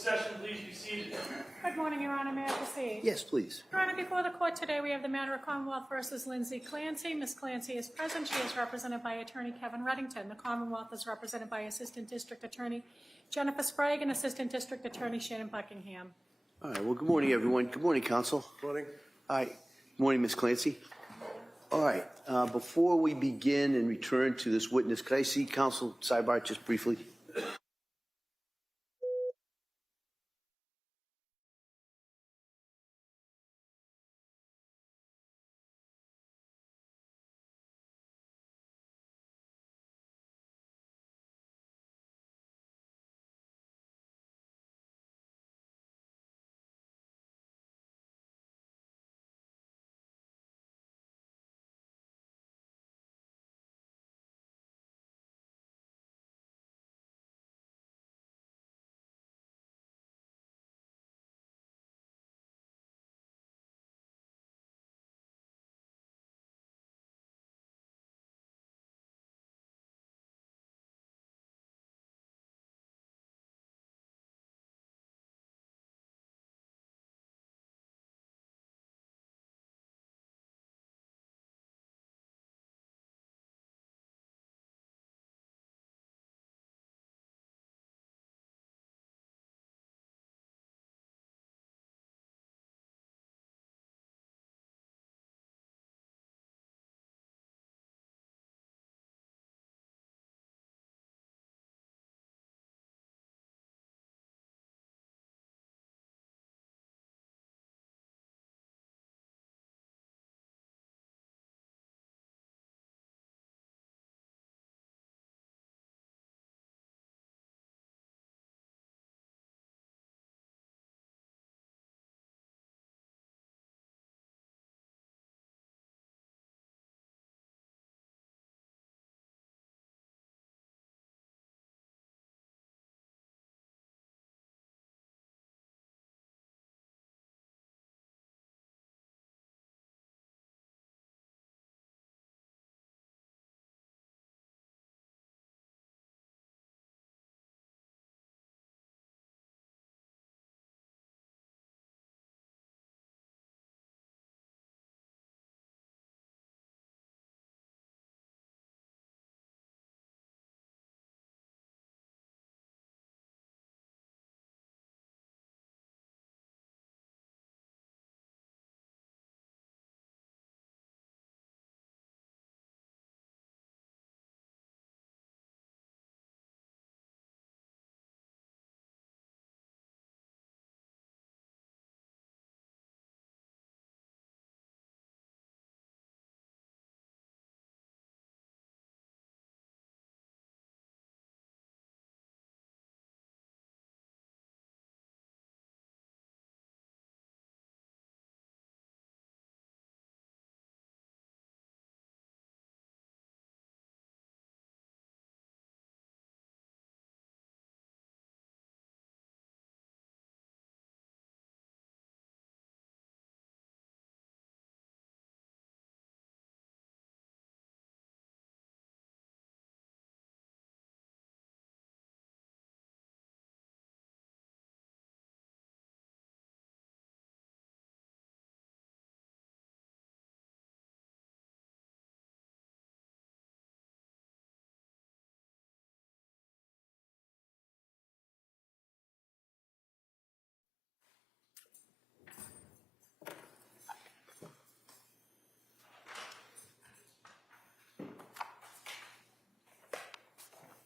session, please be seated. Good morning, Your Honor. May I proceed? Yes, please. Your Honor, before the court today, we have the matter of Commonwealth versus Lindsay Clancy. Ms. Clancy is present. She is represented by Attorney Kevin Reddington. The Commonwealth is represented by Assistant District Attorney Jennifer Sprague and Assistant District Attorney Shannon Buckingham. All right, well, good morning, everyone. Good morning, counsel. Good morning. Hi. Good morning, Ms. Clancy. All right, before we begin and return to this witness, could I see counsel sidebar just briefly?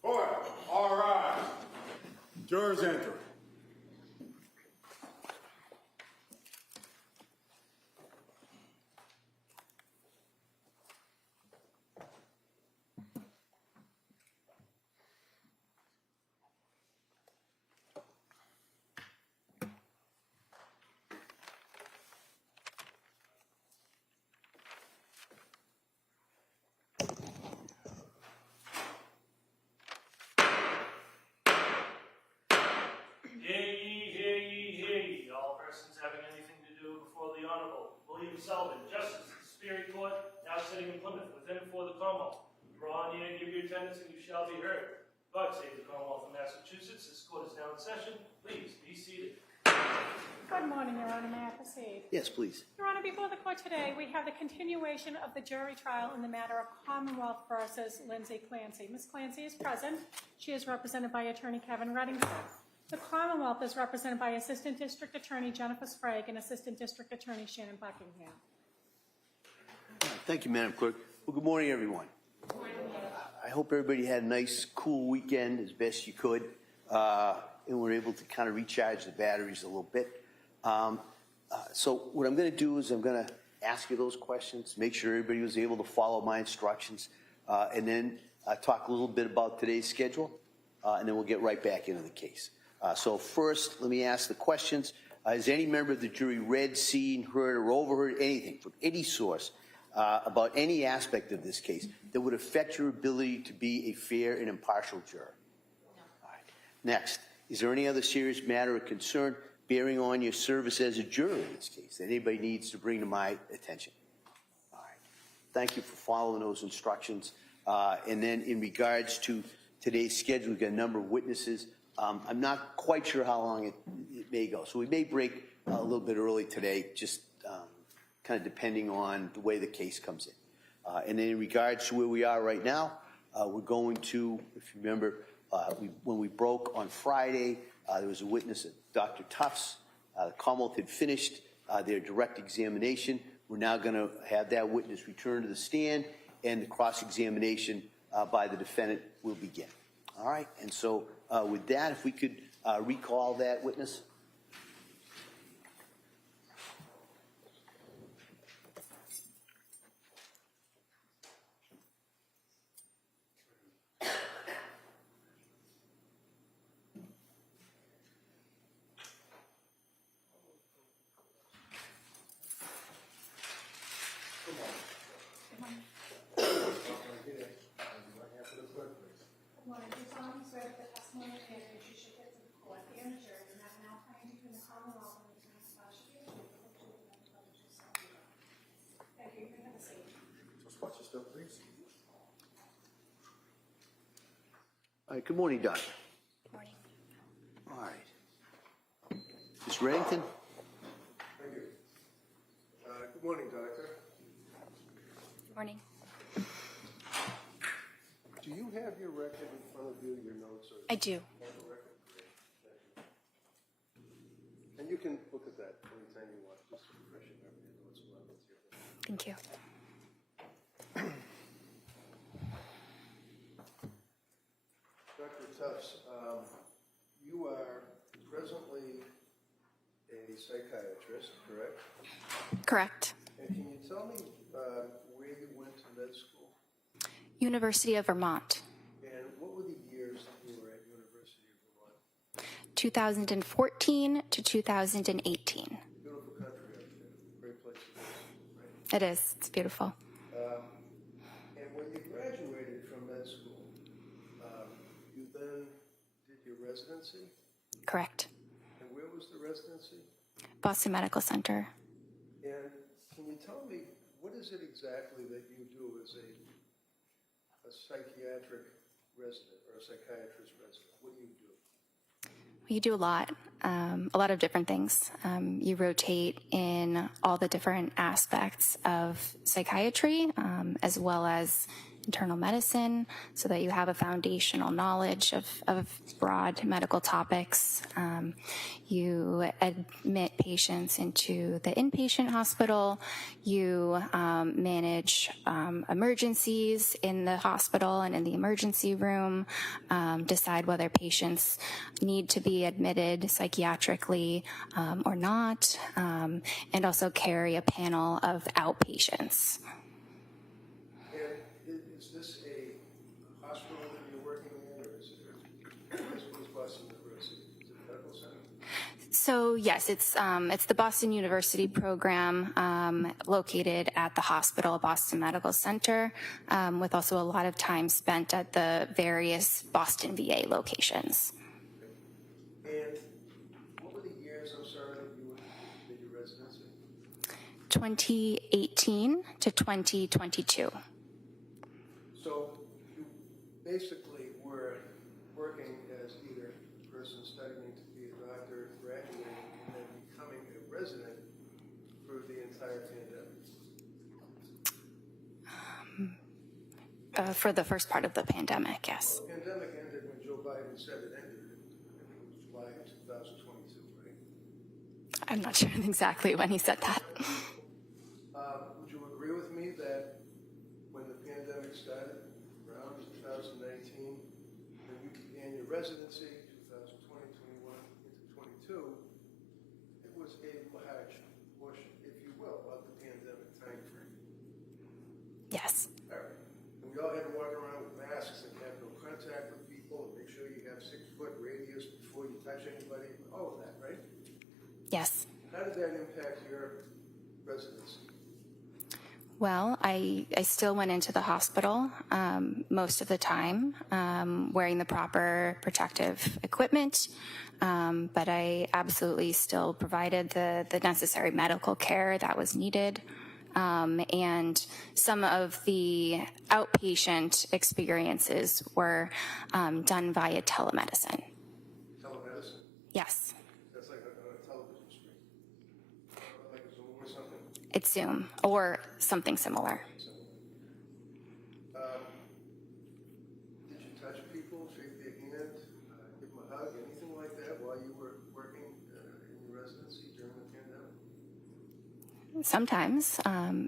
Cora, all right. Jurors enter. Hear ye, all persons having anything to do before the Honorable William Sullivan, Justice of the Superior Court, now sitting in Plymouth, within and for the Commonwealth. Draw near, give your attendance, and you shall be heard. God save the Commonwealth of Massachusetts. This court is now in session. Please be seated. Good morning, Your Honor. May I proceed? Yes, please. Your Honor, before the court today, we have the continuation of the jury trial in the matter of Commonwealth versus Lindsay Clancy. Ms. Clancy is present. She is represented by Attorney Kevin Reddington. The Commonwealth is represented by Assistant District Attorney Jennifer Sprague and Assistant District Attorney Shannon Buckingham. Thank you, Madam Clerk. Well, good morning, everyone. Good morning. I hope everybody had a nice, cool weekend as best you could, and were able to kind of recharge the batteries a little bit. So what I'm going to do is I'm going to ask you those questions, make sure everybody was able to follow my instructions, and then talk a little bit about today's schedule, and then we'll get right back into the case. So first, let me ask the questions. Has any member of the jury read, seen, heard, or overheard anything from any source about any aspect of this case that would affect your ability to be a fair and impartial juror? No. All right. Next, is there any other serious matter of concern bearing on your service as a juror in this case that anybody needs to bring to my attention? All right. Thank you for following those instructions. And then in regards to today's schedule, we've got a number of witnesses. I'm not quite sure how long it may go. So we may break a little bit early today, just kind of depending on the way the case comes in. And then in regards to where we are right now, we're going to, if you remember, when we broke on Friday, there was a witness at Dr. Tufts. The Commonwealth had finished their direct examination. We're now going to have that witness return to the stand, and the cross-examination by the defendant will begin. All right, and so with that, if we could recall that witness. All right, good morning, Doctor. Good morning. All right. Ms. Reddington? Thank you. Good morning, Doctor. Good morning. Do you have your record in front of you, your notes? Or I do. have a record? Great. Thank you. And you can look at that anytime you want, just to refresh your memory of what's going on with you. Thank you. Dr. Tufts, you are presently a psychiatrist, correct? Correct. And can you tell me where you went to med school? University of Vermont. And what were the years that you were at University of Vermont? 2014 to 2018. Beautiful country up there. Great place to live, right? It is. It's beautiful. And when you graduated from med school, you then did your residency? Correct. And where was the residency? Boston Medical Center. And can you tell me, what is it exactly that you do as a psychiatric resident or a psychiatrist resident? What do you do? You do a lot of different things. You rotate in all the different aspects of psychiatry, as well as internal medicine, so that you have a foundational knowledge of broad medical topics. You admit patients into the inpatient hospital. You manage emergencies in the hospital and in the emergency room, decide whether patients need to be admitted psychiatrically or not, and also carry a panel of outpatients. Is this a hospital that you're working in, or is it Boston University? Is it a medical center? So yes, it's the Boston University program located at the hospital, Boston Medical Center, with also a lot of time spent at the various Boston VA locations. And what were the years, I'm sorry, that you did your residency? 2018 to 2022. So you basically were entire pandemic? For the first part of the pandemic, yes. The pandemic ended when Joe Biden said it ended. I think it was July of 2022, right? I'm not sure exactly when he said that. Would you agree with me that when the pandemic started around 2019, when you began your residency, 2020, 21 into 22, it was a large portion, if you will, of the pandemic time frame? Yes. All right. And we all had to walk around with masks and have no contact with people and make sure you have 6-foot radius before you touch anybody, all of that, right? Yes. How did that impact your residency? Well, I still went into the hospital most of the time, wearing the proper protective equipment, but I absolutely still provided the necessary medical care that was needed. And some of the outpatient experiences were done via telemedicine. Telemedicine? Yes, That's like a television screen. Like a Zoom or something? it's Zoom or something similar. Did you touch people, shake their hand, give them a hug, anything like that while you were working in your residency during the pandemic? Sometimes,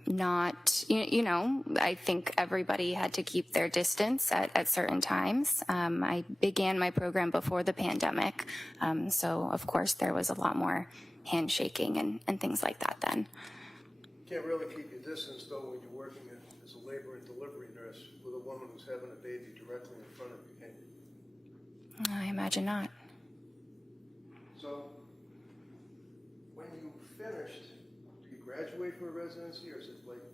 not, you know, I think everybody had to keep their distance at certain times. I began my program before the pandemic, so of course there was a lot more handshaking and things like that then. You can't really keep your distance though when you're working as a labor and delivery nurse with a woman who's having a baby directly in front of you, can you? I imagine not. So, when you finished, did you graduate from a residency, or is it like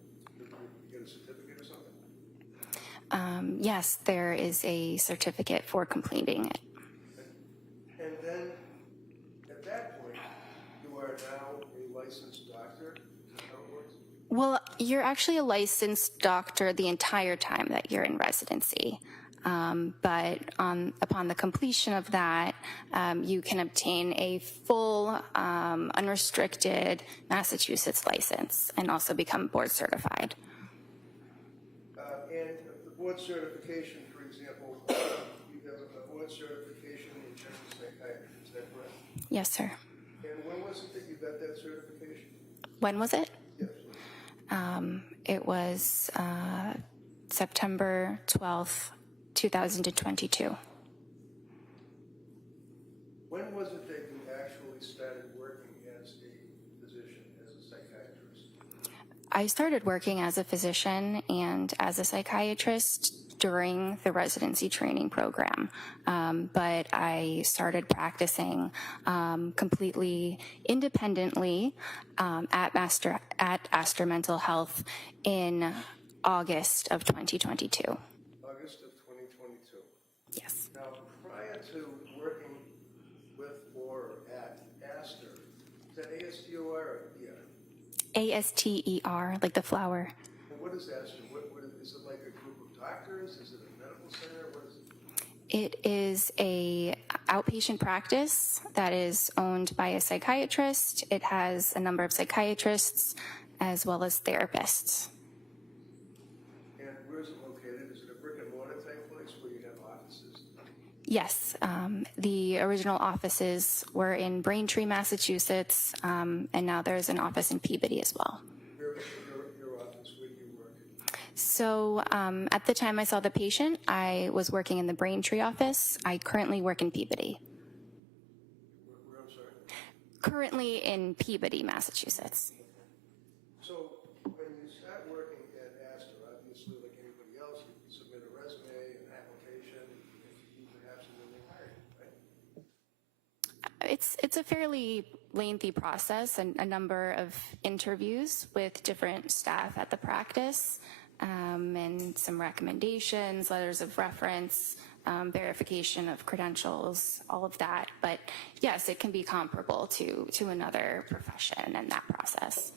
you get a certificate or something? Yes, there is a certificate for completing it. And then, at that point, you are now a licensed doctor? Is that how it works? Well, you're actually a licensed doctor the entire time that you're in residency. But upon the completion of that, you can obtain a full, unrestricted Massachusetts license and also become board certified. And the board certification, for example, you have a board certification in general psychiatry, is that correct? Yes, sir. And when was it that you got that certification? When was it? Yes. It was September 12th, 2022. When was it that you actually started working as a physician, as a psychiatrist? I started working as a physician and as a psychiatrist during the residency training program, but I started practicing completely independently at Astor Mental Health in August of 2022. August of 2022. Yes. Now, prior to working with or at Astor, is that A-S-T-O-R or E-R? ASTER, like the flower. And what is Astor? What is it, like a group of doctors? Is it a medical center? What is it? It is a outpatient practice that is owned by a psychiatrist. It has a number of psychiatrists as well as therapists. And where is it located? Is it a brick and mortar type place where you have offices? Yes, the original offices were in Braintree, Massachusetts, and now there's an office in Peabody as well. Your office, where do you work? So at the time I saw the patient, I was working in the Braintree office. I currently work in Peabody. Where, I'm sorry? Currently in Peabody, Massachusetts. So when you start working at Astor, obviously like anybody else, you submit a resume, an application, and perhaps and then they hire you, right? It's a fairly lengthy process and a number of interviews with different staff at the practice, and some recommendations, letters of reference, verification of credentials, all of that. But yes, it can be comparable to another profession in that process.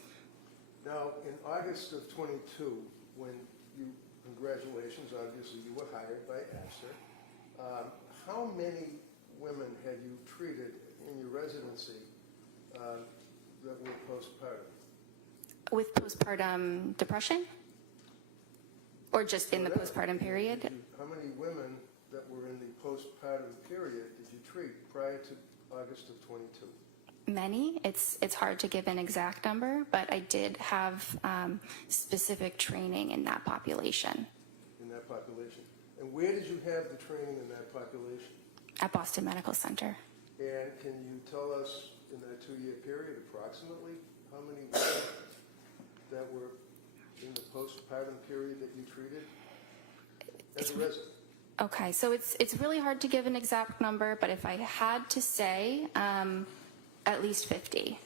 Now, in August of 22, when you, congratulations, obviously you were hired by Astor, how many women had you treated in your residency that were postpartum? With postpartum depression? Or just in the postpartum period? How many women that were in the postpartum period did you treat prior to August of 22? Many. It's hard to give an exact number, but I did have specific training in that population. In that population. And where did you have the training in that population? At Boston Medical Center. And can you tell us in that 2-year period approximately how many women that were in the postpartum period that you treated as a resident? Okay, so it's really hard to give an exact number, but if I had to say, at least 50.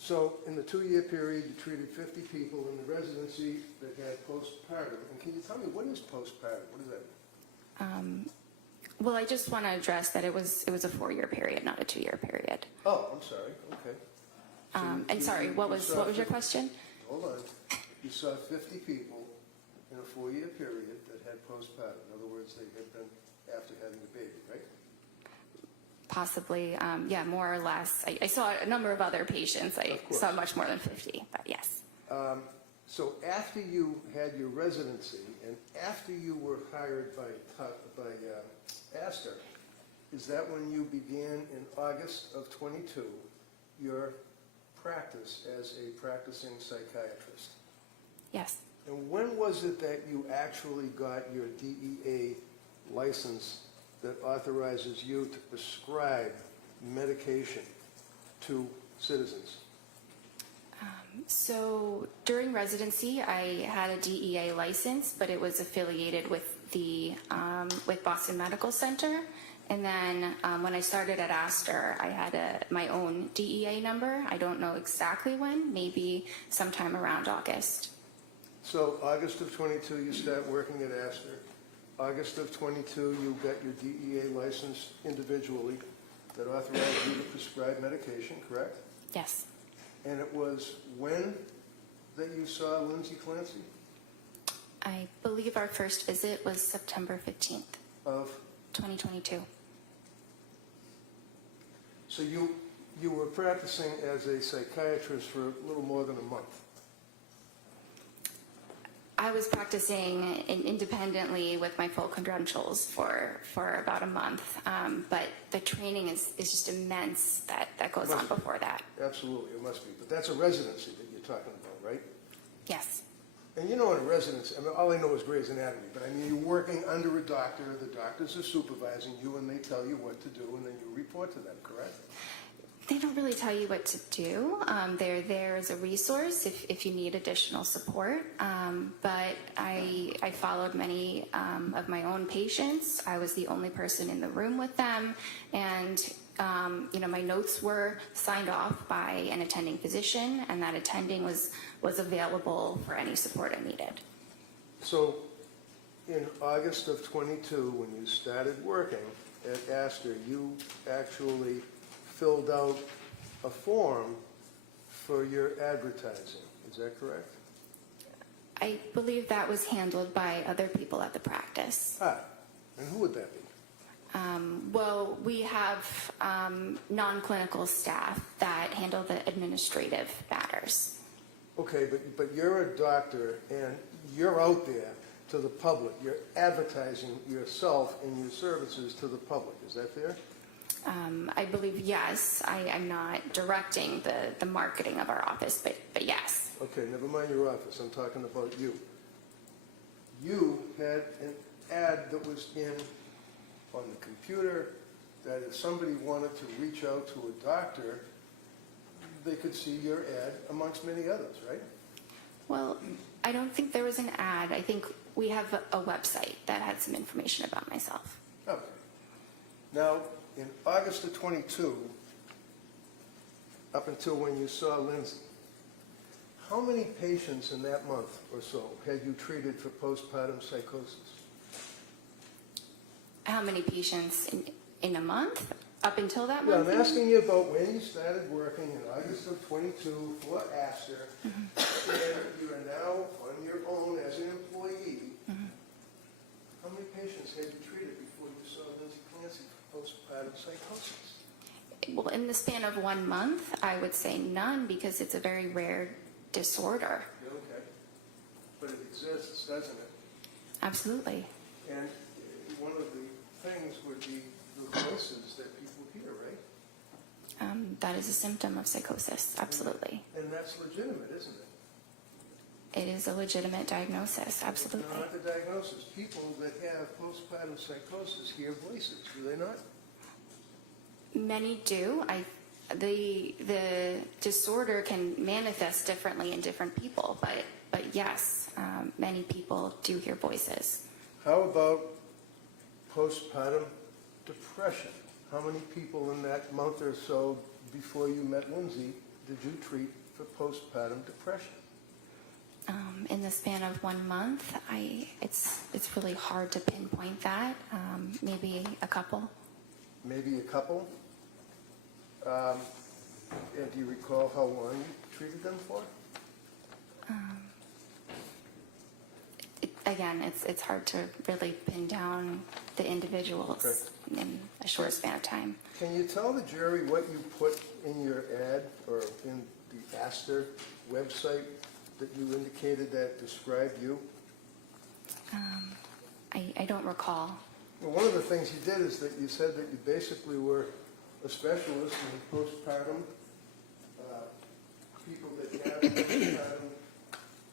So in the 2-year period, you treated 50 people in the residency that had postpartum. And can you tell me, what is postpartum? What does that mean? Well, I just want to address that it was a 4-year period, not a 2-year period. Oh, I'm sorry. Okay. So And sorry, what was your question? Hold on. You saw 50 people in a 4-year period that had postpartum. In other words, they had been after having a baby, right? Possibly, yeah, more or less. I saw a number of other patients. I Of course. saw much more than 50, but yes. So after you had your residency and after you were hired by Astor, is that when you began in August of 22 your practice as a practicing psychiatrist? Yes. And when was it that you actually got your DEA license that authorizes you to prescribe medication to citizens? So during residency, I had a DEA license, but it was affiliated with the with Boston Medical Center. And then when I started at Astor, I had my own DEA number. I don't know exactly when, maybe sometime around August. So August of 22, you start working at Astor. August of 22, you got your DEA license individually that authorized you to prescribe medication, correct? Yes. And it was when that you saw Lindsay Clancy? I believe our first visit was September 15th, Of 2022. So you were practicing as a psychiatrist for a little more than a month. I was practicing independently with my full credentials for about a month, but the training is just immense that goes on before that. Absolutely, it must be. But that's a residency that you're talking about, right? Yes. And you know, in a residency, I mean, all I know is Grey's Anatomy, but I mean, you're working under a doctor, the doctors are supervising you, and they tell you what to do, and then you report to them, correct? They don't really tell you what to do. They're there as a resource if you need additional support. But I followed many of my own patients. I was the only person in the room with them. And, my notes were signed off by an attending physician, and that attending was available for any support I needed. So in August of 22, when you started working at Astor, you actually filled out a form for your advertising. Is that correct? I believe that was handled by other people at the practice. And who would that be? Well, we have non-clinical staff that handle the administrative matters. Okay, but you're a doctor and you're out there to the public. You're advertising yourself and your services to the public. Is that fair? I believe yes. I'm not directing the marketing of our office, but yes. Okay, never mind your office. I'm talking about you. You had an ad that was on the computer that if somebody wanted to reach out to a doctor, they could see your ad amongst many others, right? Well, I don't think there was an ad. I think we have a website that had some information about myself. Okay. Now, in August of 22, up until when you saw Lindsay, how many patients in that month or so had you treated for postpartum psychosis? How many patients in a month? Up until that Yeah, month? I'm asking you about when you started working in August of 22 for Astor, and you are now on your own as an employee. How many patients had you treated before you saw Lindsay Clancy for postpartum psychosis? Well, in the span of 1 month, I would say none because it's a very rare disorder. Okay. But it exists, doesn't it? Absolutely. And one of the things would be the voices that people hear, right? That is a symptom of psychosis, absolutely. And that's legitimate, isn't it? It is a legitimate diagnosis, absolutely. Not the diagnosis. People that have postpartum psychosis hear voices, do they not? Many do. The disorder can manifest differently in different people, but yes, many people do hear voices. How about postpartum depression? How many people in that month or so before you met Lindsay did you treat for postpartum depression? In the span of 1 month, it's really hard to pinpoint that. Maybe a couple. Maybe a couple? And do you recall how long you treated them for? Again, it's hard to really pin down the individuals in a short span of time. Can you tell the jury what you put in your ad or in the Astor website that you indicated that described you? I don't recall. Well, one of the things you did is that you said that you basically were a specialist in postpartum, people that have postpartum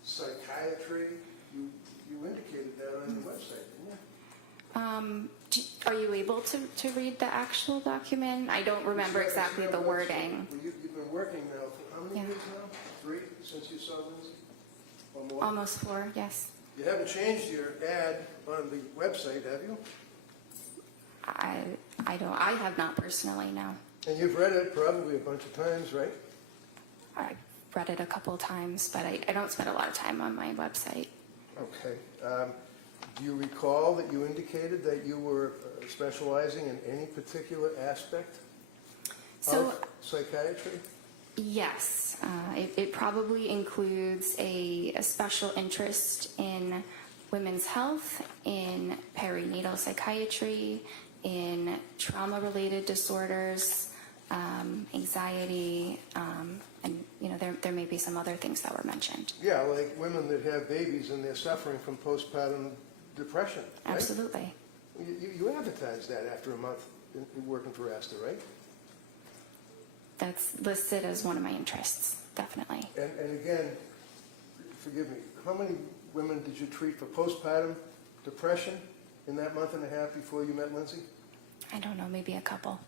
psychiatry. You indicated that on your website, didn't you? Are you able to read the actual document? I don't remember exactly the wording. Well, you've been working now for how many Yeah. years now? 3 since you saw Lindsay? Or more? Almost 4, yes. You haven't changed your ad on the website, have you? I have not personally, no. And you've read it probably a bunch of times, right? I've read it a couple times, but I don't spend a lot of time on my website. Okay. Do you recall that you indicated that you were specializing in any particular aspect So, of psychiatry? yes, it probably includes a special interest in women's health, in perinatal psychiatry, in trauma-related disorders, anxiety, and there may be some other things that were mentioned. Yeah, like women that have babies and they're suffering from postpartum depression, right? Absolutely. You advertised that after a month in working for Astor, right? That's listed as one of my interests, definitely. And again, forgive me, how many women did you treat for postpartum depression in that month and a half before you met Lindsay? I don't know, maybe a couple.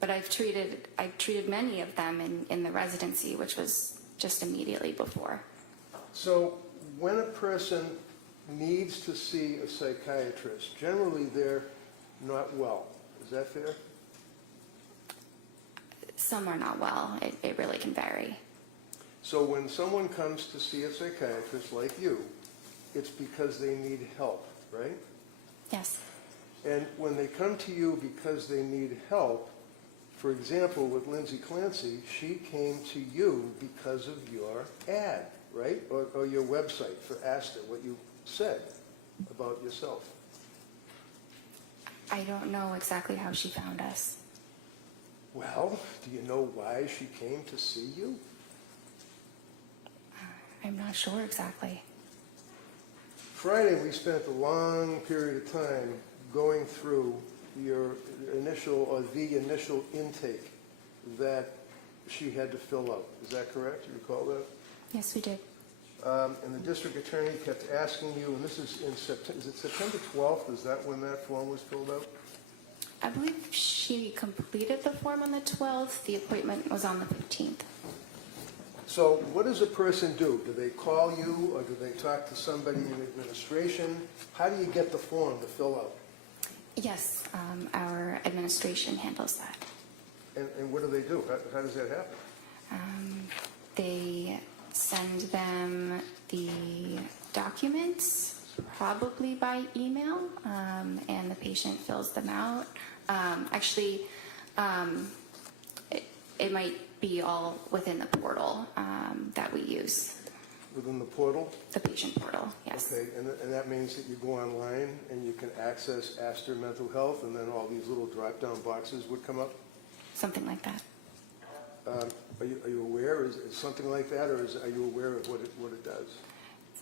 But I've treated many of them in the residency, which was just immediately before. So when a person needs to see a psychiatrist, generally they're not well. Is that fair? Some are not well. It really can vary. So when someone comes to see a psychiatrist like you, it's because they need help, right? Yes. And when they come to you because they need help, for example, with Lindsay Clancy, she came to you because of your ad, right? Or your website for Astor, what you said about yourself. I don't know exactly how she found us. Well, do you know why she came to see you? I'm not sure exactly. Friday, we spent a long period of time going through your initial, or the initial intake that she had to fill out. Is that correct? You recall that? Yes, we did. And the district attorney kept asking you, and this is in September, is it September 12th? Is that when that form was filled out? I believe she completed the form on the 12th. The appointment was on the 15th. So what does a person do? Do they call you, or do they talk to somebody in administration? How do you get the form to fill out? Yes, our administration handles that. And what do they do? How does that happen? They send them the documents, probably by email, and the patient fills them out. Actually, it might be all within the portal that we use. Within the portal? The patient portal, yes. Okay, and that means that you go online and you can access Astor Mental Health, and then all these little drop-down boxes would come up? Something like that. Are you aware, is something like that, or are you aware of what it does?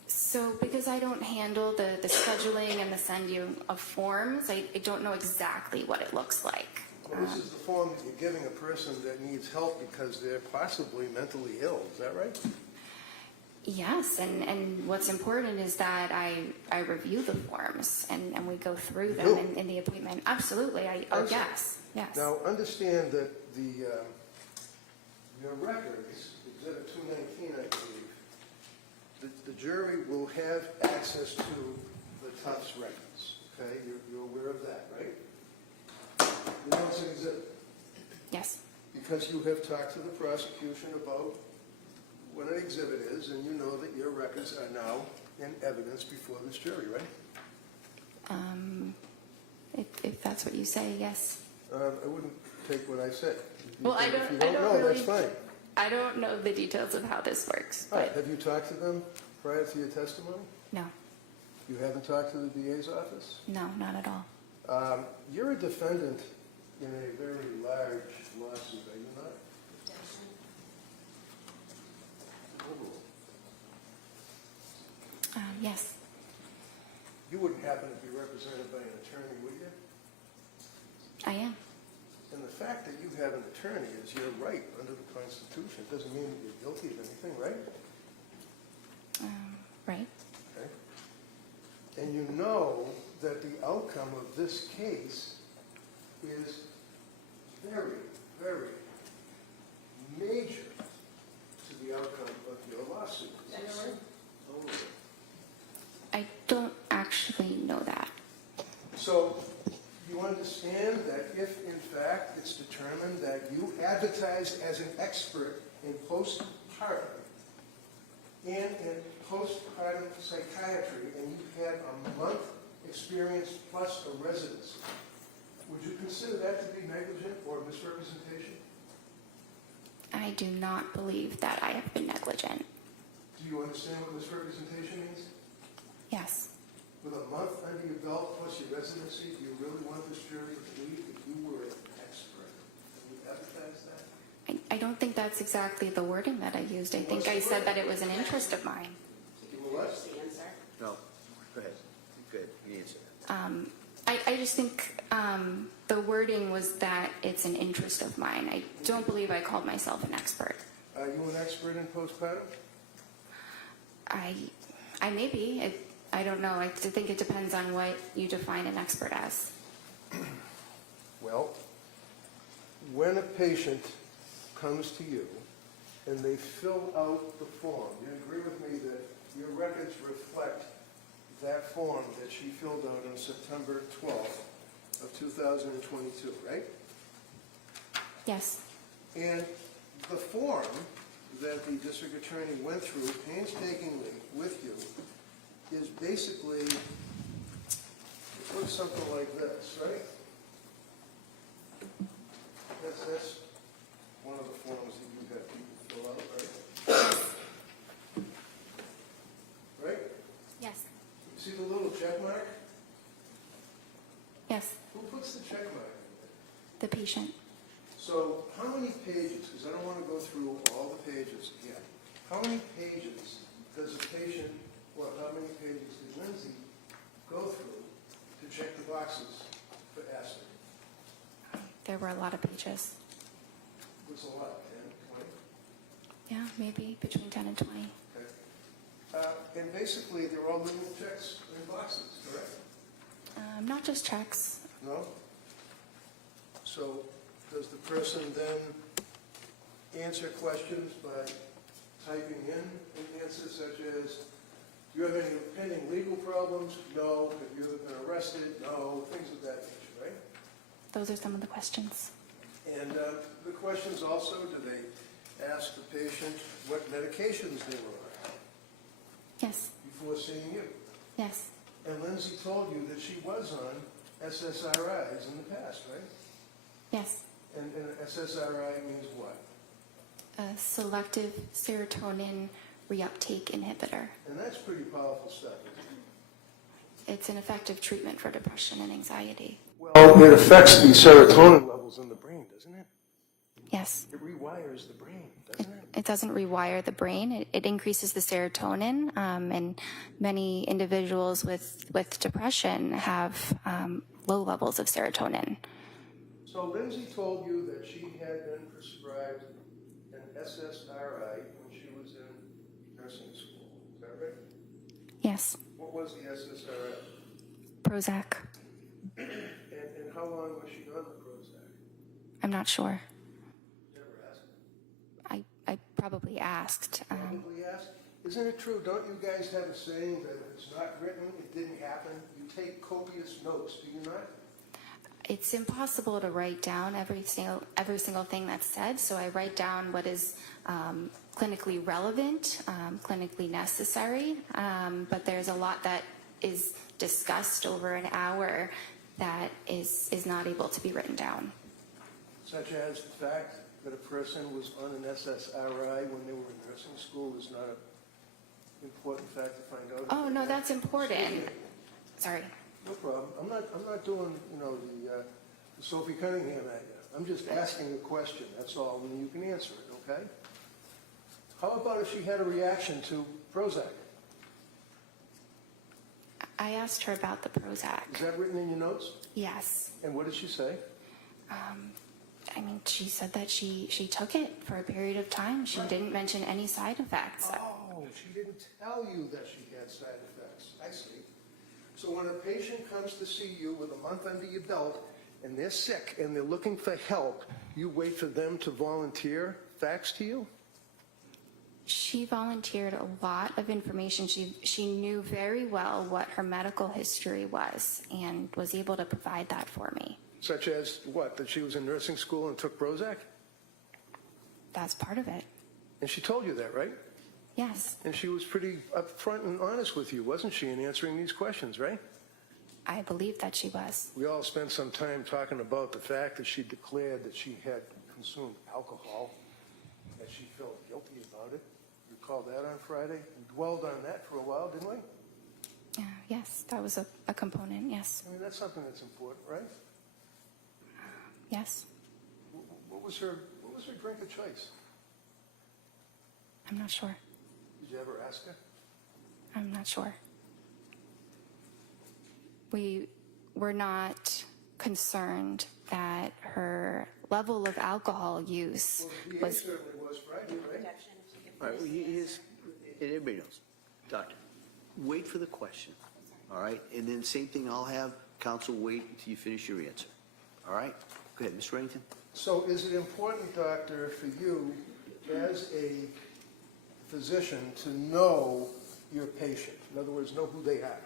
So because I don't handle the scheduling and the sending of forms, I don't know exactly what it looks like. Well, this is the form that you're giving a person that needs help because they're possibly mentally ill, is that right? Yes, and what's important is that I review the forms and we go through them do? in the appointment. Absolutely. Excellent. Yes. Now, understand that your records, Exhibit 219, I believe, the jury will have access to the Tufts records, okay? You're aware of that, right? You know it's an exhibit, Yes. because you have talked to the prosecution about what an exhibit is, and you know that your records are now in evidence before this jury, right? If that's what you say, yes. I wouldn't take what I say. Well, If you I don't know, really, that's fine. I don't know the details of how this works, All right, but have you talked to them prior to your testimony? no, You haven't talked to the DA's office? no, not at all. You're a defendant in a very large lawsuit, are you not? Yes. You wouldn't happen to be represented by an attorney, would you? I am. And the fact that you have an attorney is your right under the Constitution. It doesn't mean that you're guilty of anything, right? Right. Okay. And you know that the outcome of this case is very, very major to the outcome of your lawsuit. Is that right? Oh. I don't actually know that. So you understand that if, in fact, it's determined that you advertised as an expert in postpartum and in postpartum psychiatry, and you had a month experience plus a residency, would you consider that to be negligent or misrepresentation? I do not believe that I have been negligent. Do you understand what misrepresentation means? Yes. With a month under your belt plus your residency, do you really want this jury to believe that you were an expert? Can you advertise that? I don't think that's exactly the wording that I used. I think I said that it was an interest of mine. What? No, go ahead. Good, you answer. I just think the wording was that it's an interest of mine. I don't believe I called myself an expert. Are you an expert in postpartum? I may be. I don't know. I think it depends on what you define an expert as. Well, when a patient comes to you and they fill out the form, you agree with me that your records reflect that form that she filled out on September 12th of 2022, right? Yes. And the form that the district attorney went through painstakingly with you is basically, it looks something like this, right? That's one of the forms that you have people fill out, right? Right? Yes. See the little check mark? Yes. Who puts the check mark in The patient. So how many pages, because I don't want to go through all the pages again, how many pages does a patient, well, how many pages did Lindsay go through to check the boxes for acid? There were a lot of pages. It was a lot, 10, 20? Yeah, maybe between 10 and 20. Okay. And basically, they're all little checks in boxes, correct? Not just checks. No? So does the person then answer questions by typing in an answer such as, do you have any pending legal problems? No. Have you ever been arrested? No. Things of that nature, right? Those are some of the questions. And the questions also, do they ask the patient what medications they were on Yes. before seeing you? Yes. And Lindsay told you that she was on SSRIs in the past, right? Yes. And SSRI means what? A selective serotonin reuptake inhibitor. And that's pretty powerful stuff, isn't It's an effective treatment for depression and anxiety. it? Well, it affects the serotonin levels in the brain, doesn't it? Yes. It rewires the brain, doesn't it? It doesn't rewire the brain. It increases the serotonin, and many individuals with depression have low levels of serotonin. So Lindsay told you that she had been prescribed an SSRI when she was in nursing school. Is that right? Yes. What was the SSRI? Prozac. And how long was she on the Prozac? I'm not sure. Never asked. I probably asked. Probably asked. Isn't it true? Don't you guys have a saying that if it's not written, it didn't happen? You take copious notes, do you not? It's impossible to write down every single thing that's said, so I write down what is clinically relevant, clinically necessary, but there's a lot that is discussed over an hour that is not able to be written down. Such as the fact that a person was on an SSRI when they were in nursing school is not an important fact to find out. Oh, no, that's important. Sorry. No problem. I'm not doing, the Sophie Cunningham at you. I'm just asking a question, that's all, and you can answer it, okay? How about if she had a reaction to Prozac? I asked her about the Prozac. Is that written in your notes? Yes. And what did she say? I mean, she said that she took it for a period of time. She didn't mention any side effects. Oh, she didn't tell you that she had side effects. I see. So when a patient comes to see you with a month under your belt and they're sick and they're looking for help, you wait for them to volunteer facts to you? She volunteered a lot of information. She knew very well what her medical history was and was able to provide that for me. Such as what? That she was in nursing school and took Prozac? That's part of it. And she told you that, right? Yes. And she was pretty upfront and honest with you, wasn't she, in answering these questions, right? I believe that she was. We all spent some time talking about the fact that she declared that she had consumed alcohol, that she felt guilty about it. You recall that on Friday? We dwelled on that for a while, didn't we? Yes, that was a component, yes. I mean, that's something that's important, right? Yes. What was her drink of choice? I'm not sure. Did you ever ask her? I'm not sure. We were not concerned that her level of alcohol use Well, the DA was... certainly was Friday, right? All right, well, here's, and everybody knows, Doctor, wait for the question, all right? And then same thing, I'll have counsel wait until you finish your answer, all right? Go ahead, Ms. Reddington. So is it important, doctor, for you as a physician to know your patient? In other words, know who they are?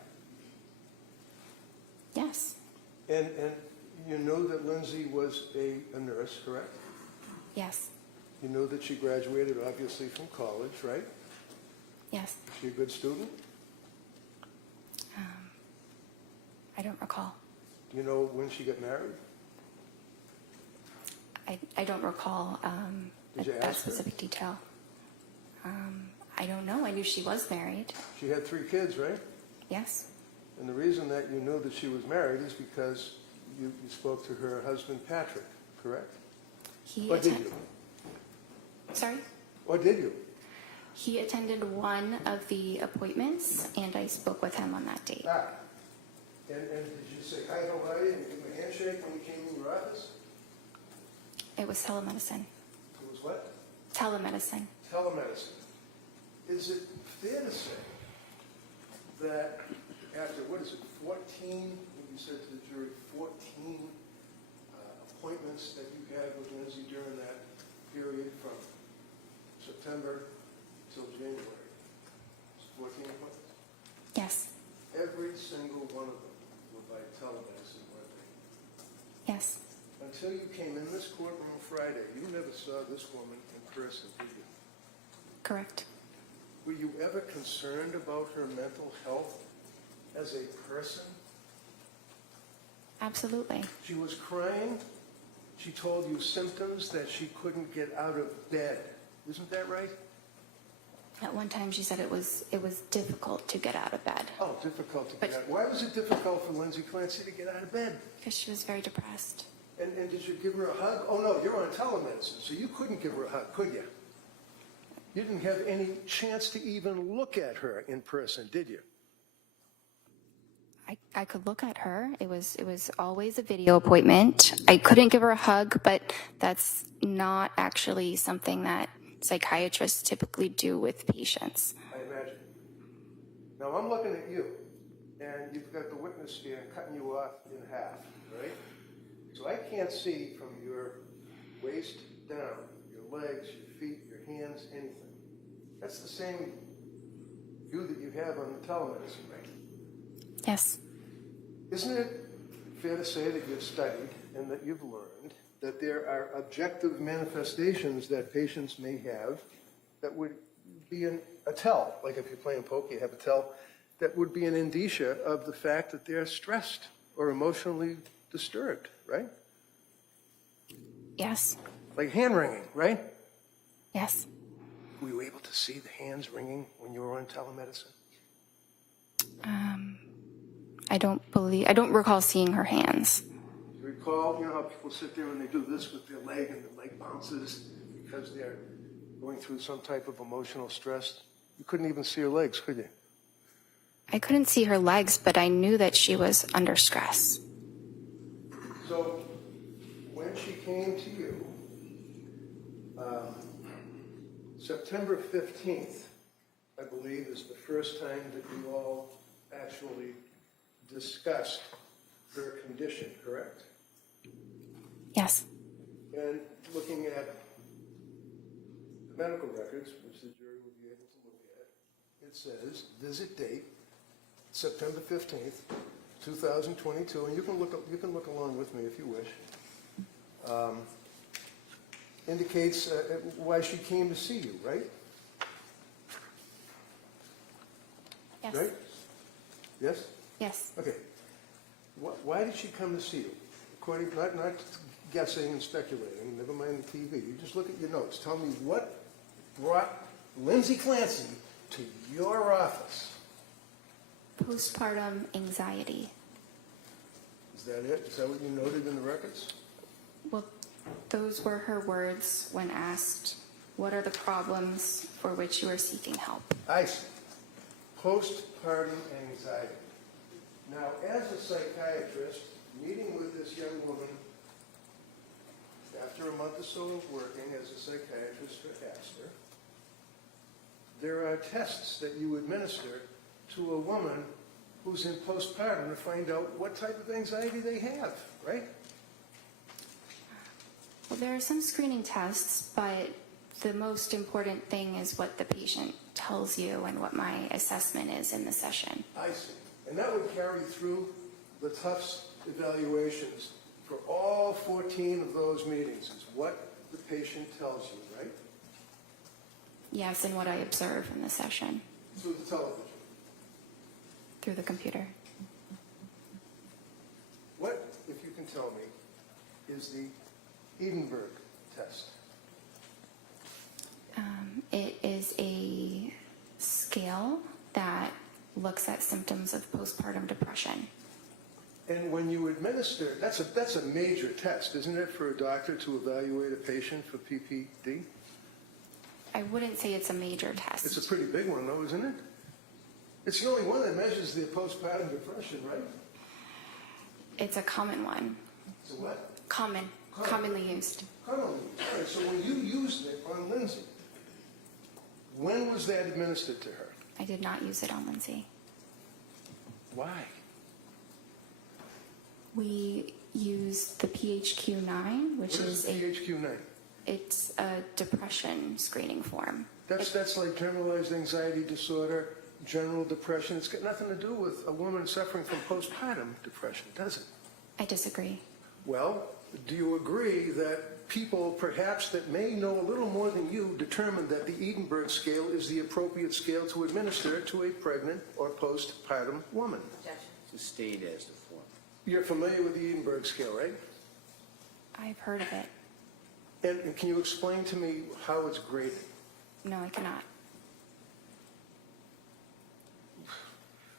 Yes. And you knew that Lindsay was a nurse, correct? Yes. You knew that she graduated, obviously, from college, right? Yes. Is she a good student? I don't recall. Do you know when she got married? I don't recall Did you that ask her? specific detail. I don't know. I knew she was married. She had 3 kids, right? Yes. And the reason that you knew that she was married is because you spoke to her husband, Patrick, correct? Or did you? Sorry? Or did you? He attended one of the appointments, and I spoke with him on that date. Ah. And did you say, hi, how are you, and give him a handshake when he came in your office? It was telemedicine. It was what? Telemedicine. Telemedicine. Is it fair to say that after, 14, you said to the jury, 14 appointments that you had with Lindsay during that period from September till January? 14 appointments? Yes. Every single one of them were by telemedicine, weren't they? Yes. Until you came in this courtroom Friday, you never saw this woman in person, did you? Correct. Were you ever concerned about her mental health as a person? Absolutely. She was crying. She told you symptoms that she couldn't get out of bed. Isn't that right? At one time, she said it was difficult to get out of bed Oh, difficult to But- get out. Why was it difficult for Lindsay Clancy to get out of bed? because she was very depressed. And did you give her a hug? Oh, no, you're on telemedicine, so you couldn't give her a hug, could you? You didn't have any chance to even look at her in person, did you? I could look at her. It was always a video appointment. I couldn't give her a hug, but that's not actually something that psychiatrists typically do with patients. I imagine. Now, I'm looking at you, and you've got the witness stand cutting you off in half, right? So I can't see from your waist down, your legs, your feet, your hands, anything. That's the same view that you have on the telemedicine, right? Yes. Isn't it fair to say that you've studied and that you've learned that there are objective manifestations that patients may have that would be a tell, like if you're playing poker, you have a tell, that would be an indicia of the fact that they're stressed or emotionally disturbed, right? Yes. Like hand wringing, right? Yes. Were you able to see the hands wringing when you were on telemedicine? I don't recall seeing her hands. You recall, you know how people sit there and they do this with their leg and the leg bounces because they're going through some type of emotional stress? You couldn't even see her legs, could you? I couldn't see her legs, but I knew that she was under stress. So when she came to you, September 15th, I believe, is the first time that you all actually discussed her condition, correct? Yes. And looking at the medical records, which the jury will be able to look at, it says, visit date, September 15th, 2022, and you can look along with me if you wish. Indicates why she came to see you, right? Yes. Right? Yes? Yes. Okay. Why did she come to see you? According, not guessing and speculating, never mind the TV. You just look at your notes. Tell me what brought Lindsay Clancy to your office. Postpartum anxiety. Is that it? Is that what you noted in the records? Well, those were her words when asked, what are the problems for which you are seeking help? I see. Postpartum anxiety. Now, as a psychiatrist, meeting with this young woman after a month or so of working as a psychiatrist for Astor, there are tests that you administer to a woman who's in postpartum to find out what type of anxiety they have, right? Well, there are some screening tests, but the most important thing is what the patient tells you and what my assessment is in the session. I see. And that would carry through the Tufts evaluations for all 14 of those meetings, is what the patient tells you, right? Yes, and what I observe in the session Through the television. through the computer. What, if you can tell me, is the Edinburgh test? It is a scale that looks at symptoms of postpartum depression. And when you administer, that's a major test, isn't it, for a doctor to evaluate a patient for PPD? I wouldn't say it's a major test. It's a pretty big one, though, isn't it? It's the only one that measures the postpartum depression, right? It's a common one. So what? Commonly used. Commonly. All right, so when you used it on Lindsay, when was that administered to her? I did not use it on Lindsay. Why? We used the PHQ-9, which What is is PHQ-9? it's a depression screening form. That's like generalized anxiety disorder, general depression. It's got nothing to do with a woman suffering from postpartum depression, does it? I disagree. Well, do you agree that people perhaps that may know a little more than you determined that the Edinburgh scale is the appropriate scale to administer to a pregnant or postpartum woman? Sustained as the form. You're familiar with the Edinburgh scale, right? I've heard of it. And can you explain to me how it's graded? No, I cannot.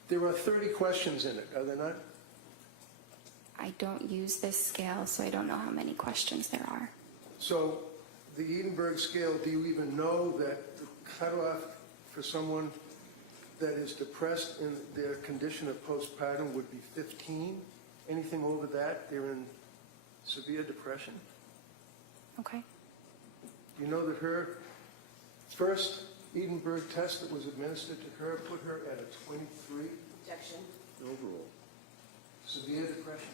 There are 30 questions in it, are there not? I don't use this scale, so I don't know how many questions there are. So the Edinburgh scale, do you even know that the cutoff for someone that is depressed in their condition of postpartum would be 15? Anything over that, they're in severe depression? Okay. You know that her first Edinburgh test that was administered to her put her at a 23 Objection. Overall. severe depression?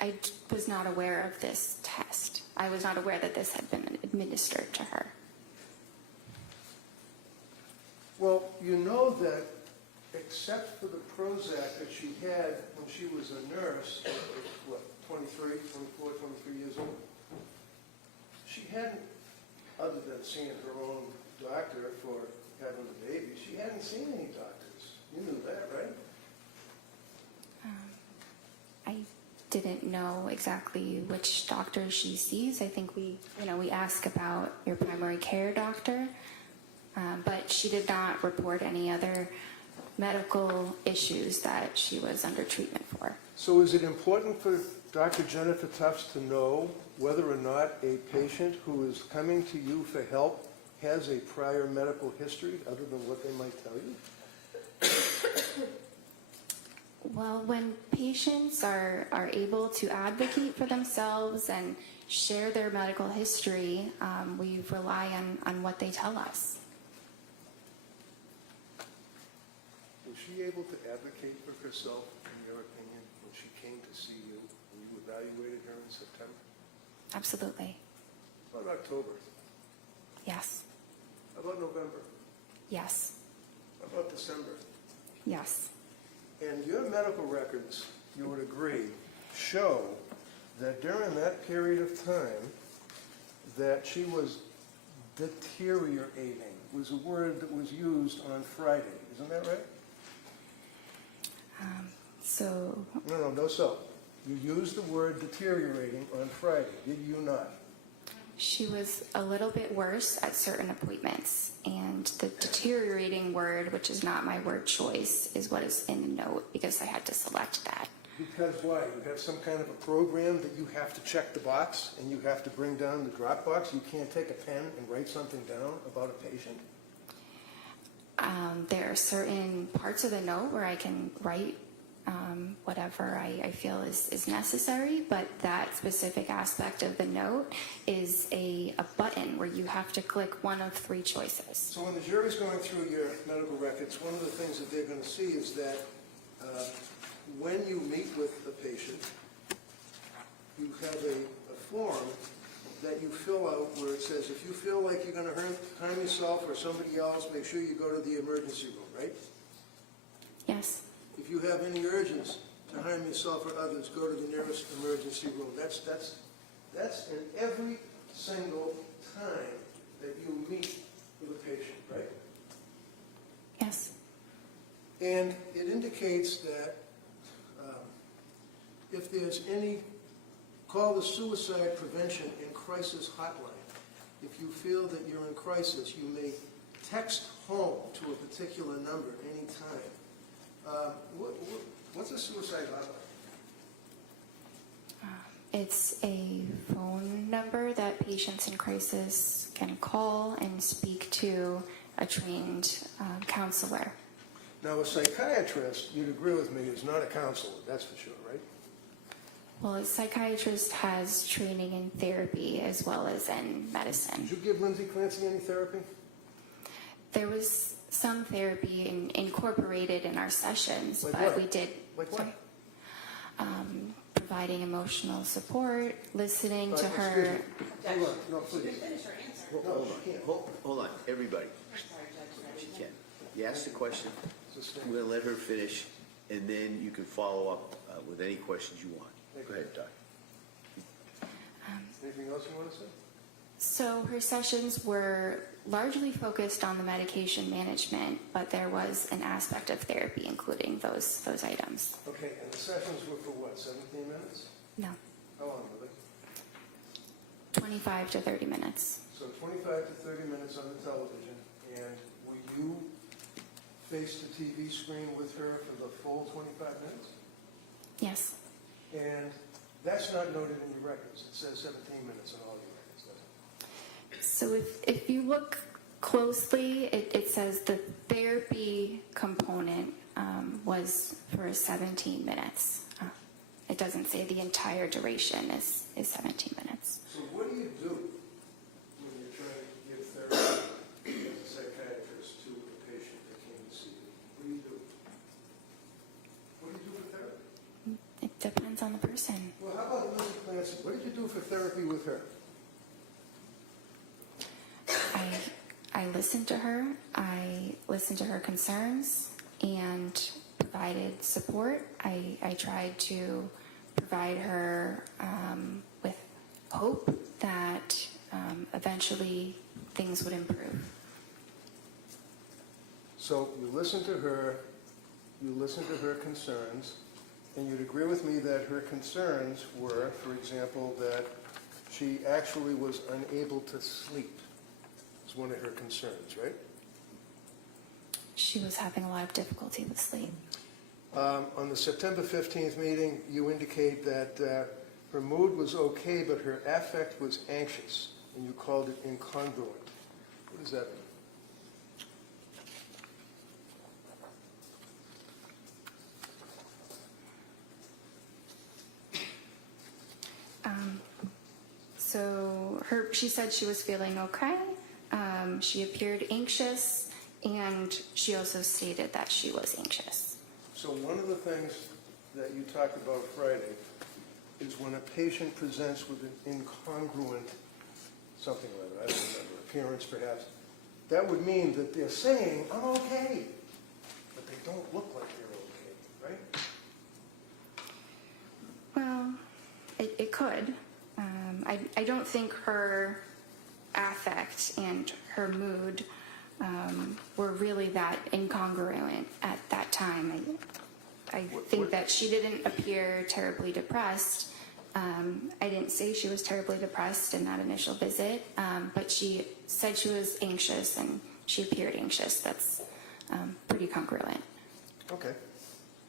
I was not aware of this test. I was not aware that this had been administered to her. Well, you know that except for the Prozac that she had when she was a nurse, what, 23, 24, 23 years old, she hadn't, other than seeing her own doctor for having the baby, she hadn't seen any doctors. You knew that, right? I didn't know exactly which doctor she sees. I think we ask about your primary care doctor, but she did not report any other medical issues that she was under treatment for. So is it important for Dr. Jennifer Tufts to know whether or not a patient who is coming to you for help has a prior medical history other than what they might tell you? Well, when patients are able to advocate for themselves and share their medical history, we rely on what they tell us. Was she able to advocate for herself, in your opinion, when she came to see you, when you evaluated her in September? Absolutely. How about October? Yes. How about November? Yes. How about December? Yes. And your medical records, you would agree, show that during that period of time that she was deteriorating, was a word that was used on Friday. Isn't that right? So, No, so. You used the word deteriorating on Friday, did you not? she was a little bit worse at certain appointments, and the deteriorating word, which is not my word choice, is what is in the note because I had to select that. Because why? You have some kind of a program that you have to check the box and you have to bring down the drop box? You can't take a pen and write something down about a patient? There are certain parts of the note where I can write whatever I feel is necessary, but that specific aspect of the note is a button where you have to click one of three choices. So when the jury's going through your medical records, one of the things that they're going to see is that when you meet with the patient, you have a form that you fill out where it says, if you feel like you're going to harm yourself or somebody else, make sure you go to the emergency room, right? Yes. If you have any urges to harm yourself or others, go to the nearest emergency room. That's in every single time that you meet with a patient, right? Yes. And it indicates that if there's any, call the Suicide Prevention and Crisis Hotline. If you feel that you're in crisis, you may text home to a particular number anytime. What's a suicide hotline? It's a phone number that patients in crisis can call and speak to a trained counselor. Now, a psychiatrist, you'd agree with me, is not a counselor, that's for sure, right? Well, a psychiatrist has training in therapy as well as in medicine. Did you give Lindsay Clancy any therapy? There was some therapy incorporated in our sessions, Like but what? we did. Like what? Sorry. Providing emotional support, listening to Excuse her. me. Hold on, no, please. Finish her answer. No, she can't. Hold on, everybody. Sorry, Judge. She can. You ask the question, It's a stand. we're going to let her finish, and then you can follow up with any questions you want. Thank Go you. ahead, Doc. Anything else you want to say? So her sessions were largely focused on the medication management, but there was an aspect of therapy including those items. Okay, and the sessions were for what, 17 minutes? No, How long were they? 25 to 30 minutes. So 25 to 30 minutes on the television, and will you face the TV screen with her for the full 25 minutes? Yes. And that's not noted in your records. It says 17 minutes in all your records, doesn't it? So if you look closely, it says the therapy component was for 17 minutes. It doesn't say the entire duration is 17 minutes. So what do you do when you're trying to give therapy as a psychiatrist to a patient that came to see you? What do you do? What do you do for therapy? It depends on the person. Well, how about Lindsay Clancy? What did you do for therapy with her? I listened to her. I listened to her concerns and provided support. I tried to provide her with hope that eventually things would improve. So you listened to her, you listened to her concerns, and you'd agree with me that her concerns were, for example, that she actually was unable to sleep. It's one of her concerns, right? She was having a lot of difficulty with sleep. On the September 15th meeting, you indicate that her mood was okay, but her affect was anxious, and you called it incongruent. What does that mean? So she said she was feeling okay. She appeared anxious, and she also stated that she was anxious. So one of the things that you talked about Friday is when a patient presents with an incongruent something or other, I don't remember, appearance perhaps, that would mean that they're saying, I'm okay, but they don't look like they're okay, right? Well, it could. I don't think her affect and her mood were really that incongruent at that time. I think that she didn't appear terribly depressed. I didn't say she was terribly depressed in that initial visit, but she said she was anxious and she appeared anxious. That's pretty congruent. Okay.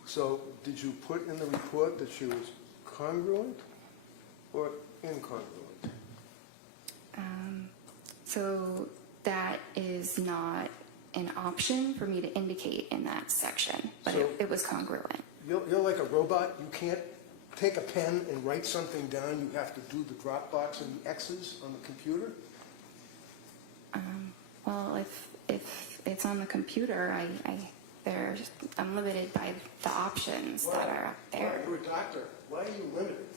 So did you put in the report that she was congruent or incongruent? So that is not an option for me to indicate in that section, but So- it was congruent. You're like a robot. You can't take a pen and write something down. You have to do the drop box and the X's on the computer. Well, if it's on the computer, I'm limited by the options that are up Why? there You're a doctor. Why are you limited?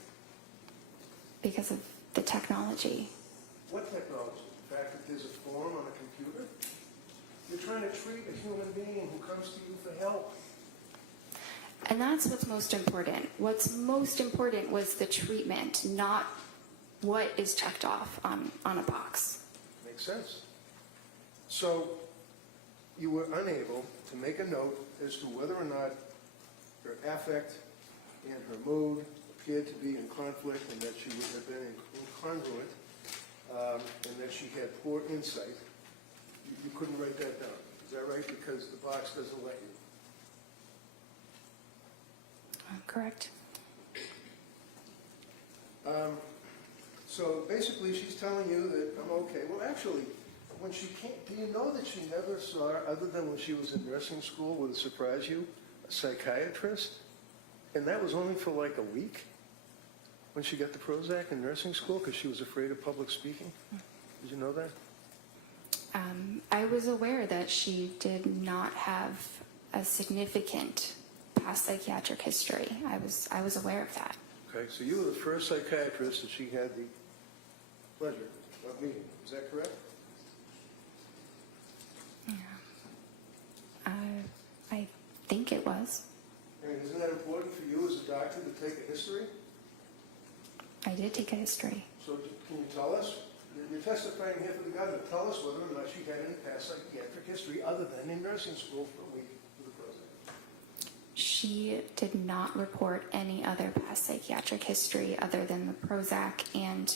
because of the technology. What technology? The fact that there's a form on a computer? You're trying to treat a human being who comes to you for help. And that's what's most important. What's most important was the treatment, not what is checked off on a box. Makes sense. So you were unable to make a note as to whether or not her affect and her mood appeared to be in conflict and that she would have been incongruent and that she had poor insight. You couldn't write that down. Is that right? Because the box doesn't let you. Correct. So basically she's telling you that I'm okay. Well, actually, when she came, do you know that she never saw, other than when she was in nursing school, would it surprise you, a psychiatrist? And that was only for like a week when she got the Prozac in nursing school because she was afraid of public speaking? Did you know that? I was aware that she did not have a significant past psychiatric history. I was aware of that. Okay, so you were the first psychiatrist that she had the pleasure of meeting. Is that correct? I think it was. And isn't that important for you as a doctor to take a history? I did take a history. So can you tell us? You're testifying here for the government. Tell us whether or not she had any past psychiatric history other than in nursing school for a week with the Prozac. She did not report any other past psychiatric history other than the Prozac and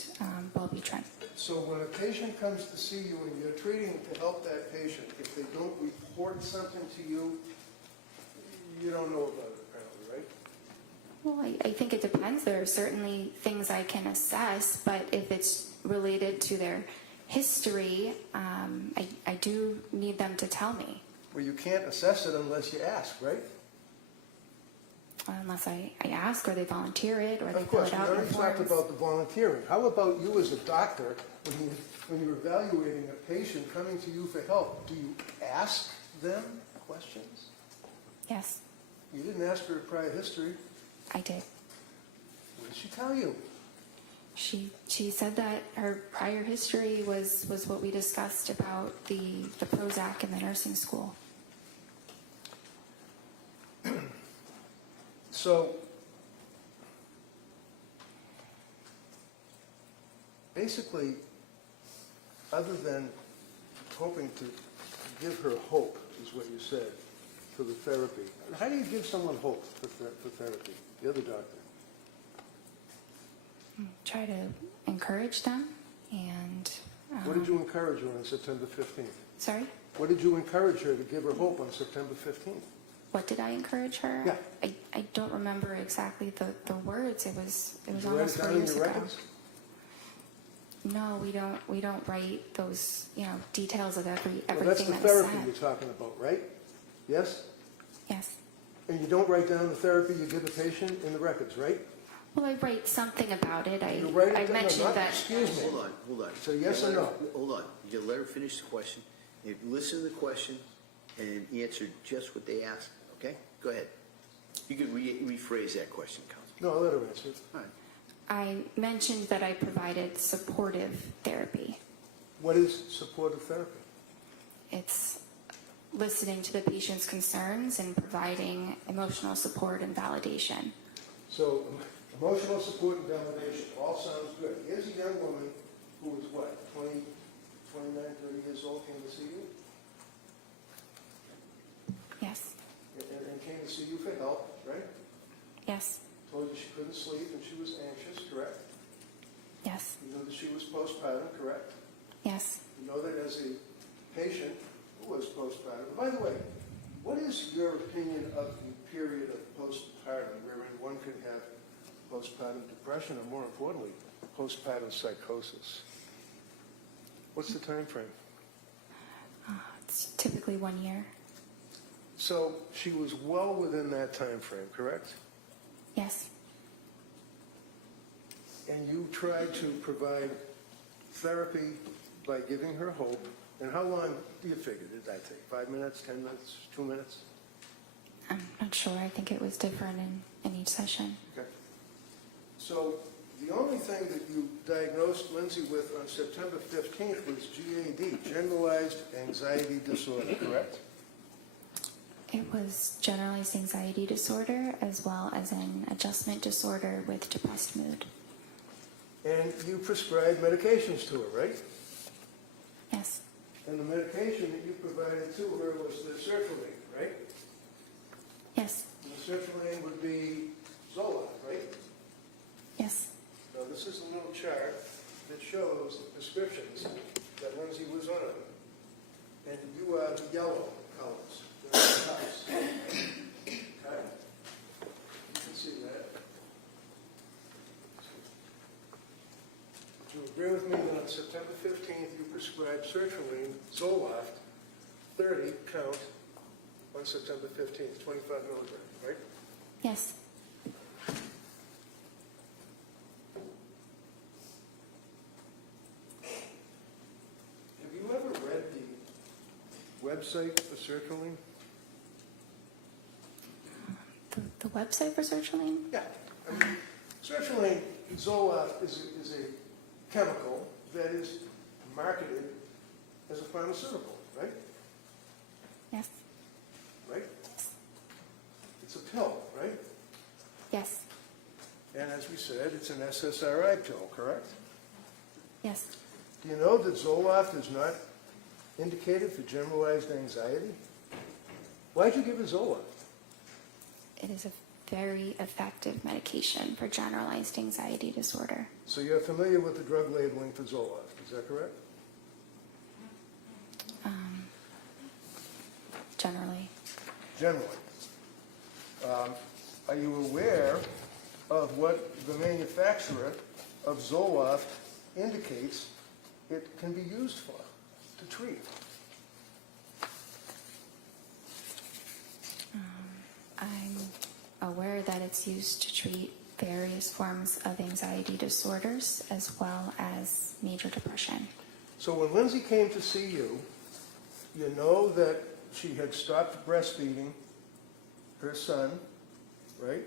Wellbutrin. So when a patient comes to see you and you're treating to help that patient, if they don't report something to you, you don't know about it apparently, right? Well, I think it depends. There are certainly things I can assess, but if it's related to their history, I do need them to tell me. Well, you can't assess it unless you ask, right? Unless I ask, or they volunteer it, or they Of fill course, it we out in already talked forms. about the volunteering. How about you as a doctor, when you're evaluating a patient coming to you for help, do you ask them questions? Yes, You didn't ask her prior history. I did. What did she tell you? She said that her prior history was what we discussed about the Prozac in the nursing school. So, basically, other than hoping to give her hope, is what you said, for the therapy. How do you give someone hope for therapy? The other doctor. Try to encourage them, and What did you encourage her on September 15th? sorry, What did you encourage her to give her hope on September 15th? what did I encourage her? Yeah. I don't remember exactly the words. It was Did you write almost it 4 down in years your ago. records? No, we don't write those details of Well, that's everything the that's therapy said. you're talking about, right? Yes? Yes. And you don't write down the therapy you give the patient in the records, right? Well, I write something about it. You write it I down. mentioned No, that. Excuse me. Hold on. So yes or no? Hold on. You let her finish the question. You listen to the question and answer just what they asked, okay? Go ahead. You could rephrase that question, Counsel. No, I'll let her answer it. All right. I mentioned that I provided supportive therapy. What is supportive therapy? It's listening to the patient's concerns and providing emotional support and validation. So emotional support and validation, all sounds good. Here's a young woman who was what, 20, 29, 30 years old, came to see you? Yes. And came to see you for help, right? Yes. Told you she couldn't sleep and she was anxious, correct? Yes. You know that she was postpartum, correct? Yes. You know that as a patient who was postpartum. By the way, what is your opinion of the period of postpartum wherein one can have postpartum depression or, more importantly, postpartum psychosis? What's the time frame? It's typically 1 year. So she was well within that time frame, correct? Yes. And you tried to provide therapy by giving her hope. And how long do you figure did that take? 5 minutes, 10 minutes, 2 minutes? I'm not sure. I think it was different in each session. Okay. So the only thing that you diagnosed Lindsay with on September 15th was GAD, generalized anxiety disorder, correct? It was generalized anxiety disorder as well as an adjustment disorder with depressed mood. And you prescribed medications to her, right? Yes. And the medication that you provided to her was the sertraline, right? Yes. And the sertraline would be Zoloft, right? Yes. Now, this is a little chart that shows the prescriptions that Lindsay was on. And you are the yellow colors. They're the cups. Okay? You can see that. Would you agree with me that on September 15th you prescribed sertraline, Zoloft, 30 count on September 15th, 25 milligrams, right? Yes. Have you ever read the website for sertraline? The website for sertraline? Yeah. I mean, sertraline, Zoloft, is a chemical that is marketed as a pharmaceutical, right? Yes. Right? It's a pill, right? Yes. And as we said, it's an SSRI pill, correct? Yes. Do you know that Zoloft is not indicated for generalized anxiety? Why'd you give her Zoloft? It is a very effective medication for generalized anxiety disorder. So you're familiar with the drug labeling for Zoloft, is that correct? Generally. Generally. Are you aware of what the manufacturer of Zoloft indicates it can be used for, to treat? I'm aware that it's used to treat various forms of anxiety disorders as well as major depression. So when Lindsay came to see you, you know that she had stopped breastfeeding her son, right?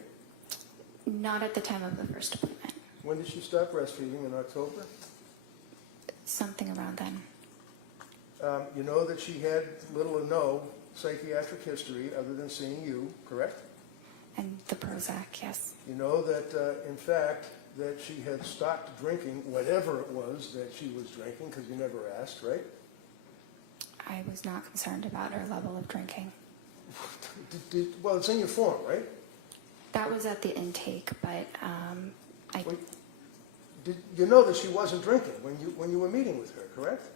Not at the time of the first appointment. When did she stop breastfeeding? In October? Something around then. You know that she had little or no psychiatric history other than seeing you, correct? And the Prozac, yes. You know that, in fact, that she had stopped drinking whatever it was that she was drinking, because you never asked, right? I was not concerned about her level of drinking. Well, it's in your form, right? That was at the intake, but Wait, you know that she wasn't drinking when you were meeting with her, correct?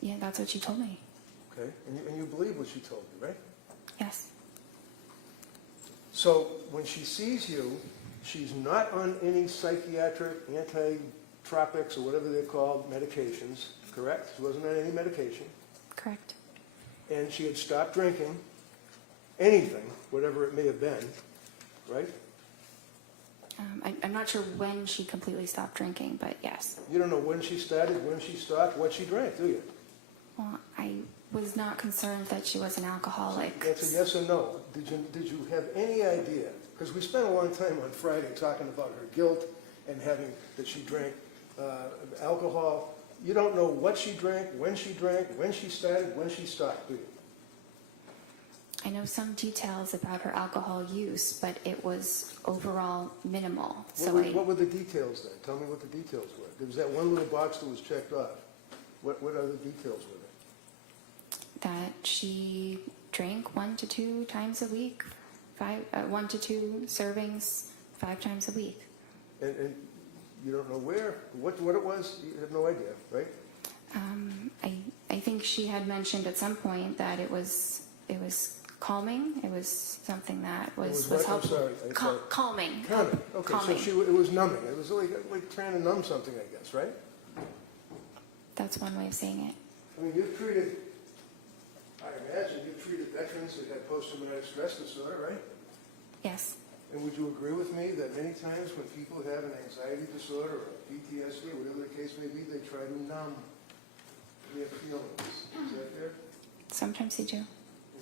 yeah, that's what she told me. Okay, and you believe what she told you, right? Yes. So when she sees you, she's not on any psychiatric, antitropics, or whatever they're called, medications, correct? She wasn't on any medication. Correct. And she had stopped drinking anything, whatever it may have been, right? I'm not sure when she completely stopped drinking, but yes. You don't know when she started, when she stopped, what she drank, do you? Well, I was not concerned that she was an alcoholic. That's a yes or no. Did you have any idea? Because we spent a long time on Friday talking about her guilt and having that she drank alcohol. You don't know what she drank, when she started, when she stopped, do you? I know some details about her alcohol use, but it was overall minimal. What were the details then? Tell me what the details were. There was that one little box that was checked off. What other details were there? That she drank 1 to 2 times a week, 1 to 2 servings 5 times a week. And you don't know where, what it was? You have no idea, right? I think she had mentioned at some point that it was calming. It was something that was what? I'm helpful. sorry. Calming. Calming. Okay, Calming. so it was numbing. It was like trying to numb something, I guess, right? That's one way of saying it. I mean, I imagine you've treated veterans that had post-traumatic stress disorder, right? Yes. And would you agree with me that many times when people have an anxiety disorder or PTSD, whatever the case may be, they try to numb their feelings? Is that fair? Sometimes they do. And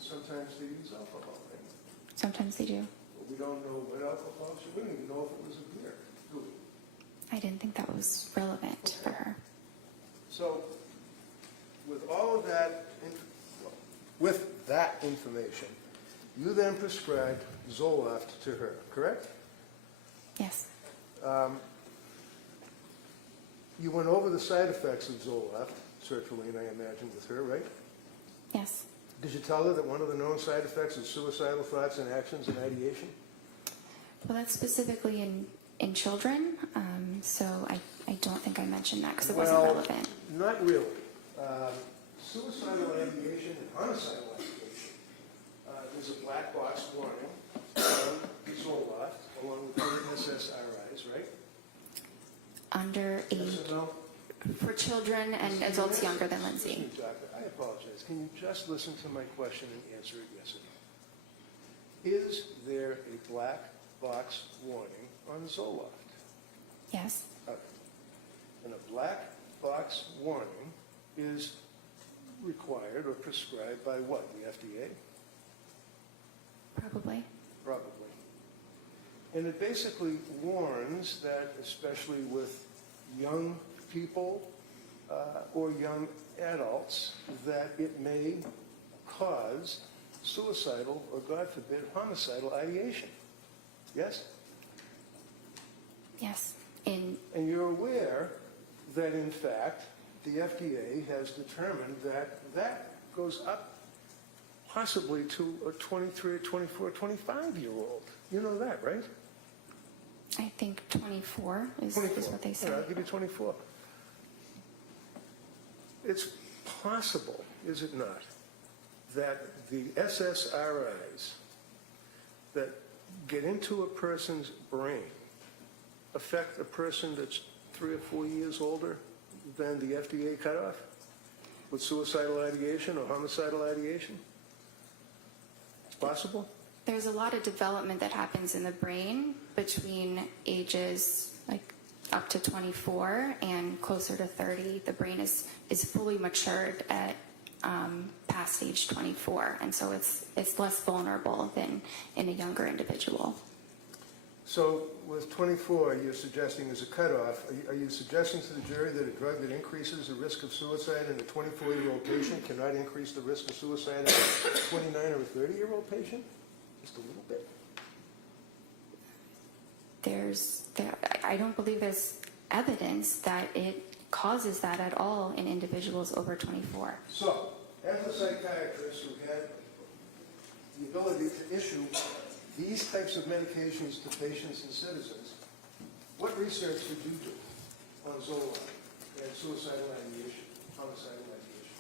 sometimes they use alcohol, right? Sometimes they do. But we don't know what alcohol. We don't even know if it was a beer, do we? I didn't think that was relevant for her. So, with all of that, with that information, you then prescribed Zoloft to her, correct? Yes. You went over the side effects of Zoloft, sertraline, I imagine, with her, right? Yes. Did you tell her that one of the known side effects is suicidal thoughts and actions and ideation? Well, that's specifically in children, so I don't think I mentioned that because it wasn't relevant. Not really. Suicidal ideation and homicidal ideation is a black box warning on Zoloft, along with other SSRIs, right? Under Yes age, or no? for children and adults younger than Lindsay. Excuse me, doctor, I apologize. Can you just listen to my question and answer it yes or no? Is there a black box warning on Zoloft? Yes. Okay. And a black box warning is required or prescribed by what? The FDA? Probably. Probably. And it basically warns that, especially with young people or young adults, that it may cause suicidal or, God forbid, homicidal ideation. Yes? Yes. And you're aware that, in fact, the FDA has determined that that goes up possibly to a 23, or 24, 25-year-old. You know that, right? I think 24 is 24. what they say. Yeah, I'll give you 24. It's possible, is it not, that the SSRIs that get into a person's brain affect a person that's 3 or 4 years older than the FDA cutoff with suicidal ideation or homicidal ideation? It's possible? There's a lot of development that happens in the brain between ages like up to 24 and closer to 30. The brain is fully matured at past age 24, and so it's less vulnerable than in a younger individual. So with 24, you're suggesting as a cutoff, are you suggesting to the jury that a drug that increases the risk of suicide in a 24-year-old patient cannot increase the risk of suicide in a 29 or a 30-year-old patient? Just a little bit. I don't believe there's evidence that it causes that at all in individuals over 24. So, as a psychiatrist who had the ability to issue these types of medications to patients and citizens, what research did you do on Zoloft and suicidal ideation, homicidal ideation?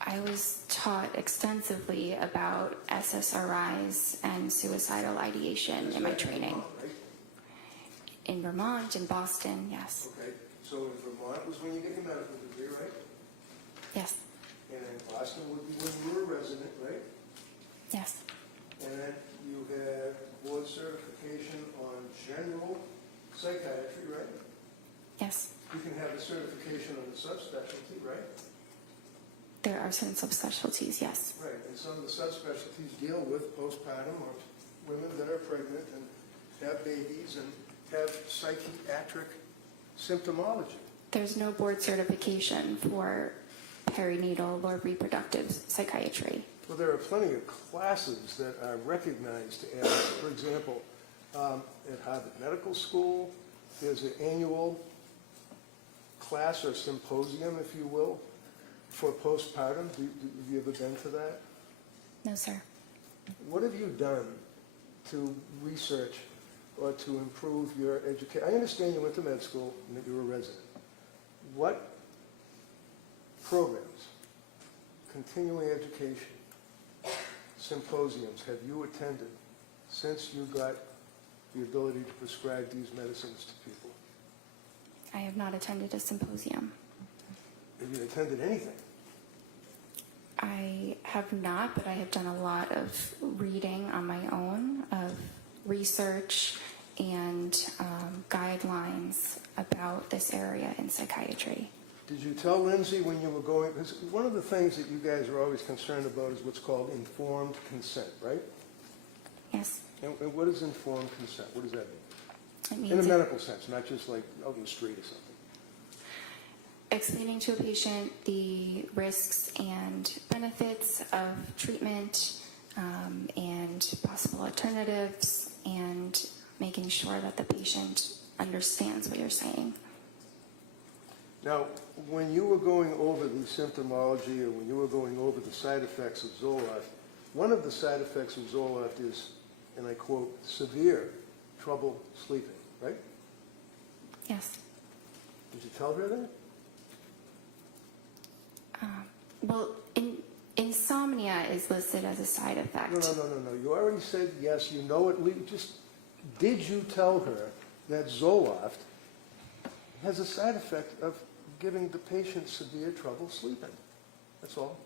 I was taught extensively about SSRIs and suicidal ideation in my training. Right? In Vermont, in Boston, yes. Okay, so in Vermont was when you get your medical degree, right? Yes, And in Boston would be when you were a resident, right? yes, And then you had board certification on general psychiatry, right? yes. You can have a certification on the subspecialty, right? There are certain subspecialties, yes. Right, and some of the subspecialties deal with postpartum or women that are pregnant and have babies and have psychiatric symptomology. There's no board certification for perinatal or reproductive psychiatry. Well, there are plenty of classes that are recognized as, for example, at Harvard Medical School, there's an annual class or symposium, if you will, for postpartum. Have you ever been to that? No, sir. What have you done to research or to improve your education? I understand you went to med school and that you were a resident. What programs, continuing education, symposiums have you attended since you got the ability to prescribe these medicines to people? I have not attended a symposium. Have you attended anything? I have not, but I have done a lot of reading on my own, of research and guidelines about this area in psychiatry. Did you tell Lindsay when you were going, because one of the things that you guys are always concerned about is what's called informed consent, right? Yes, And what is informed consent? What does that mean? it In a means medical sense, not just like out in the street or something. explaining to a patient the risks and benefits of treatment and possible alternatives, and making sure that the patient understands what you're saying. Now, when you were going over the symptomology or when you were going over the side effects of Zoloft, one of the side effects of Zoloft is, and I quote, severe trouble sleeping, right? Yes. Did you tell her that? Well, insomnia is listed as a side effect. No. You already said yes, you know it. Did you tell her that Zoloft has a side effect of giving the patient severe trouble sleeping? That's all.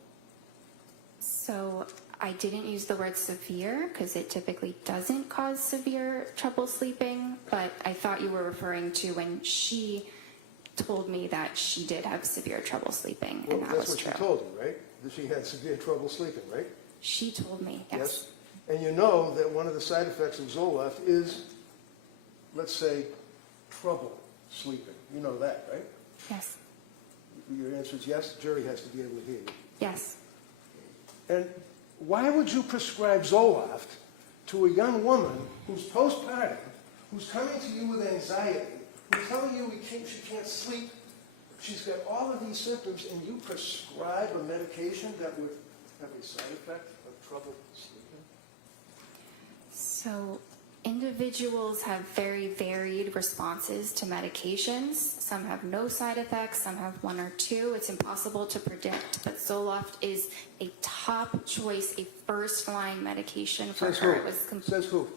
So I didn't use the word severe because it typically doesn't cause severe trouble sleeping, but I thought you were referring to when she told me that she did have severe trouble sleeping, Well, and that that's was what true. she told you, right? That she had severe trouble sleeping, right? She told me, yes. And you know that one of the side effects of Zoloft is, let's say, trouble sleeping. You know that, right? Yes. Your answer is yes. The jury has to be able to hear you. Yes. And why would you prescribe Zoloft to a young woman who's postpartum, who's coming to you with anxiety, who's telling you she can't sleep, she's got all of these symptoms, and you prescribe a medication that would have a side effect of trouble sleeping? So individuals have very varied responses to medications. Some have no side effects, some have one or two. It's impossible to predict, but Zoloft is a top choice, a first-line medication for Says her. who? It was Says who?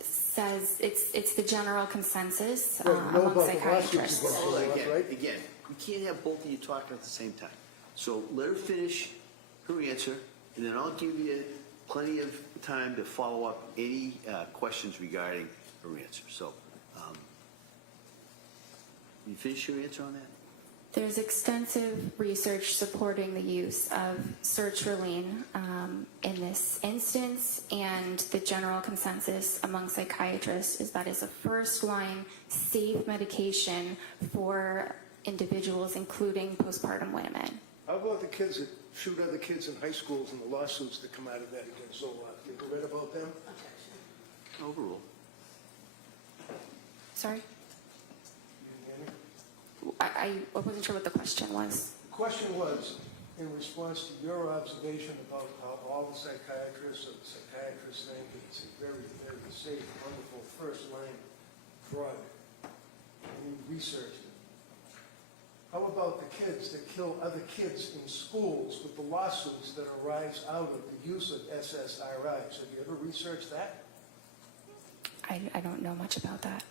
says it's the general consensus Right, we know among about the lawsuits psychiatrists. against Hold on, Right. again, we can't have both of you talking at the same time. So let her finish her answer, and then I'll give you plenty of time to follow up any questions regarding her answer. So, you finish your answer on that? There's extensive research supporting the use of sertraline in this instance, and the general consensus among psychiatrists is that is a first-line safe medication for individuals, including postpartum women. How about the kids that shoot other kids in high schools and the lawsuits that come out of that against Zoloft? You ever read about them? Overrule. Sorry? You didn't hear me? I wasn't sure what the question was. The question was, in response to your observation about how all the psychiatrists think it's a very, very safe, wonderful first-line drug, and you researched it. How about the kids that kill other kids in schools with the lawsuits that arise out of the use of SSRIs? Have you ever researched that? I don't know much about that.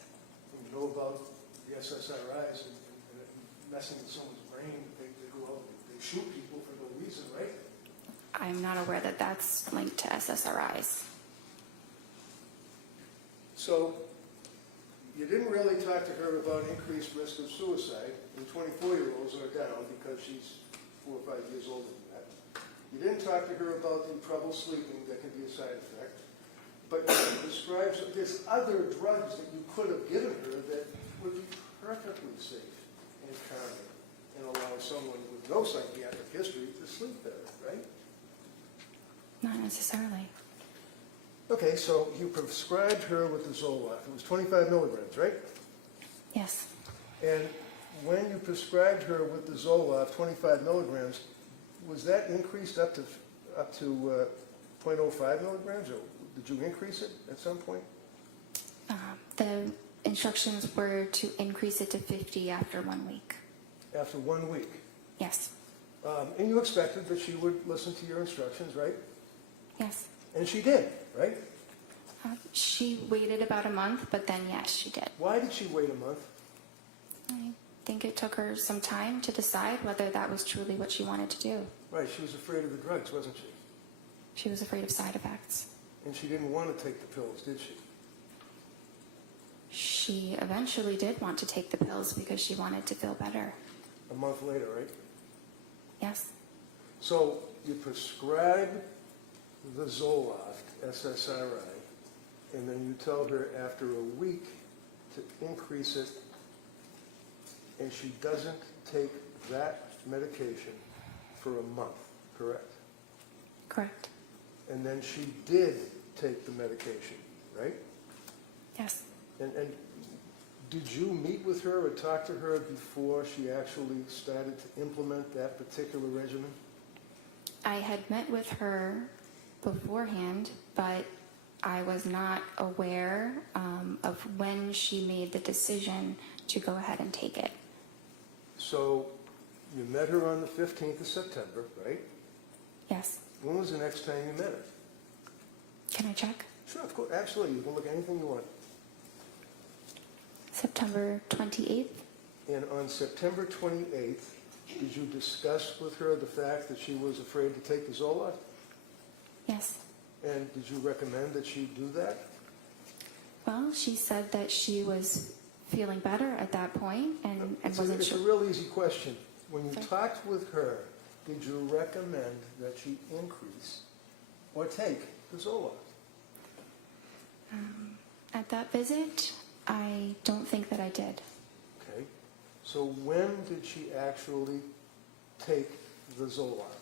You know about the SSRIs and messing with someone's brain, they go out and they shoot people for no reason, right? I'm not aware that that's linked to SSRIs. So you didn't really talk to her about increased risk of suicide in 24-year-olds are down because she's 4 or 5 years older than that. You didn't talk to her about the trouble sleeping that can be a side effect. But you described there's other drugs that you could have given her that would be perfectly safe and calming and allow someone with no psychiatric history to sleep better, right? Not necessarily. Okay, so you prescribed her with the Zoloft. It was 25 milligrams, right? Yes. And when you prescribed her with the Zoloft, 25 milligrams, was that increased up to 0.05 milligrams, or did you increase it at some point? The instructions were to increase it to 50 after 1 week. After 1 week. Yes. And you expected that she would listen to your instructions, right? Yes. And she did, right? She waited about a month, but then yes, she did. Why did she wait a month? I think it took her some time to decide whether that was truly what she wanted to do. Right, she was afraid of the drugs, wasn't she? She was afraid of side effects. And she didn't want to take the pills, did she? She eventually did want to take the pills because she wanted to feel better. A month later, right? Yes. So you prescribe the Zoloft, SSRI, and then you tell her after a week to increase it, and she doesn't take that medication for a month, correct? Correct. And then she did take the medication, right? Yes. And did you meet with her or talk to her before she actually started to implement that particular regimen? I had met with her beforehand, but I was not aware of when she made the decision to go ahead and take it. So you met her on the 15th of September, right? Yes. When was the next time you met her? Can I check? Sure, of course. Absolutely. You can look at anything you want. September 28th. And on September 28th, did you discuss with her the fact that she was afraid to take the Zoloft? Yes. And did you recommend that she do that? Well, she said that she was feeling better at that point and wasn't It's a sure. real easy question. When you Sorry? talked with her, did you recommend that she increase or take the Zoloft? At that visit, I don't think that I did. Okay. So when did she actually take the Zoloft?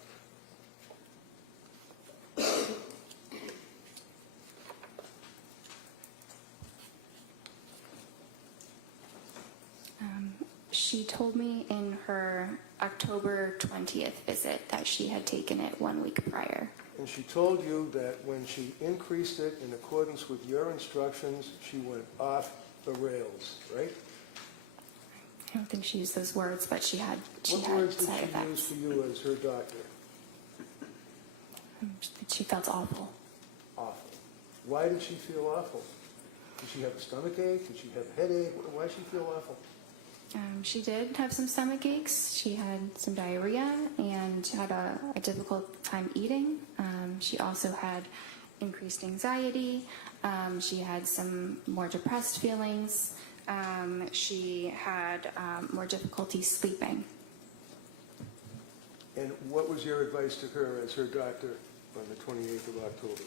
She told me in her October 20th visit that she had taken it 1 week prior. And she told you that when she increased it in accordance with your instructions, she went off the rails, right? I don't think she used those words, but she had What words did side she use effects. for you as her doctor? She felt awful. Awful. Why did she feel awful? Did she have a stomach ache? Did she have a headache? Why did she feel awful? She did have some stomach aches. She had some diarrhea and had a difficult time eating. She also had increased anxiety. She had some more depressed feelings. She had more difficulty sleeping. And what was your advice to her as her doctor on the 28th of October,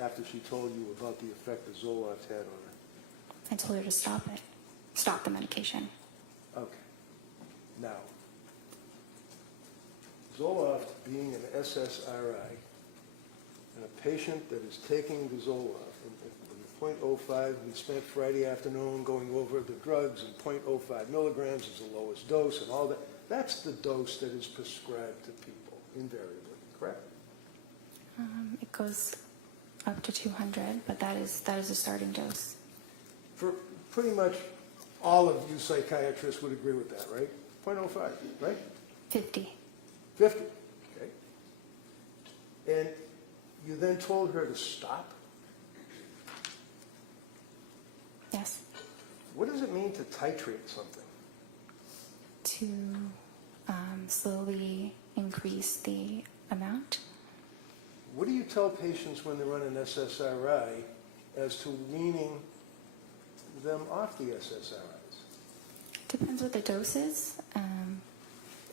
after she told you about the effect that Zoloft had on her? I told her to stop it, stop the medication. Okay. Now, Zoloft being an SSRI, and a patient that is taking the Zoloft, and 0.05, we spent Friday afternoon going over the drugs, and 0.05 milligrams is the lowest dose, and all that. That's the dose that is prescribed to people, invariably, correct? It goes up to 200, but that is a starting dose. For pretty much all of you psychiatrists would agree with that, right? 0.05, right? 50. 50, okay. And you then told her to stop? Yes. What does it mean to titrate something? To slowly increase the amount. What do you tell patients when they're on an SSRI as to weaning them off the SSRIs? Depends what the dose is.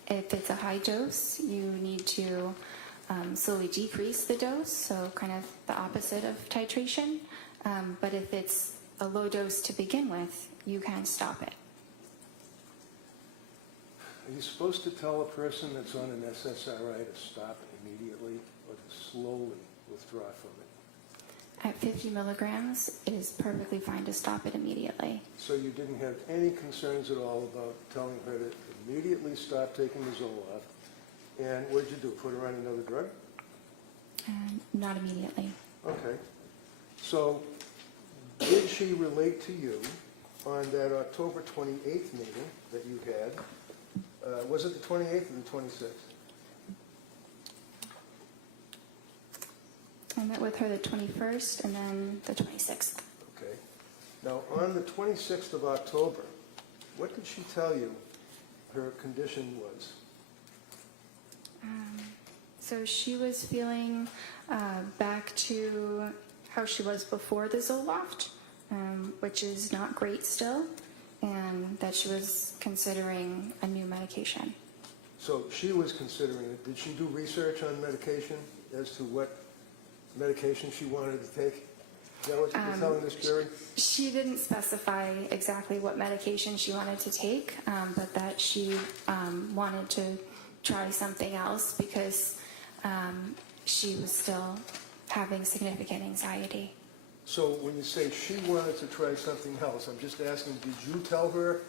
If it's a high dose, you need to slowly decrease the dose, so kind of the opposite of titration. But if it's a low dose to begin with, you can stop it. Are you supposed to tell a person that's on an SSRI to stop immediately or to slowly withdraw from it? At 50 milligrams, it is perfectly fine to stop it immediately. So you didn't have any concerns at all about telling her to immediately stop taking the Zoloft. And what did you do, put her on another drug? Not immediately. Okay. So did she relate to you on that October 28th meeting that you had? Was it the 28th or the 26th? I met with her the 21st and then the 26th. Okay. Now, on the 26th of October, what did she tell you her condition was? So she was feeling back to how she was before the Zoloft, which is not great still, and that she was considering a new medication. So she was considering it. Did she do research on medication as to what medication she wanted to take? Is that what you're telling this jury? She didn't specify exactly what medication she wanted to take, but that she wanted to try something else because she was still having significant anxiety. So when you say she wanted to try something else, I'm just asking, did you tell her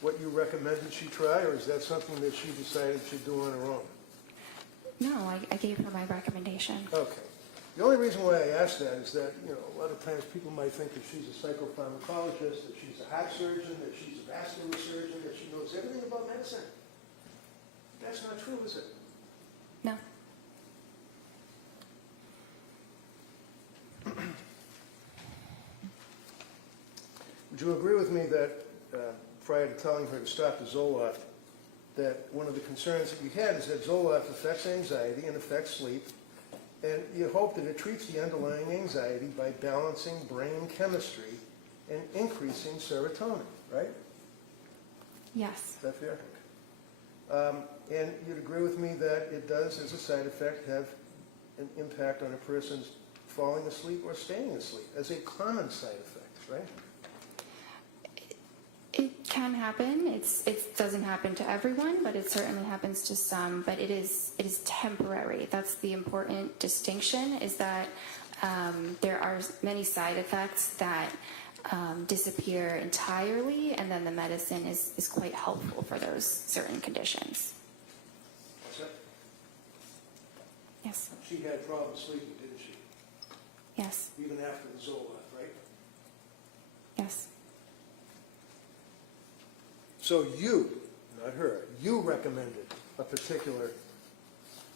what you recommended she try, or is that something that she decided she'd do on her own? No, I gave her my recommendation. Okay. The only reason why I ask that is that, you know, a lot of times people might think that she's a psychopharmacologist, that she's a heart surgeon, that she's a vascular surgeon, that she knows everything about medicine. That's not true, is it? No. Would you agree with me that prior to telling her to stop the Zoloft, that one of the concerns that you had is that Zoloft affects anxiety and affects sleep, and you hope that it treats the underlying anxiety by balancing brain chemistry and increasing serotonin, right? Yes. Is that fair? And you'd agree with me that it does, as a side effect, have an impact on a person's falling asleep or staying asleep, as a common side effect, right? It can happen. It doesn't happen to everyone, but it certainly happens to some. But it is temporary. That's the important distinction, is that there are many side effects that disappear entirely, and then the medicine is quite helpful for those certain conditions. What's that? Yes. She had problems sleeping, didn't she? Yes. Even after the Zoloft, right? Yes. So you, not her, you recommended a particular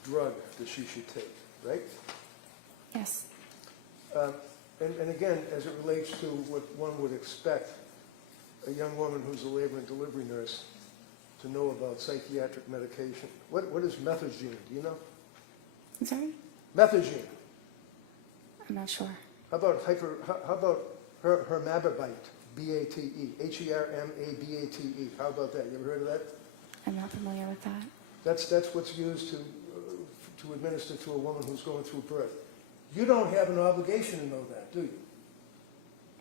drug that she should take, right? Yes. And again, as it relates to what one would expect a young woman who's a labor and delivery nurse to know about psychiatric medication. What is methazine? Do you know? I'm sorry? Methazine. I'm not sure. How about hermababate? B-A-T-E. H-E-R-M-A-B-A-T-E. How about that? You ever heard of that? I'm not familiar with that. That's what's used to administer to a woman who's going through birth. You don't have an obligation to know that, do you?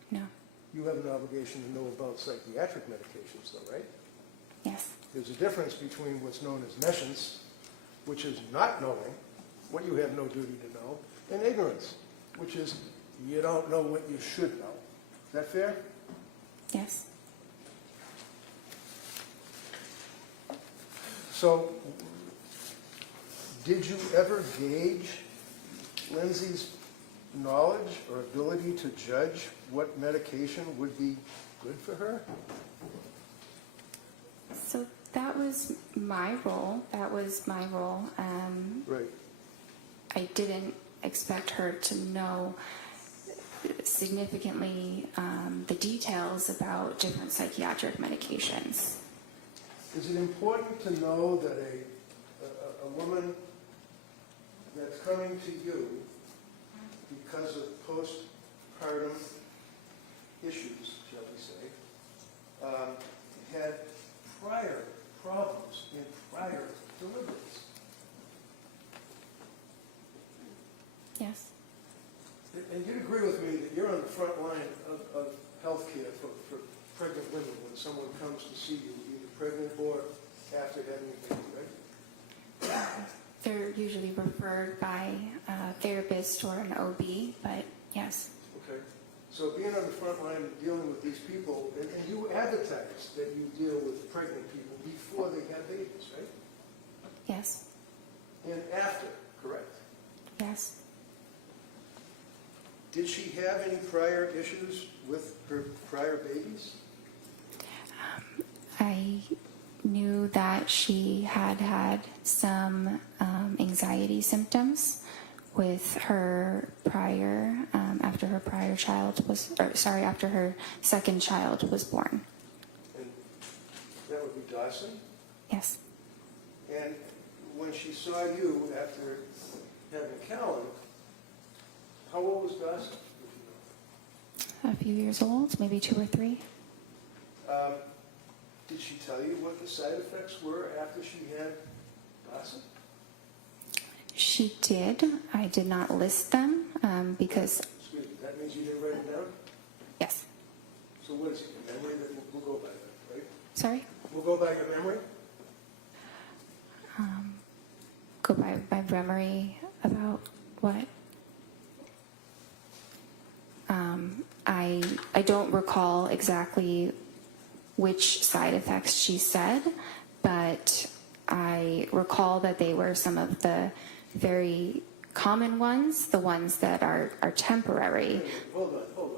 No. You have an obligation to know about psychiatric medications, though, right? Yes. There's a difference between what's known as nescience, which is not knowing what you have no duty to know, and ignorance, which is you don't know what you should know. Is that fair? Yes. So, did you ever gauge Lindsay's knowledge or ability to judge what medication would be good for her? So that was my role. Right. I didn't expect her to know significantly the details about different psychiatric medications. Is it important to know that a woman that's coming to you because of postpartum issues, shall we say, had prior problems in prior deliveries? Yes. And you'd agree with me that you're on the front line of healthcare for pregnant women when someone comes to see you, either pregnant or after having a baby, right? They're usually referred by a therapist or an OB, but yes. Okay. So being on the front line and dealing with these people, and you advertise that you deal with pregnant people before they have babies, right? Yes. And after, correct? Yes. Did she have any prior issues with her prior babies? I knew that she had some anxiety symptoms with her prior, after her second child was born. And that would be Dawson? Yes. And when she saw you after having Callan, how old was Dawson? A few years old, maybe 2 or 3. Did she tell you what the side effects were after she had Dawson? She did. I did not list them because, Excuse me, that means you didn't write them down? yes. So what is it, your memory that we'll go by that, right? Sorry? We'll go by your memory? Go by my memory about what? I don't recall exactly which side effects she said, but I recall that they were some of the very common ones, the ones that are temporary. Hold on.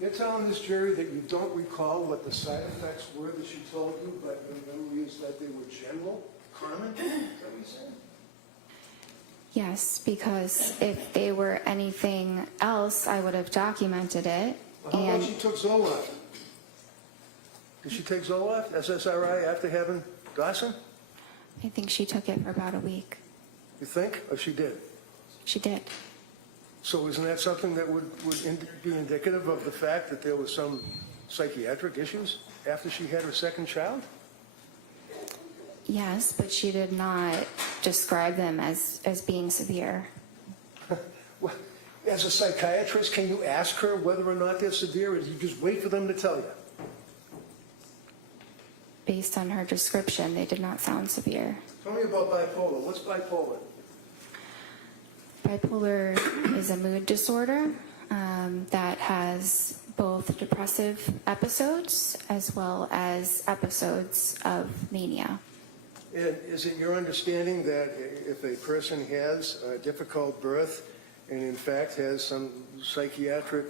You're telling this jury that you don't recall what the side effects were that she told you, but your memory is that they were general, common? Is that what you're saying? Yes, because if they were anything else, I would have documented it. Well, how about she took Zoloft? Did she take Zoloft, SSRI, after having Dawson? I think she took it for about a week. You think? Or she did? She did. So isn't that something that would be indicative of the fact that there was some psychiatric issues after she had her second child? Yes, but she did not describe them as being severe. Well, as a psychiatrist, can you ask her whether or not they're severe, or do you just wait for them to tell you? Based on her description, they did not sound severe. Tell me about bipolar. What's bipolar? Bipolar is a mood disorder that has both depressive episodes as well as episodes of mania. And is it your understanding that if a person has a difficult birth and in fact has some psychiatric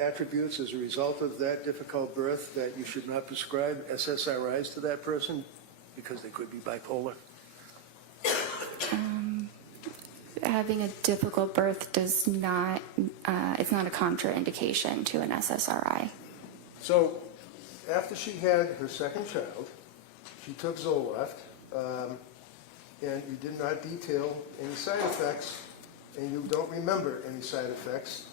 attributes as a result of that difficult birth, that you should not prescribe SSRIs to that person because they could be bipolar? having a difficult birth does not, it's not a contraindication to an SSRI. So after she had her second child, she took Zoloft, and you did not detail any side effects, and you don't remember any side effects.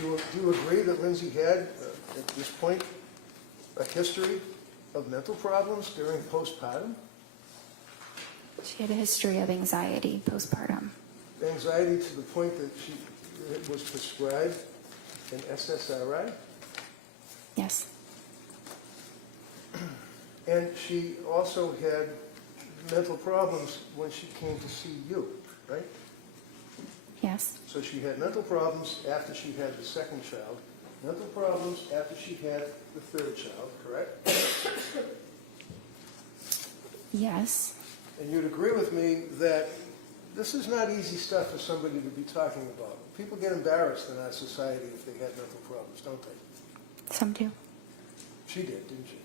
Do you agree that Lindsay had, at this point, a history of mental problems during postpartum? She had a history of anxiety postpartum. Anxiety to the point that she was prescribed an SSRI? Yes. And she also had mental problems when she came to see you, right? Yes. So she had mental problems after she had the second child, mental problems after she had the third child, correct? Yes. And you'd agree with me that this is not easy stuff for somebody to be talking about. People get embarrassed in our society if they had mental problems, don't they? Some do. She did, didn't she?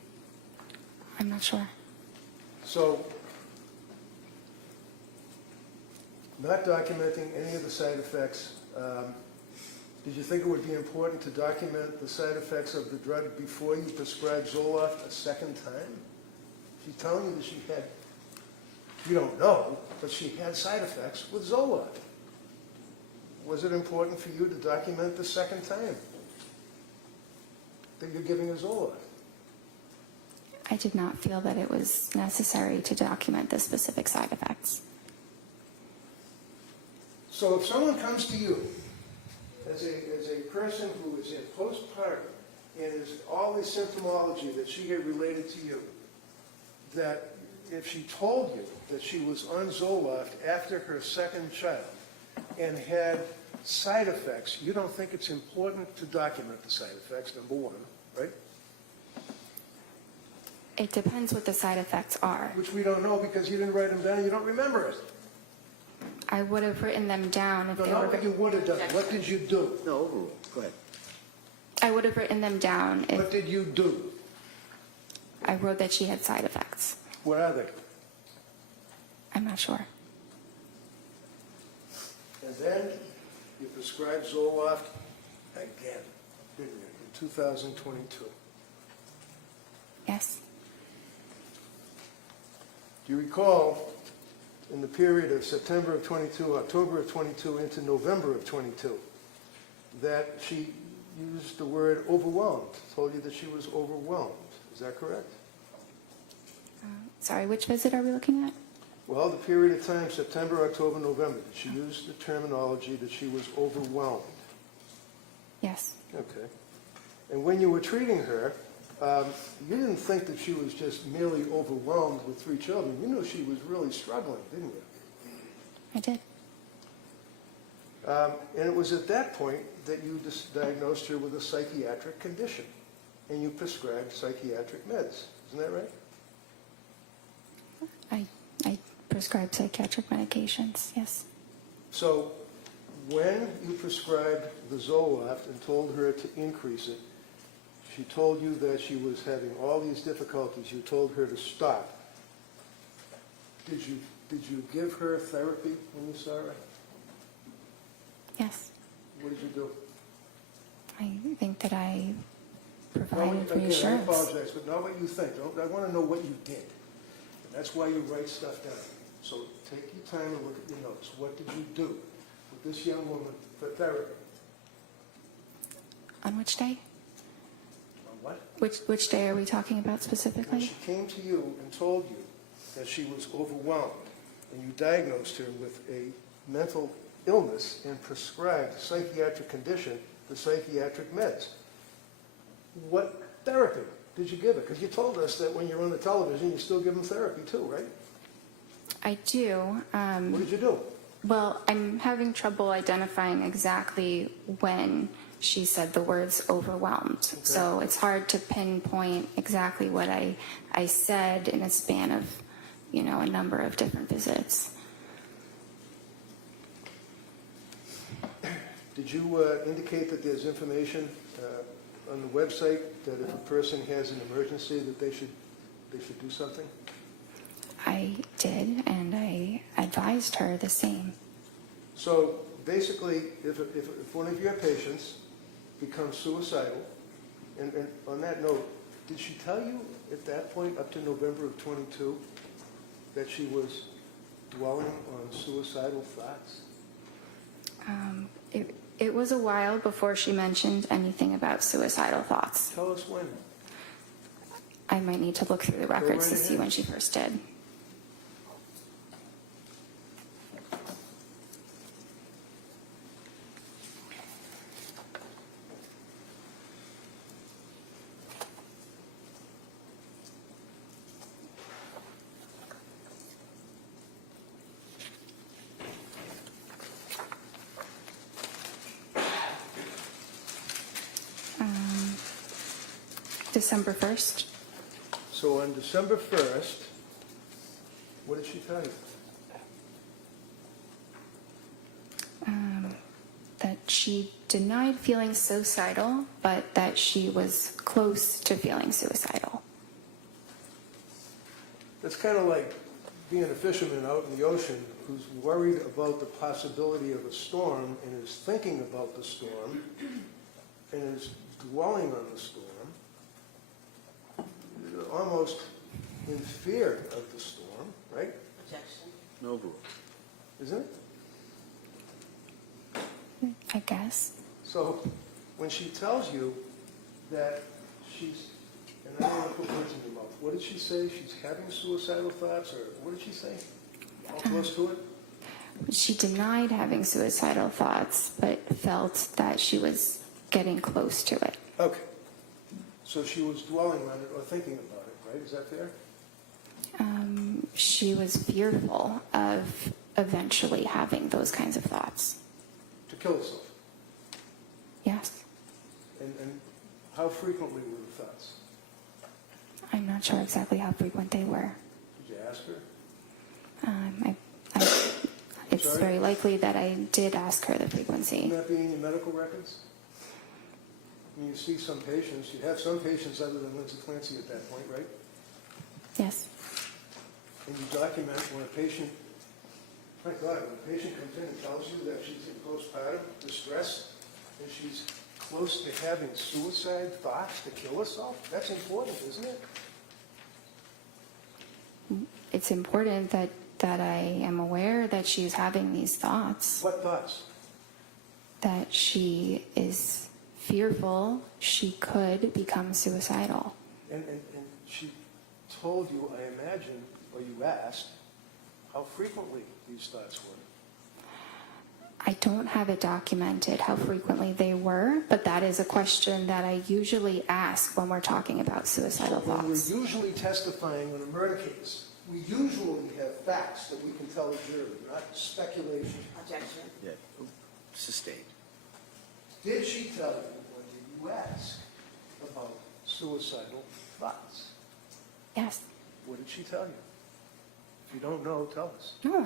I'm not sure. So, not documenting any of the side effects, did you think it would be important to document the side effects of the drug before you prescribed Zoloft a second time? She's telling you that she had, you don't know, but she had side effects with Zoloft. Was it important for you to document the second time that you're giving her Zoloft? I did not feel that it was necessary to document the specific side effects. So if someone comes to you as a person who is in postpartum and is all the symptomology that she had related to you, that if she told you that she was on Zoloft after her second child and had side effects, you don't think it's important to document the side effects, number one, right? It depends what the side effects are. Which we don't know because you didn't write them down, you don't remember it. I would have written them down if No, they not were. what you would have done. What did you do? No, overrule. Go ahead. I would have written them down if What did you do? I wrote that she had side effects. What are they? I'm not sure. And then you prescribed Zoloft again, didn't you, in 2022? Yes. Do you recall in the period of September of 22, October of 22 into November of 22 that she used the word overwhelmed, told you that she was overwhelmed? Is that correct? Sorry, which visit are we looking at? Well, the period of time, September, October, November, did she use the terminology that she was overwhelmed? Yes. Okay. And when you were treating her, you didn't think that she was just merely overwhelmed with 3 children. You knew she was really struggling, didn't you? I did. And it was at that point that you diagnosed her with a psychiatric condition, and you prescribed psychiatric meds. Isn't that right? I prescribed psychiatric medications, yes. So when you prescribed the Zoloft and told her to increase it, she told you that she was having all these difficulties. You told her to stop. Did you give her therapy when you saw her? Yes. What did you do? I think that I Again, provided I reassurance. apologize, but not what you think. I want to know what you did. And that's why you write stuff down. So take your time and look at your notes. What did you do with this young woman for therapy? On which day? On what? Which day are we talking about When specifically? she came to you and told you that she was overwhelmed, and you diagnosed her with a mental illness and prescribed a psychiatric condition, the psychiatric meds, what therapy did you give her? Because you told us that when you're on the television, you still give them therapy too, right? I do. What did you do? Well, I'm having trouble identifying exactly when she said the words overwhelmed. So it's hard to pinpoint exactly what I said in a span of, a number of different visits. Did you indicate that there's information on the website that if a person has an emergency that they should do something? I did, and I advised her the same. So basically, if one of your patients becomes suicidal, and on that note, did she tell you at that point, up to November of 22, that she was dwelling on suicidal thoughts? It was a while before she mentioned anything about suicidal thoughts. Tell us when. I might need to look through the records to right see ahead. when she first did. December 1st. So on December 1st, what did she tell you? That she denied feeling suicidal, but that she was close to feeling suicidal. That's kind of like being a fisherman out in the ocean who's worried about the possibility of a storm and is thinking about the storm and is dwelling on the storm, almost in fear of the storm, right? No rule. Isn't it? I guess. So when she tells you that she's, and I don't want to put words in your mouth, what did she say? She's having suicidal thoughts, or what did she say? All close to it? She denied having suicidal thoughts, but felt that she was getting close to it. Okay. So she was dwelling on it or thinking about it, right? Is that fair? She was fearful of eventually having those kinds of thoughts. To kill herself. Yes. And how frequently were the thoughts? I'm not sure exactly how frequent they were. Did you ask her? It's Sorry? very likely that I did ask her the frequency. Wouldn't that be in your medical records? When you see some patients, you have some patients other than Lindsay Clancy at that point, right? Yes. And you document when a patient, my God, when a patient comes in and tells you that she's in postpartum distress and she's close to having suicide thoughts to kill herself, that's important, isn't it? It's important that I am aware that she's having these thoughts, What thoughts? that she is fearful she could become suicidal. And she told you, I imagine, or you asked, how frequently these thoughts were. I don't have it documented how frequently they were, but that is a question that I usually ask when we're talking about suicidal When we're thoughts. usually testifying on a murder case, we usually have facts that we can tell the jury, not speculation. Objection. Yeah, sustained. Did she tell you, or did you ask about suicidal thoughts? Yes. What did she tell you? If you don't know, tell us. No,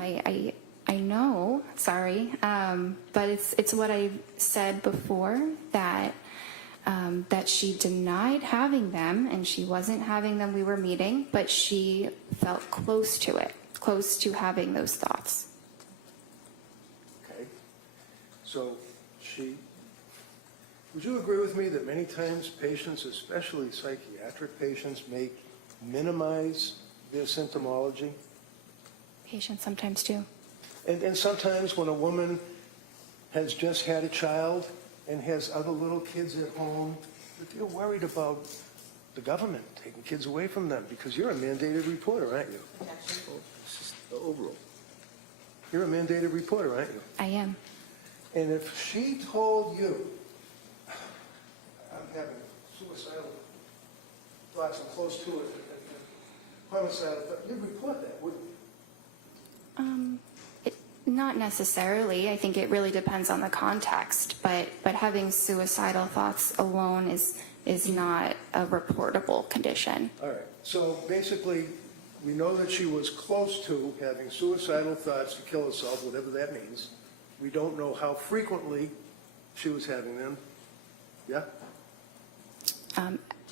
I know, sorry, but it's what I said before, that she denied having them, and she wasn't having them, we were meeting, but she felt close to it, close to having those thoughts. Okay? So would you agree with me that many times patients, especially psychiatric patients, may minimize their symptomology? Patients sometimes do. And sometimes when a woman has just had a child and has other little kids at home, they're worried about the government taking kids away from them because you're a mandated reporter, aren't you? Objection. Overall. You're a mandated reporter, aren't you? I am. And if she told you, I'm having suicidal thoughts, I'm close to it, homicidal thoughts, you'd report that, wouldn't you? Not necessarily. I think it really depends on the context, but having suicidal thoughts alone is not a reportable condition. All right. So basically, we know that she was close to having suicidal thoughts to kill herself, whatever that means. We don't know how frequently she was having them. Yeah?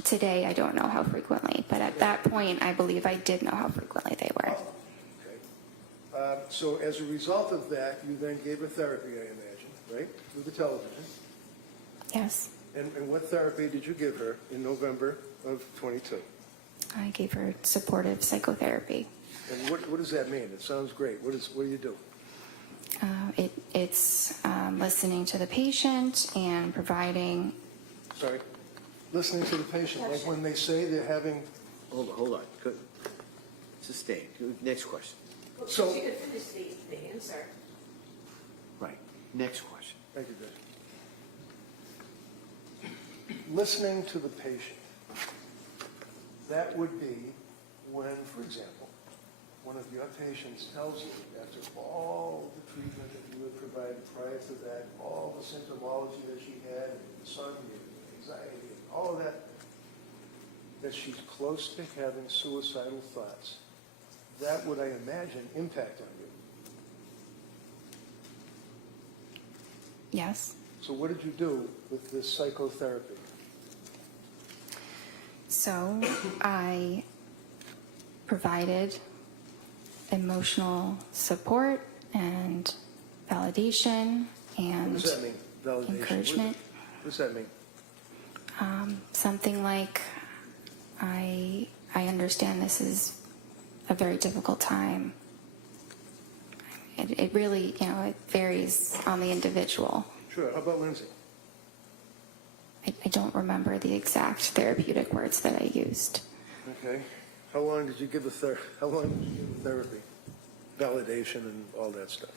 Today, I don't know how frequently, but at that point, I believe I did know how frequently they were. Okay. So as a result of that, you then gave her therapy, I imagine, right? Through the television. Yes. And what therapy did you give her in November of 22? I gave her supportive psychotherapy. And what does that mean? It sounds great. What do you do? It's listening to the patient and providing. Sorry? Listening to the patient, like when they say they're having. Hold on. Good. Sustain. Next question. So. She could finish the answer. Right. Next question. Thank you, Judge. Listening to the patient. That would be when, for example, one of your patients tells you, after all the treatment that you had provided prior to that, all the symptomology that she had, insomnia, anxiety, and all of that she's close to having suicidal thoughts. That would, I imagine, impact on you. Yes. So what did you do with this psychotherapy? So I provided emotional support and validation and What does that mean? Validation. encouragement. What does that mean? Something like, I understand this is a very difficult time. It really, it varies on the individual. Sure. How about Lindsay? I don't remember the exact therapeutic words that I used. Okay. How long did you give the therapy? Validation and all that stuff?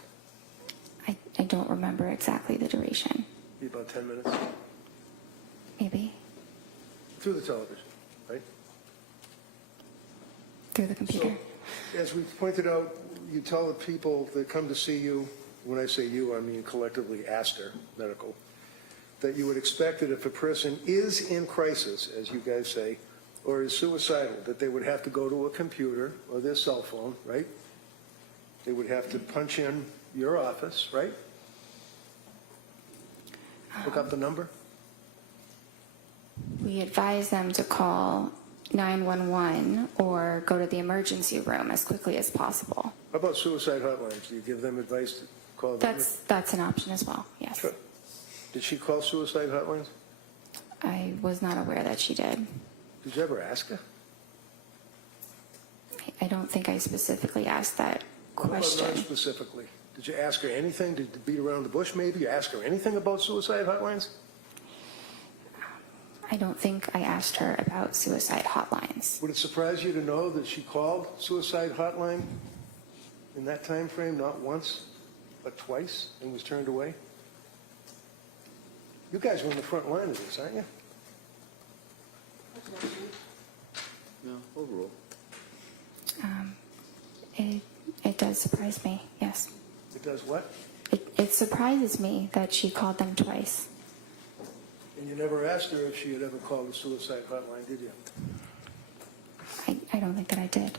I don't remember exactly the duration. Be about 10 minutes? Maybe. Through the television, right? Through the computer. So, as we pointed out, you tell the people that come to see you, when I say you, I mean collectively Astor Medical, that you would expect that if a person is in crisis, as you guys say, or is suicidal, that they would have to go to a computer or their cell phone, right? They would have to punch in your office, right? Look up the number. We advise them to call 911 or go to the emergency room as quickly as possible. How about suicide hotlines? Do you give them advice to call them? That's an option as well, yes. Sure. Did she call suicide hotlines? I was not aware that she did. Did you ever ask her? I don't think I specifically asked that question. Not specifically. Did you ask her anything? Did you beat around the bush maybe? You ask her anything about suicide hotlines? I don't think I asked her about suicide hotlines. Would it surprise you to know that she called suicide hotline in that time frame, not once, but twice, and was turned away? You guys were in the front line of this, aren't you? No, overall. It does surprise me, yes. It does what? It surprises me that she called them twice. And you never asked her if she had ever called the suicide hotline, did you? I don't think that I did.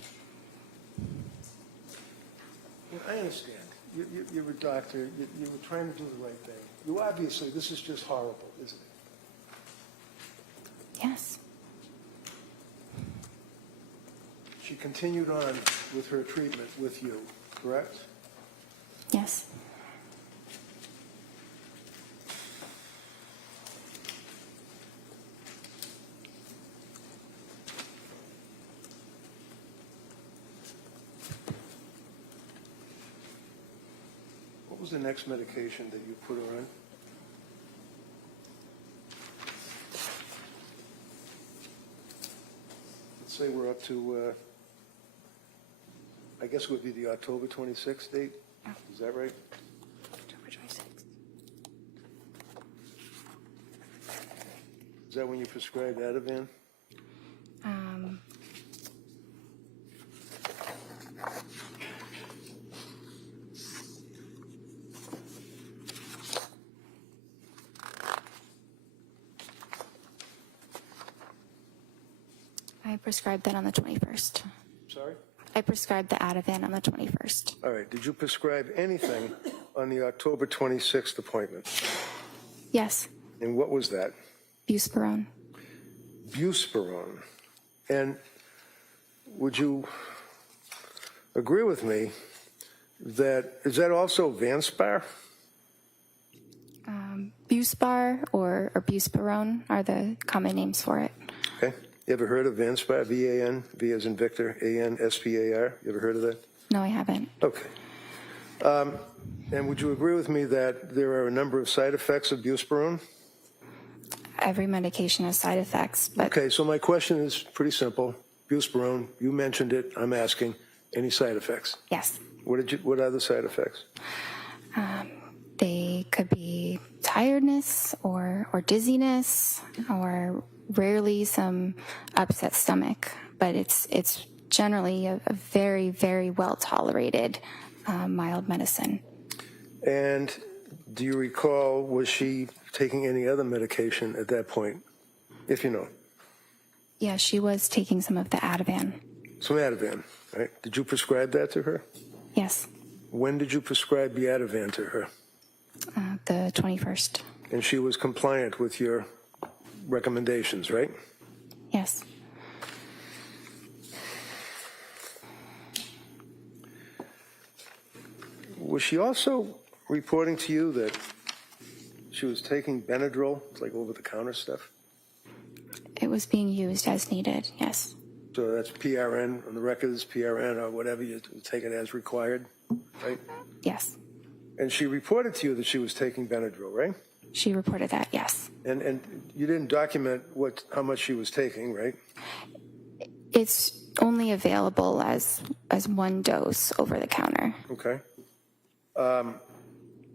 Well, I understand. You're a doctor. You were trying to do the right thing. You obviously, this is just horrible, isn't it? Yes. She continued on with her treatment with you, correct? Yes. What was the next medication that you put her on? Let's say we're up to, I guess it would be the October 26th date. Is that right? October 26th. Is that when you prescribed Ativan? I prescribed that on the 21st. Sorry? I prescribed the Ativan on the 21st. All right. Did you prescribe anything on the October 26th appointment? Yes. And what was that? Buspirone. Buspirone. And would you agree with me is that also Vanspar? Buspar or buspirone are the common names for it. Okay. You ever heard of Vanspar? V-A-N, V as in Victor, A-N-S-P-A-R? You ever heard of that? No, I haven't. Okay. And would you agree with me that there are a number of side effects of buspirone? Every medication has side effects, but Okay, so my question is pretty simple. Buspirone, you mentioned it, I'm asking, any side effects? yes, What are the side effects? they could be tiredness or dizziness or rarely some upset stomach, but it's generally a very, very well tolerated mild medicine. And do you recall, was she taking any other medication at that point, if you know? Yeah, she was taking some of the Ativan. Some Ativan, right? Did you prescribe that to her? Yes, When did you prescribe the Ativan to her? the 21st. And she was compliant with your recommendations, right? Yes. Was she also reporting to you that she was taking Benadryl, like over-the-counter stuff? It was being used as needed, yes. So that's PRN, on the records, PRN or whatever, you take it as required, right? Yes. And she reported to you that she was taking Benadryl, right? She reported that, yes. And you didn't document how much she was taking, right? It's only available as one dose over the counter. Okay.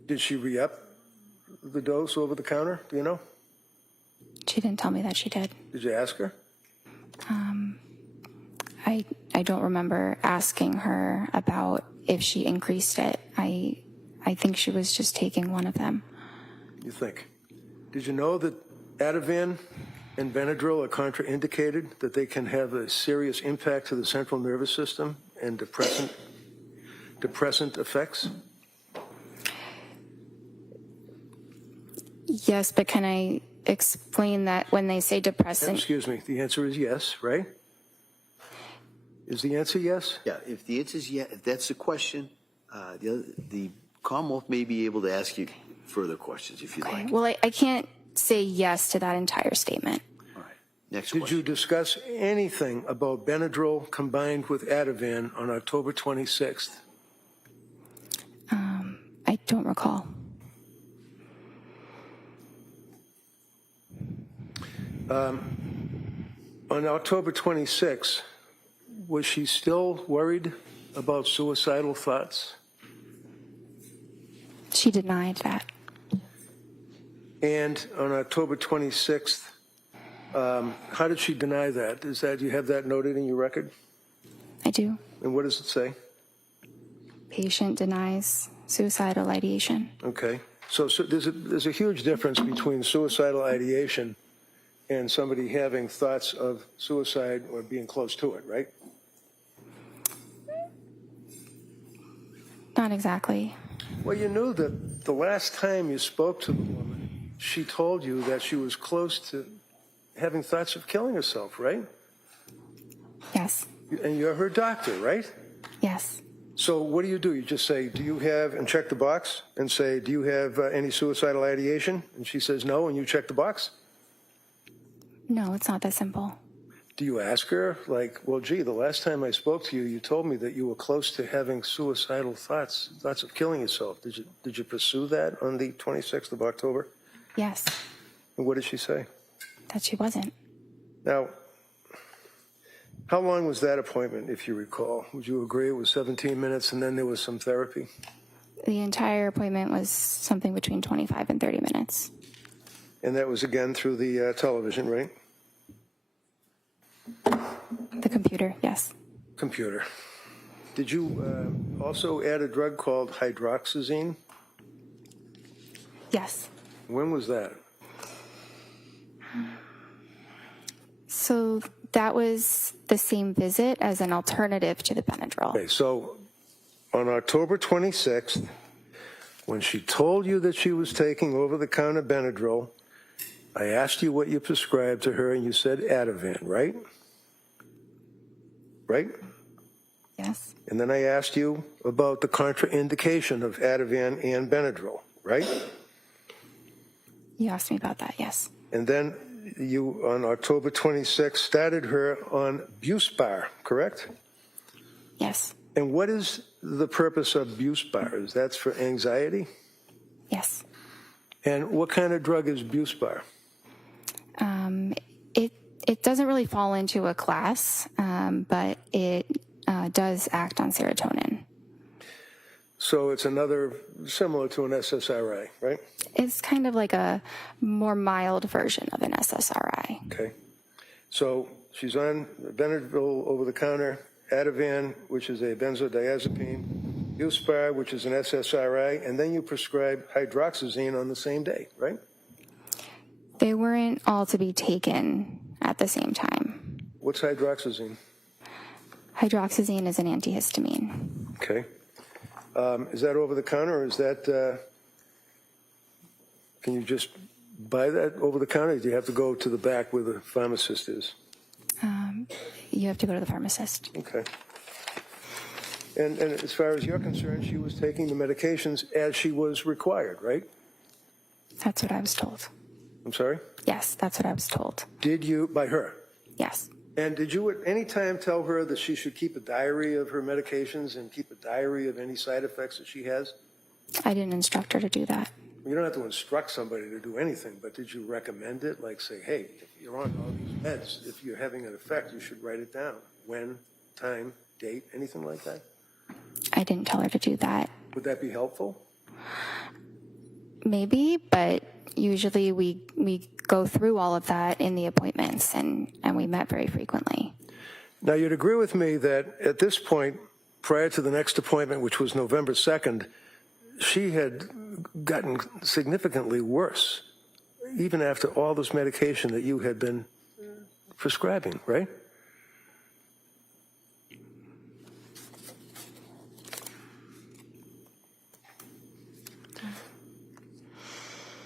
Did she re-up the dose over the counter? Do you know? She didn't tell me that she did. Did you ask her? I don't remember asking her about if she increased it. I think she was just taking one of them. You think? Did you know that Ativan and Benadryl are contraindicated, that they can have a serious impact to the central nervous system and depressant effects? Yes, but can I explain that when they say depressant? Excuse me, the answer is yes, right? Is the answer yes? Yeah, if the answer is yes, if that's the question, the Commonwealth may be able to ask you further questions if you'd like. Well, I can't say yes to that entire statement. All right, next Did question. you discuss anything about Benadryl combined with Ativan on October 26th? I don't recall. On October 26th, was she still worried about suicidal thoughts? She denied that. And on October 26th, how did she deny that? Do you have that noted in your record? I do. And what does it say? Patient denies suicidal ideation. Okay. So there's a huge difference between suicidal ideation and somebody having thoughts of suicide or being close to it, right? Not exactly. Well, you knew that the last time you spoke to the woman, she told you that she was close to having thoughts of killing herself, right? Yes. And you're her doctor, right? Yes. So what do? You just say, do you have, and check the box, and say, do you have any suicidal ideation? And she says no, and you check the box? No, it's not that simple. Do you ask her, like, well, gee, the last time I spoke to you, you told me that you were close to having suicidal thoughts of killing yourself. Did you pursue that on the 26th of October? Yes. And what did she say? That she wasn't. Now, how long was that appointment, if you recall? Would you agree it was 17 minutes and then there was some therapy? The entire appointment was something between 25 and 30 minutes. And that was again through the television, right? The computer, yes. Computer. Did you also add a drug called hydroxyzine? Yes. When was that? So that was the same visit as an alternative to the Benadryl. Okay, so on October 26th, when she told you that she was taking over-the-counter Benadryl, I asked you what you prescribed to her, and you said Ativan, right? Right? Yes. And then I asked you about the contraindication of Ativan and Benadryl, right? You asked me about that, yes. And then you, on October 26th, started her on Buspar, correct? Yes. And what is the purpose of Buspar? Is that for anxiety? Yes. And what kind of drug is Buspar? It doesn't really fall into a class, but it does act on serotonin. So it's another, similar to an SSRI, right? It's kind of like a more mild version of an SSRI. Okay. So she's on Benadryl over-the-counter, Ativan, which is a benzodiazepine, Buspar, which is an SSRI, and then you prescribe hydroxyzine on the same day, right? They weren't all to be taken at the same time. What's hydroxyzine? Hydroxyzine is an antihistamine. Okay. Is that over-the-counter, or is that, can you just buy that over-the-counter, or do you have to go to the back where the pharmacist is? You have to go to the pharmacist. Okay. And as far as you're concerned, she was taking the medications as she was required, right? That's what I was told. I'm sorry? Yes, that's what I was told. Did you, by her? Yes. And did you at any time tell her that she should keep a diary of her medications and keep a diary of any side effects that she has? I didn't instruct her to do that. You don't have to instruct somebody to do anything, but did you recommend it? Like say, hey, if you're on all these meds, if you're having an effect, you should write it down. When, time, date, anything like that? I didn't tell her to do that. Would that be helpful? Maybe, but usually we go through all of that in the appointments, and we met very frequently. Now, you'd agree with me that at this point, prior to the next appointment, which was November 2nd, she had gotten significantly worse, even after all this medication that you had been prescribing, right?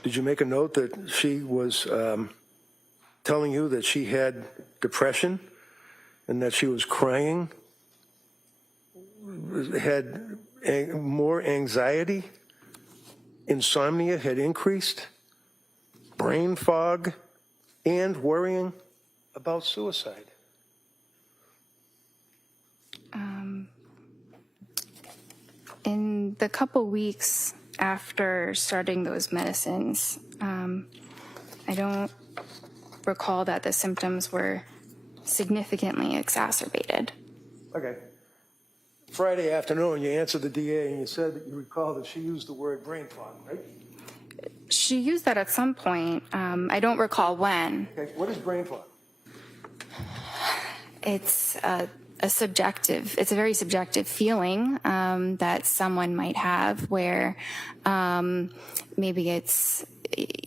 Did you make a note that she was telling you that she had depression and that she was crying, had more anxiety, insomnia had increased, brain fog, and worrying about suicide? In the couple weeks after starting those medicines, I don't recall that the symptoms were significantly exacerbated. Okay. Friday afternoon, you answered the DA and you said that you recall that she used the word brain fog, right? She used that at some point. I don't recall when. Okay. What is brain fog? It's it's a very subjective feeling that someone might have where maybe it's,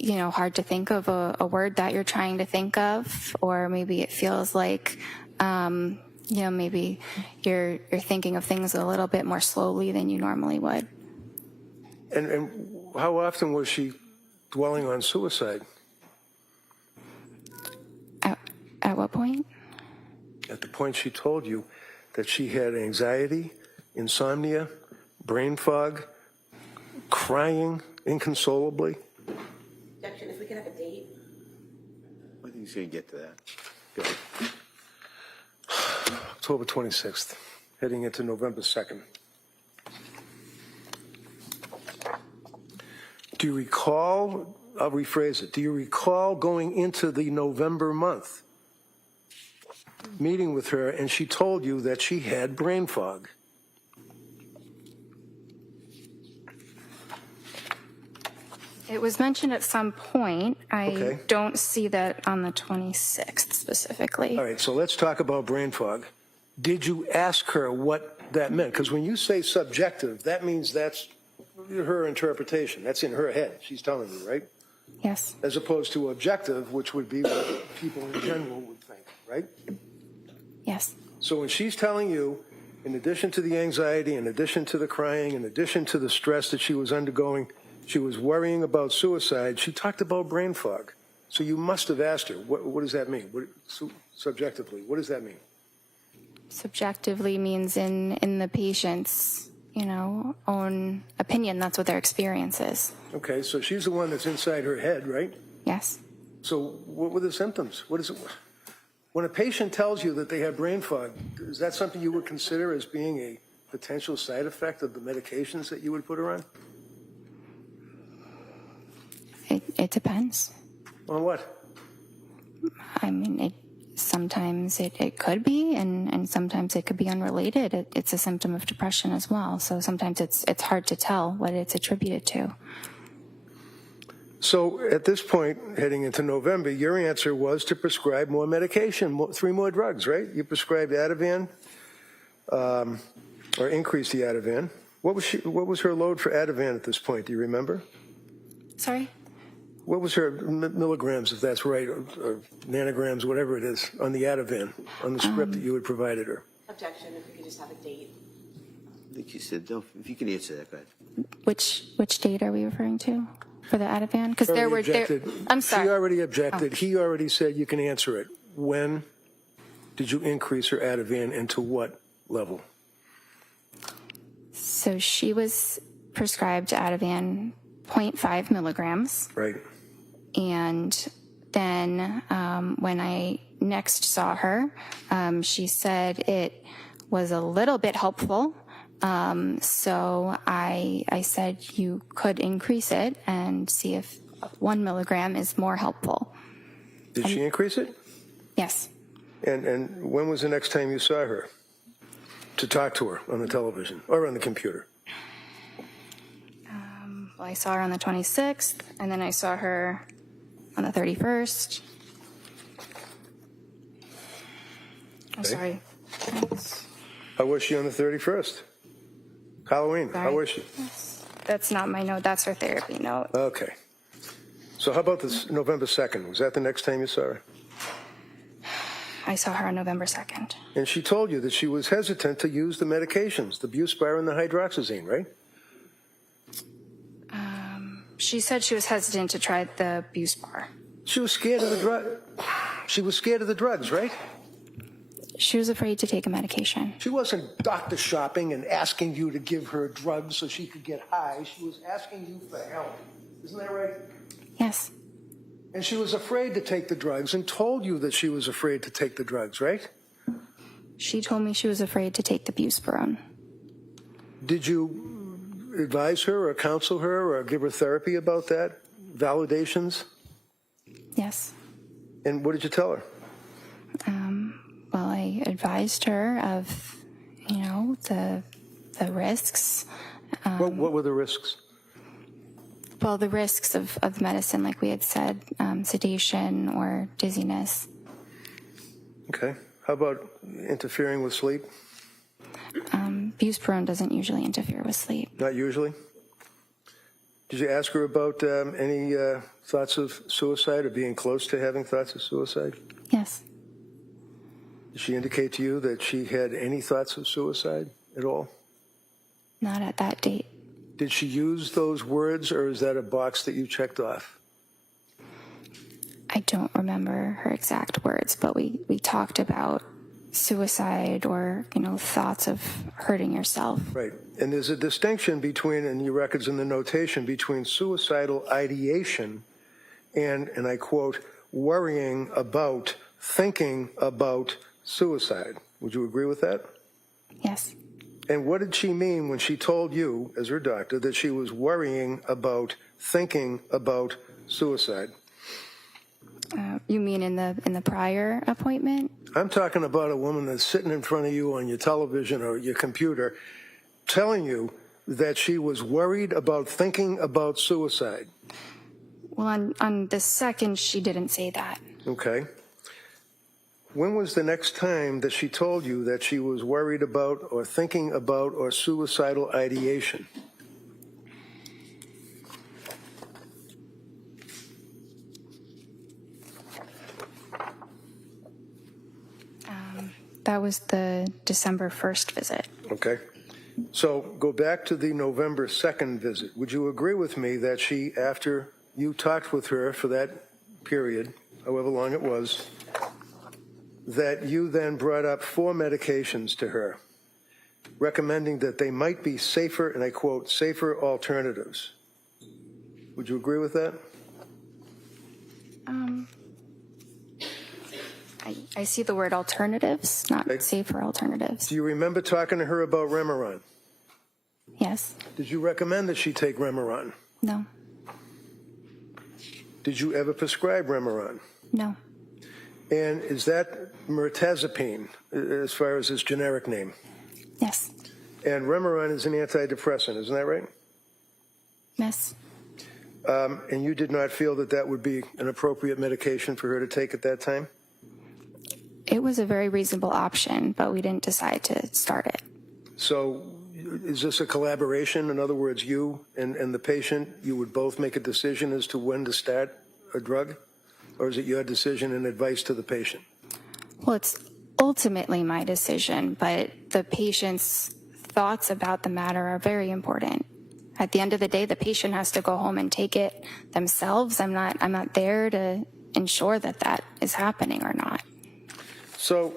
hard to think of a word that you're trying to think of, or maybe it feels like, maybe you're thinking of things a little bit more slowly than you normally would. And how often was she dwelling on suicide? At what point? At the point she told you that she had anxiety, insomnia, brain fog, crying inconsolably. Objection, if we could have a date. I think he's going to get to that. Go ahead. October 26th, heading into November 2nd. Do you recall, I'll rephrase it, do you recall going into the November month, meeting with her, and she told you that she had brain fog? It was mentioned at some point. I Okay. don't see that on the 26th specifically. All right, so let's talk about brain fog. Did you ask her what that meant? Because when you say subjective, that means that's her interpretation. That's in her head. She's telling you, right? Yes. As opposed to objective, which would be what people in general would think, right? Yes. So when she's telling you, in addition to the anxiety, in addition to the crying, in addition to the stress that she was undergoing, she was worrying about suicide, she talked about brain fog. So you must have asked her, what does that mean? Subjectively, what does that mean? Subjectively means in the patient's, own opinion. That's what their experience is. Okay, so she's the one that's inside her head, right? Yes. So what were the symptoms? What is it? When a patient tells you that they have brain fog, is that something you would consider as being a potential side effect of the medications that you would put her on? It depends. On what? I mean, sometimes it could be, and sometimes it could be unrelated. It's a symptom of depression as well. So sometimes it's hard to tell what it's attributed to. So at this point, heading into November, your answer was to prescribe more medication, 3 more drugs, right? You prescribed Ativan, or increased the Ativan. What was her load for Ativan at this point? Do you remember? Sorry? What was her milligrams, if that's right, or nanograms, whatever it is, on the Ativan, on the script that you had provided her? Objection, if we could just have a date. I think you said, no, if you can answer that, go ahead. Which date are we referring to for the Ativan? Because there were. I'm sorry. She already objected. He already said you can answer it. When did you increase her Ativan and to what level? So she was prescribed Ativan 0.5 milligrams. Right. And then when I next saw her, she said it was a little bit helpful. So I said you could increase it and see if 1 milligram is more helpful. Did she increase it? Yes. And when was the next time you saw her to talk to her on the television or on the computer? Well, I saw her on the 26th, and then I saw her on the 31st. I'm sorry. How was she on the 31st? Halloween. Sorry. How was she? That's not my note. That's her therapy note. Okay. So how about this November 2nd? Was that the next time you saw her? I saw her on November 2nd. And she told you that she was hesitant to use the medications, the Buspar and the hydroxyzine, right? She said she was hesitant to try the Buspar. She was scared of the drug. She was scared of the drugs, right? She was afraid to take a medication. She wasn't doctor shopping and asking you to give her drugs so she could get high. She was asking you for help. Isn't that right? Yes. And she was afraid to take the drugs and told you that she was afraid to take the drugs, right? She told me she was afraid to take the Buspar. Did you advise her or counsel her or give her therapy about that? Validations? Yes. And what did you tell her? Well, I advised her of, the risks. What were the risks? Well, the risks of medicine, like we had said, sedation or dizziness. Okay. How about interfering with sleep? Buspar doesn't usually interfere with sleep. Not usually? Did you ask her about any thoughts of suicide or being close to having thoughts of suicide? Yes. Did she indicate to you that she had any thoughts of suicide at all? Not at that date. Did she use those words, or is that a box that you checked off? I don't remember her exact words, but we talked about suicide or, thoughts of hurting yourself. Right. And there's a distinction between, in your records and the notation, between suicidal ideation and I quote, worrying about, thinking about suicide. Would you agree with that? Yes. And what did she mean when she told you, as her doctor, that she was worrying about, thinking about suicide? You mean in the prior appointment? I'm talking about a woman that's sitting in front of you on your television or your computer telling you that she was worried about thinking about suicide. Well, on the second, she didn't say that. Okay. When was the next time that she told you that she was worried about or thinking about or suicidal ideation? That was the December 1st visit. Okay. So go back to the November 2nd visit. Would you agree with me that she, after you talked with her for that period, however long it was, that you then brought up 4 medications to her, recommending that they might be safer, and I quote, safer alternatives. Would you agree with that? I see the word alternatives, not Okay. safer alternatives. Do you remember talking to her about Remeron? Yes. Did you recommend that she take Remeron? No. Did you ever prescribe Remeron? No. And is that mirtazapine, as far as its generic name? Yes. And Remeron is an antidepressant, isn't that right? Yes. And you did not feel that that would be an appropriate medication for her to take at that time? It was a very reasonable option, but we didn't decide to start it. So is this a collaboration? In other words, you and the patient, you would both make a decision as to when to start a drug? Or is it your decision and advice to the patient? Well, it's ultimately my decision, but the patient's thoughts about the matter are very important. At the end of the day, the patient has to go home and take it themselves. I'm not there to ensure that that is happening or not. So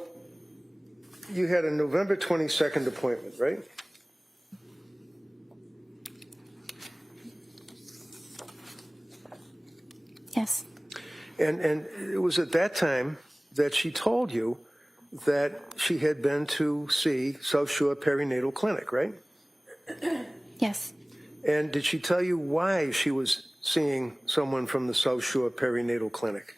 you had a November 22nd appointment, right? Yes. And it was at that time that she told you that she had been to see South Shore Perinatal Clinic, right? Yes. And did she tell you why she was seeing someone from the South Shore Perinatal Clinic?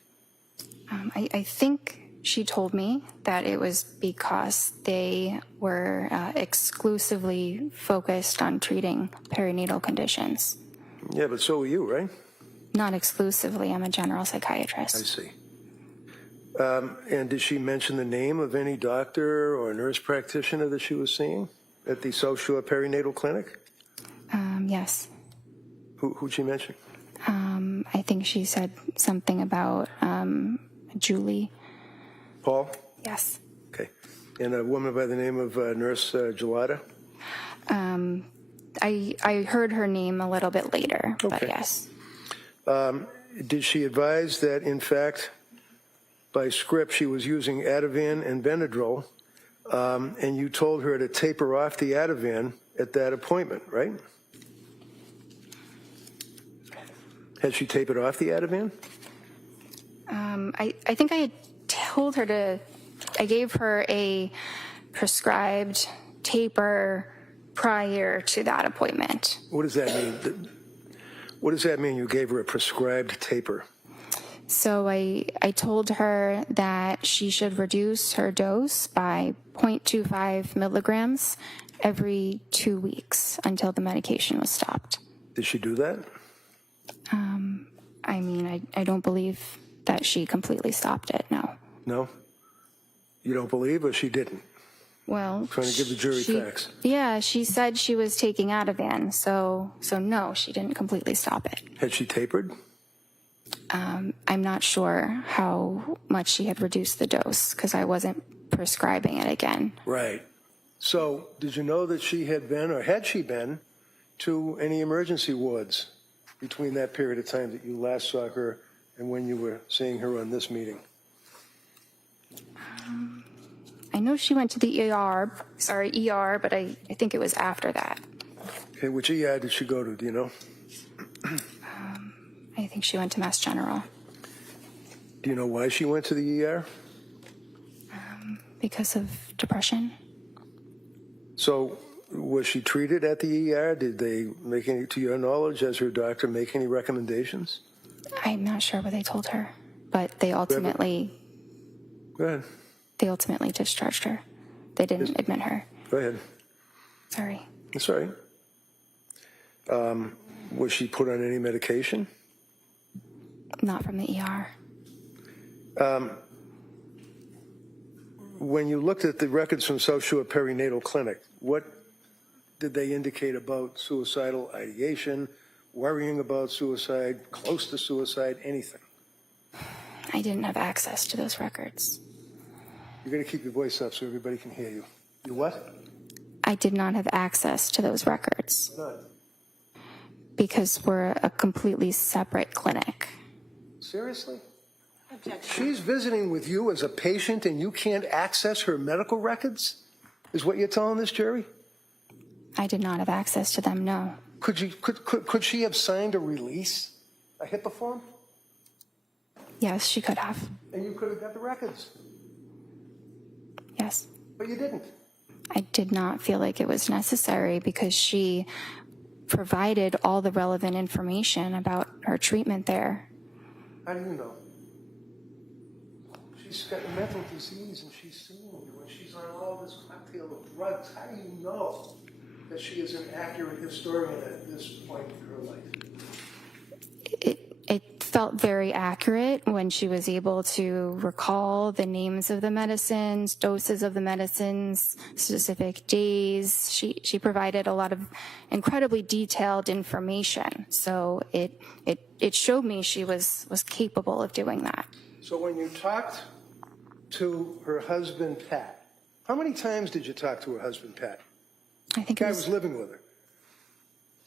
I think she told me that it was because they were exclusively focused on treating perinatal conditions. Yeah, but so were you, right? Not exclusively. I'm a general psychiatrist. I see. And did she mention the name of any doctor or nurse practitioner that she was seeing at the South Shore Perinatal Clinic? Yes. Who'd she mention? I think she said something about Julie. Paul? Yes. Okay. And a woman by the name of Nurse Gelada? I heard her name a little bit later, but Okay. yes. Did she advise that, in fact, by script, she was using Ativan and Benadryl, and you told her to taper off the Ativan at that appointment, right? Had she tapered off the Ativan? I think I had told her to, I gave her a prescribed taper prior to that appointment. What does that mean? What does that mean, you gave her a prescribed taper? So I told her that she should reduce her dose by 0.25 milligrams every 2 weeks until the medication was stopped. Did she do that? I mean, I don't believe that she completely stopped it, no. No? You don't believe, or she didn't? Well, Trying to give the jury facts. Yeah, she said she was taking Ativan, so no, she didn't completely stop it. Had she tapered? I'm not sure how much she had reduced the dose because I wasn't prescribing it again. Right. So did you know that she had been, or had she been, to any emergency wards between that period of time that you last saw her and when you were seeing her on this meeting? I know she went to the ER, but I think it was after that. Okay, which ER did she go to, do you know? I think she went to Mass General Do you know why she went to the ER? because of depression. So was she treated at the ER? Did they make any, to your knowledge, as her doctor, make any recommendations? I'm not sure what they told her, but they ultimately Go ahead. discharged her. They didn't admit her. Go ahead. Sorry. That's all right. Was she put on any medication? Not from the ER. When you looked at the records from South Shore Perinatal Clinic, what did they indicate about suicidal ideation, worrying about suicide, close to suicide, anything? I didn't have access to those records. You're going to keep your voice up so everybody can hear you. You what? I did not have access to those records None. because we're a completely separate clinic. Seriously? Objection. She's visiting with you as a patient and you can't access her medical records? Is what you're telling this jury? I did not have access to them, no. Could she have signed a release, a HIPAA form? Yes, she could have. And you could have got the records, Yes. but you didn't. I did not feel like it was necessary because she provided all the relevant information about her treatment there. How do you know? She's got mental disease and she's suing you and she's on all this cocktail of drugs. How do you know that she is an accurate historian at this point in her life? It felt very accurate when she was able to recall the names of the medicines, doses of the medicines, specific days. She provided a lot of incredibly detailed information. So it showed me she was capable of doing that. So when you talked to her husband, Pat, how many times did you talk to her husband, Pat? I think The guy was living with her.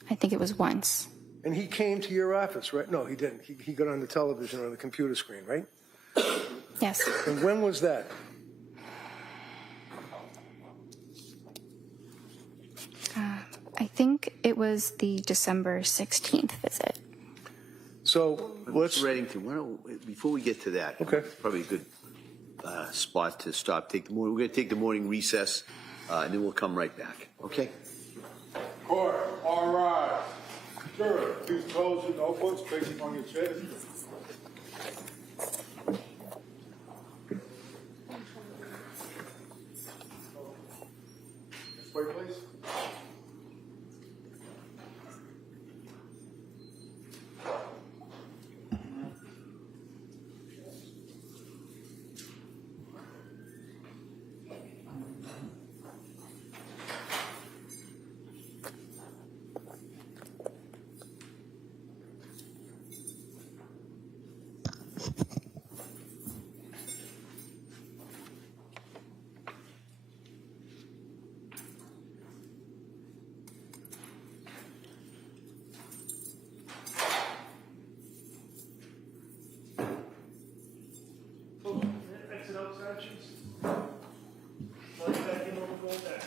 I think it was once. And he came to your office, right? No, he didn't. He got on the television or on the computer screen, right? Yes. And when was that? I think it was the December 16th visit. So let's. Mr. Reddington, why don't, before we get to that, Okay. probably a good spot to stop. We're going to take the morning recess, and then we'll come right back. Okay? Court, all rise. Jurors, please close your notebooks, facing on your chairs. Wait, please. Exit out sections. Let it back in over, go back.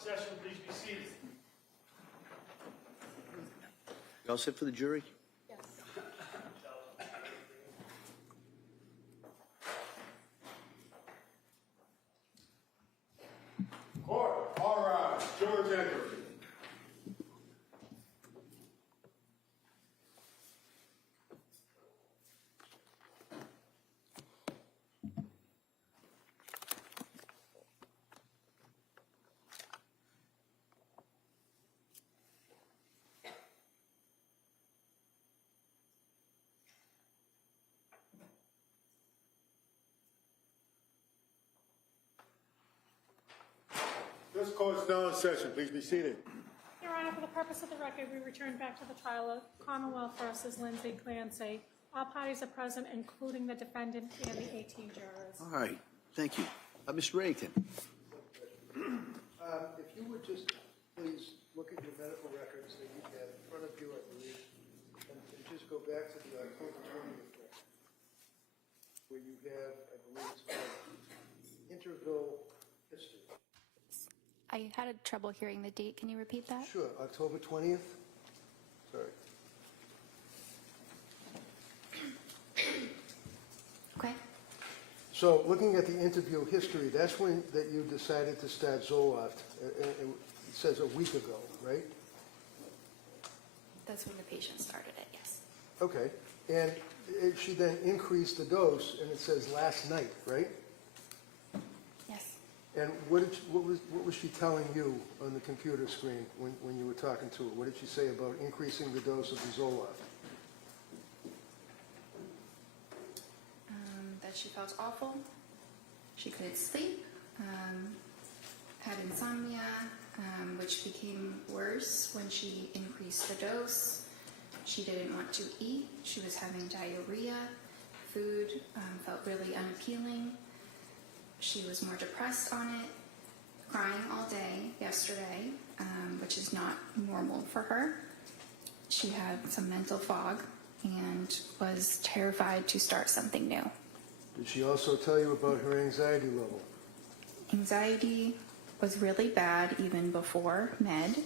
session, please be seated. You all set for the jury? Yes. Court, all rise. Jurors enter. This court's now in session. Please be seated. Your Honor, for the purpose of the record, we return back to the trial of Commonwealth versus Lindsay Clancy. All parties are present, including the defendant and the 18 jurors. All right, thank you. Mr. Reddington. If you would just please look at your medical records that you have in front of you, I believe, and just go back to the October 20th record, where you have, I believe it's called interval history. I had trouble hearing the date. Can you repeat that? Sure, October 20th? Sorry. Okay. So looking at the interview history, that's when that you decided to start Zoloft. It says a week ago, right? That's when the patient started it, yes. Okay. And she then increased the dose, and it says last night, right? Yes. And what was she telling you on the computer screen when you were talking to her? What did she say about increasing the dose of the Zoloft? That she felt awful. She couldn't sleep. Had insomnia, which became worse when she increased the dose. She didn't want to eat. She was having diarrhea. Food felt really unappealing. She was more depressed on it, crying all day yesterday, which is not normal for her. She had some mental fog and was terrified to start something new. Did she also tell you about her anxiety level? Anxiety was really bad even before med.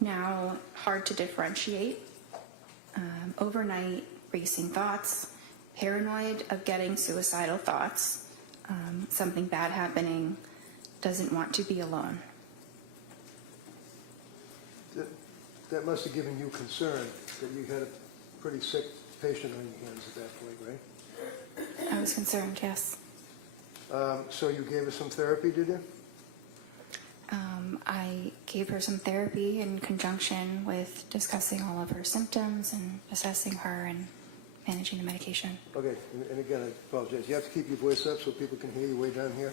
Now hard to differentiate. Overnight racing thoughts, paranoid of getting suicidal thoughts, something bad happening, doesn't want to be alone. That must have given you concern that you had a pretty sick patient on your hands at that point, right? I was concerned, yes. So you gave her some therapy, did you? I gave her some therapy in conjunction with discussing all of her symptoms and assessing her and managing the medication. Okay, and again, I apologize. You have to keep your voice up so people can hear you way down here.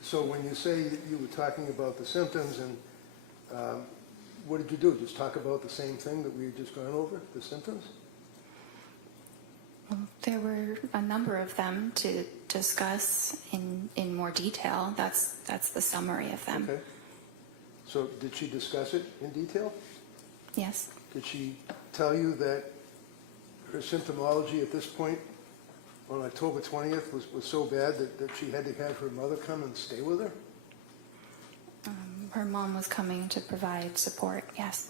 So when you say you were talking about the symptoms, and what did you do? Just talk about the same thing that we had just gone over, the symptoms? There were a number of them to discuss in more detail. That's the summary of them. Okay. So did she discuss it in detail? Yes. Did she tell you that her symptomology at this point on October 20th was so bad that she had to have her mother come and stay with her? Her mom was coming to provide support, yes.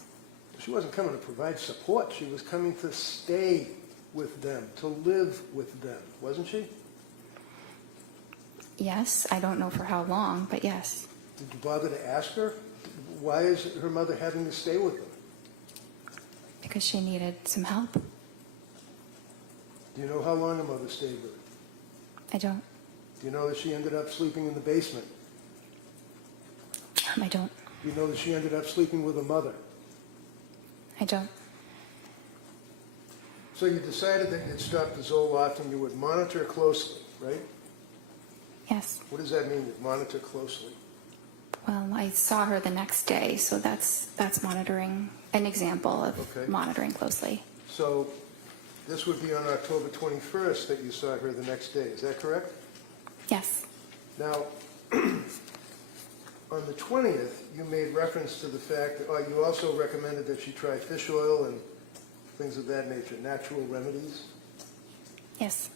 She wasn't coming to provide support. She was coming to stay with them, to live with them, wasn't she? Yes, I don't know for how long, but yes. Did you bother to ask her? Why is her mother having to stay with them? Because she needed some help. Do you know how long her mother stayed with her? I don't. Do you know that she ended up sleeping in the basement? I don't. Do you know that she ended up sleeping with her mother? I don't. So you decided that you'd stop the Zoloft and you would monitor closely, right? Yes. What does that mean, you'd monitor closely? Well, I saw her the next day, so that's monitoring, an example of Okay. monitoring closely. So this would be on October 21st that you saw her the next day, is that correct? Yes. Now, on the 20th, you made reference to the fact that you also recommended that she try fish oil and things of that nature, natural remedies. Yes.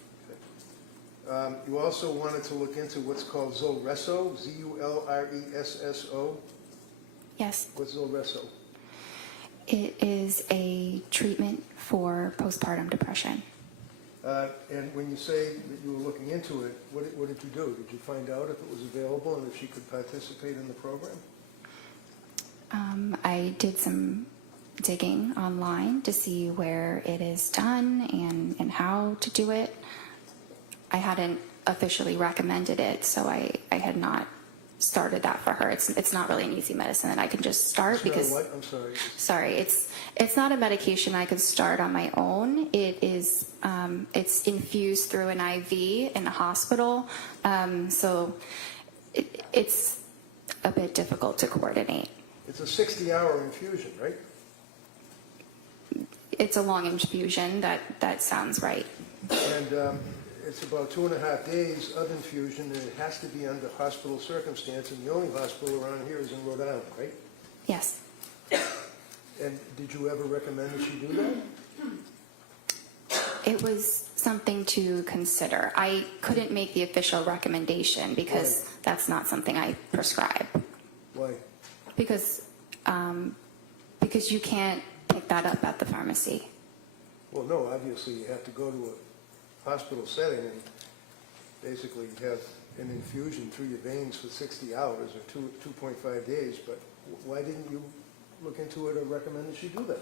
You also wanted to look into what's called Zulresso, Zulresso. Yes, What's Zulresso? it is a treatment for postpartum depression. And when you say that you were looking into it, what did you do? Did you find out if it was available and if she could participate in the program? I did some digging online to see where it is done and how to do it. I hadn't officially recommended it, so I had not started that for her. It's not really an easy medicine that I can just start It's not because what? I'm sorry. sorry, it's not a medication I could start on my own. It is it's infused through an IV in a hospital, so it's a bit difficult to coordinate. It's a 60-hour infusion, right? It's a long infusion. That sounds right. And it's about 2.5 days of infusion, and it has to be under hospital circumstance, and the only hospital around here is in Rhode Island, right? Yes. And did you ever recommend that she do that? It was something to consider. I couldn't make the official recommendation because that's not something I prescribe. Why? Because you can't pick that up at the pharmacy. Well, no, obviously you have to go to a hospital setting and basically have an infusion through your veins for 60 hours or 2.5 days, but why didn't you look into it or recommend that she do that?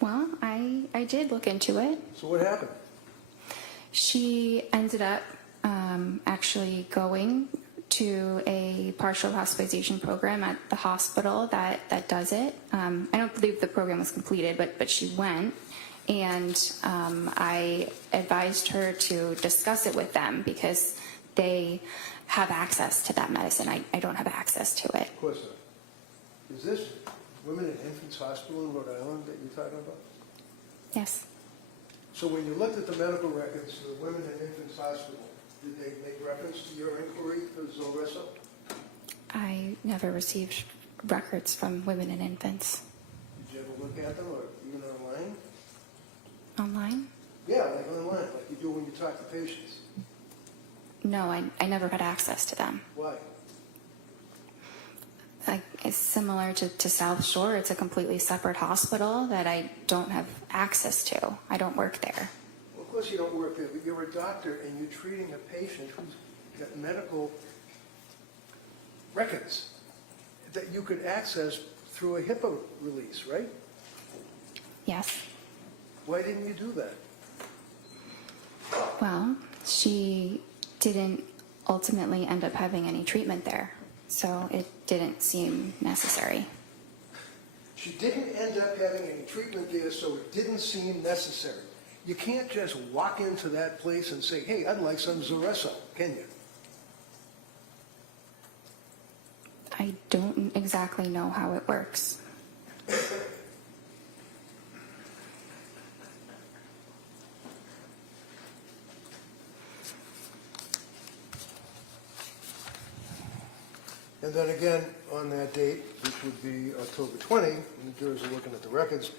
Well, I did look into it. So what happened? She ended up actually going to a partial hospitalization program at the hospital that does it. I don't believe the program was completed, but she went, and I advised her to discuss it with them because they have access to that medicine. I don't have access to it. Of course not. Is this Women and Infants Hospital in Rhode Island that you're talking about? Yes. So when you looked at the medical records for the Women and Infants Hospital, did they make reference to your inquiry for Zulresso? I never received records from Women and Infants. Did you ever look at them, or even online? Online? Yeah, like online, like you do when you talk to patients. No, I never had access to them. Why? It's similar to South Shore. It's a completely separate hospital that I don't have access to. I don't work there. Well, of course you don't work there, but you're a doctor and you're treating a patient who's got medical records that you could access through a HIPAA release, right? Yes. Why didn't you do that? Well, she didn't ultimately end up having any treatment there, so it didn't seem necessary. She didn't end up having any treatment there, so it didn't seem necessary. You can't just walk into that place and say, hey, I'd like some Zulresso, can you? I don't exactly know how it works. And then again, on that date, which would be October 20, and the jurors are looking at the records,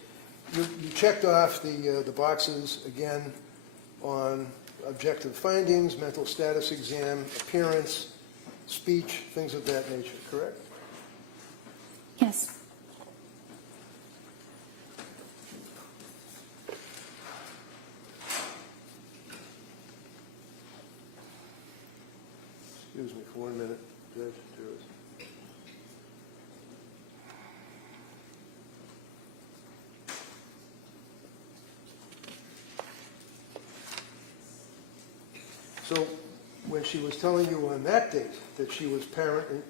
you checked off the boxes again on objective findings, mental status exam, appearance, speech, things of that nature, correct? Yes. Excuse me for 1 minute, Judge, jurors. So when she was telling you on that date that she was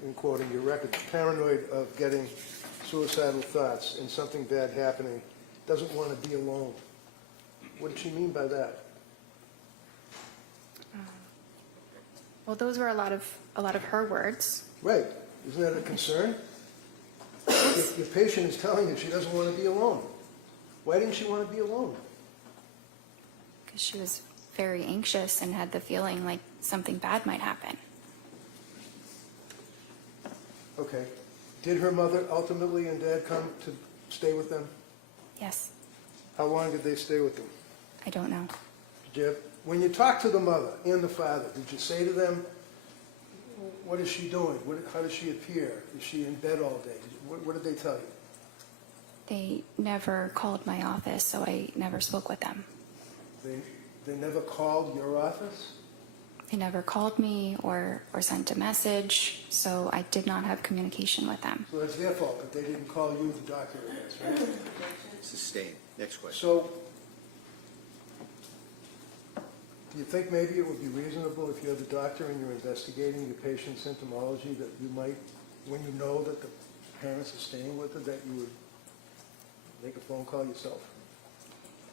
in quoting your record, paranoid of getting suicidal thoughts and something bad happening, doesn't want to be alone, what did she mean by that? Well, those were a lot of her words. Right. Isn't that a concern? If your patient is telling you she doesn't want to be alone, why didn't she want to be alone? Because she was very anxious and had the feeling like something bad might happen. Okay. Did her mother ultimately and dad come to stay with them? Yes. How long did they stay with them? I don't know. Did you when you talk to the mother and the father, did you say to them, what is she doing? How does she appear? Is she in bed all day? What did they tell you? They never called my office, so I never spoke with them. They never called your office? They never called me or sent a message, so I did not have communication with them. So that's their fault, but they didn't call you, the doctor, I guess, right? Sustained. Next question. So, do you think maybe it would be reasonable if you're the doctor and you're investigating your patient's symptomology that you might, when you know that the parents are staying with her, that you would make a phone call yourself?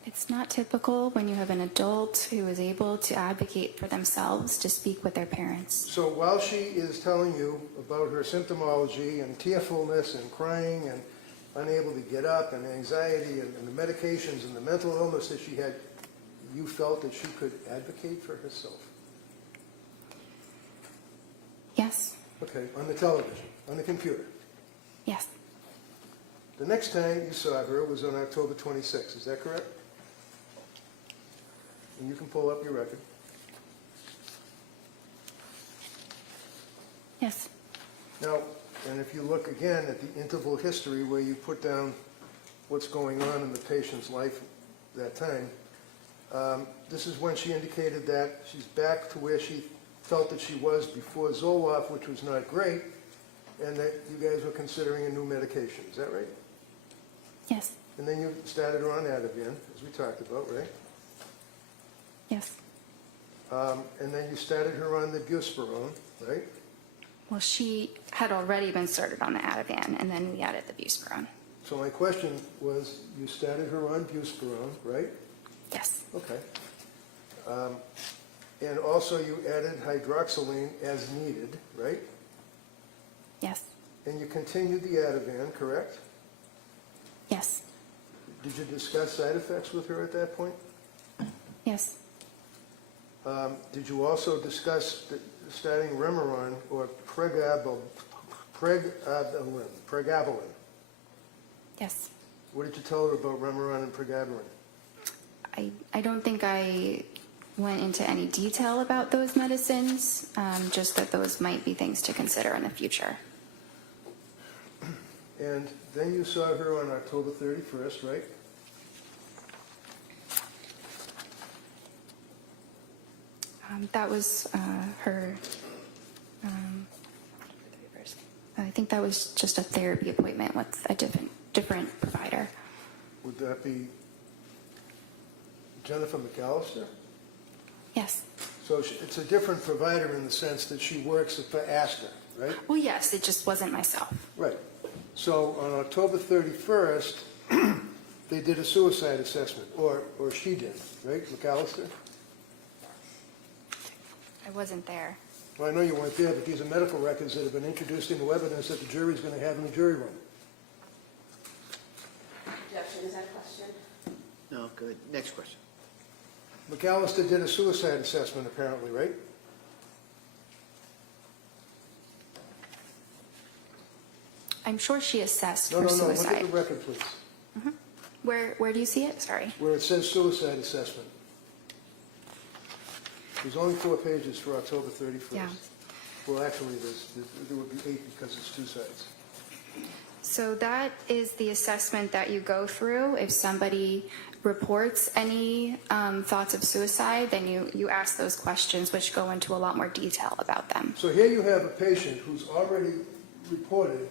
It's not typical when you have an adult who is able to advocate for themselves to speak with their parents. So while she is telling you about her symptomology and tearfulness and crying and unable to get up and anxiety and the medications and the mental illness that she had, you felt that she could advocate for herself? Yes, Okay, on the television, on the computer. yes, The next time you saw her was on October 26th, is that correct? And you can pull up your record. yes, Now, and if you look again at the interval history where you put down what's going on in the patient's life that time, this is when she indicated that she's back to where she felt that she was before Zoloft, which was not great, and that you guys were considering a new medication. Is that right? yes, And then you started her on Ativan, as we talked about, right? yes. And then you started her on the buspirone, right? Well, she had already been started on the Ativan, and then we added the buspirone. So my question was, you started her on buspirone, right? Yes, Okay. And also you added hydroxyline as needed, right? yes, And you continued the Ativan, correct? yes, Did you discuss side effects with her at that point? yes, Did you also discuss starting Remeron or pregabalin? yes. What did you tell her about Remeron and pregabalin? I don't think I went into any detail about those medicines, just that those might be things to consider in the future. And then you saw her on October 31st, right? That was her, I think that was just a therapy appointment with a different provider. Would that be Jennifer McAllister? Yes. So it's a different provider in the sense that she works for Astor, right? Well, yes, it just wasn't myself. Right. So on October 31st, they did a suicide assessment, or she did, right, McAllister? I wasn't there. Well, I know you weren't there, but these are medical records that have been introduced into evidence that the jury's going to have in the jury room. Objection, is that a question? No, good. Next question. McAllister did a suicide assessment, apparently, right? I'm sure she assessed No, for no, no, look suicide. at the record, please. Where do you see it? Sorry. Where it says suicide assessment. There's only 4 pages for October 31st. Yeah. Well, actually, there would be 8 because it's 2 sides. So that is the assessment that you go through. If somebody reports any thoughts of suicide, then you ask those questions, which go into a lot more detail about them. So here you have a patient who's already reported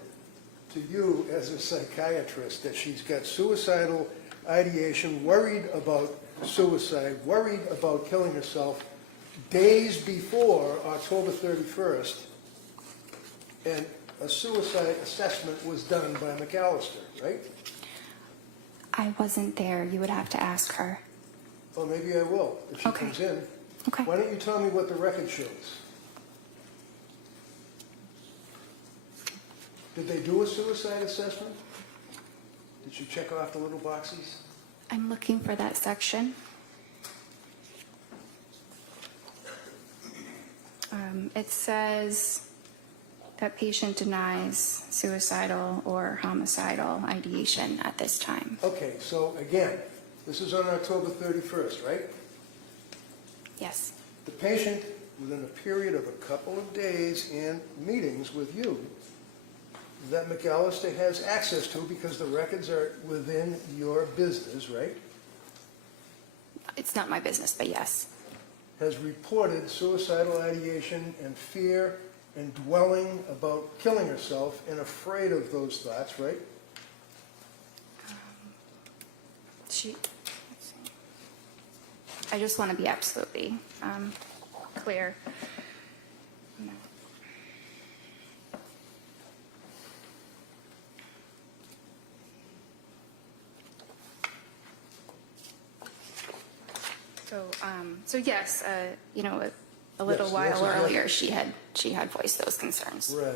to you as a psychiatrist that she's got suicidal ideation, worried about suicide, worried about killing herself days before October 31st, and a suicide assessment was done by McAllister, right? I wasn't there. You would have to ask her. Well, maybe I will, if she Okay. comes in. Okay. Why don't you tell me what the record shows? Did they do a suicide assessment? Did she check off the little boxes? I'm looking for that section. It says that patient denies suicidal or homicidal ideation at this time. Okay, so again, this is on October 31st, right? Yes. The patient, within a period of a couple of days and meetings with you, that McAllister has access to because the records are within your business, right? It's not my business, but yes. Has reported suicidal ideation and fear and dwelling about killing herself and afraid of those thoughts, right? Let's see. I just want to be absolutely clear. So yes, a little Yes, the while answer is earlier, she had voiced those concerns. Right.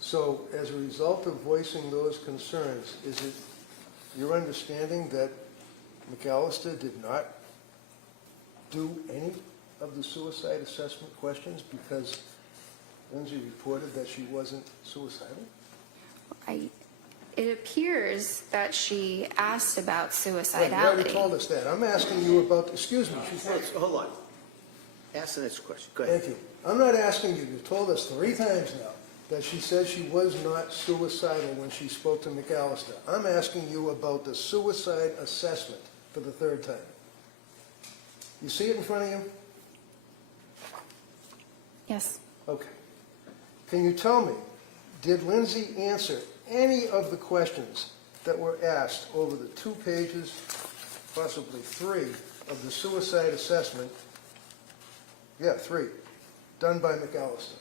So as a result of voicing those concerns, is it your understanding that McAllister did not do any of the suicide assessment questions because Lindsay reported that she wasn't suicidal? It appears that she asked about Right, you already suicidality. told us that. I'm asking you about, excuse me, Hold on. Ask the next question. Go ahead. thank you. I'm not asking you, you've told us 3 times now that she said she was not suicidal when she spoke to McAllister. I'm asking you about the suicide assessment for the 3rd time. You see it in front of you? Yes. Okay. Can you tell me, did Lindsay answer any of the questions that were asked over the 2 pages, possibly 3, of the suicide assessment? Yeah, 3, done by McAllister.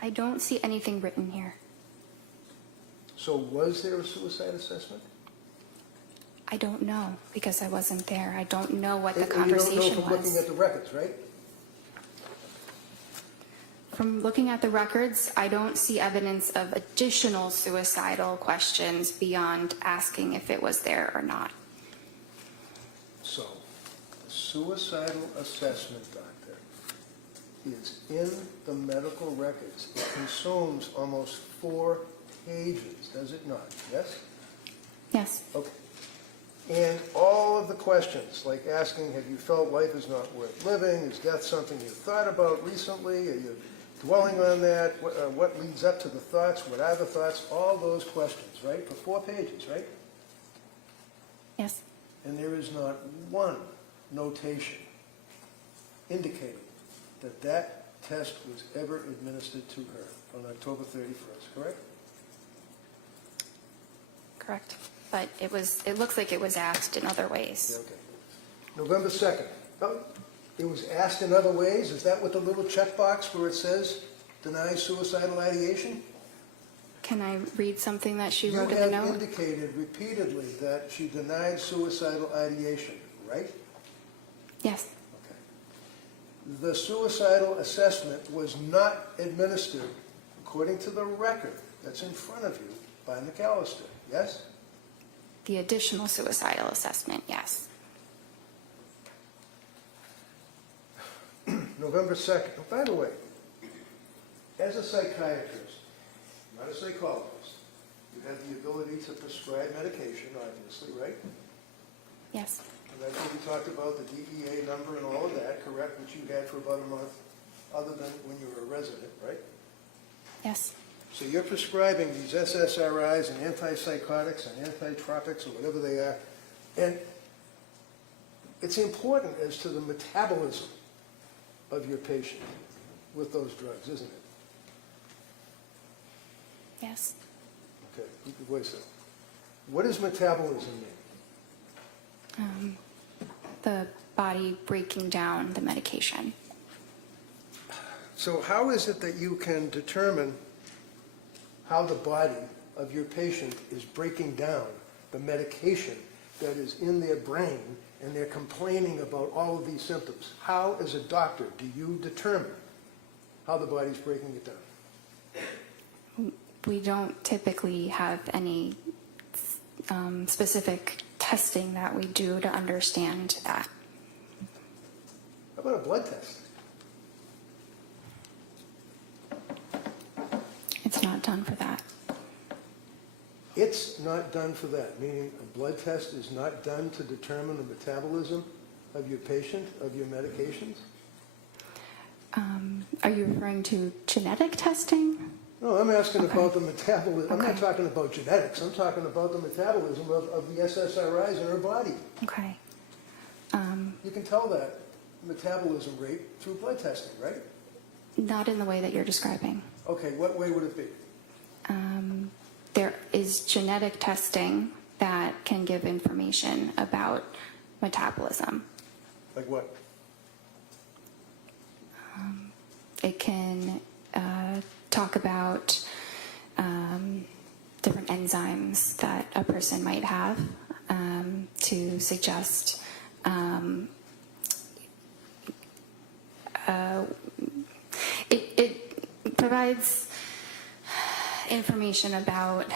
I don't see anything written here. So was there a suicide assessment? I don't know because I wasn't there. I don't know what the And you don't conversation know from looking was. at the records, right? From looking at the records, I don't see evidence of additional suicidal questions beyond asking if it was there or not. So, the suicidal assessment, doctor, is in the medical records. It consumes almost 4 pages, does it not? Yes? Yes. Okay. And all of the questions, like asking, have you felt life is not worth living? Is death something you thought about recently? Are you dwelling on that? What leads up to the thoughts? What are the thoughts? All those questions, right? For 4 pages, right? Yes. And there is not one notation indicating that that test was ever administered to her on October 31st, correct? Correct. But it looks like it was asked in other ways. Yeah, okay. November 2nd. Oh, it was asked in other ways? Is that what the little checkbox where it says deny suicidal ideation? Can I read something that she You wrote in the have note? indicated repeatedly that she denied suicidal ideation, right? Yes. Okay. The suicidal assessment was not administered, according to the record that's in front of you, by McAllister, yes? The additional suicidal assessment, yes. November 2nd. Oh, by the way, as a psychiatrist, not a psychologist, you have the ability to prescribe medication, obviously, right? Yes. And that's what we talked about, the DEA number and all of that, correct, which you had for about a month, other than when you were a resident, right? Yes. So you're prescribing these SSRIs and antipsychotics and antitropics or whatever they are, and it's important as to the metabolism of your patient with those drugs, isn't it? Yes. Okay, keep your voice up. What does metabolism mean? The body breaking down the medication. So how is it that you can determine how the body of your patient is breaking down the medication that is in their brain and they're complaining about all of these symptoms? How, as a doctor, do you determine how the body's breaking it down? We don't typically have any specific testing that we do to understand that. How about a blood test? It's not done for that. It's not done for that, meaning a blood test is not done to determine the metabolism of your patient, of your medications? Are you referring to genetic testing? No, I'm asking about the metabolism. I'm not Okay. talking about genetics. I'm talking about the metabolism of the SSRIs in her body. Okay. You can tell that metabolism rate through blood testing, right? Not in the way that you're describing. Okay, what way would it be? There is genetic testing that can give information about metabolism. Like what? It can talk about different enzymes that a person might have to suggest it provides information about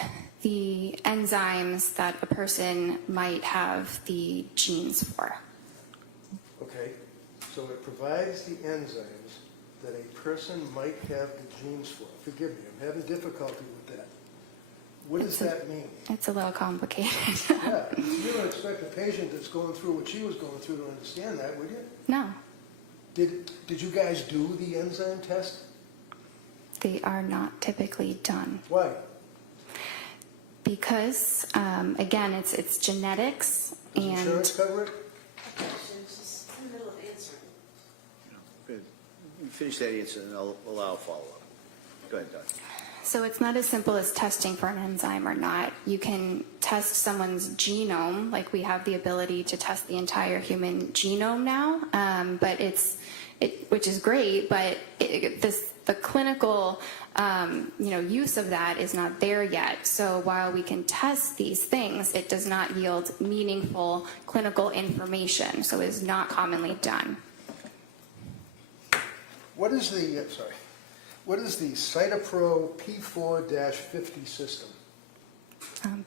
the enzymes that a person might have the genes for. Okay, so it provides the enzymes that a person might have the genes for. Forgive me, I'm having difficulty with that. What does that mean? It's a little complicated. Yeah, you don't expect a patient that's going through what she was going through to understand that, would you? No, Did you guys do the enzyme test? they are not typically done. Why? Because, again, it's genetics Does and insurance cover it? Objection, she's in the middle of answering. You finish that answer and I'll allow a follow-up. Go ahead, Doug. so it's not as simple as testing for an enzyme or not. You can test someone's genome, like we have the ability to test the entire human genome now, but which is great, but the clinical use of that is not there yet. So while we can test these things, it does not yield meaningful clinical information, so it is not commonly done. What is the Cytopro P4-50 system?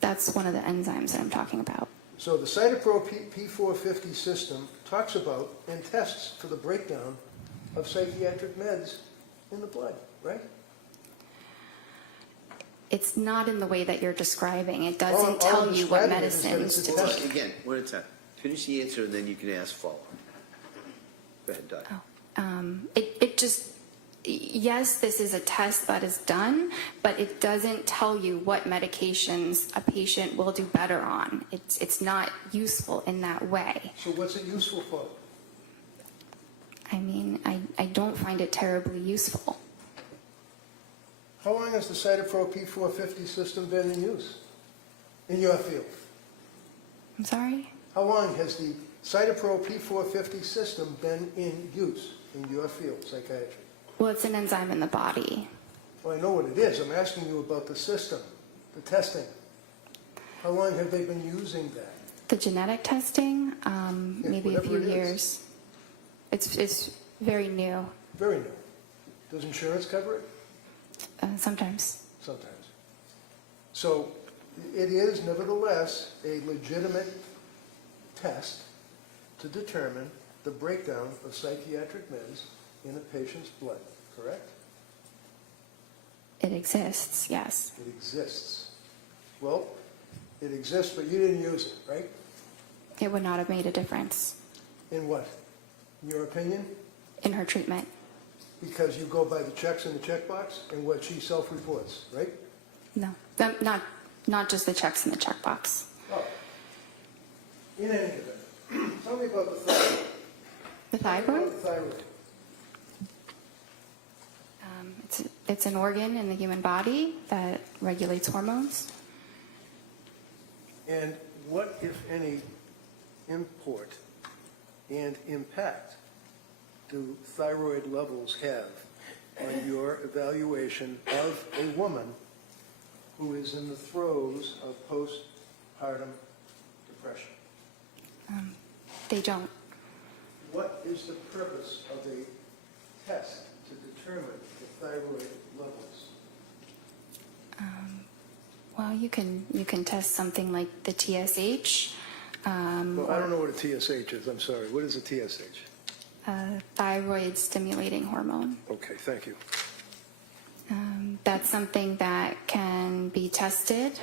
That's one of the enzymes that I'm talking about. So the Cytopro P450 system talks about and tests for the breakdown of psychiatric meds in the blood, right? It's not in the way that you're describing. It All doesn't I'm tell you what describing is that medicines it's a to test. take. Again, one at a time. Finish the answer and then you can ask follow-up. Go ahead, Doug. It just, yes, this is a test that is done, but it doesn't tell you what medications a patient will do better on. It's not useful in that way. So what's it useful for? I mean, I don't find it terribly useful. How long has the Cytopro P450 system been in use in your field? I'm sorry? How long has the Cytopro P450 system been in use in your field, psychiatry? Well, it's an enzyme in the body. Well, I know what it is. I'm asking you about the system, the testing. How long have they been using that? The genetic testing, maybe a whatever few it is. years. It's very new, Very new. Does insurance cover it? sometimes. Sometimes. So it is nevertheless a legitimate test to determine the breakdown of psychiatric meds in a patient's blood, correct? It exists, yes. It exists. Well, it exists, but you didn't use it, right? It would not have made a difference In what? In your opinion? in her treatment. Because you go by the checks in the checkbox and what she self-reports, right? No, not just the checks in the checkbox. Oh. In any event, tell me about the thyroid. The thyroid? About the thyroid. It's an organ in the human body that regulates hormones. And what, if any, import and impact do thyroid levels have on your evaluation of a woman who is in the throes of postpartum depression? They don't. What is the purpose of a test to determine the thyroid levels? Well, you can test something like the TSH. Well, I don't know what a TSH is. I'm sorry. What is a TSH? Thyroid stimulating hormone. Okay, thank you. that's something that can be tested,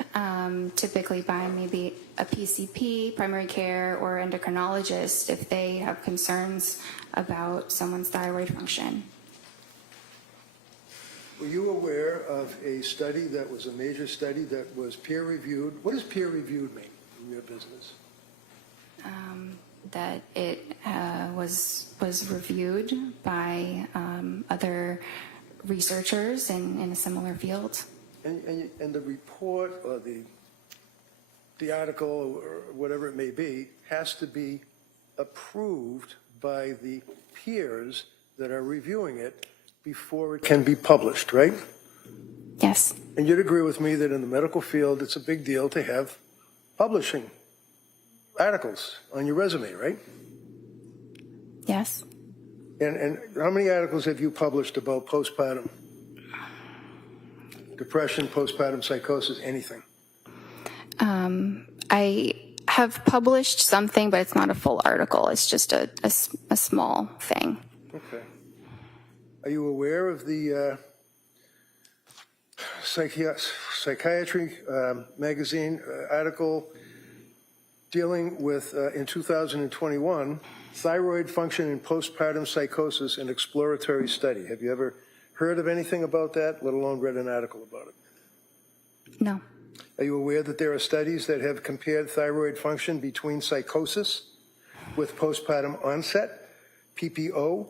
typically by maybe a PCP, primary care, or endocrinologist if they have concerns about someone's thyroid function. Were you aware of a study that was a major study that was peer-reviewed? What does peer-reviewed mean in your business? That it was reviewed by other researchers in a similar field. And the report or the article or whatever it may be has to be approved by the peers that are reviewing it before it can be published, right? Yes. And you'd agree with me that in the medical field, it's a big deal to have publishing articles on your resume, right? Yes. And how many articles have you published about postpartum depression, postpartum psychosis, anything? I have published something, but it's not a full article. It's just a small thing. Okay. Are you aware of the psychiatry magazine article dealing with, in 2021, thyroid function in postpartum psychosis, an exploratory study? Have you ever heard of anything about that, let alone read an article about it? No. Are you aware that there are studies that have compared thyroid function between psychosis with postpartum onset, PPO,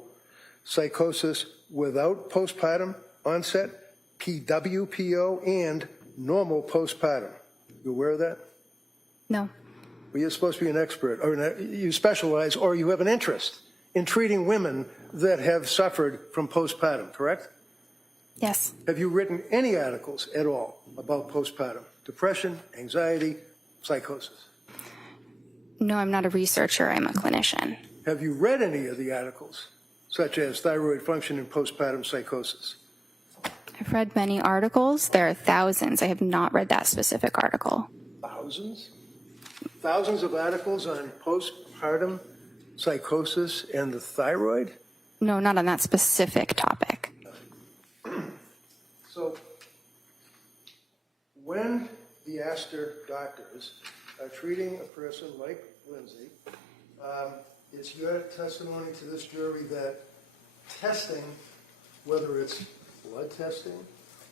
psychosis without postpartum onset, PWPO, and normal postpartum? You aware of that? No. Well, you're supposed to be an expert, or you specialize, or you have an interest in treating women that have suffered from postpartum, correct? Yes. Have you written any articles at all about postpartum? Depression, anxiety, psychosis? No, I'm not a researcher. I'm a clinician. Have you read any of the articles, such as thyroid function in postpartum psychosis? I've read many articles. There are thousands. I have not read that specific article. Thousands? Thousands of articles on postpartum psychosis and the thyroid? No, not on that specific topic. So, when the Astor doctors are treating a person like Lindsay, it's your testimony to this jury that testing, whether it's blood testing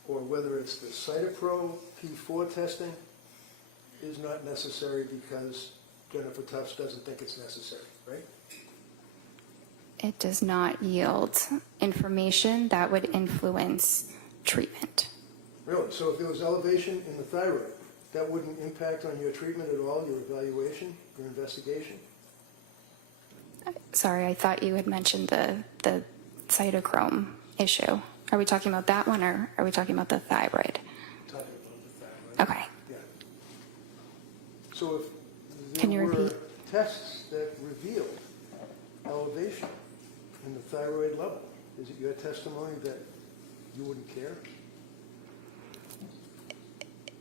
or whether it's the Cytopro P4 testing, is not necessary because Jennifer Tufts doesn't think it's necessary, right? It does not yield information that would influence treatment. Really? So if there was elevation in the thyroid, that wouldn't impact on your treatment at all, your evaluation, your investigation? Sorry, I thought you had mentioned the cytochrome issue. Are we talking about that one, or are we talking about the thyroid? Talking about the thyroid. Okay. Yeah. So if Can you there were repeat? tests that revealed elevation in the thyroid level, is it your testimony that you wouldn't care?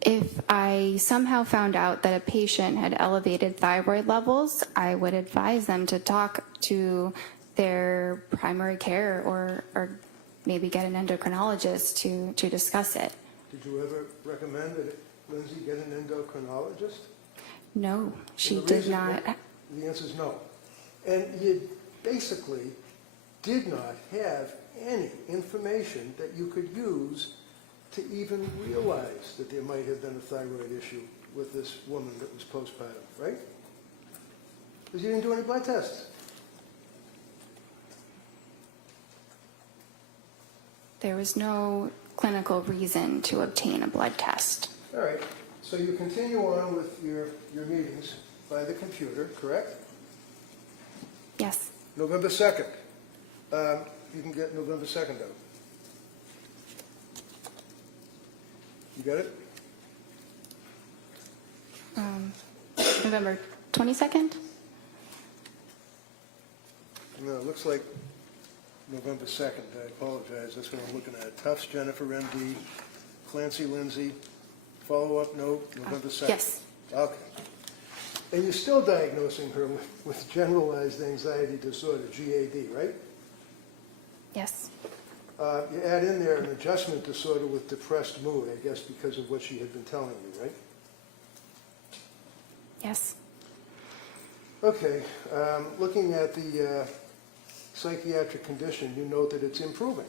If I somehow found out that a patient had elevated thyroid levels, I would advise them to talk to their primary care or maybe get an endocrinologist to discuss it. Did you ever recommend that Lindsay get an endocrinologist? No, she And the did reason- not. The answer is no. And you basically did not have any information that you could use to even realize that there might have been a thyroid issue with this woman that was postpartum, right? Because you didn't do any blood tests. There was no clinical reason to obtain a blood test. All right, so you continue on with your meetings by the computer, correct? Yes. November 2nd. You can get November 2nd out. You got it? November 22nd? No, it looks like November 2nd. I apologize. That's what I'm looking at. Tufts, Jennifer, MD, Clancy, Lindsay. Follow-up note, November 2nd. Yes. Okay. And you're still diagnosing her with generalized anxiety disorder, GAD, right? Yes. You add in there an adjustment disorder with depressed mood, I guess because of what she had been telling you, right? Yes. Okay, looking at the psychiatric condition, you note that it's improving.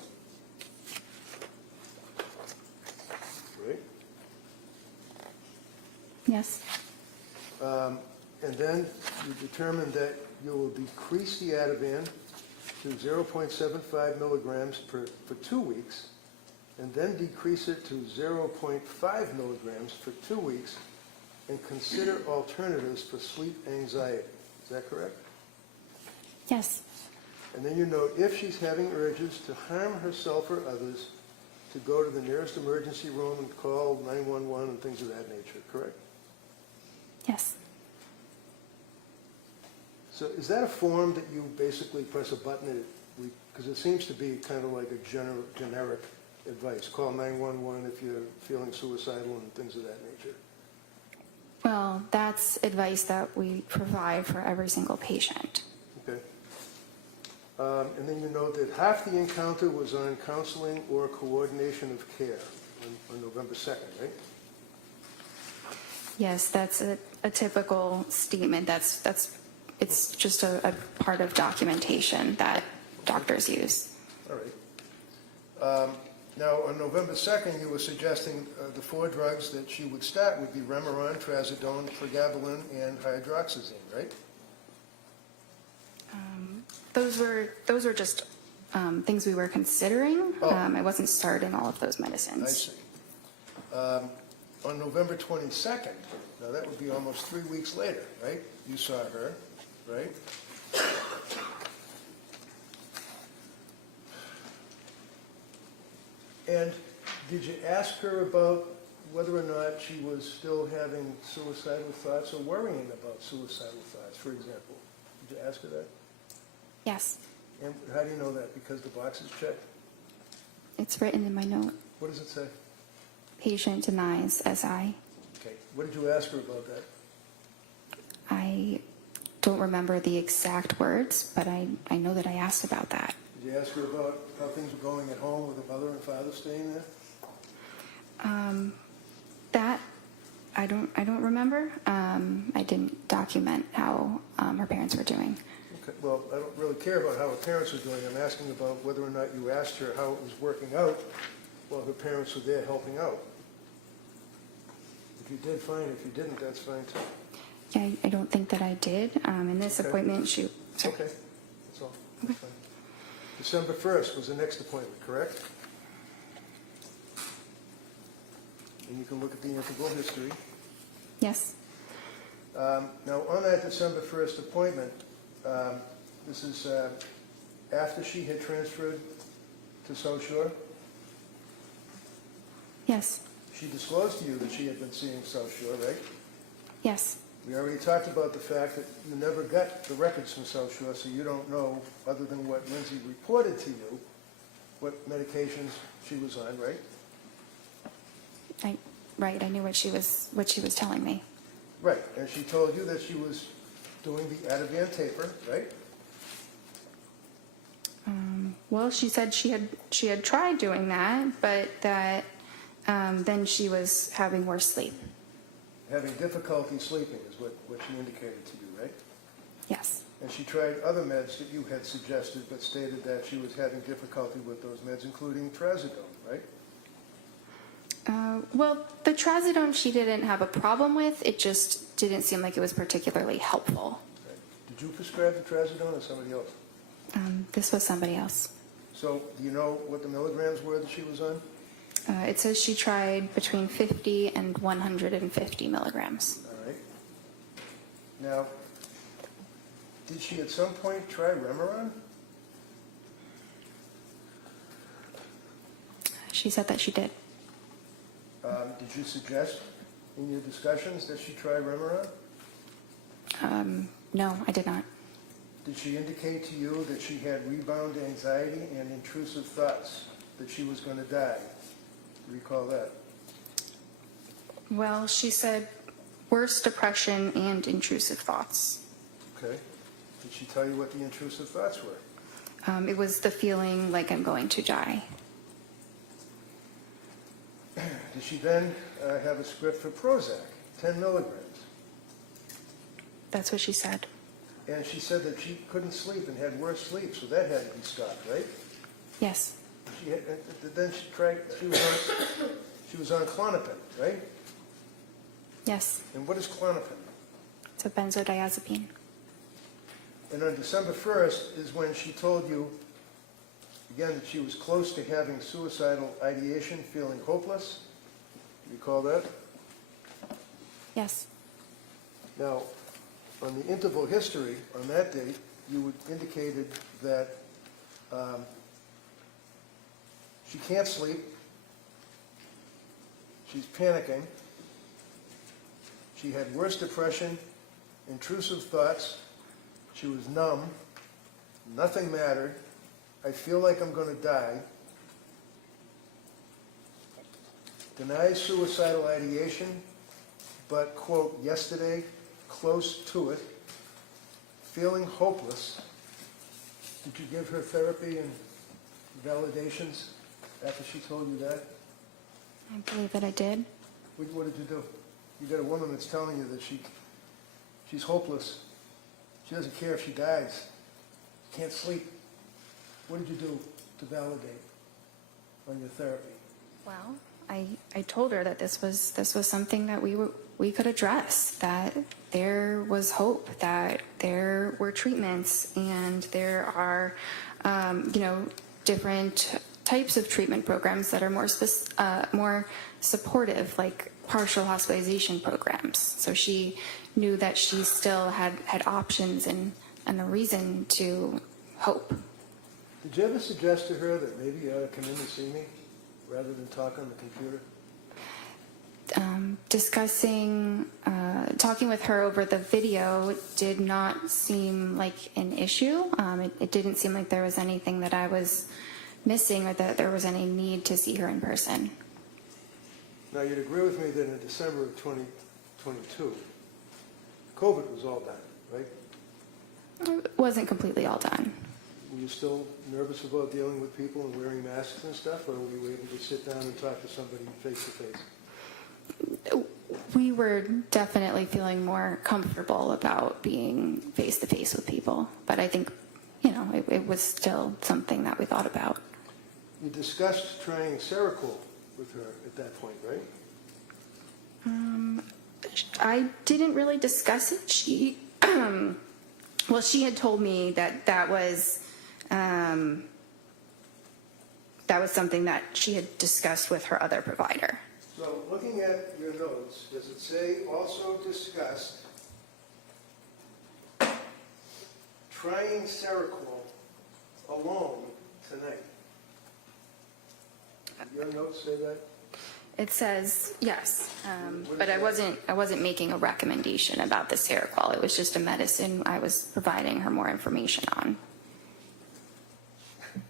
Right? Yes. And then you determine that you will decrease the Ativan to 0.75 milligrams for 2 weeks, and then decrease it to 0.5 milligrams for 2 weeks, and consider alternatives for sleep anxiety. Is that correct? Yes. And then you note if she's having urges to harm herself or others, to go to the nearest emergency room and call 911 and things of that nature, correct? Yes. So is that a form that you basically press a button, because it seems to be kind of like a generic advice, call 911 if you're feeling suicidal and things of that nature? Well, that's advice that we provide for every single patient. Okay. And then you note that half the encounter was on counseling or coordination of care on November 2nd, right? Yes, that's a typical statement. It's just a part of documentation that doctors use. All right. Now, on November 2nd, you were suggesting the 4 drugs that she would start would be Remeron, Trazodone, Pregabalin, and hydroxyzine, right? Those were just things we were considering. Oh. I wasn't starting all of those medicines. I see. On November 22nd, now that would be almost 3 weeks later, right? You saw her, right? And did you ask her about whether or not she was still having suicidal thoughts or worrying about suicidal thoughts, for example? Did you ask her that? Yes, And how do you know that? Because the box is checked? it's written in my note. What does it say? Patient denies SI. Okay. What did you ask her about that? I don't remember the exact words, but I know that I asked about that. Did you ask her about how things were going at home with her mother and father staying there? That I don't remember. I didn't document how her parents were doing. Okay. Well, I don't really care about how her parents were doing. I'm asking about whether or not you asked her how it was working out while her parents were there helping out. If you did, fine. If you didn't, that's fine too. Yeah, I don't think that I did. In this Okay. appointment, sorry. Okay. That's all. That's fine. December 1st was the next appointment, correct? And you can look at the integral history. Yes. Now, on that December 1st appointment, this is after she had transferred to South Shore. Yes. She disclosed to you that she had been seeing South Shore, right? Yes. We already talked about the fact that you never got the records from South Shore, so you don't know, other than what Lindsay reported to you, what medications she was on, right? Right. I knew what she was telling me. Right, and she told you that she was doing the Ativan taper, right? Well, she said she had tried doing that, but that then she was having worse sleep. Having difficulty sleeping is what she indicated to you, right? Yes. And she tried other meds that you had suggested, but stated that she was having difficulty with those meds, including trazodone, right? Well, the trazodone she didn't have a problem with. It just didn't seem like it was particularly helpful. Okay. Did you prescribe the trazodone or somebody else? This was somebody else. So do you know what the milligrams were that she was on? It says she tried between 50 and 150 milligrams. All right. Now, did she at some point try Remeron? She said that she did. Did you suggest in your discussions that she try Remeron? No, I did not. Did she indicate to you that she had rebound anxiety and intrusive thoughts, that she was going to die? Do you recall that? Well, she said worse depression and intrusive thoughts. Okay. Did she tell you what the intrusive thoughts were? It was the feeling like I'm going to die. Did she then have a script for Prozac, 10 milligrams? That's what she said. And she said that she couldn't sleep and had worse sleep, so that had to be stopped, right? Yes. Then she was on Klonopin, right? Yes. And what is Klonopin? It's a benzodiazepine. And on December 1st is when she told you, again, that she was close to having suicidal ideation, feeling hopeless. Do you recall that? Yes. Now, on the interval history, on that date, you indicated that she can't sleep, she's panicking, she had worse depression, intrusive thoughts, she was numb, nothing mattered, I feel like I'm going to die, denies suicidal ideation, but, quote, yesterday, close to it, feeling hopeless. Did you give her therapy and validations after she told you that? I believe that I did. What did you do? You got a woman that's telling you that she's hopeless. She doesn't care if she dies. Can't sleep. What did you do to validate on your therapy? Well, I told her that this was something that we could address, that there was hope, that there were treatments, and there are different types of treatment programs that are more supportive, like partial hospitalization programs. So she knew that she still had options and a reason to hope. Did you ever suggest to her that maybe you ought to come in and see me rather than talk on the computer? Talking with her over the video did not seem like an issue. It didn't seem like there was anything that I was missing or that there was any need to see her in person. Now, you'd agree with me that in December of 2022, COVID was all done, right? It wasn't completely all done. Were you still nervous about dealing with people and wearing masks and stuff, or were you able to sit down and talk to somebody face to face? We were definitely feeling more comfortable about being face to face with people, but I think, it was still something that we thought about. You discussed trying Seroquel with her at that point, right? I didn't really discuss it. She had told me that was something that she had discussed with her other provider. So, looking at your notes, does it say also discussed trying Seroquel alone tonight? Your notes say that? It says yes, but I wasn't making a recommendation about the Seroquel. It was just a medicine I was providing her more information on.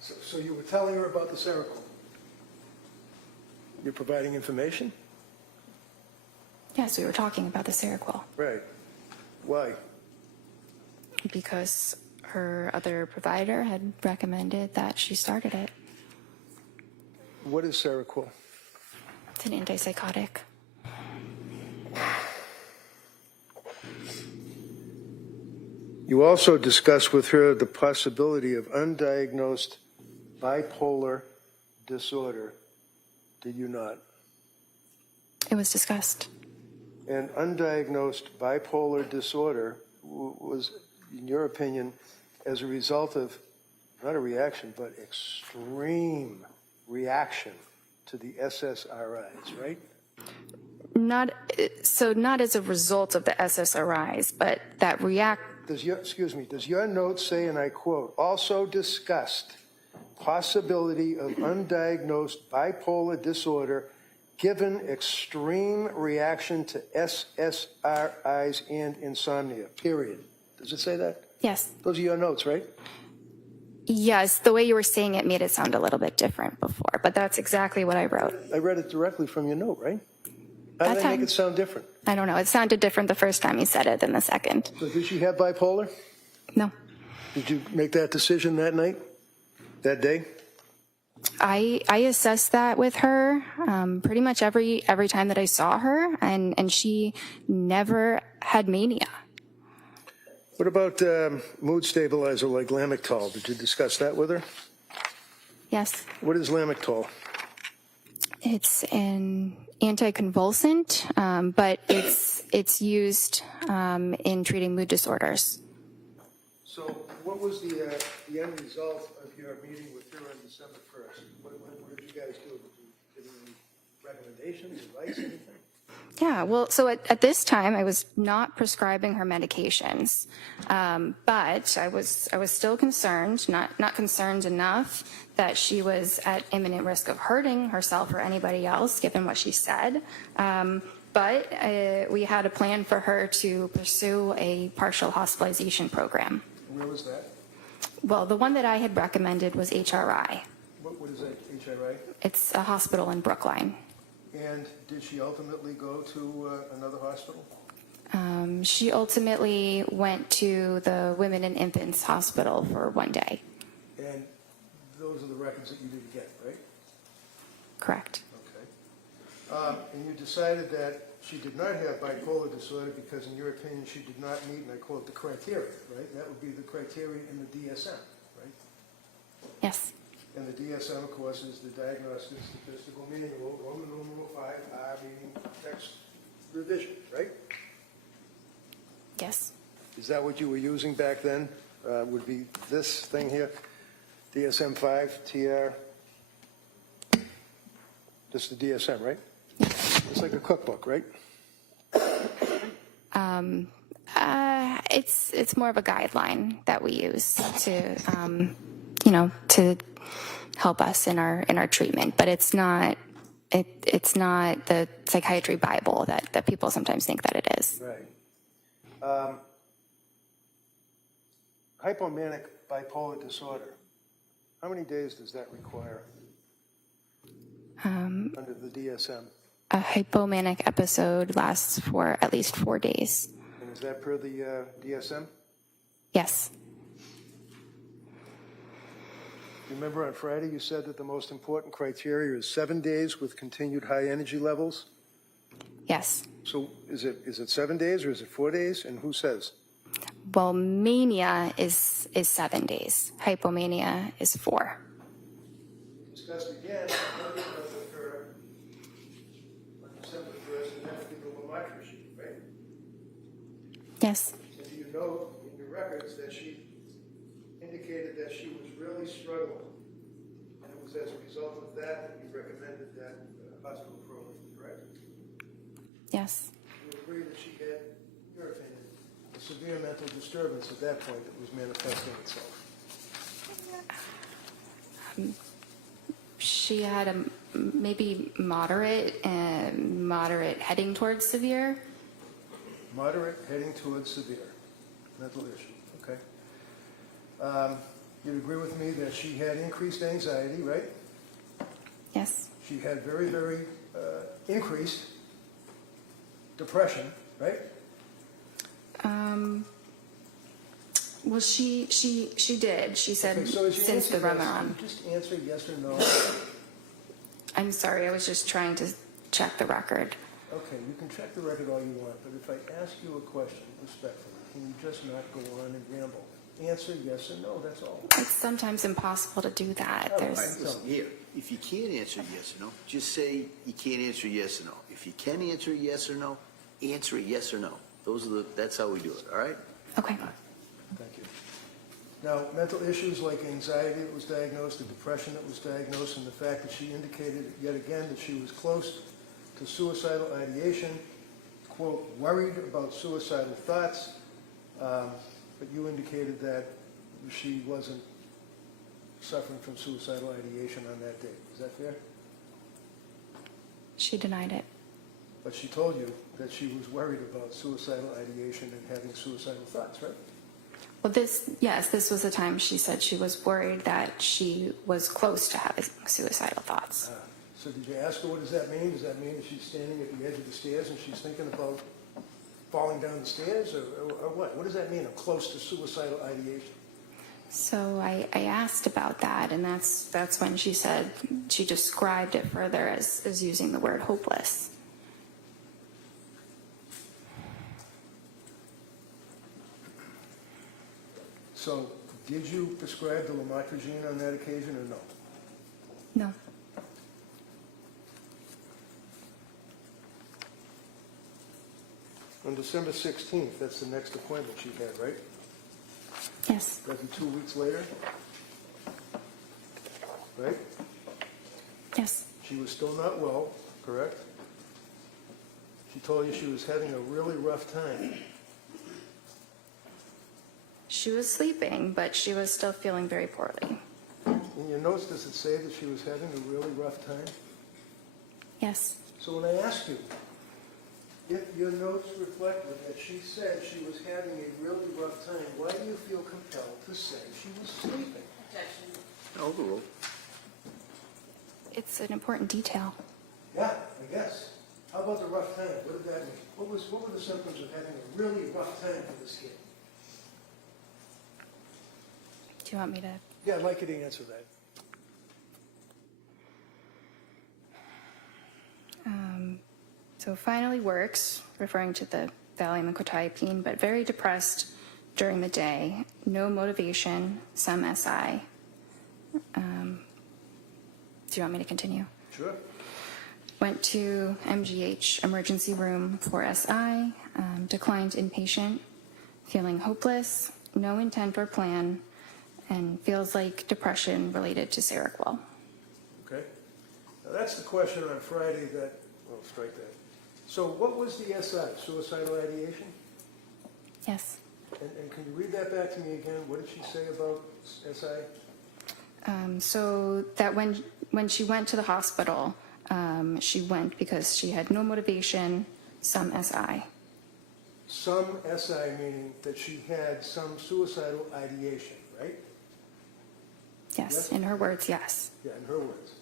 So you were telling her about the Seroquel? You're providing information? Yes, we were talking about the Seroquel. Right. Why? Because her other provider had recommended that she started it. What is Seroquel? It's an antipsychotic. You also discussed with her the possibility of undiagnosed bipolar disorder, did you not? It was discussed. And undiagnosed bipolar disorder was, in your opinion, as a result of, not a reaction, but extreme reaction to the SSRIs, right? Not as a result of the SSRIs, but that Does your note say, and I quote, also discussed possibility of undiagnosed bipolar disorder given extreme reaction to SSRIs and insomnia, period. Does it say that? Yes. Those are your notes, right? Yes, the way you were saying it made it sound a little bit different before, but that's exactly what I wrote. I read it directly from your note, right? How did I make it sound different? I don't know. It sounded different the first time you said it than the second. So did she have bipolar? No. Did you make that decision that night? that day? I assessed that with her pretty much every time that I saw her, and she never had mania. What about mood stabilizer like Lamictal? Did you discuss that with her? Yes. What is Lamictal? It's an anticonvulsant, but it's used in treating mood disorders. So what was the end result of your meeting with her on December 1st? What did you guys do? Did you give any recommendations, advice, anything? Yeah, well, so at this time, I was not prescribing her medications, but I was still concerned, not concerned enough that she was at imminent risk of hurting herself or anybody else, given what she said. But we had a plan for her to pursue a partial hospitalization program. Where was that? Well, the one that I had recommended was HRI. What is that, HRI? It's a hospital in Brookline. And did she ultimately go to another hospital? She ultimately went to the Women and Infants Hospital for one day. And those are the records that you didn't get, right? Correct. Okay. And you decided that she did not have bipolar disorder because, in your opinion, she did not meet, and I quote, the criteria, right? That would be the criteria in the DSM, right? Yes. And the DSM, of course, is the Diagnostic Statistical Manual, Roman numeral 5, meaning text revision, right? Yes. Is that what you were using back then? Would be this thing here, DSM-5, TR? Just the DSM, right? It's like a cookbook, right? It's more of a guideline that we use to, to help us in our treatment, but it's not the psychiatry Bible that people sometimes think that it is. Right. Hypomanic bipolar disorder. How many days does that require under the DSM? A hypomanic episode lasts for at least 4 days. And is that per the DSM? Yes. Remember on Friday you said that the most important criteria is 7 days with continued high energy levels? Yes. So is it 7 days or is it 4 days? And who says? Well, mania is 7 days. Hypomania is 4. Discussed again, with her on December 1st, and that would be the Lamictal sheet, right? Yes. And do you know in your records that she indicated that she was really struggling, and it was as a result of that you recommended that hospital program, correct? Yes. You agree that she had, in your opinion, a severe mental disturbance at that point that was manifesting itself? She had a maybe moderate heading towards severe. Moderate heading towards severe mental issue, okay. You'd agree with me that she had increased anxiety, right? Yes. She had very, very increased depression, right? Well, she did. She said Okay, so as you since the answer this, Remeron. just answer yes or no. I'm sorry, I was just trying to check the record. Okay, you can check the record all you want, but if I ask you a question respectfully, can you just not go on and ramble? Answer yes or no, that's all. It's sometimes impossible to do that. Oh, There's right. Listen, here, if you can't answer yes or no, just say you can't answer yes or no. If you can answer yes or no, answer yes or no. That's how we do it, all right? okay. Thank you. Now, mental issues like anxiety that was diagnosed, the depression that was diagnosed, and the fact that she indicated yet again that she was close to suicidal ideation, quote, worried about suicidal thoughts, but you indicated that she wasn't suffering from suicidal ideation on that day. Is that fair? She denied it. But she told you that she was worried about suicidal ideation and having suicidal thoughts, right? Well, this was the time she said she was worried that she was close to having suicidal thoughts. So did you ask her what does that mean? Does that mean that she's standing at the edge of the stairs and she's thinking about falling down the stairs or what? What does that mean, I'm close to suicidal ideation? So I asked about that, and that's when she said she described it further as using the word hopeless. So, did you prescribe the lamotrigine on that occasion or no? No. On December 16th, that's the next appointment she had, right? Yes. That'd be 2 weeks later? Right? Yes. She was still not well, correct? She told you she was having a really rough time. She was sleeping, but she was still feeling very poorly. In your notes, does it say that she was having a really rough time? Yes. So when I asked you, if your notes reflected that she said she was having a really rough time, why do you feel compelled to say she was sleeping? Objection. Overruled. It's an important detail. Yeah, I guess. How about the rough time? What did that mean? What were the symptoms of having a really rough time for this kid? Do you want me to? Yeah, I'd like you to answer that. So finally works, referring to the Valium and quetiapine, but very depressed during the day. No motivation, some SI. Do you want me to continue? Sure. Went to MGH emergency room for SI, declined inpatient, feeling hopeless, no intent or plan, and feels like depression related to Seroquel. Okay. Now that's the question on Friday that, well, strike that. So what was the SI, suicidal ideation? Yes. And can you read that back to me again? What did she say about SI? So that when she went to the hospital, she went because she had no motivation, some SI. Some SI meaning that she had some suicidal ideation, right? Yes, Yes? in her words, yes. Yeah, in her words.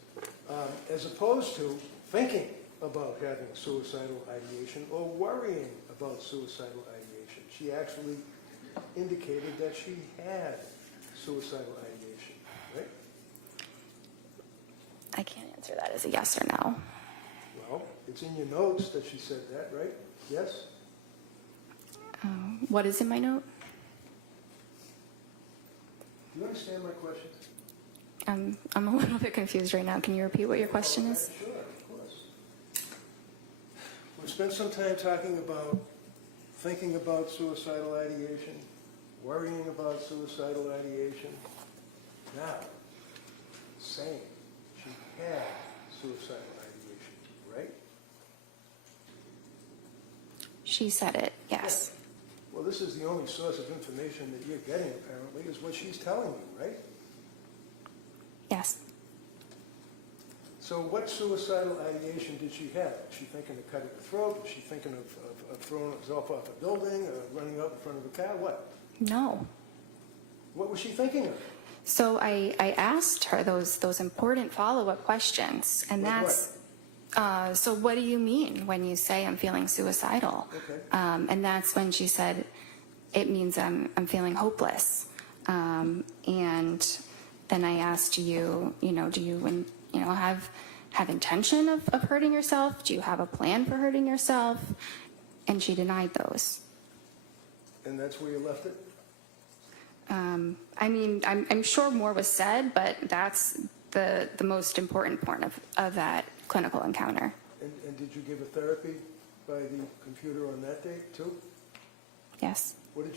As opposed to thinking about having suicidal ideation or worrying about suicidal ideation. She actually indicated that she had suicidal ideation, right? I can't answer that as a yes or no. Well, it's in your notes that she said that, right? Yes? What is in my note? Do you understand my question? I'm a little bit confused right now. Can you repeat what your question is? Sure, of course. We spent some time talking about thinking about suicidal ideation, worrying about suicidal ideation. Now, saying she had suicidal ideation, right? She said it, yes. Well, this is the only source of information that you're getting, apparently, is what she's telling you, right? Yes. So what suicidal ideation did she have? Was she thinking of cutting her throat? Was she thinking of throwing herself off a building or running out in front of a car? What? No. What was she thinking of? So I asked her those important follow-up questions, and Like that's, so what do you mean when you say I'm feeling suicidal? Okay. And that's when she said, it means I'm feeling hopeless. And then I asked you, do you, have intention of hurting yourself? Do you have a plan for hurting yourself? And she denied those. And that's where you left it? I'm sure more was said, but that's the most important part of that clinical encounter. And did you give a therapy by the computer on that date, too? Yes. What did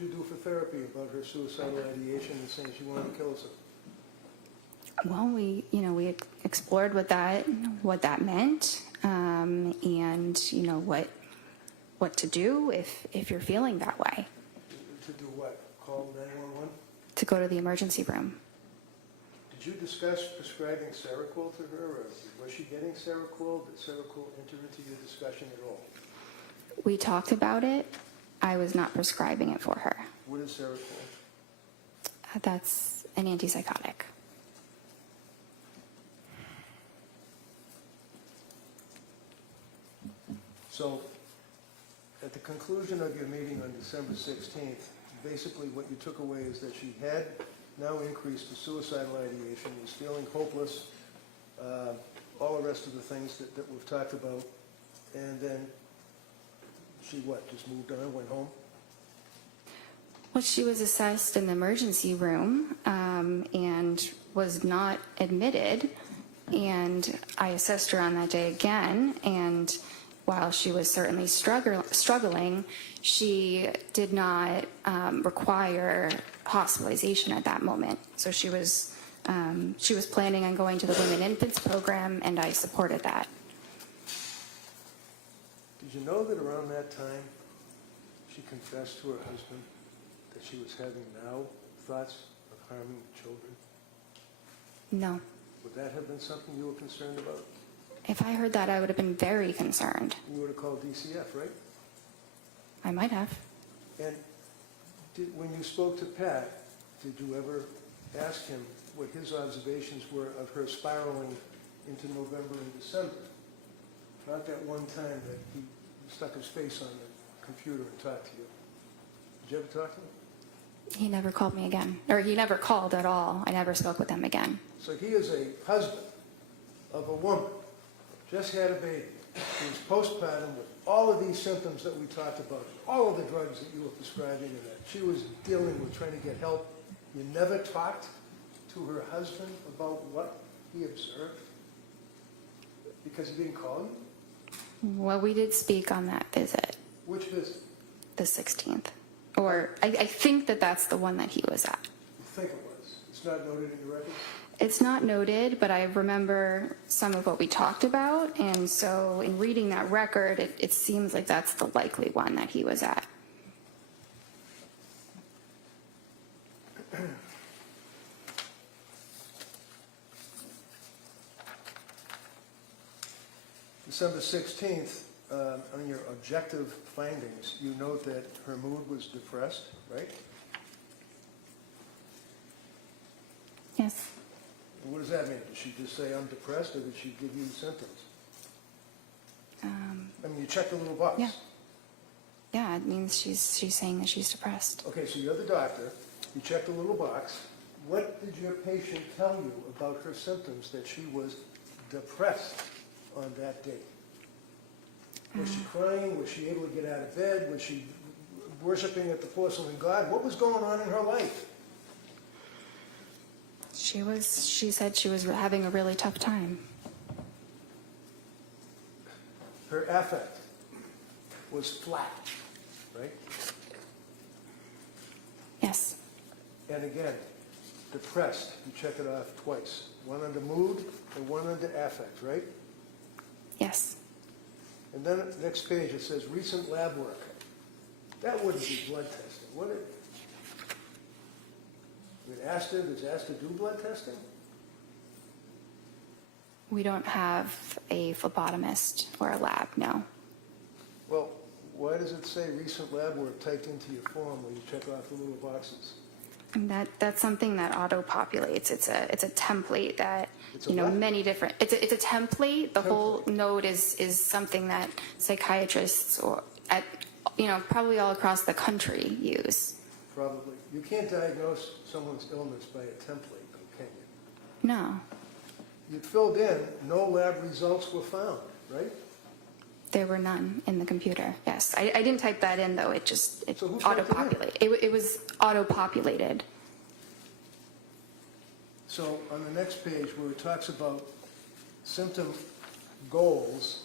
you do for therapy about her suicidal ideation and saying she wanted to kill herself? Well, we explored what that meant, and what to do if you're feeling that way. To do what? Call 911? To go to the emergency room. Did you discuss prescribing Seroquel to her, or was she getting Seroquel? Did Seroquel enter into your discussion at all? We talked about it. I was not prescribing it for her. What is Seroquel? That's an antipsychotic. So, at the conclusion of your meeting on December 16th, basically what you took away is that she had now increased to suicidal ideation, was feeling hopeless, all the rest of the things that we've talked about. And then she what, just moved on, went home? Well, she was assessed in the emergency room and was not admitted. And I assessed her on that day again. And while she was certainly struggling, she did not require hospitalization at that moment. So she was planning on going to the Women and Infants program, and I supported that. Did you know that around that time she confessed to her husband that she was having now thoughts of harming children? No. Would that have been something you were concerned about? If I heard that, I would have been very concerned. You would have called DCF, right? I might have. And when you spoke to Pat, did you ever ask him what his observations were of her spiraling into November and December? Not that one time that he stuck his face on the computer and talked to you. Did you ever talk to him? He never called me again. Or he never called at all. I never spoke with him again. So he is a husband of a woman, just had a baby, who's postpartum with all of these symptoms that we talked about, all of the drugs that you were prescribing and that she was dealing with, trying to get help. You never talked to her husband about what he observed? Because he didn't call you? Well, we did speak on that visit, Which visit? the 16th. Or I think that that's the one that he was at. You think it was? It's not noted in your record? It's not noted, but I remember some of what we talked about, and so in reading that record, it seems like that's the likely one that he was at. December 16th, on your objective findings, you note that her mood was depressed, right? Yes. And what does that mean? Did she just say, I'm depressed, or did she give you symptoms? I mean, you checked the little box. Yeah. Yeah, it means she's saying that she's depressed. Okay, so you're the doctor. You checked the little box. What did your patient tell you about her symptoms that she was depressed on that date? Was she crying? Was she able to get out of bed? Was she worshiping at the porcelain god? What was going on in her life? She said she was having a really tough time. Her affect was flat, right? Yes. And again, depressed. You check it off twice. One under mood and one under affect, right? Yes. And then the next page, it says recent lab work. That wouldn't be blood testing, would it? Does ASTA do blood testing? We don't have a phlebotomist or a lab, no. Well, why does it say recent lab work typed into your form when you check off the little boxes? And that's something that auto-populates. It's a template that, It's a what? many different, it's a template. The whole node is something that psychiatrists or at, probably all across the country use. Probably. You can't diagnose someone's illness by a template, though, can you? No, You filled in, no lab results were found, right? there were none in the computer. Yes, I didn't type that in though. It So who typed it in? auto-populated. It was auto-populated. So on the next page where it talks about symptom goals,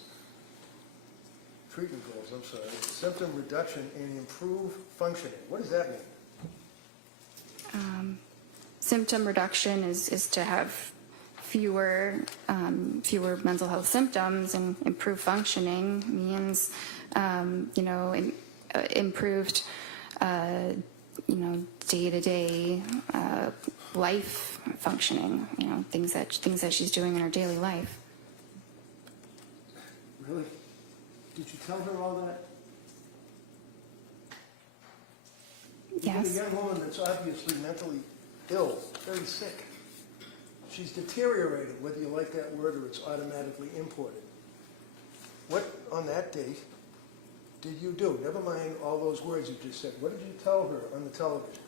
treatment goals, I'm sorry, symptom reduction and improve functioning. What does that mean? Symptom reduction is to have fewer mental health symptoms, and improved functioning means improved day-to-day life functioning, things that she's doing in her daily life. Really? Did you tell her all that? You Yes. get a young woman that's obviously mentally ill, very sick. She's deteriorated, whether you like that word or it's automatically imported. What, on that date, did you do? Never mind all those words you just said. What did you tell her on the television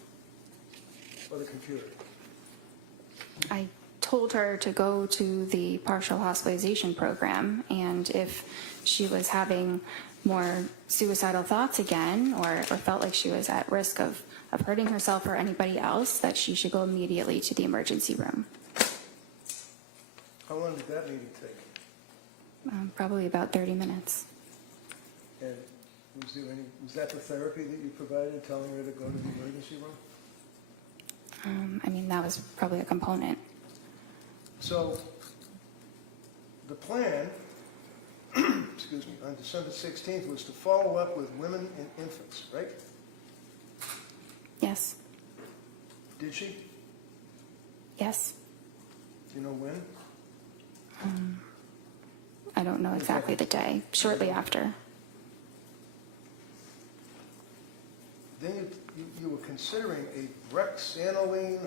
or the computer? I told her to go to the partial hospitalization program, and if she was having more suicidal thoughts again, or felt like she was at risk of hurting herself or anybody else, that she should go immediately to the emergency room. How long did that meeting take? Probably about 30 minutes. And was that the therapy that you provided, telling her to go to the emergency room? I mean, that was probably a component. So the plan, excuse me, on December 16th was to follow up with women and infants, right? Yes. Did she? Yes. Do you know when? I don't know exactly the day. Shortly after. Then you were considering a brexanolone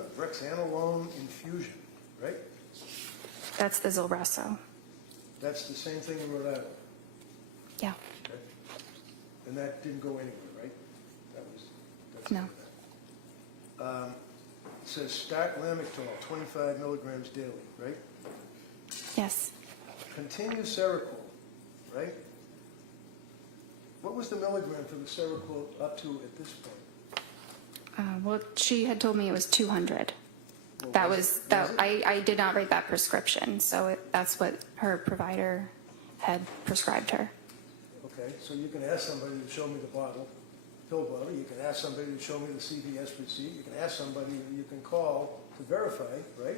infusion, right? That's the Zulresso. That's the same thing in Rhode Island. Yeah. Okay. And that didn't go anywhere, right? That's No. It says start Lamictal, 25 milligrams daily, right? Yes. Continue Seroquel, right? What was the milligram for the Seroquel up to at this point? Well, she had told me it was 200. Well, That was was it? that. I did not write that prescription, so that's what her provider had prescribed her. Okay, so you can ask somebody to show me the pill bottle. You can ask somebody to show me the CVS receipt. You can ask somebody that you can call to verify, right?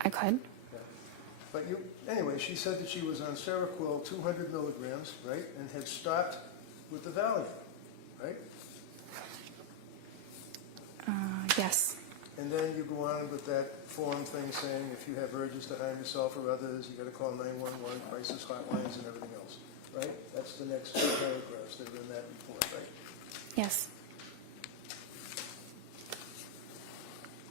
I could. Yeah. But anyway, she said that she was on Seroquel 200 milligrams, right, and had stopped with the Valium, right? Yes. And then you go on with that form thing saying if you have urges to harm yourself or others, you got to call 911, crisis hotlines, and everything else, right? That's the next two paragraphs that are in that report, right? Yes.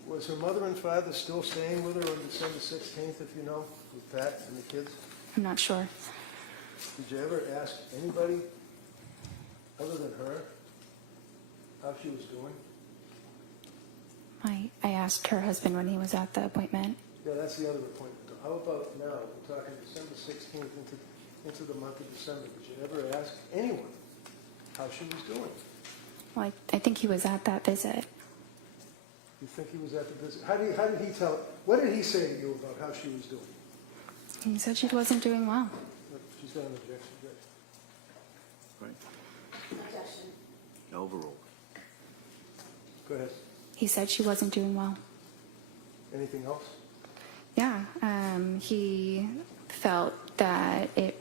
Was her mother and father still staying with her on December 16th, if you know, with Pat and the kids? I'm not sure. Did you ever ask anybody other than her how she was doing? I asked her husband when he was at the appointment. Yeah, that's the other appointment. How about now? We're talking December 16th into the month of December. Did you ever ask anyone how she was doing? Well, I think he was at that visit. You think he was at the visit? How did he tell? What did he say to you about how she was doing? He said she wasn't doing well. She's got an objection, Judge. Right? Objection. Overruled. Go ahead. He said she wasn't doing well. Anything else? Yeah. He felt that it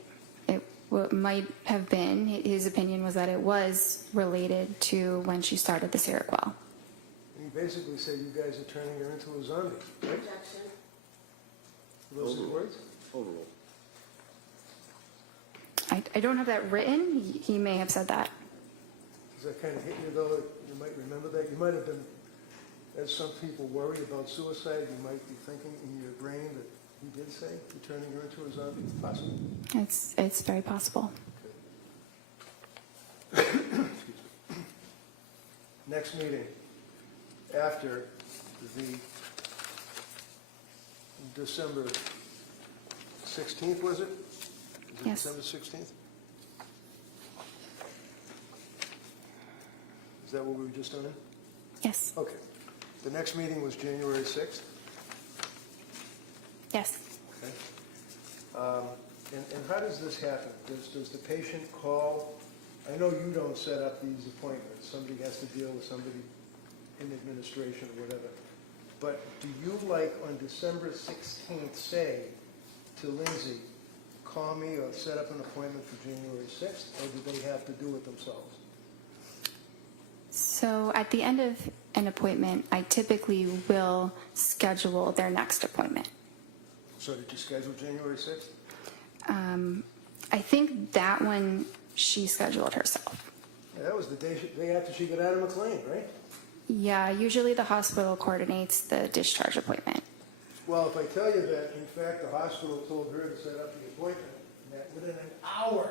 might have been, his opinion was that it was related to when she started the Seroquel. He basically said you guys are turning her into a zombie, right? Objection. Those are the words? Overruled. I don't have that written. He may have said that. Does that kind of hit you, though? You might remember that. You might have been, as some people worry about suicide, you might be thinking in your brain that he did say you're turning her into a zombie. Possible. It's very possible. Next meeting after the December 16th, was it? Is it Yes. December 16th? Is that what we were just on? Yes. Okay. The next meeting was January 6th? Yes. Okay. And how does this happen? Does the patient call? I know you don't set up these appointments. Somebody has to deal with somebody in administration or whatever. But do you, like, on December 16th, say to Lindsay, call me or set up an appointment for January 6th, or do they have to do it themselves? So at the end of an appointment, I typically will schedule their next appointment. So did you schedule January 6th? I think that one she scheduled herself. Yeah, that was the day after she got out of McLean, right? Yeah, usually the hospital coordinates the discharge appointment. Well, if I tell you that, in fact, the hospital told her to set up the appointment, and that within an hour,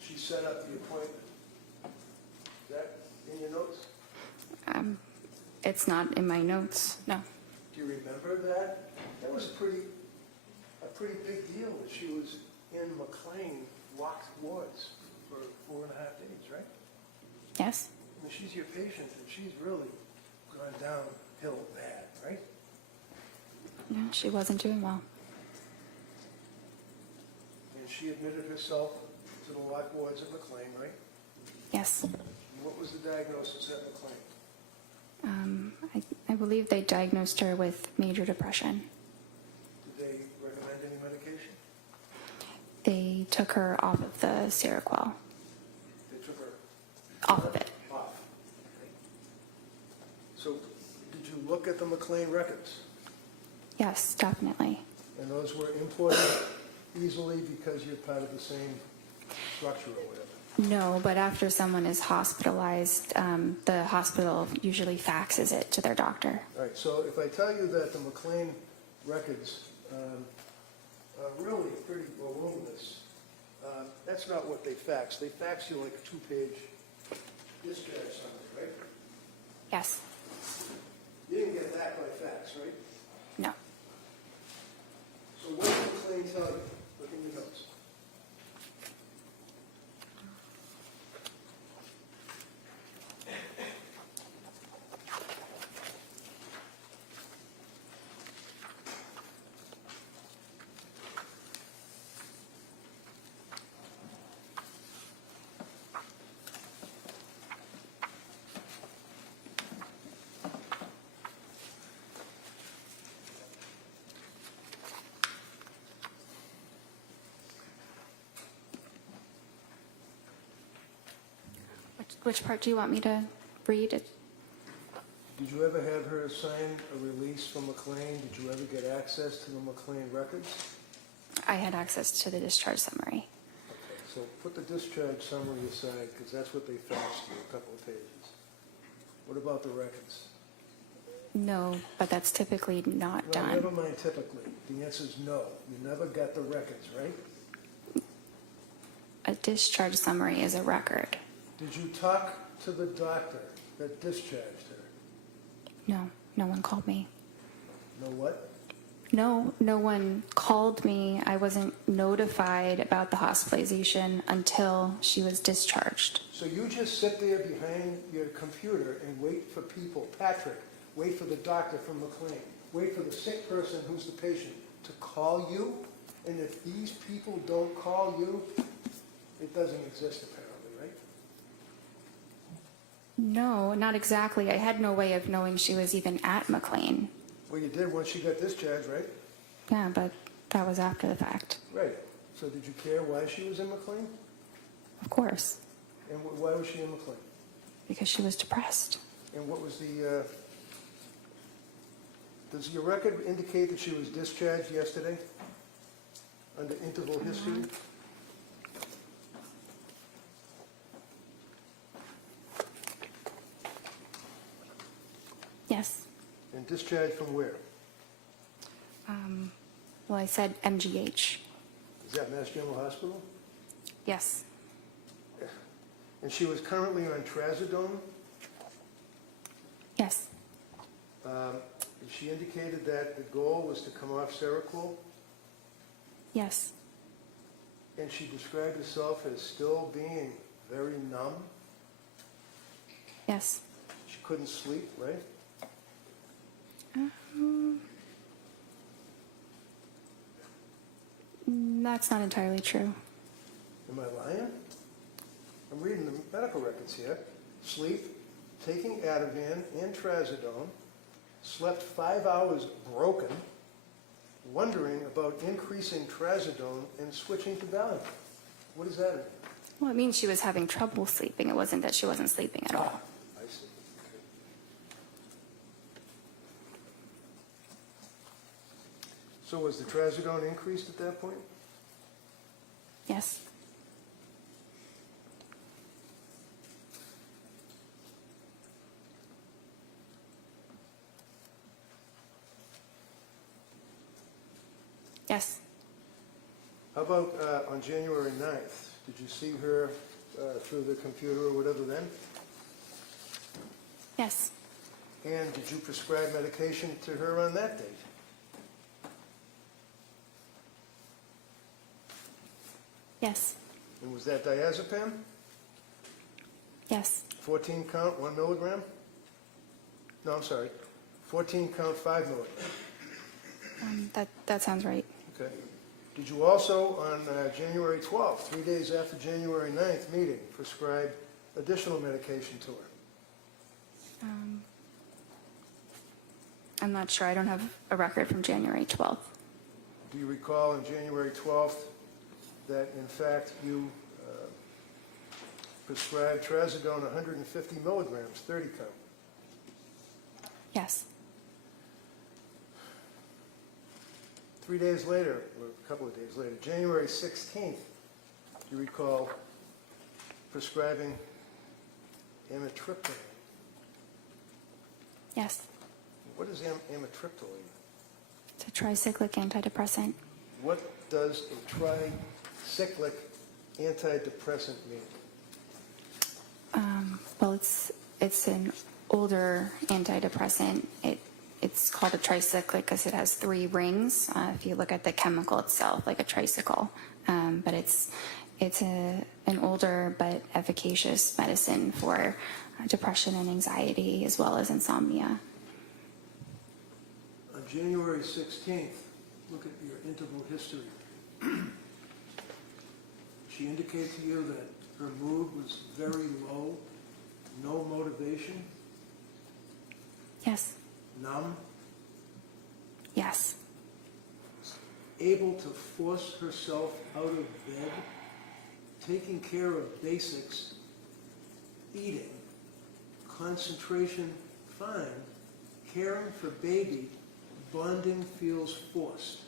she set up the appointment. Is that in your notes? It's not in my notes, no. Do you remember that? That was a pretty big deal that she was in McLean locked wards for 4.5 days, right? Yes. I mean, she's your patient, and she's really gone downhill bad, right? No, she wasn't doing well. And she admitted herself to the locked wards at McLean, right? Yes. And what was the diagnosis at McLean? I believe they diagnosed her with major depression. Did they recommend any medication? They took her off of the Seroquel. They took her Off of it. off. Okay. So, did you look at the McLean records? Yes, definitely. And those were imported easily because you're part of the same structure or whatever? No, but after someone is hospitalized, the hospital usually faxes it to their doctor. All right, so if I tell you that the McLean records are really pretty voluminous, that's not what they fax. They fax you like a 2-page discharge summary, right? Yes. You didn't get that by fax, right? No. So what did McLean tell you? Look in your notes. Which part do you want me to read? Did you ever have her sign a release from McLean? Did you ever get access to the McLean records? I had access to the discharge summary. Okay, so put the discharge summary aside, because that's what they faxed you, a couple of pages. What about the records? No, but that's typically not No, done. never mind typically. The answer is no. You never got the records, right? A discharge summary is a record. Did you talk to the doctor that discharged her? No, no one called me. Know what? No one called me. I wasn't notified about the hospitalization until she was discharged. So you just sit there behind your computer and wait for people, Patrick, wait for the doctor from McLean, wait for the sick person who's the patient to call you? And if these people don't call you, it doesn't exist apparently, right? No, not exactly. I had no way of knowing she was even at McLean. Well, you did once she got discharged, right? Yeah, but that was after the fact. Right. So did you care why she was in McLean? Of course, And why was she in McLean? because she was depressed. And what was the, does your record indicate that she was discharged yesterday? Under interval history? Yes. And discharged from where? Well, I said MGH. Is that Mass General Hospital? Yes. And she was currently on trazodone? Yes. She indicated that the goal was to come off Seroquel, Yes. and she described herself as still being very numb. Yes. She couldn't sleep, right? That's not entirely true. Am I lying? I'm reading the medical records here. Sleep, taking Ativan and trazodone, slept 5 hours broken, wondering about increasing trazodone and switching to Valium. What does that mean? Well, it means she was having trouble sleeping. It wasn't that she wasn't sleeping at all. I see. Okay. So was the trazodone increased at that point? Yes. Yes. How about on January 9th? Did you see her through the computer or whatever then? Yes. And did you prescribe medication to her on that date? Yes. And was that diazepam? Yes. 14 count, 1 milligram? No, I'm sorry. 14 count, 5 milligrams. That sounds right. Okay. Did you also, on January 12th, 3 days after January 9th meeting, prescribe additional medication to her? I'm not sure. I don't have a record from January 12th. Do you recall on January 12th that, in fact, you prescribed trazodone 150 milligrams, 30 count? Yes. 3 days later, or a couple of days later, January 16th, do you recall prescribing amitriptyline? Yes. What is amitriptyline? It's a tricyclic antidepressant. What does a tricyclic antidepressant mean? Well, it's an older antidepressant. It's called a tricyclic because it has 3 rings. If you look at the chemical itself, like a tricycle, but it's an older but efficacious medicine for depression and anxiety as well as insomnia. On January 16th, look at your interval history. She indicated to you that her mood was very low, no motivation, Yes. numb, Yes. able to force herself out of bed, taking care of basics, eating, concentration fine, caring for baby, bonding feels forced.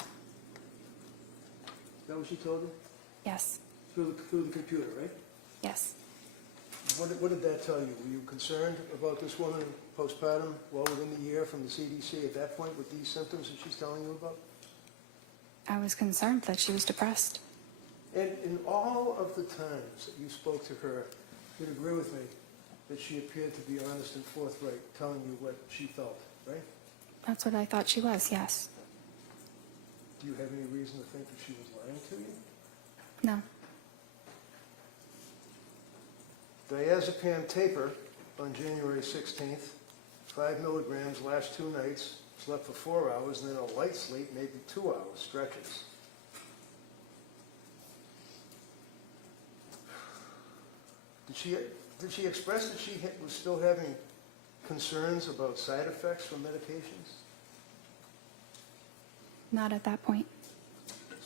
Is that what she told you? Yes. Through the computer, right? Yes. What did that tell you? Were you concerned about this woman postpartum well within the year from the CDC at that point with these symptoms that she's telling you about? I was concerned that she was depressed. And in all of the times that you spoke to her, you'd agree with me that she appeared to be honest and forthright, telling you what she felt, right? That's what I thought she was, yes. Do you have any reason to think that she was lying to you? No. Diazepam taper on January 16th, 5 milligrams last 2 nights, slept for 4 hours, and then a light sleep, maybe 2 hours, stretches. Did she express that she was still having concerns about side effects from medications? Not at that point.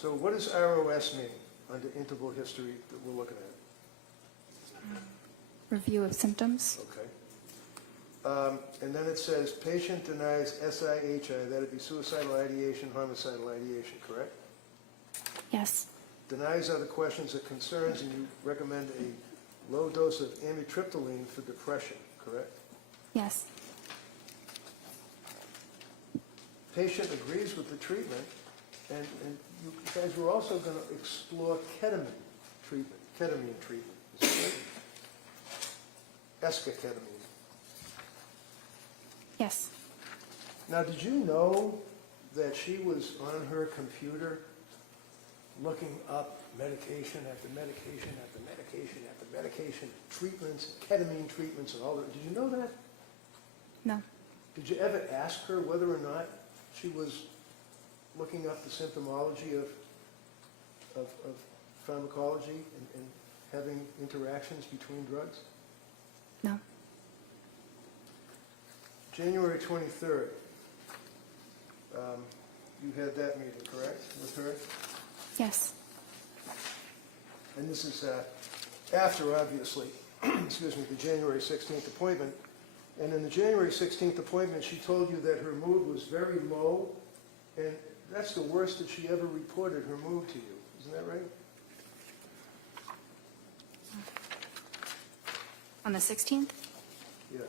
So what does ROS mean under interval history that we're looking at? Review of symptoms. Okay. And then it says patient denies SIHI, that'd be suicidal ideation, homicidal ideation, correct? Yes. Denies other questions or concerns, and you recommend a low dose of amitriptyline for depression, correct? Yes. Patient agrees with the treatment, and you guys were also going to explore ketamine treatment. Is that right? Esketamine. Yes. Now, did you know that she was on her computer looking up medication after medication after medication after medication, treatments, ketamine treatments, and all that? Did you know that? No. Did you ever ask her whether or not she was looking up the symptomology of pharmacology and having interactions between drugs? No. January 23rd, you had that meeting, correct, with her? Yes. And this is after, obviously, excuse me, the January 16th appointment. And in the January 16th appointment, she told you that her mood was very low, and that's the worst that she ever reported her mood to you. Isn't that right? On the 16th? Yeah.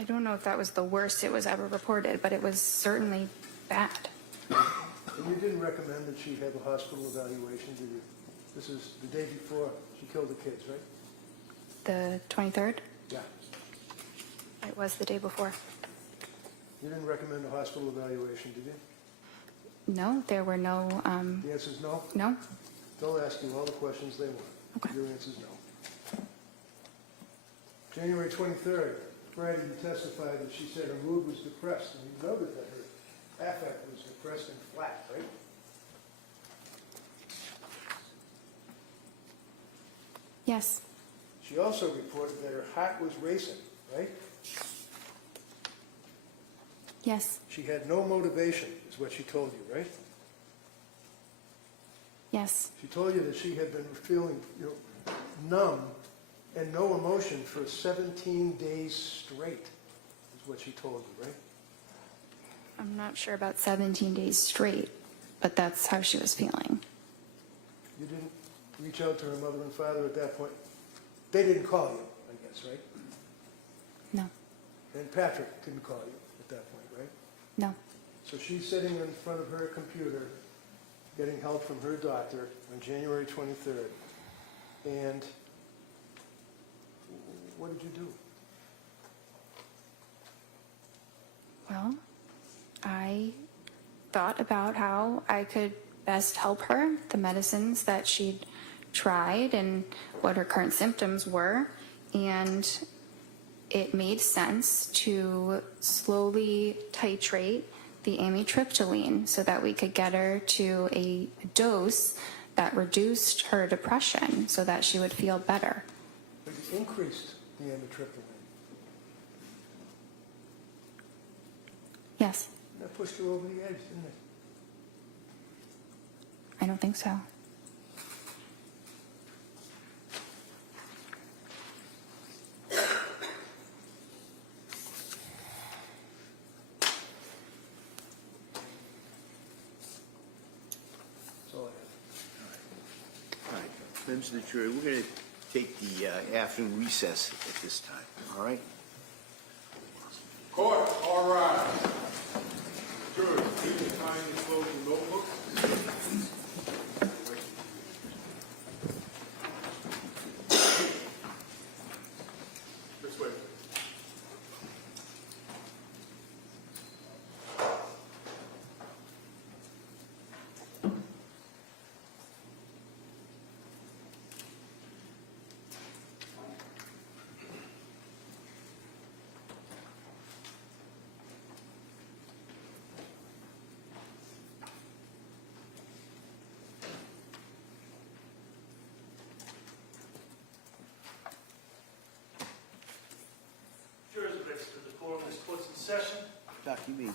I don't know if that was the worst it was ever reported, but it was certainly bad. And you didn't recommend that she have a hospital evaluation, did you? This is the day before she killed the kids, right? The 23rd? Yeah. It was the day before. You didn't recommend a hospital evaluation, did you? No, there were no, The answer is no? no? They'll ask you all the questions they want. Okay. Your answer is no. January 23rd, Friday, you testified that she said her mood was depressed, and you noted that her affect was depressed and flat, right? Yes. She also reported that her heart was racing, right? Yes. She had no motivation, is what she told you, right? Yes. She told you that she had been feeling, numb and no emotion for 17 days straight, is what she told you, right? I'm not sure about 17 days straight, but that's how she was feeling. You didn't reach out to her mother and father at that point? They didn't call you, I guess, right? No. And Patrick didn't call you at that point, right? No. So she's sitting in front of her computer, getting help from her doctor on January 23rd. And what did you do? Well, I thought about how I could best help her, the medicines that she'd tried and what her current symptoms were, and it made sense to slowly titrate the amitriptyline so that we could get her to a dose that reduced her depression so that she would feel better. But you increased the amitriptyline. Yes. That pushed you over the edge, didn't it? I don't think so. That's all I have. All right, members of the jury, we're going to take the afternoon recess at this time, all right? Court, all rise. Jurors, please kindly close the notebook. This way. Jurors are registered. The quorum is court's in session. Doc, you may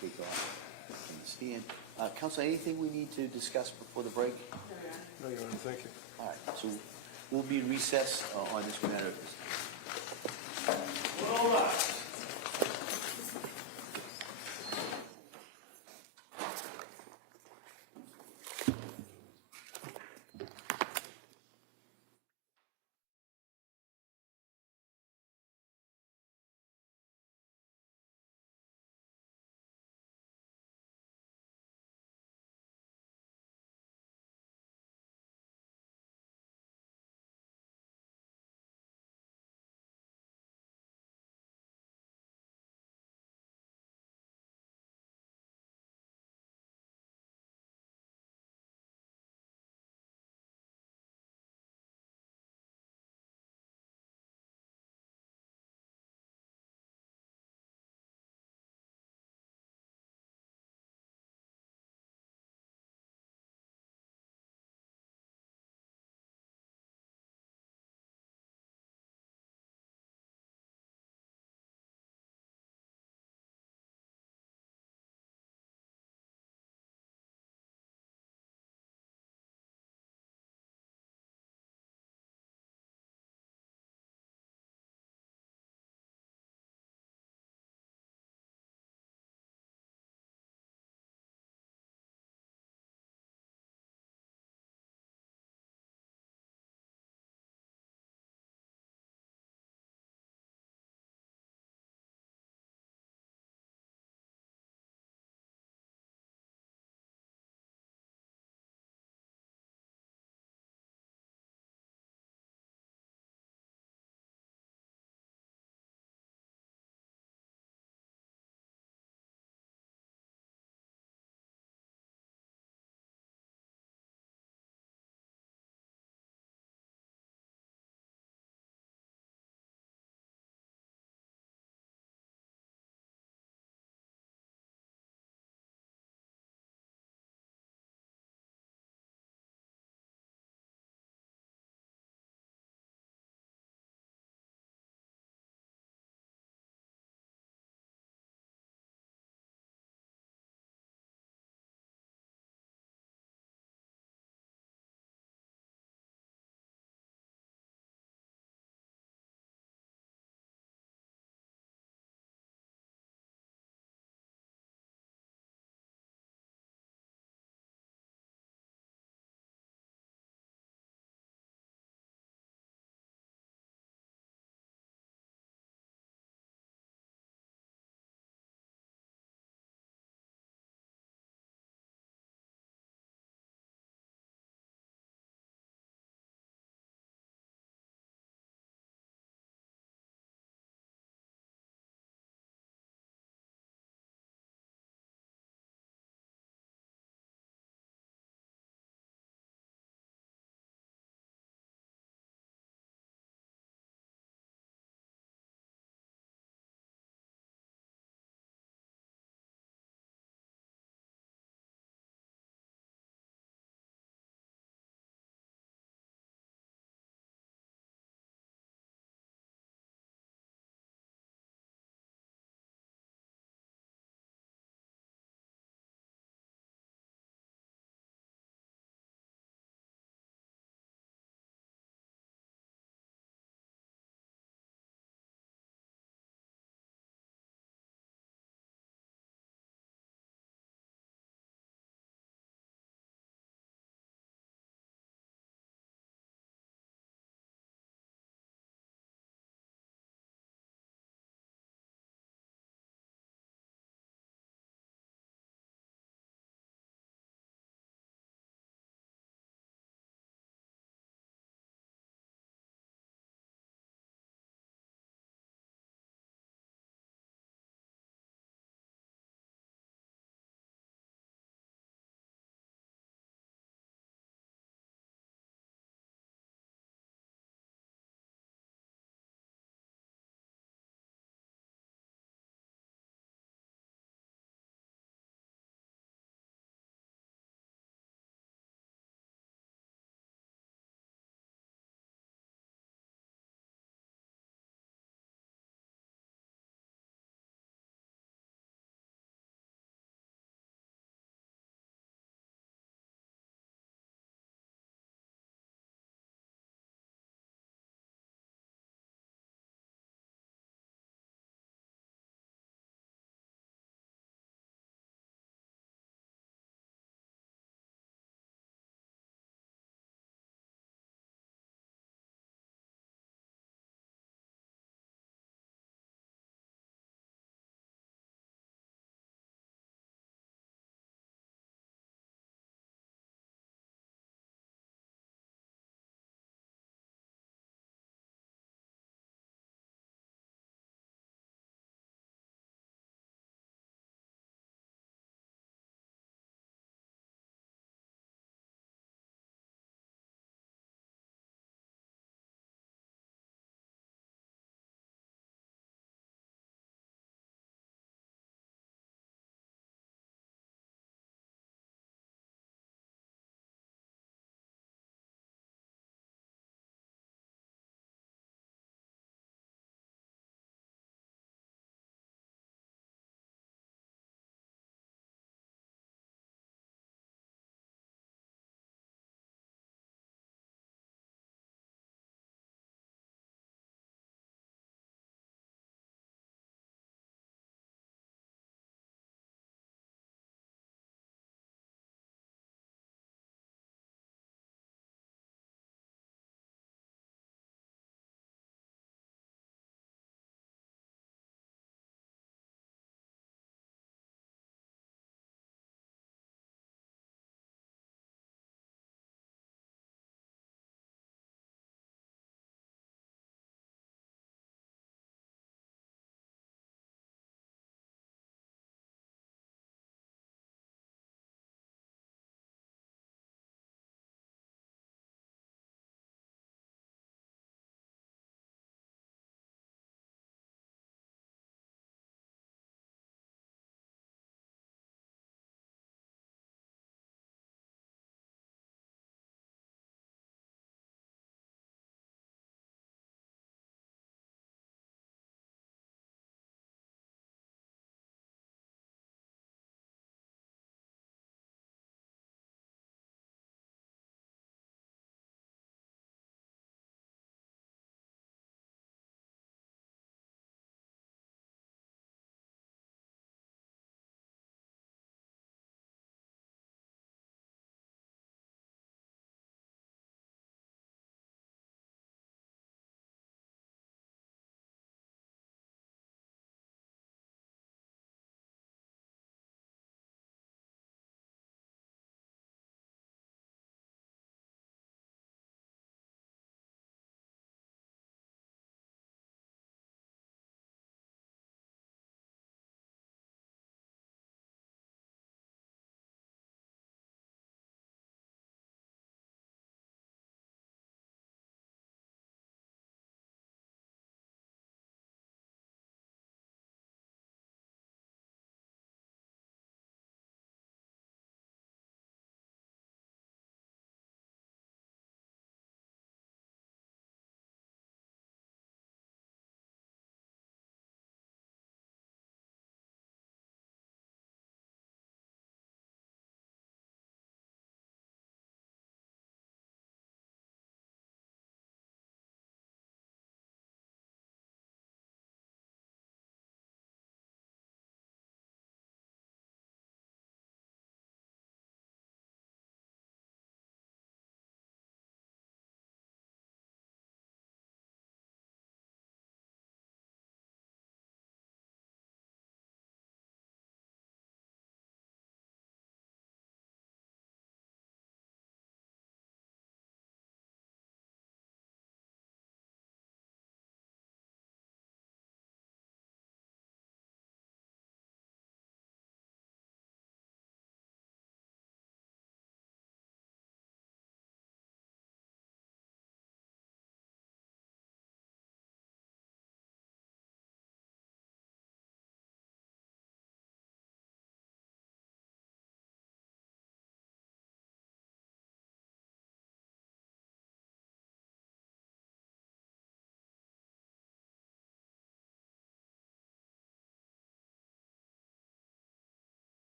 take off and stand. Counsel, anything we need to discuss before the break? No, Your Honor, thank you. All right, so we'll be in recess on this matter. All rise.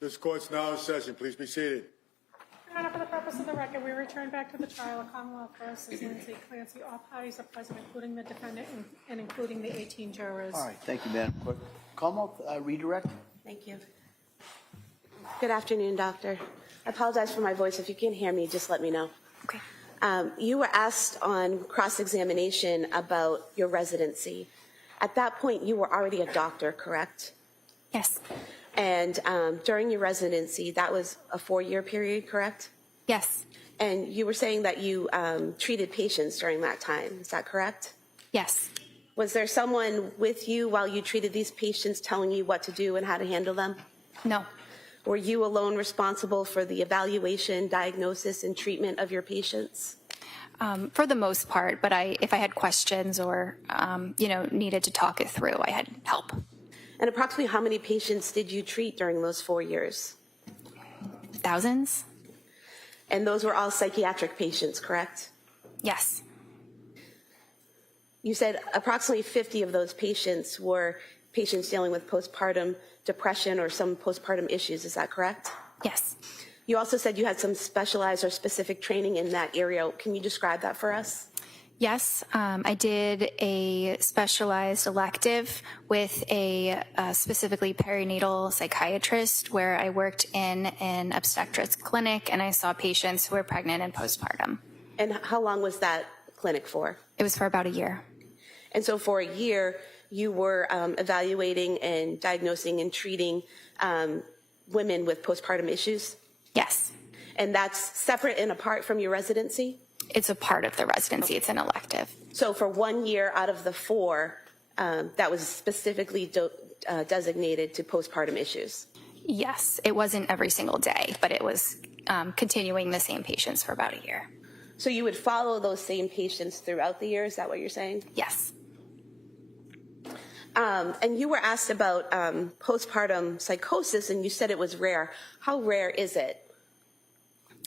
This court's now in session. Please be seated. Your Honor, for the purpose of the record, we return back to the trial of Commonwealth versus Lindsay Clancy. All parties are present, including the defendant and including the 18 jurors. All right, thank you, Madam Clerk. Commonwealth, redirect. Thank you. Good afternoon, Doctor. I apologize for my voice. If you can't hear me, just let me know. Okay. You were asked on cross-examination about your residency. At that point, you were already a doctor, correct? Yes. And during your residency, that was a 4-year period, correct? Yes. And you were saying that you treated patients during that time. Is that correct? Yes. Was there someone with you while you treated these patients telling you what to do and how to handle them? No. Were you alone responsible for the evaluation, diagnosis, and treatment of your patients? For the most part, but if I had questions or, needed to talk it through, I had help. And approximately how many patients did you treat during those 4 years? Thousands? And those were all psychiatric patients, correct? Yes. You said approximately 50 of those patients were patients dealing with postpartum depression or some postpartum issues. Is that correct? Yes. You also said you had some specialized or specific training in that area. Can you describe that for us? Yes, I did a specialized elective with a specifically perinatal psychiatrist where I worked in an obstetrics clinic and I saw patients who were pregnant and postpartum. And how long was that clinic for? It was for about a year. And so for a year, you were evaluating and diagnosing and treating women with postpartum issues? Yes. And that's separate and apart from your residency? It's a part of the residency. It's an elective. So for 1 year out of the 4, that was specifically designated to postpartum issues? Yes. It wasn't every single day, but it was continuing the same patients for about a year. So you would follow those same patients throughout the year? Is that what you're saying? Yes. And you were asked about postpartum psychosis, and you said it was rare. How rare is it?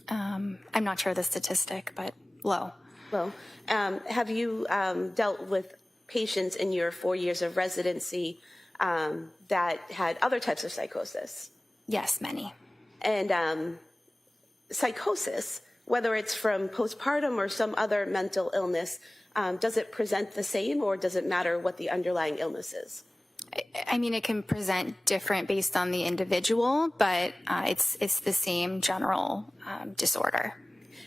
I'm not sure of the statistic, but low. Well, have you dealt with patients in your 4 years of residency that had other types of psychosis? Yes, many. And psychosis, whether it's from postpartum or some other mental illness, does it present the same, or does it matter what the underlying illness is? I mean, it can present different based on the individual, but it's the same general disorder.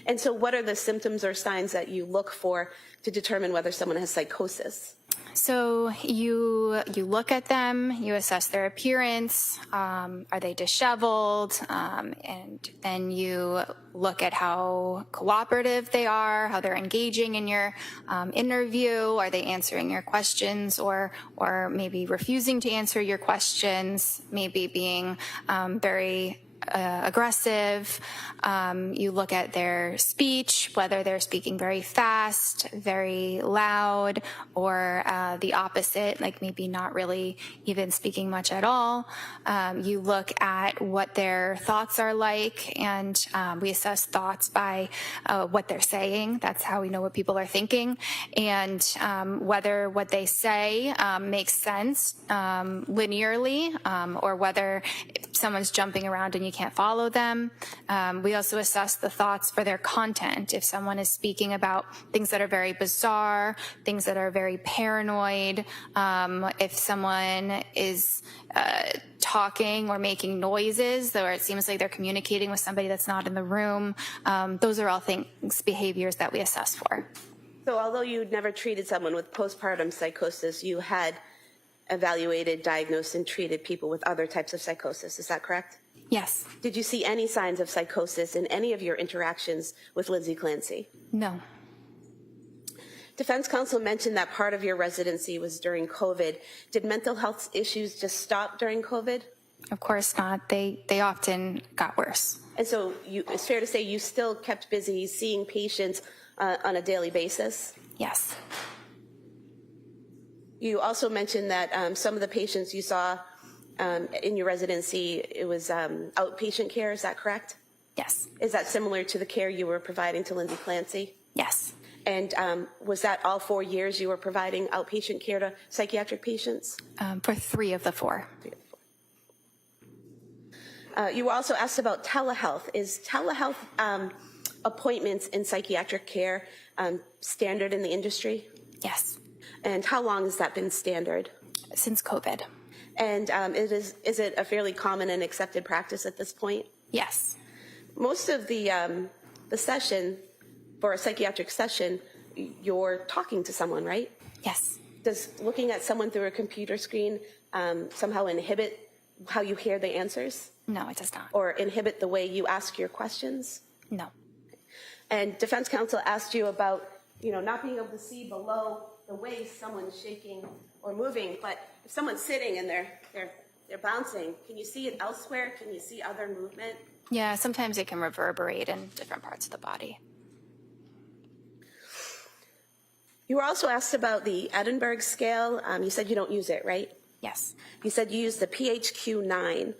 And so what are the symptoms or signs that you look for to determine whether someone has psychosis? So you look at them, you assess their appearance, are they disheveled, and then you look at how cooperative they are, how they're engaging in your interview, are they answering your questions or maybe refusing to answer your questions, maybe being very aggressive. You look at their speech, whether they're speaking very fast, very loud, or the opposite, like maybe not really even speaking much at all. You look at what their thoughts are like, and we assess thoughts by what they're saying. That's how we know what people are thinking, and whether what they say makes sense linearly, or whether someone's jumping around and you can't follow them. We also assess the thoughts for their content. If someone is speaking about things that are very bizarre, things that are very paranoid, if someone is talking or making noises, or it seems like they're communicating with somebody that's not in the room, those are all things, behaviors that we assess for. So although you'd never treated someone with postpartum psychosis, you had evaluated, diagnosed, and treated people with other types of psychosis. Is that correct? Yes. Did you see any signs of psychosis in any of your interactions with Lindsay Clancy? No. Defense counsel mentioned that part of your residency was during COVID. Did mental health issues just stop during COVID? Of course not. They often got worse. And so it's fair to say you still kept busy seeing patients on a daily basis? Yes. You also mentioned that some of the patients you saw in your residency, it was outpatient care. Is that correct? Yes. Is that similar to the care you were providing to Lindsay Clancy? Yes. And was that all 4 years you were providing outpatient care to psychiatric patients? For 3 of the 4. You were also asked about telehealth. Is telehealth appointments in psychiatric care standard in the industry? Yes, And how long has that been standard? since COVID. And is it a fairly common and accepted practice at this point? Yes, Most of the session, for a psychiatric session, you're talking to someone, right? yes. Does looking at someone through a computer screen somehow inhibit how you hear the answers? No, it does not. Or inhibit the way you ask your questions? No. And defense counsel asked you about, not being able to see below the waist someone's shaking or moving, but if someone's sitting and they're bouncing, can you see it elsewhere? Can you see other movement? Yeah, sometimes it can reverberate in different parts of the body. You were also asked about the Edinburgh scale. You said you don't use it, right? Yes. You said you use the PHQ-9.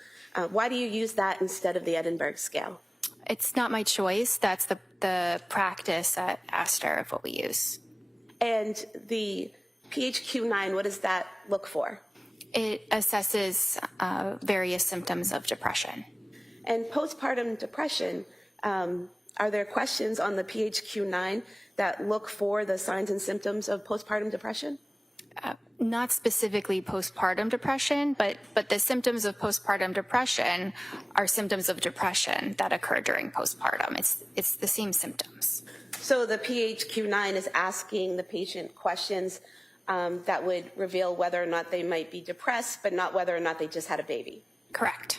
Why do you use that instead of the Edinburgh scale? It's not my choice. That's the practice at Astor of what we use. And the PHQ-9, what does that look for? It assesses various symptoms of depression. And postpartum depression, are there questions on the PHQ-9 that look for the signs and symptoms of postpartum depression? Not specifically postpartum depression, but the symptoms of postpartum depression are symptoms of depression that occur during postpartum. It's the same symptoms. So the PHQ-9 is asking the patient questions that would reveal whether or not they might be depressed, but not whether or not they just had a baby. Correct.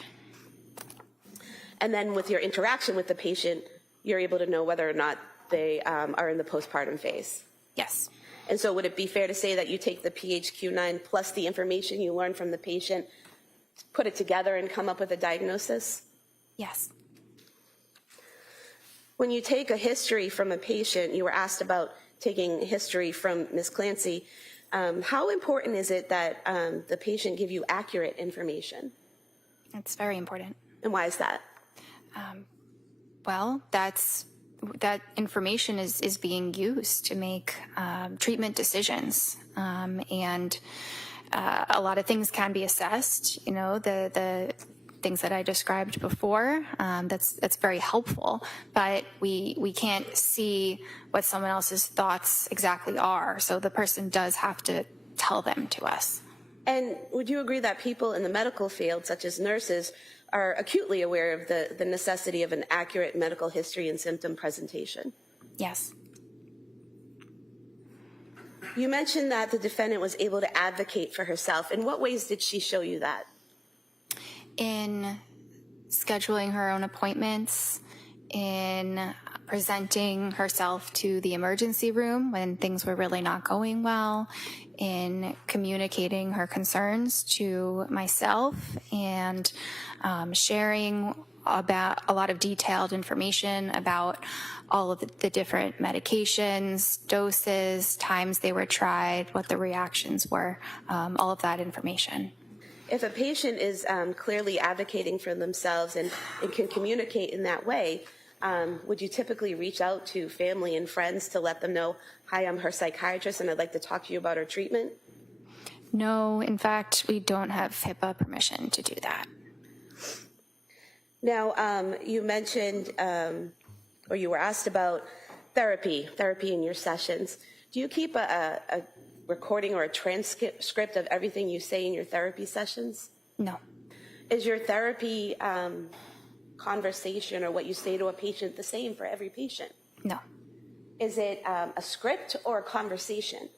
And then with your interaction with the patient, you're able to know whether or not they are in the postpartum phase. Yes. And so would it be fair to say that you take the PHQ-9 plus the information you learn from the patient, put it together and come up with a diagnosis? Yes. When you take a history from a patient, you were asked about taking history from Ms. Clancy. How important is it that the patient give you accurate information? It's very important. And why is that? Well, that information is being used to make treatment decisions, and a lot of things can be assessed. The things that I described before. That's very helpful, but we can't see what someone else's thoughts exactly are. So the person does have to tell them to us. And would you agree that people in the medical field, such as nurses, are acutely aware of the necessity of an accurate medical history and symptom presentation? Yes. You mentioned that the defendant was able to advocate for herself. In what ways did she show you that? In scheduling her own appointments, in presenting herself to the emergency room when things were really not going well, in communicating her concerns to myself, and sharing about a lot of detailed information about all of the different medications, doses, times they were tried, what the reactions were, all of that information. If a patient is clearly advocating for themselves and can communicate in that way, would you typically reach out to family and friends to let them know, hi, I'm her psychiatrist and I'd like to talk to you about her treatment? No, in fact, we don't have HIPAA permission to do that. Now, you mentioned, or you were asked about therapy in your sessions. Do you keep a recording or a transcript of everything you say in your therapy sessions? No. Is your therapy conversation or what you say to a patient the same for every patient? No. Is it a script or a conversation?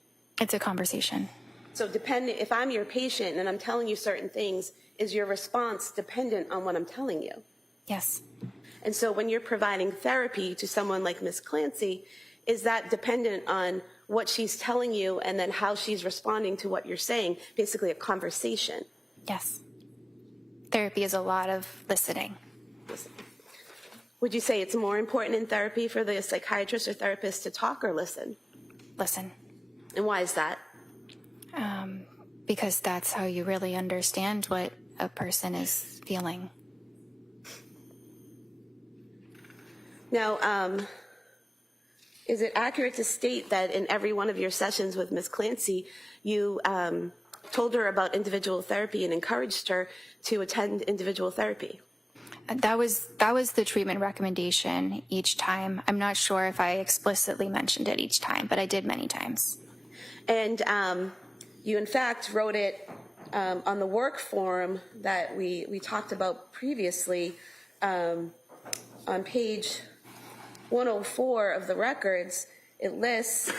It's a conversation. So if I'm your patient and I'm telling you certain things, is your response dependent on what I'm telling you? Yes. And so when you're providing therapy to someone like Ms. Clancy, is that dependent on what she's telling you and then how she's responding to what you're saying, basically a conversation? Yes. Therapy is a lot of listening. Would you say it's more important in therapy for the psychiatrist or therapist to talk or listen? Listen. And why is that? Because that's how you really understand what a person is feeling. Now, is it accurate to state that in every one of your sessions with Ms. Clancy, you told her about individual therapy and encouraged her to attend individual therapy? That was the treatment recommendation each time. I'm not sure if I explicitly mentioned it each time, but I did many times. And you, in fact, wrote it on the work form that we talked about previously on page 104 of the records. It lists,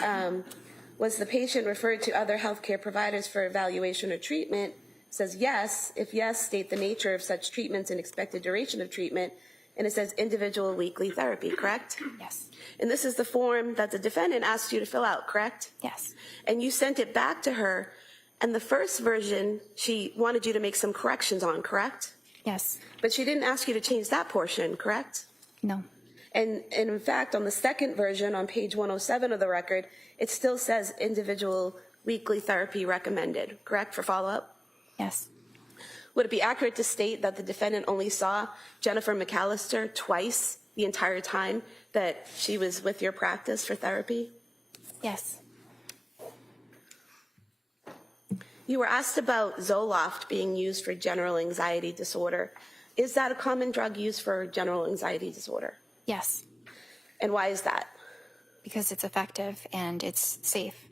was the patient referred to other healthcare providers for evaluation or treatment? It says yes. If yes, state the nature of such treatments and expected duration of treatment. And it says individual weekly therapy, correct? Yes. And this is the form that the defendant asked you to fill out, correct? Yes. And you sent it back to her, and the first version, she wanted you to make some corrections on, correct? Yes. But she didn't ask you to change that portion, correct? No. And in fact, on the second version, on page 107 of the record, it still says individual weekly therapy recommended, correct, for follow-up? Yes. Would it be accurate to state that the defendant only saw Jennifer McAllister twice the entire time that she was with your practice for therapy? Yes. You were asked about Zoloft being used for general anxiety disorder. Is that a common drug used for general anxiety disorder? Yes. And why is that? Because it's effective and it's safe.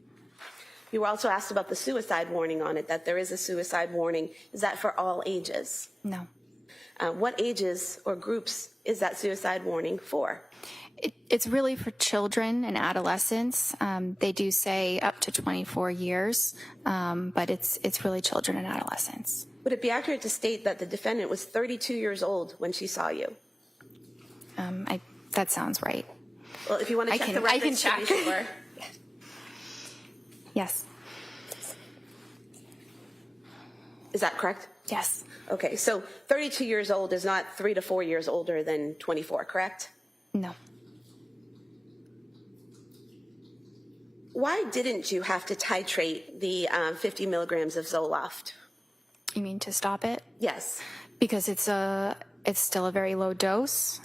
You were also asked about the suicide warning on it, that there is a suicide warning. Is that for all ages? No. What ages or groups is that suicide warning for? It's really for children and adolescents. They do say up to 24 years, but it's really children and adolescents. Would it be accurate to state that the defendant was 32 years old when she saw you? That sounds right. Well, if you want to check the records, I can check. to be sure. Yes. Is that correct? Yes. Okay, so 32 years old is not 3 to 4 years older than 24, correct? No. Why didn't you have to titrate the 50 milligrams of Zoloft? You mean to stop it? Yes. Because it's still a very low dose,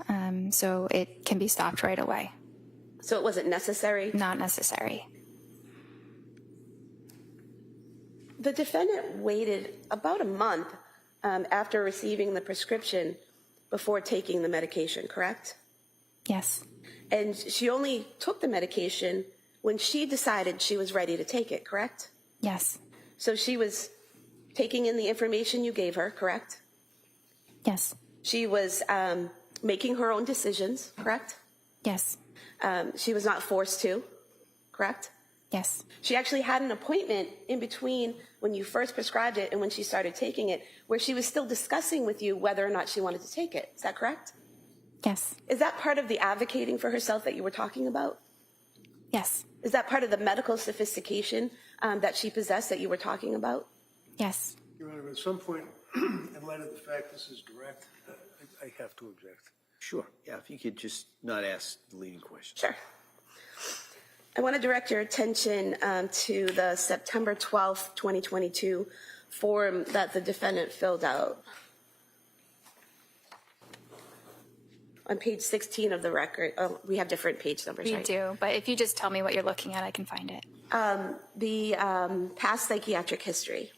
so it can be stopped right away. So it wasn't necessary? Not necessary. The defendant waited about a month after receiving the prescription before taking the medication, correct? Yes. And she only took the medication when she decided she was ready to take it, correct? Yes. So she was taking in the information you gave her, correct? Yes. She was making her own decisions, correct? Yes. She was not forced to, correct? Yes. She actually had an appointment in between when you first prescribed it and when she started taking it, where she was still discussing with you whether or not she wanted to take it. Is that correct? Yes. Is that part of the advocating for herself that you were talking about? Yes. Is that part of the medical sophistication that she possessed that you were talking about? Yes. Your Honor, at some point, in light of the fact this is direct, I have to object. Sure, yeah, if you could just not ask the leading question. Sure. I want to direct your attention to the September 12th, 2022 form that the defendant filled out. On page 16 of the record, we have different page numbers, We right? do, but if you just tell me what you're looking at, I can find it. The past psychiatric history.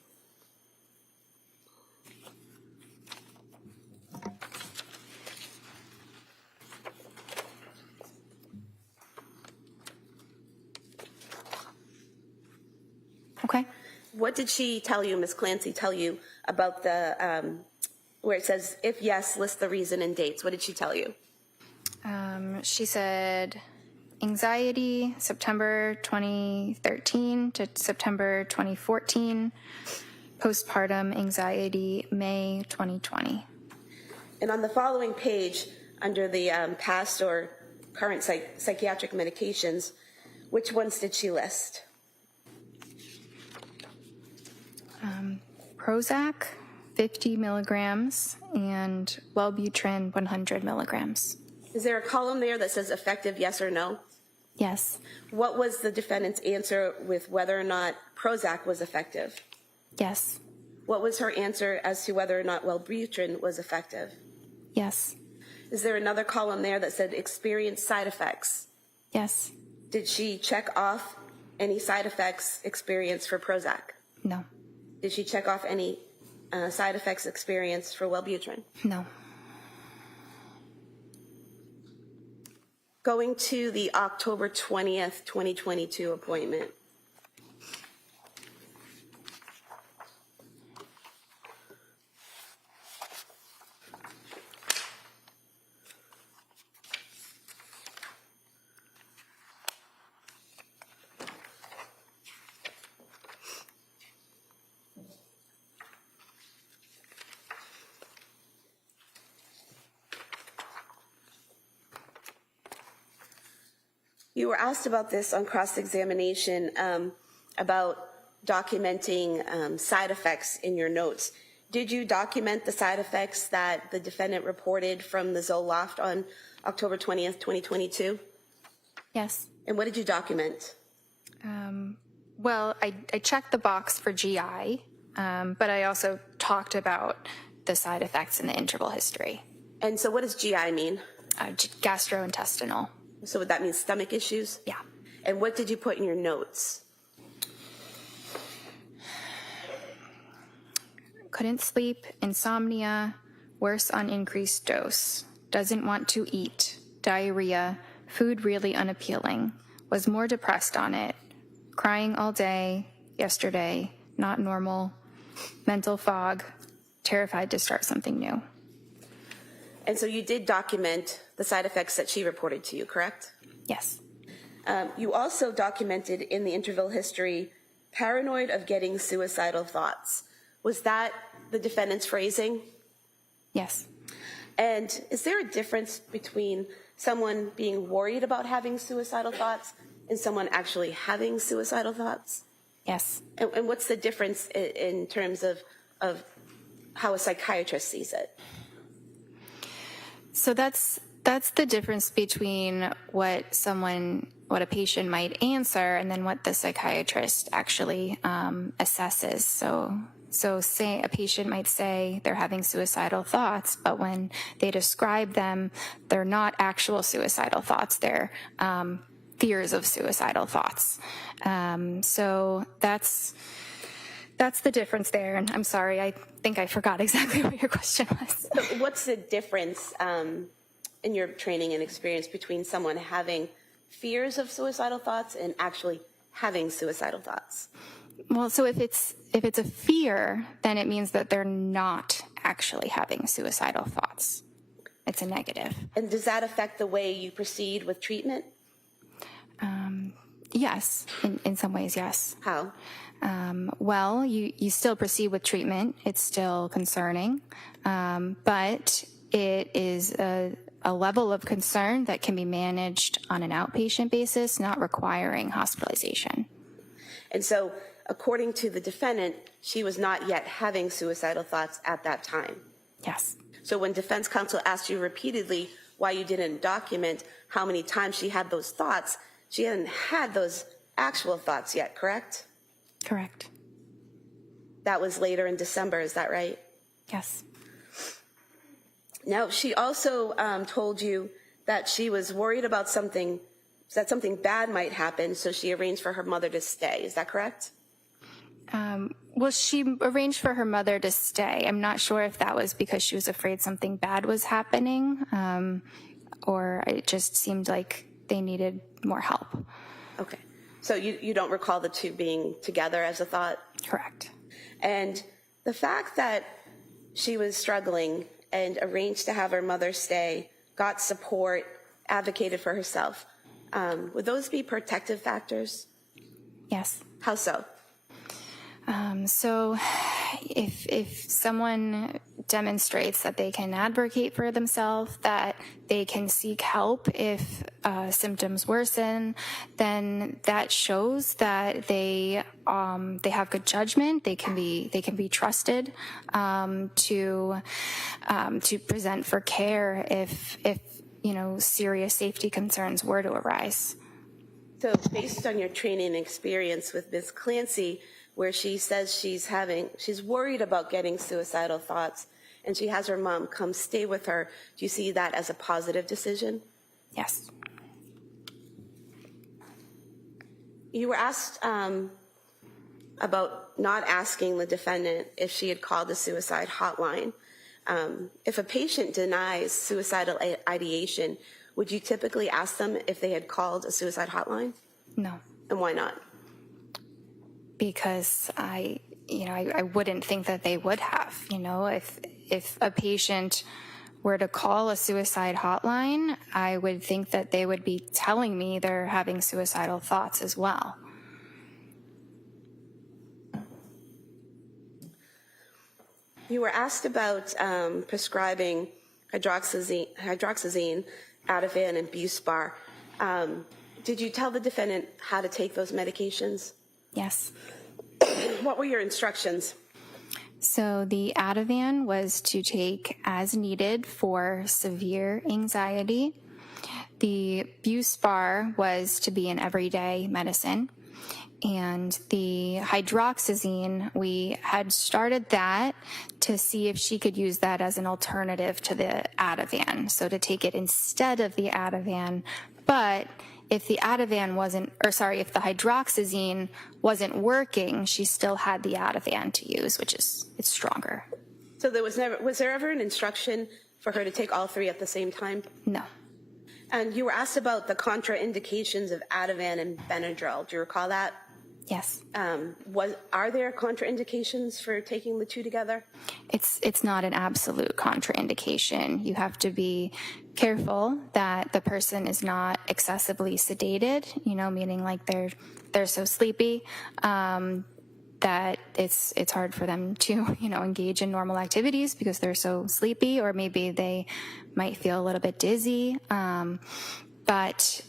Okay. What did she tell you, Ms. Clancy, tell you about the, where it says, if yes, list the reason and dates? What did she tell you? She said anxiety, September 2013 to September 2014, postpartum anxiety, May 2020. And on the following page, under the past or current psychiatric medications, which ones did she list? Prozac, 50 milligrams, and Wellbutrin, 100 milligrams. Is there a column there that says effective, yes or no? Yes. What was the defendant's answer with whether or not Prozac was effective? Yes. What was her answer as to whether or not Wellbutrin was effective? Yes. Is there another column there that said experienced side effects? Yes. Did she check off any side effects experienced for Prozac? No. Did she check off any side effects experienced for Wellbutrin? No. Going to the October 20th, 2022 appointment. You were asked about this on cross-examination, about documenting side effects in your notes. Did you document the side effects that the defendant reported from the Zoloft on October 20th, 2022? Yes. And what did you document? Well, I checked the box for GI, but I also talked about the side effects in the interval history. And so what does GI mean? Gastrointestinal. So would that mean stomach issues? Yeah. And what did you put in your notes? Couldn't sleep, insomnia, worse on increased dose, doesn't want to eat, diarrhea, food really unappealing, was more depressed on it, crying all day, yesterday, not normal, mental fog, terrified to start something new. And so you did document the side effects that she reported to you, correct? Yes. You also documented in the interval history, paranoid of getting suicidal thoughts. Was that the defendant's phrasing? Yes. And is there a difference between someone being worried about having suicidal thoughts and someone actually having suicidal thoughts? Yes. And what's the difference in terms of how a psychiatrist sees it? So that's the difference between what a patient might answer and then what the psychiatrist actually assesses. So say a patient might say they're having suicidal thoughts, but when they describe them, they're not actual suicidal thoughts. They're fears of suicidal thoughts. So that's the difference there. And I'm sorry, I think I forgot exactly what your question was. So what's the difference in your training and experience between someone having fears of suicidal thoughts and actually having suicidal thoughts? Well, so if it's a fear, then it means that they're not actually having suicidal thoughts. It's a negative. And does that affect the way you proceed with treatment? Yes, in some ways, yes. How? Well, you still proceed with treatment. It's still concerning, but it is a level of concern that can be managed on an outpatient basis, not requiring hospitalization. And so, according to the defendant, she was not yet having suicidal thoughts at that time. Yes. So when defense counsel asked you repeatedly why you didn't document how many times she had those thoughts, she hadn't had those actual thoughts yet, correct? Correct. That was later in December, is that right? Yes. Now, she also told you that she was worried about something bad might happen, so she arranged for her mother to stay. Is that correct? Well, she arranged for her mother to stay. I'm not sure if that was because she was afraid something bad was happening, or it just seemed like they needed more help. Okay. So you don't recall the two being together as a thought? Correct. And the fact that she was struggling and arranged to have her mother stay, got support, advocated for herself, would those be protective factors? Yes. How so? So if someone demonstrates that they can advocate for themselves, that they can seek help if symptoms worsen, then that shows that they have good judgment. They can be trusted to present for care if serious safety concerns were to arise. So based on your training and experience with Ms. Clancy, where she says she's worried about getting suicidal thoughts, and she has her mom come stay with her, do you see that as a positive decision? Yes. You were asked about not asking the defendant if she had called the suicide hotline. If a patient denies suicidal ideation, would you typically ask them if they had called a suicide hotline? No, And why not? because I wouldn't think that they would have. If a patient were to call a suicide hotline, I would think that they would be telling me they're having suicidal thoughts as well. You were asked about prescribing hydroxyzine, Ativan, and Buspar. Did you tell the defendant how to take those medications? Yes. What were your instructions? So the Ativan was to take as needed for severe anxiety. The Buspar was to be an everyday medicine. And the hydroxyzine, we had started that to see if she could use that as an alternative to the Ativan. So to take it instead of the Ativan. But if the if the hydroxyzine wasn't working, she still had the Ativan to use, it's stronger. So was there ever an instruction for her to take all three at the same time? No. And you were asked about the contraindications of Ativan and Benadryl. Do you recall that? Yes. Are there contraindications for taking the two together? It's not an absolute contraindication. You have to be careful that the person is not excessively sedated, meaning like they're so sleepy that it's hard for them to, engage in normal activities because they're so sleepy, or maybe they might feel a little bit dizzy. But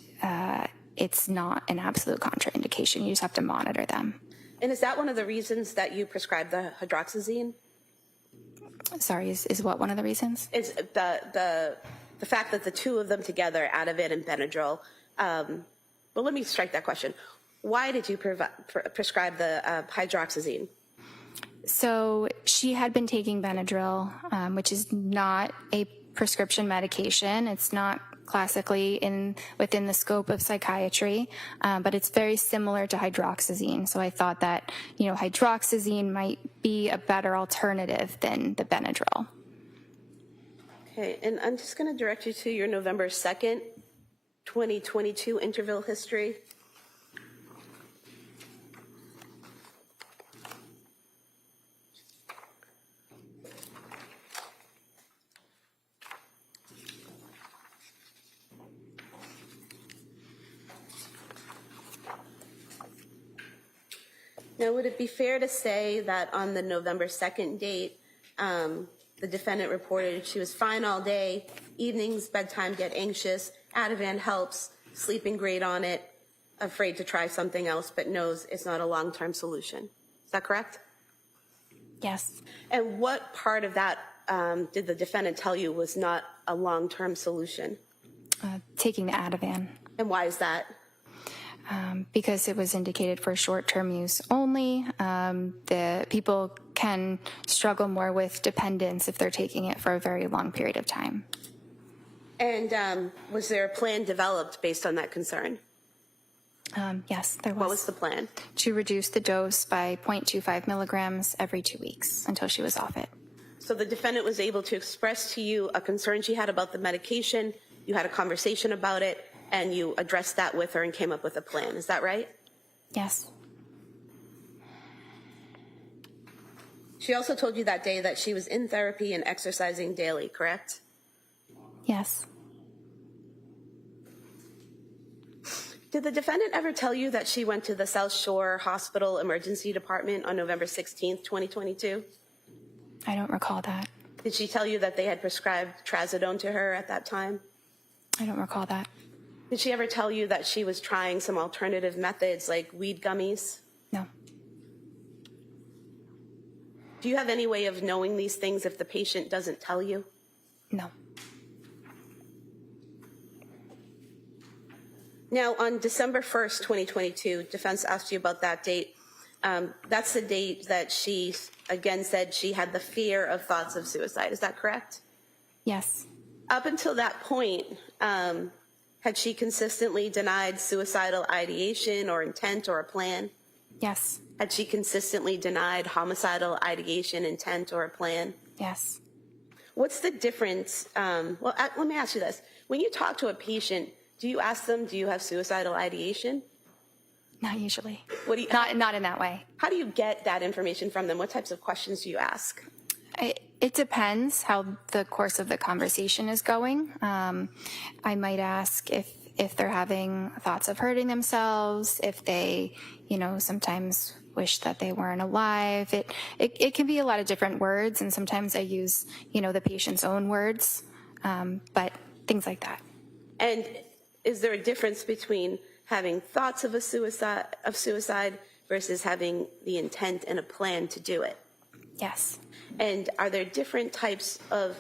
it's not an absolute contraindication. You just have to monitor them. And is that one of the reasons that you prescribed the hydroxyzine? Sorry, is what one of the reasons? Is the fact that the two of them together, Ativan and Benadryl. Well, let me strike that question. Why did you prescribe the hydroxyzine? So she had been taking Benadryl, which is not a prescription medication. It's not classically within the scope of psychiatry, but it's very similar to hydroxyzine. So I thought that, hydroxyzine might be a better alternative than the Benadryl. Okay, and I'm just going to direct you to your November 2nd, 2022 interval history. Now, would it be fair to say that on the November 2nd date, the defendant reported she was fine all day, evenings, bedtime, get anxious, Ativan helps, sleeping great on it, afraid to try something else, but knows it's not a long-term solution? Is that correct? Yes. And what part of that did the defendant tell you was not a long-term solution? Taking the Ativan. And why is that? Because it was indicated for short-term use only. The people can struggle more with dependence if they're taking it for a very long period of time. And was there a plan developed based on that concern? Yes, there was. What was the plan? To reduce the dose by 0.25 milligrams every 2 weeks until she was off it. So the defendant was able to express to you a concern she had about the medication, you had a conversation about it, and you addressed that with her and came up with a plan. Is that right? Yes. She also told you that day that she was in therapy and exercising daily, correct? Yes. Did the defendant ever tell you that she went to the South Shore Hospital Emergency Department on November 16th, 2022? I don't recall that. Did she tell you that they had prescribed trazodone to her at that time? I don't recall that. Did she ever tell you that she was trying some alternative methods like weed gummies? No. Do you have any way of knowing these things if the patient doesn't tell you? No. Now, on December 1st, 2022, defense asked you about that date. That's the date that she, again, said she had the fear of thoughts of suicide. Is that correct? Yes. Up until that point, had she consistently denied suicidal ideation or intent or a plan? Yes. Had she consistently denied homicidal ideation, intent, or a plan? Yes. What's the difference? Let me ask you this. When you talk to a patient, do you ask them, do you have suicidal ideation? Not usually. What do you, Not in that way. how do you get that information from them? What types of questions do you ask? It depends how the course of the conversation is going. I might ask if they're having thoughts of hurting themselves, if they, sometimes wish that they weren't alive. It can be a lot of different words, and sometimes I use, the patient's own words, but things like that. And is there a difference between having thoughts of suicide versus having the intent and a plan to do it? Yes. And are there different types of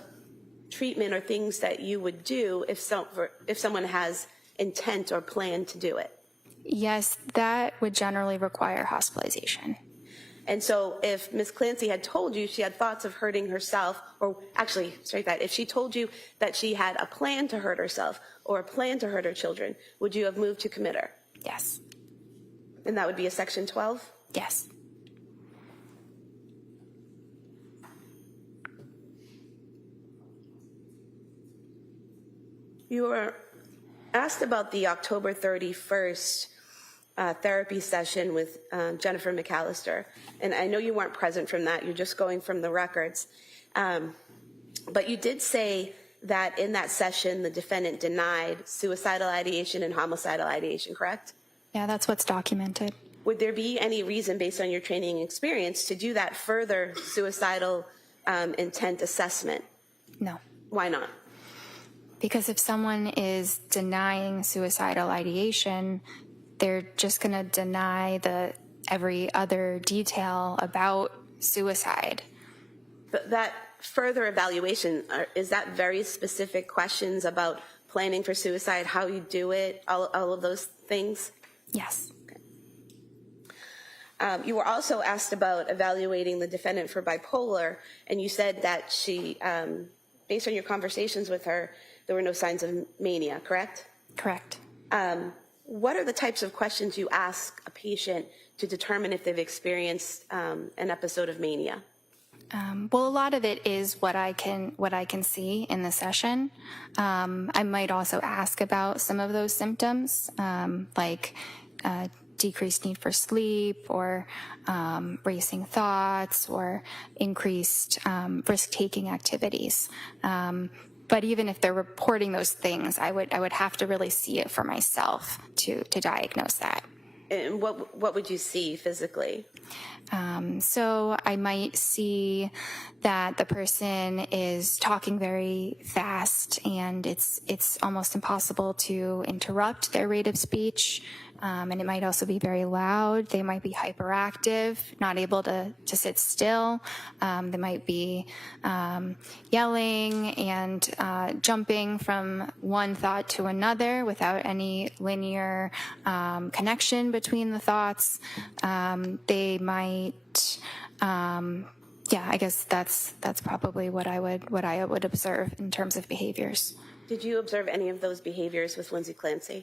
treatment or things that you would do if someone has intent or plan to do it? Yes, that would generally require hospitalization. And so if Ms. Clancy had told you she had thoughts of hurting herself, or actually, if she told you that she had a plan to hurt herself or a plan to hurt her children, would you have moved to commit her? Yes. And that would be a Section 12? Yes. You were asked about the October 31st therapy session with Jennifer McAllister, and I know you weren't present from that, you're just going from the records, but you did say that in that session the defendant denied suicidal ideation and homicidal ideation, correct? Yeah, that's what's documented. Would there be any reason, based on your training and experience, to do that further suicidal intent assessment? No. Why not? Because if someone is denying suicidal ideation, they're just going to deny every other detail about suicide. But that further evaluation, is that very specific questions about planning for suicide, how you do it, all of those things? Yes. Okay. You were also asked about evaluating the defendant for bipolar, and you said that she, based on your conversations with her, there were no signs of mania, correct? Correct. What are the types of questions you ask a patient to determine if they've experienced an episode of mania? Well, a lot of it is what I can see in the session. I might also ask about some of those symptoms, like decreased need for sleep, or racing thoughts, or increased risk-taking activities. But even if they're reporting those things, I would have to really see it for myself to diagnose that. And what would you see physically? So I might see that the person is talking very fast, and it's almost impossible to interrupt their rate of speech. And it might also be very loud. They might be hyperactive, not able to sit still. They might be yelling and jumping from one thought to another without any linear connection between the thoughts. They might, I guess that's probably what I would observe in terms of behaviors. Did you observe any of those behaviors with Lindsay Clancy?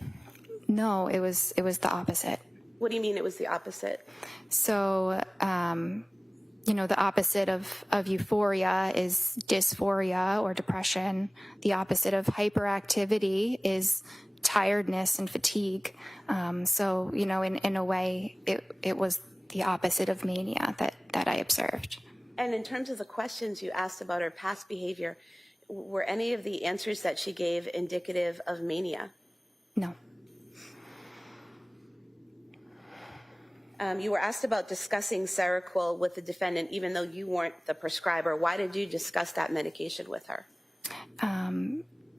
No, it was the opposite. What do you mean it was the opposite? So, the opposite of euphoria is dysphoria or depression. The opposite of hyperactivity is tiredness and fatigue. So, in a way, it was the opposite of mania that I observed. And in terms of the questions you asked about her past behavior, were any of the answers that she gave indicative of mania? No. You were asked about discussing Seroquel with the defendant, even though you weren't the prescriber. Why did you discuss that medication with her?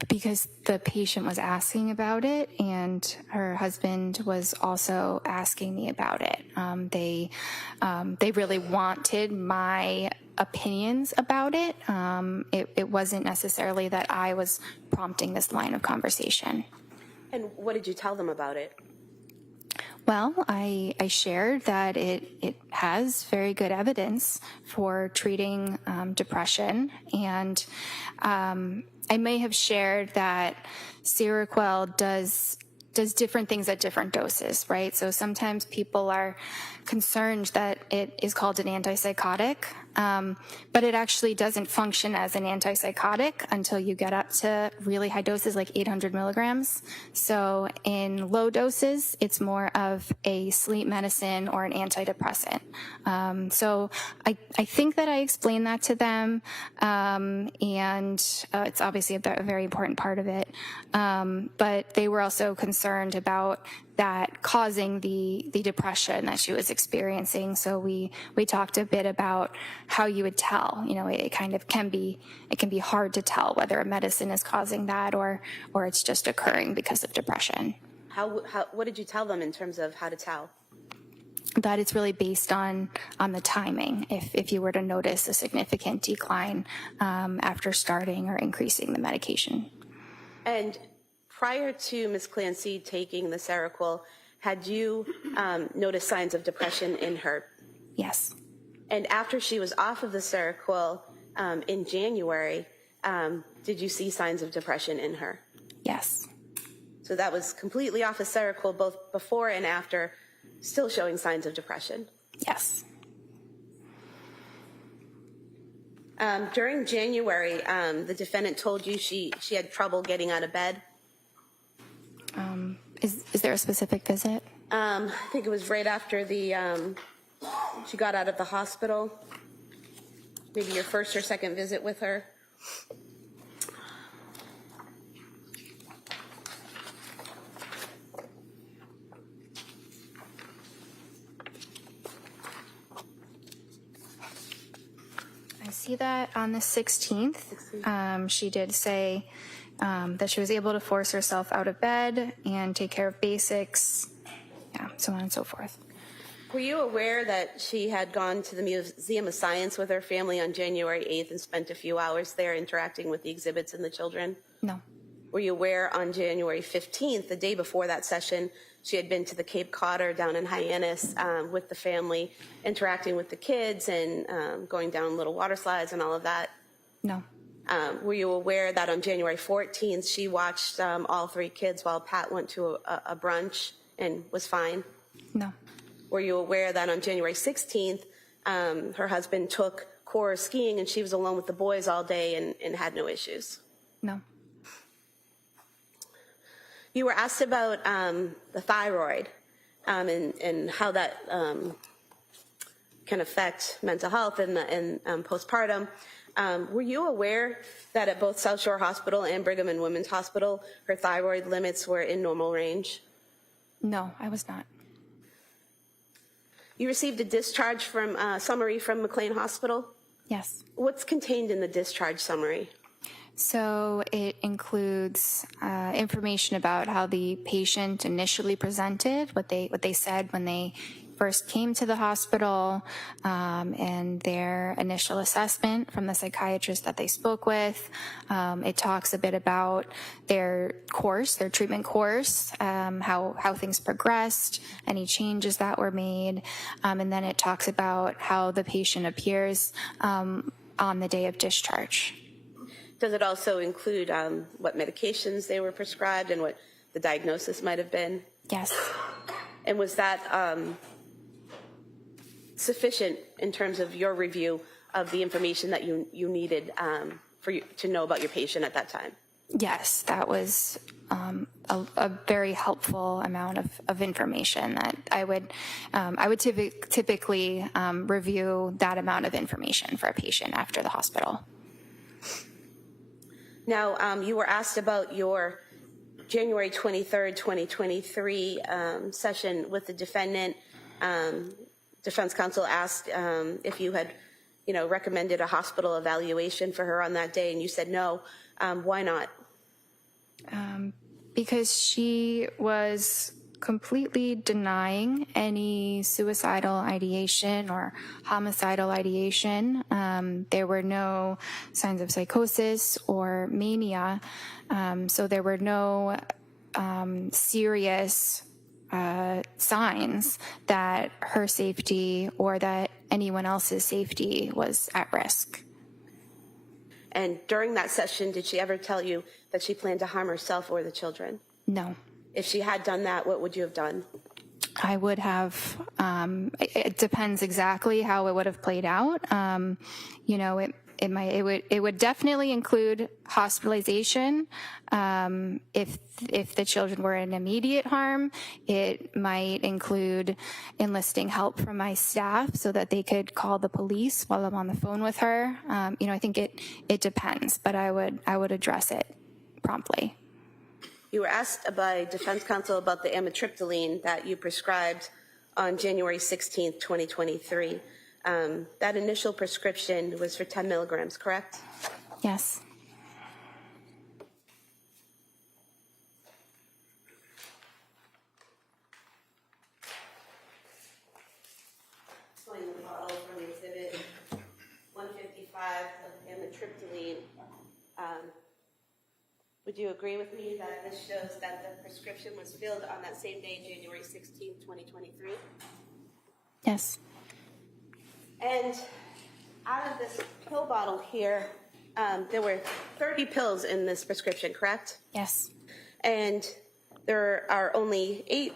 Because the patient was asking about it, and her husband was also asking me about it. They really wanted my opinions about it. It wasn't necessarily that I was prompting this line of conversation. And what did you tell them about it? Well, I shared that it has very good evidence for treating depression, and I may have shared that Seroquel does different things at different doses, right? So sometimes people are concerned that it is called an antipsychotic, but it actually doesn't function as an antipsychotic until you get up to really high doses, like 800 milligrams. So in low doses, it's more of a sleep medicine or an antidepressant. So I think that I explained that to them, and it's obviously a very important part of it. But they were also concerned about that causing the depression that she was experiencing. So we talked a bit about how you would tell. You know, it can be hard to tell whether a medicine is causing that or it's just occurring because of depression. What did you tell them in terms of how to tell? That it's really based on the timing. If you were to notice a significant decline after starting or increasing the medication. And prior to Ms. Clancy taking the Seroquel, had you noticed signs of depression in her? Yes. And after she was off of the Seroquel in January, did you see signs of depression in her? Yes. So that was completely off of Seroquel, both before and after, still showing signs of depression? Yes. During January, the defendant told you she had trouble getting out of bed? Is there a specific visit? I think it was right after she got out of the hospital. Maybe your first or second visit with her. I see that on the 16th, she did say that she was able to force herself out of bed and take care of basics, so on and so forth. Were you aware that she had gone to the Museum of Science with her family on January 8th and spent a few hours there interacting with the exhibits and the children? No. Were you aware on January 15th, the day before that session, she had been to the Cape Codder down in Hyannis with the family, interacting with the kids and going down little water slides and all of that? No. Were you aware that on January 14th, she watched all three kids while Pat went to a brunch and was fine? No. Were you aware that on January 16th, her husband took Cora skiing and she was alone with the boys all day and had no issues? No. You were asked about the thyroid and how that can affect mental health and postpartum. Were you aware that at both South Shore Hospital and Brigham and Women's Hospital, her thyroid limits were in normal range? No, I was not. You received a discharge summary from McLean Hospital? Yes. What's contained in the discharge summary? So it includes information about how the patient initially presented, what they said when they first came to the hospital, and their initial assessment from the psychiatrist that they spoke with. It talks a bit about their course, their treatment course, how things progressed, any changes that were made, and then it talks about how the patient appears on the day of discharge. Does it also include what medications they were prescribed and what the diagnosis might have been? Yes. And was that sufficient in terms of your review of the information that you needed for you to know about your patient at that time? Yes, that was a very helpful amount of information that I would typically review that amount of information for a patient after the hospital. Now, you were asked about your January 23rd, 2023 session with the defendant. Defense counsel asked if you had, recommended a hospital evaluation for her on that day, and you said no. Why not? Because she was completely denying any suicidal ideation or homicidal ideation. There were no signs of psychosis or mania, so there were no serious signs that her safety or that anyone else's safety was at risk. And during that session, did she ever tell you that she planned to harm herself or the children? No. If she had done that, what would you have done? I would have, it depends exactly how it would have played out. You know, it would definitely include hospitalization. If the children were in immediate harm, it might include enlisting help from my staff so that they could call the police while I'm on the phone with her. You know, I think it depends, but I would address it promptly. You were asked by defense counsel about the amitriptyline that you prescribed on January 16th, 2023. That initial prescription was for 10 milligrams, correct? Yes. Explain the bottle from exhibit 155 of amitriptyline. Would you agree with me that this shows that the prescription was filled on that same day, January 16th, 2023? Yes. And out of this pill bottle here, there were 30 pills in this prescription, correct? Yes. And there are 8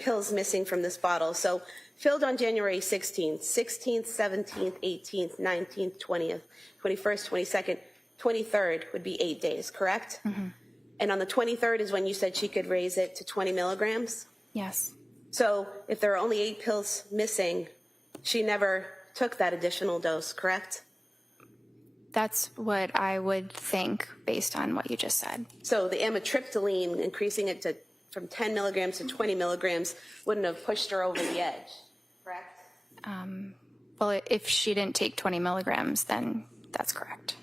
pills missing from this bottle. So filled on January 16th, 17th, 18th, 19th, 20th, 21st, 22nd, 23rd would be 8 days, correct? Mm-hmm. And on the 23rd is when you said she could raise it to 20 milligrams? Yes. So if there are only 8 pills missing, she never took that additional dose, correct? That's what I would think based on what you just said. So the amitriptyline, increasing it from 10 milligrams to 20 milligrams, wouldn't have pushed her over the edge, correct? Well, if she didn't take 20 milligrams, then that's correct.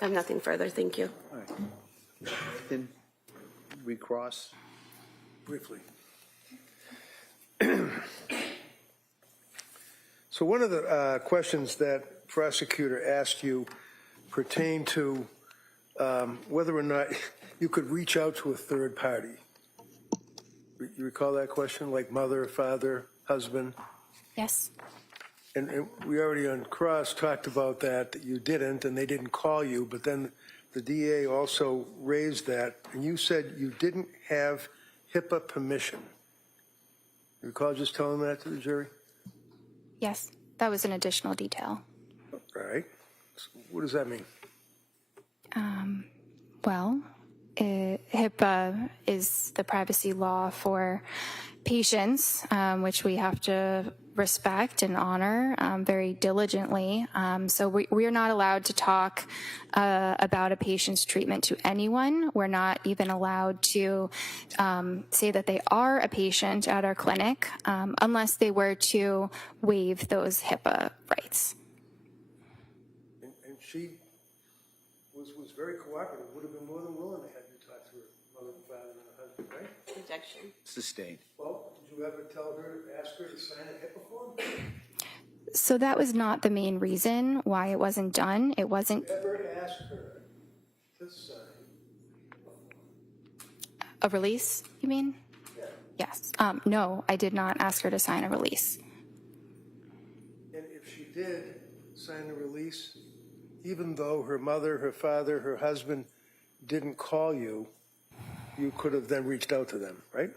I have nothing further, thank you. All right. Then recross. Briefly. So one of the questions that prosecutor asked you pertained to whether or not you could reach out to a third party. You recall that question, like mother, father, husband? Yes. And we already on cross talked about that you didn't, and they didn't call you, but then the DA also raised that, and you said you didn't have HIPAA permission. You recall just telling that to the jury? Yes. That was an additional detail. All right. So what does that mean? Well, HIPAA is the privacy law for patients, which we have to respect and honor very diligently. So we are not allowed to talk about a patient's treatment to anyone. We're not even allowed to say that they are a patient at our clinic unless they were to waive those HIPAA rights. And she was very cooperative, would have been more than willing to have you talk to her mother and father and her husband, right? Objection. Sustained. Well, did you ever ask her to sign a HIPAA form? So that was not the main reason why it wasn't done. It wasn't Ever ask her to sign a release, you mean? Yeah. Yes. No, I did not ask her to sign a release. And if she did sign a release, even though her mother, her father, her husband didn't call you, you could have then reached out to them, right?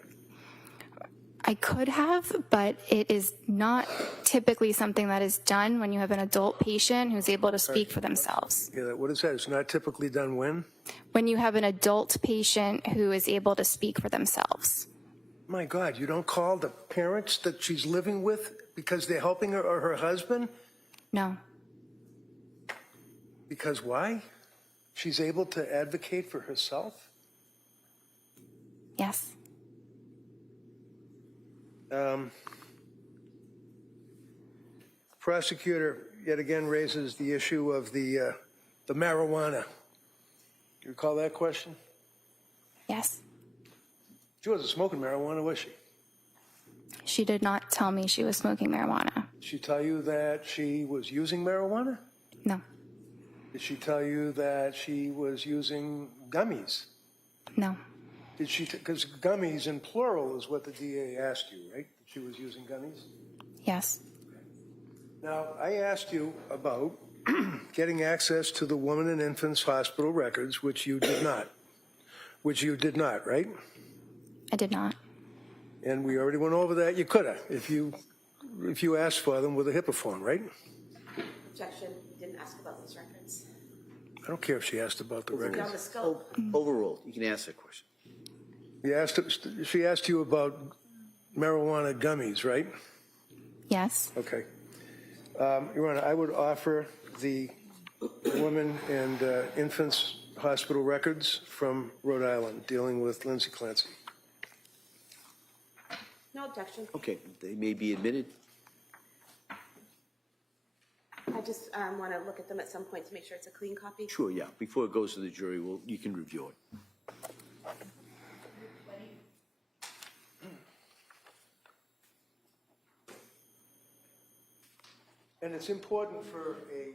I could have, but it is not typically something that is done when you have an adult patient who's able to speak for themselves. Yeah, what is that? It's not typically done when? When you have an adult patient who is able to speak for themselves. My God, you don't call the parents that she's living with because they're helping her or her husband? No. Because why? She's able to advocate for herself? Yes. Prosecutor yet again raises the issue of the marijuana. You recall that question? Yes. She wasn't smoking marijuana, was she? She did not tell me she was smoking marijuana. Did she tell you that she was using marijuana? No. Did she tell you that she was using gummies? No. Did she, because gummies in plural is what the DA asked you, right? She was using gummies? Yes. Now, I asked you about getting access to the Women and Infants Hospital records, which you did not. Which you did not, right? I did not. And we already went over that. You could have, if you asked for them with a HIPAA form, right? Objection, didn't ask about those records. I don't care if she asked about the Beyond records. the scope. Overruled. You can ask that question. She asked you about marijuana gummies, right? Yes. Okay. Your Honor, I would offer the Women and Infants Hospital records from Rhode Island dealing with Lindsay Clancy. No objection. Okay, they may be admitted. I just want to look at them at some point to make sure it's a clean copy. Sure, yeah. Before it goes to the jury, you can review it. And it's important for a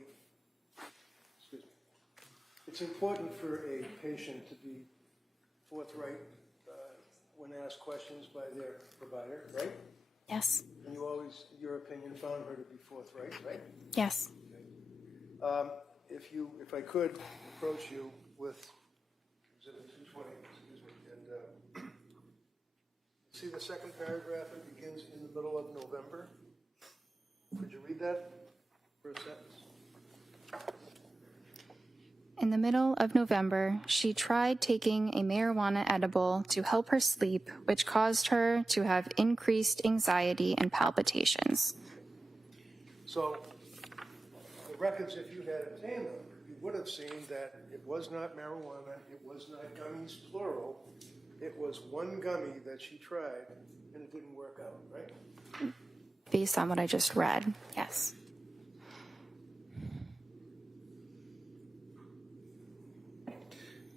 patient to be forthright when asked questions by their provider, right? Yes. And you always, in your opinion, found her to be forthright, right? Yes. If I could approach you with Exhibit 220, excuse me, and see the second paragraph, it begins in the middle of November. Could you read that for a sentence? In the middle of November, she tried taking a marijuana edible to help her sleep, which caused her to have increased anxiety and palpitations. So, the records, if you had obtained them, you would have seen that it was not marijuana, it was not gummies, plural. It was one gummy that she tried, and it didn't work out, right? Based on what I just read, yes.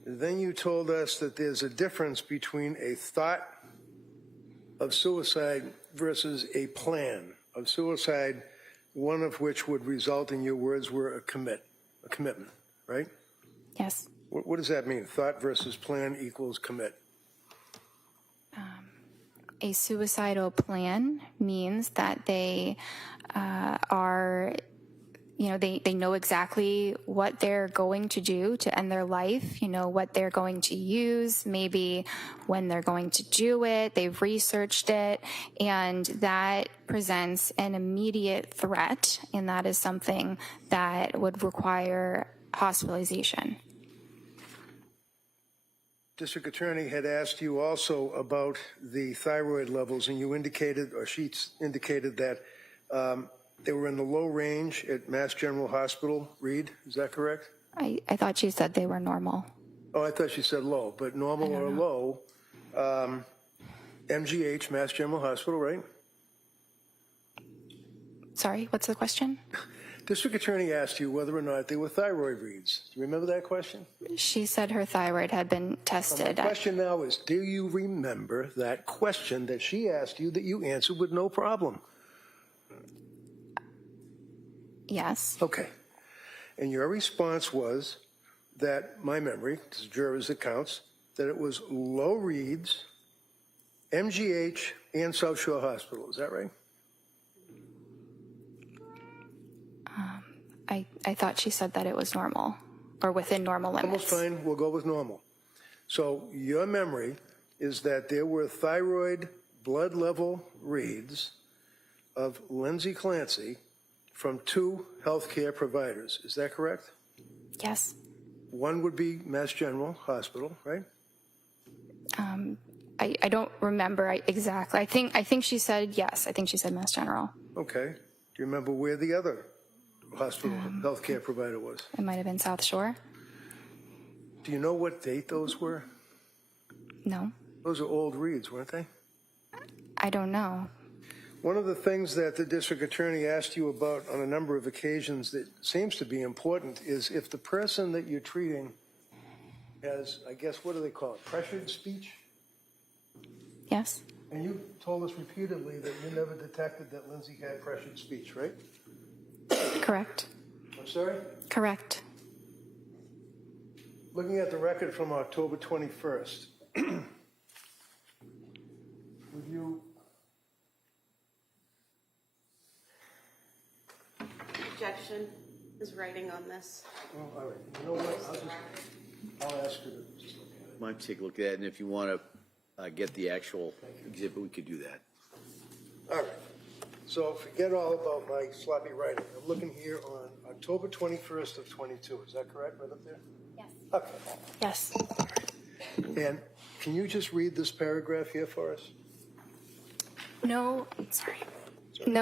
Then you told us that there's a difference between a thought of suicide versus a plan of suicide, one of which would result, in your words, were a commitment, right? Yes. What does that mean? Thought versus plan equals commit. A suicidal plan means that they are, they know exactly what they're going to do to end their life, what they're going to use, maybe when they're going to do it, they've researched it, and that presents an immediate threat, and that is something that would require hospitalization. District Attorney had asked you also about the thyroid levels, and you indicated, or she indicated that they were in the low range at Mass General Hospital, Reed. Is that correct? I thought she said they were normal. Oh, I thought she said low, but normal or low. MGH, Mass General Hospital, right? Sorry, what's the question? District Attorney asked you whether or not they were thyroid reads. Do you remember that question? She said her thyroid had been tested. The question now is, do you remember that question that she asked you that you answered with no problem? Yes. Okay. And your response was that, my memory, this is Jurors that counts, that it was low reads, MGH, and South Shore Hospital. Is that right? I thought she said that it was normal, or within normal limits. Almost fine. We'll go with normal. So your memory is that there were thyroid blood level reads of Lindsay Clancy from 2 healthcare providers. Is that correct? Yes. One would be Mass General Hospital, right? I don't remember exactly. I think she said yes. I think she said Mass General. Okay. Do you remember where the other hospital healthcare provider was? It might have been South Shore. Do you know what date those were? No. Those are old reads, weren't they? I don't know. One of the things that the district attorney asked you about on a number of occasions that seems to be important is if the person that you're treating has, I guess, what do they call it, pressured speech? Yes. And you told us repeatedly that you never detected that Lindsay had pressured speech, right? Correct. I'm sorry? Correct. Looking at the record from October 21st, would you... Objection. is writing on this. Oh, all right, you know what, I'll ask her to just look at it. Might take a look at it, and if you want to get the actual exhibit, we could do that. All right, so forget all about my sloppy writing. I'm looking here on October 21st of 22, is that correct, right up there? Yes. Okay, Yes. and can you just read this paragraph here for us? No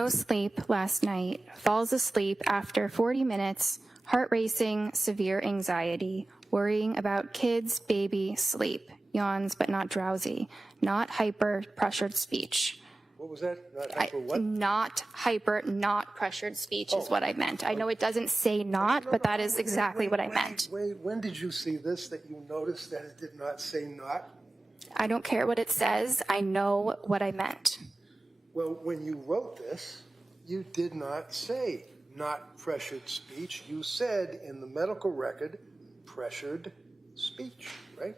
sleep last night. Falls asleep after 40 minutes. Heart racing, severe anxiety. Worrying about kids, baby, sleep. Yawns but not drowsy. Not hyper, pressured speech. What was that? Not hyper what? Not hyper, not pressured speech is what I meant. I know it doesn't say not, but that is exactly what I meant. Wait, when did you see this that you noticed that it did not say not? I don't care what it says. I know what I meant. Well, when you wrote this, you did not say not pressured speech. You said in the medical record, pressured speech, right?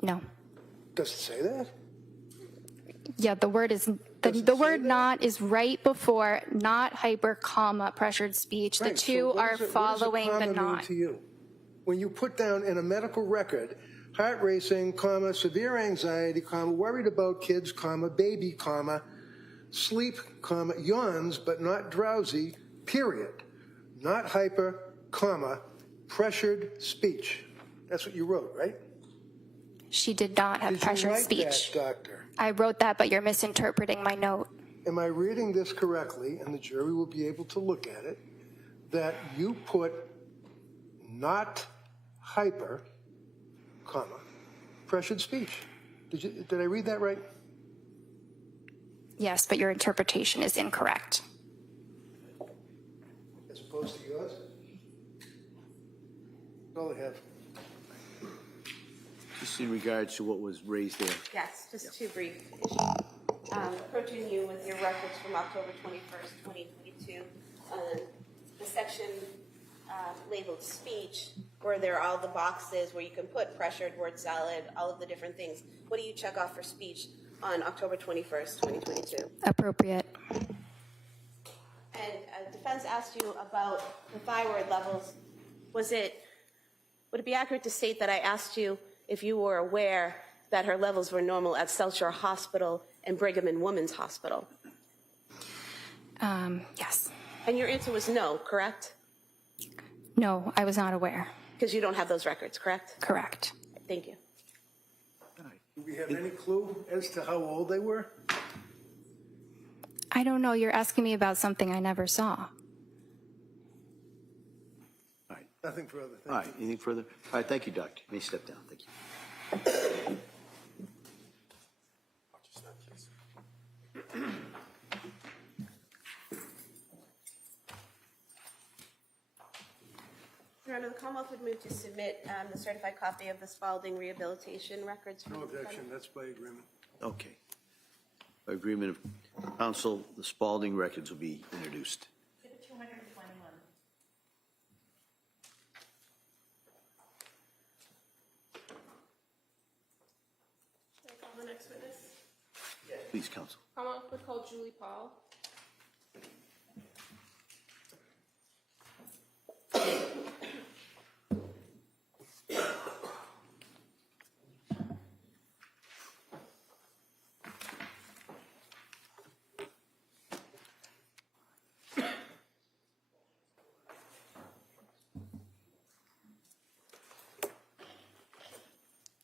No. Does it say that? Yeah, the word is, the word not is right before not hyper, comma, pressured speech. The Right, so two what are does it- following what the does a comma mean not. to you? When you put down in a medical record, heart racing, comma, severe anxiety, comma, worried about kids, comma, baby, comma, sleep, comma, yawns but not drowsy, period. Not hyper, comma, pressured speech. That's what you wrote, right? She did not have pressured Did you speech. write that, doctor? I wrote that, but you're misinterpreting my note. Am I reading this correctly, and the jury will be able to look at it, that you put not hyper, comma, pressured speech? Did I read that right? Yes, but your interpretation is incorrect. As opposed to yours? That's all I have. Just in regards to what was raised there. Yes, just two brief issues. Approaching you with your records from October 21st, 2022, the section labeled speech, where there are all the boxes where you can put pressured, word salad, all of the different things. What do you check off for speech on October 21st, 2022? Appropriate. And defense asked you about the thyroid levels. Would it be accurate to state that I asked you if you were aware that her levels were normal at South Shore Hospital and Brigham and Women's Hospital? Yes. And your answer was no, correct? No, I was not aware. Because you don't have those records, correct? Correct. Thank you. Do we have any clue as to how old they were? I don't know. You're asking me about something I never saw. All right. Nothing further. All right. Anything further? All right. Thank you, Doctor. You may step down. Thank you. Your Honor, the Commonwealth would move to submit the certified copy of the Spalding rehabilitation records. No objection, that's by agreement. Okay. By agreement of counsel, the Spalding records will be introduced. Exhibit 221. Should I call the next witness? Please, counsel. Commonwealth would call Julie Paul.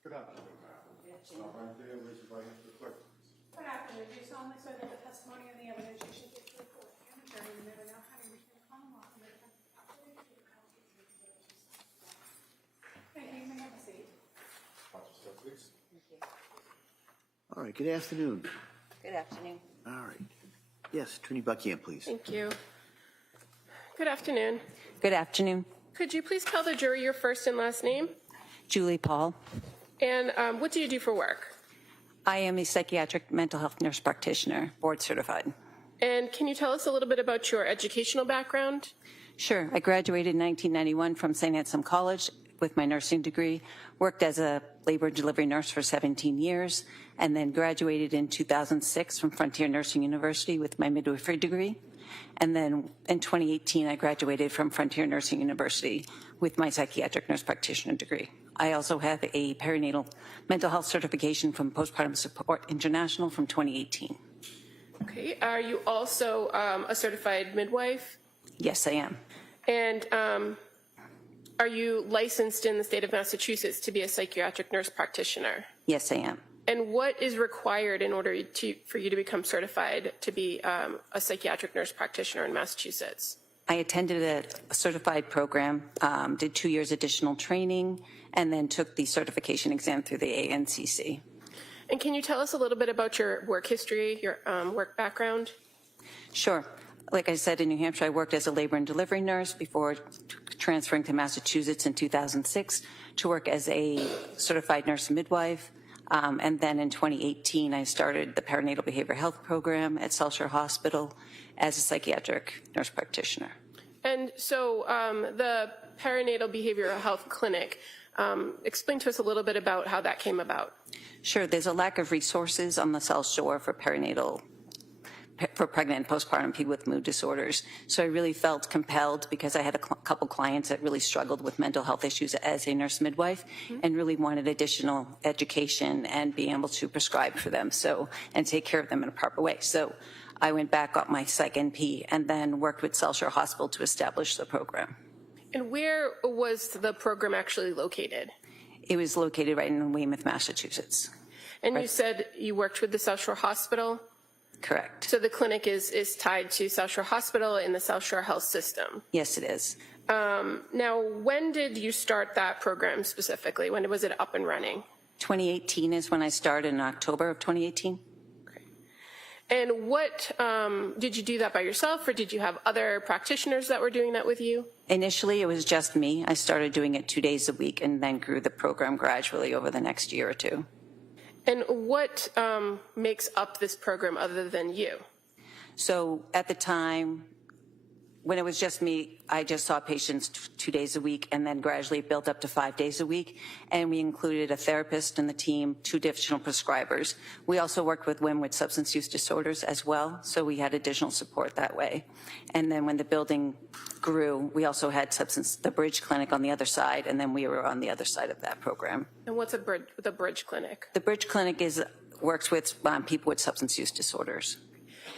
Good afternoon. Stop right there, raise your right hand for the clerk. Good afternoon. Do you solemnly swear that the testimony and the evidence you should give to the court and the jury in the matter now having reached the Commonwealth and the defense is operating to the Constitution of the Thank you. You may have a seat. Watch yourself, please. All right. Good afternoon. Good afternoon. All right. Yes, Attorney Buckingham, please. Thank you. Good afternoon. Good afternoon. Could you please tell the jury your first and last name? Julie Paul. And what do you do for work? I am a psychiatric mental health nurse practitioner, board certified. And can you tell us a little bit about your educational background? Sure. I graduated in 1991 from St. Anselm College with my nursing degree, worked as a labor and delivery nurse for 17 years, and then graduated in 2006 from Frontier Nursing University with my midwifery degree. And then in 2018, I graduated from Frontier Nursing University with my psychiatric nurse practitioner degree. I also have a perinatal mental health certification from Postpartum Support International from 2018. Okay. Are you also a certified midwife? Yes, I am. And are you licensed in the state of Massachusetts to be a psychiatric nurse practitioner? Yes, I am. And what is required in order for you to become certified to be a psychiatric nurse practitioner in Massachusetts? I attended a certified program, did 2 years additional training, and then took the certification exam through the ANCC. And can you tell us a little bit about your work history, your work background? Sure. Like I said, in New Hampshire, I worked as a labor and delivery nurse before transferring to Massachusetts in 2006 to work as a certified nurse midwife. And then in 2018, I started the perinatal behavioral health program at South Shore Hospital as a psychiatric nurse practitioner. And so the perinatal behavioral health clinic, explain to us a little bit about how that came about. Sure. There's a lack of resources on the South Shore for pregnant and postpartum people with mood disorders. So I really felt compelled, because I had a couple clients that really struggled with mental health issues as a nurse midwife, and really wanted additional education and being able to prescribe for them and take care of them in a proper way. So I went back, got my Psych NP, and then worked with South Shore Hospital to establish the program. And where was the program actually located? It was located right in Weymouth, Massachusetts. And you said you worked with the South Shore Hospital? Correct. So the clinic is tied to South Shore Hospital in the South Shore Health System? Yes, it is. Now, when did you start that program specifically? When was it up and running? 2018 is when I started, in October of 2018. Okay. And what, did you do that by yourself, or did you have other practitioners that were doing that with you? Initially, it was just me. I started doing it 2 days a week and then grew the program gradually over the next year or two. And what makes up this program other than you? So at the time, when it was just me, I just saw patients 2 days a week, and then gradually built up to 5 days a week. And we included a therapist in the team, 2 additional prescribers. We also worked with women with substance use disorders as well, so we had additional support that way. And then when the building grew, we also had the Bridge Clinic on the other side, and then we were on the other side of that program. And what's the Bridge Clinic? The Bridge Clinic works with people with substance use disorders.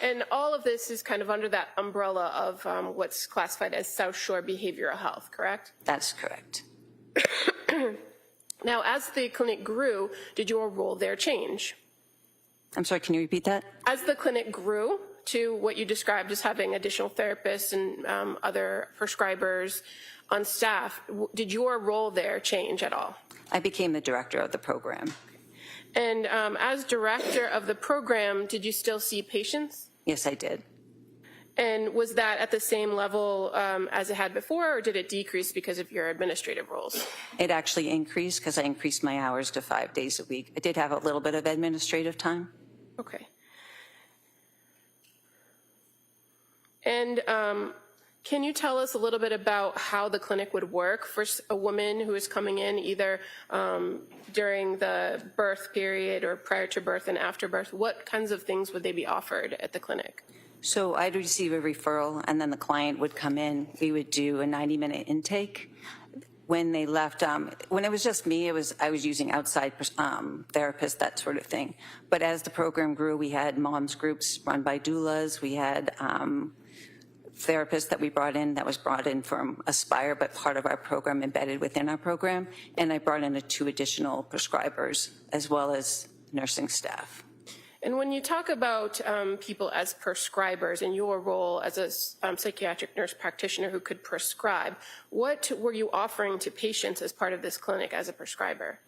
And all of this is kind of under that umbrella of what's classified as South Shore Behavioral Health, correct? That's correct. Now, as the clinic grew, did your role there change? I'm sorry, can you repeat that? As the clinic grew to what you described as having additional therapists and other prescribers on staff, did your role there change at all? I became the director of the program. And as director of the program, did you still see patients? Yes, I did. And was that at the same level as it had before, or did it decrease because of your administrative roles? It actually increased because I increased my hours to 5 days a week. I did have a little bit of administrative time. Okay. And can you tell us a little bit about how the clinic would work for a woman who is coming in either during the birth period or prior to birth and after birth? What kinds of things would they be offered at the clinic? So I'd receive a referral, and then the client would come in. We would do a 90-minute intake. When they left, when it was just me, I was using outside therapists, that sort of thing. But as the program grew, we had moms groups run by doulas. We had therapists that we brought in, that was brought in from Aspire, but part of our program embedded within our program. And I brought in 2 additional prescribers as well as nursing staff. And when you talk about people as prescribers and your role as a psychiatric nurse practitioner who could prescribe, what were you offering to patients as part of this clinic as a prescriber?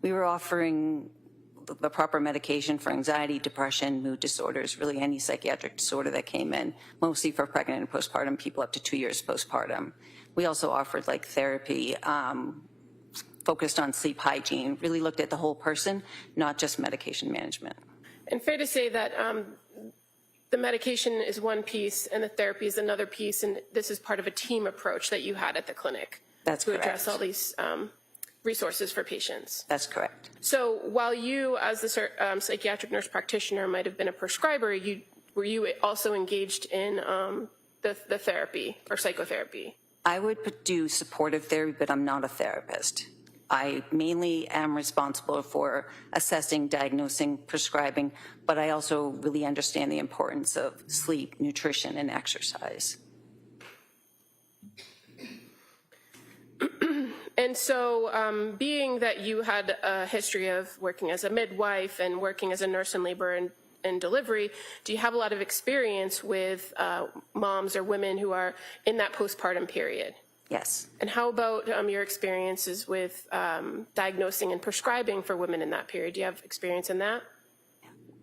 We were offering the proper medication for anxiety, depression, mood disorders, really any psychiatric disorder that came in, mostly for pregnant and postpartum people up to 2 years postpartum. We also offered therapy focused on sleep hygiene, really looked at the whole person, not just medication management. And fair to say that the medication is one piece and the therapy is another piece, and this is part of a team approach that you had at the clinic. That's to correct. Address all these resources for patients. That's correct. So while you, as the psychiatric nurse practitioner, might have been a prescriber, you were you also engaged in the therapy or psychotherapy? I would do supportive therapy, but I'm not a therapist. I mainly am responsible for assessing, diagnosing, prescribing, but I also really understand the importance of sleep, nutrition, and exercise. And so, being that you had a history of working as a midwife and working as a nurse in labor and delivery, do you have a lot of experience with moms or women who are in that postpartum period? Yes. And how about your experiences with diagnosing and prescribing for women in that period? Do you have experience in that?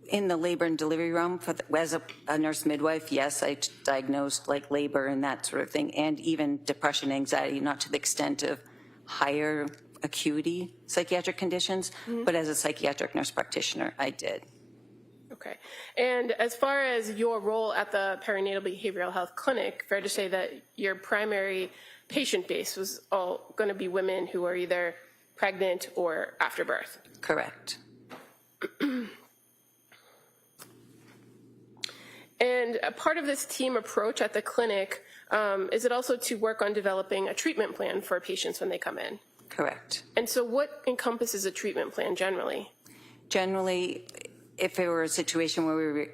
In the labor and delivery realm, as a nurse midwife, yes, I diagnosed like labor and that sort of thing, and even depression, anxiety, not to the extent of higher acuity psychiatric conditions, but as a psychiatric nurse practitioner, I did. Okay. And as far as your role at the perinatal behavioral health clinic, fair to say that your primary patient base was all going to be women who are either pregnant or after birth? Correct. And a part of this team approach at the clinic, is it also to work on developing a treatment plan for patients when they come in? Correct. And so what encompasses a treatment plan generally? Generally, if it were a situation where we were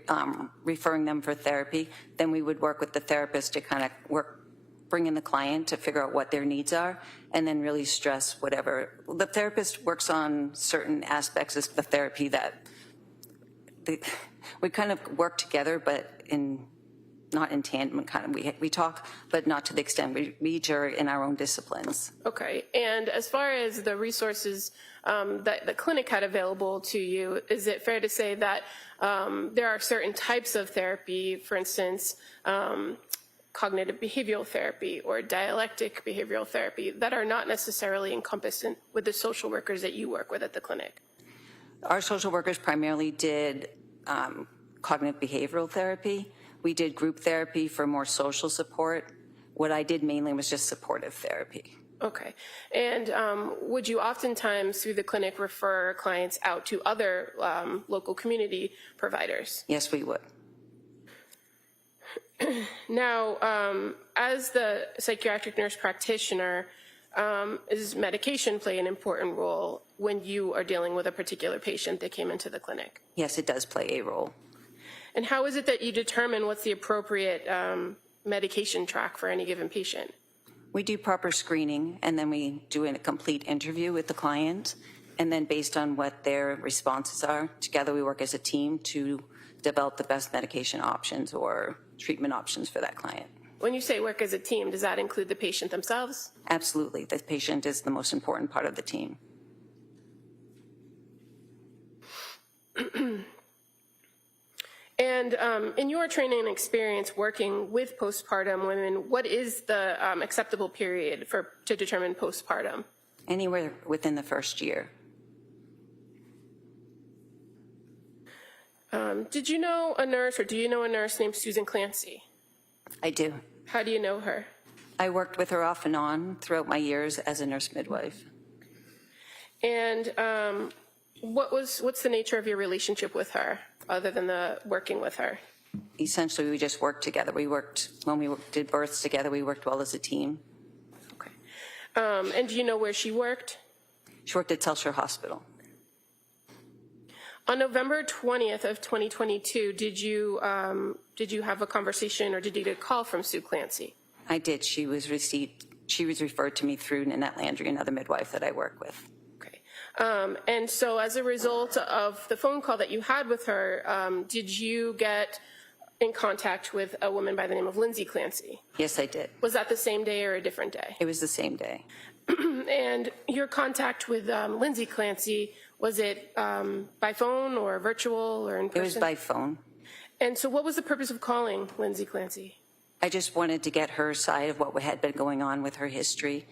referring them for therapy, then we would work with the therapist to kind of bring in the client to figure out what their needs are, and then really stress whatever. The therapist works on certain aspects of the therapy that we kind of work together, but not in tandem, kind of. We talk, but not to the extent we each are in our own disciplines. Okay. And as far as the resources that the clinic had available to you, is it fair to say that there are certain types of therapy, for instance, cognitive behavioral therapy or dialectic behavioral therapy, that are not necessarily encompassed with the social workers that you work with at the clinic? Our social workers primarily did cognitive behavioral therapy. We did group therapy for more social support. What I did mainly was just supportive therapy. Okay. And would you oftentimes, through the clinic, refer clients out to other local community providers? Yes, we would. Now, as the psychiatric nurse practitioner, does medication play an important role when you are dealing with a particular patient that came into the clinic? Yes, it does play a role. And how is it that you determine what's the appropriate medication track for any given patient? We do proper screening, and then we do a complete interview with the client, and then based on what their responses are, together we work as a team to develop the best medication options or treatment options for that client. When you say work as a team, does that include the patient themselves? Absolutely. The patient is the most important part of the team. And in your training and experience working with postpartum women, what is the acceptable period to determine postpartum? Anywhere within the first year. Did you know a nurse, or do you know a nurse named Susan Clancy? I do. How do you know her? I worked with her off and on throughout my years as a nurse midwife. And what's the nature of your relationship with her, other than the working with her? Essentially, we just worked together. When we did births together, we worked well as a team. Okay. And do you know where she worked? She worked at Telstra Hospital. On November 20th of 2022, did you have a conversation, or did you get a call from Sue Clancy? I did. She was referred to me through Nanette Landry, another midwife that I work with. Okay. And so as a result of the phone call that you had with her, did you get in contact with a woman by the name of Lindsay Clancy? Yes, I did. Was that the same day or a different day? It was the same day. And your contact with Lindsay Clancy, was it by phone or virtual or in person? It was by phone. And so what was the purpose of calling Lindsay Clancy? I just wanted to get her side of what had been going on with her history.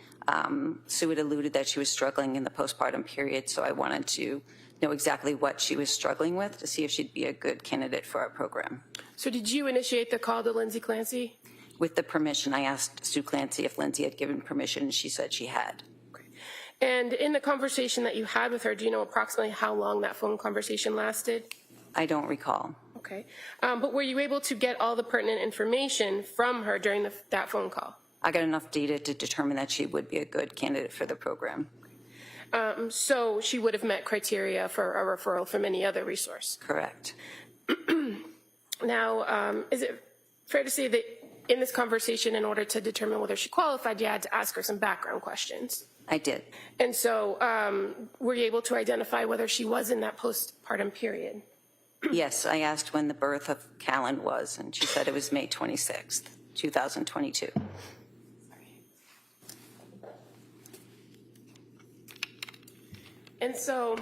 Sue had alluded that she was struggling in the postpartum period, so I wanted to know exactly what she was struggling with to see if she'd be a good candidate for our program. So did you initiate the call to Lindsay Clancy? With the permission, I asked Sue Clancy if Lindsay had given permission, and she said she had. Okay. And in the conversation that you had with her, do you know approximately how long that phone conversation lasted? I don't recall. Okay. Okay. But were you able to get all the pertinent information from her during that phone call? I got enough data to determine that she would be a good candidate for the program. So she would have met criteria for a referral from any other resource? Correct. Now, is it fair to say that in this conversation, in order to determine whether she qualified, you had to ask her some background questions? I did. And so were you able to identify whether she was in that postpartum period? Yes, I asked when the birth of Callan was, and she said it was May 26th, 2022. And so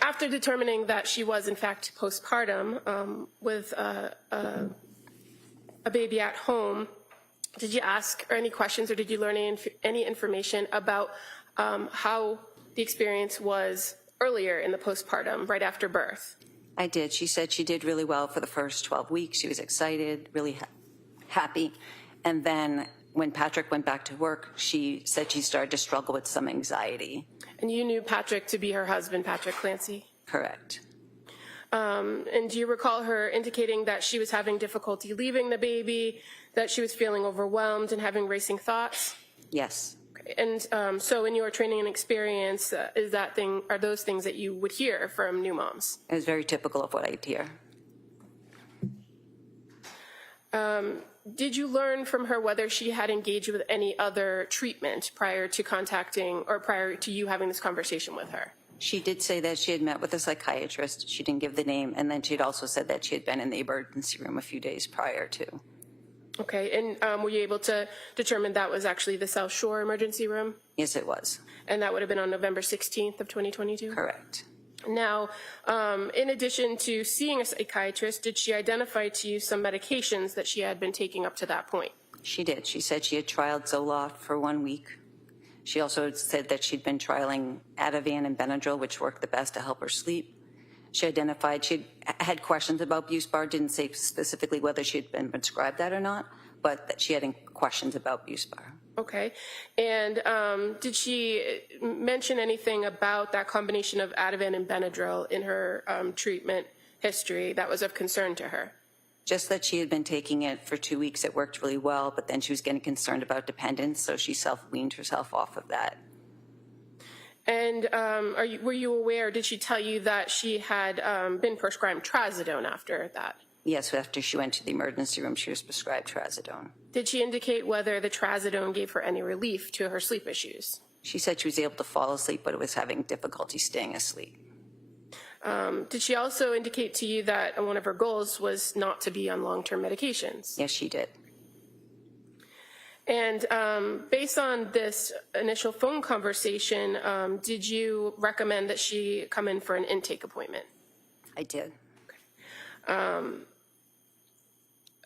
after determining that she was in fact postpartum with a baby at home, did you ask her any questions, or did you learn any information about how the experience was earlier in the postpartum, right after birth? I did. She said she did really well for the first 12 weeks. She was excited, really happy. And then when Patrick went back to work, she said she started to struggle with some anxiety. And you knew Patrick to be her husband, Patrick Clancy? Correct. And do you recall her indicating that she was having difficulty leaving the baby, that she was feeling overwhelmed and having racing thoughts? Yes. Okay. And so in your training and experience, are those things that you would hear from new moms? It was very typical of what I'd hear. Did you learn from her whether she had engaged with any other treatment prior to contacting or prior to you having this conversation with her? She did say that she had met with a psychiatrist. She didn't give the name. And then she had also said that she had been in the emergency room a few days prior to. Okay. And were you able to determine that was actually the South Shore emergency room? Yes, it was. And that would have been on November 16th of 2022? Correct. Now, in addition to seeing a psychiatrist, did she identify to you some medications that she had been taking up to that point? She did. She said she had trialed Zoloft for 1 week. She also said that she'd been trialing Ativan and Benadryl, which worked the best to help her sleep. She identified she had questions about Buspar, didn't say specifically whether she had been prescribed that or not, but that she had questions about Buspar. Okay. And did she mention anything about that combination of Ativan and Benadryl in her treatment history that was of concern to her? Just that she had been taking it for 2 weeks. It worked really well, but then she was getting concerned about dependence, so she weaned herself off of that. And were you aware, did she tell you that she had been prescribed trazodone after that? Yes, after she went to the emergency room, she was prescribed trazodone. Did she indicate whether the trazodone gave her any relief to her sleep issues? She said she was able to fall asleep, but it was having difficulty staying asleep. Did she also indicate to you that one of her goals was not to be on long-term medications? Yes, she did. And based on this initial phone conversation, did you recommend that she come in for an intake appointment? I did.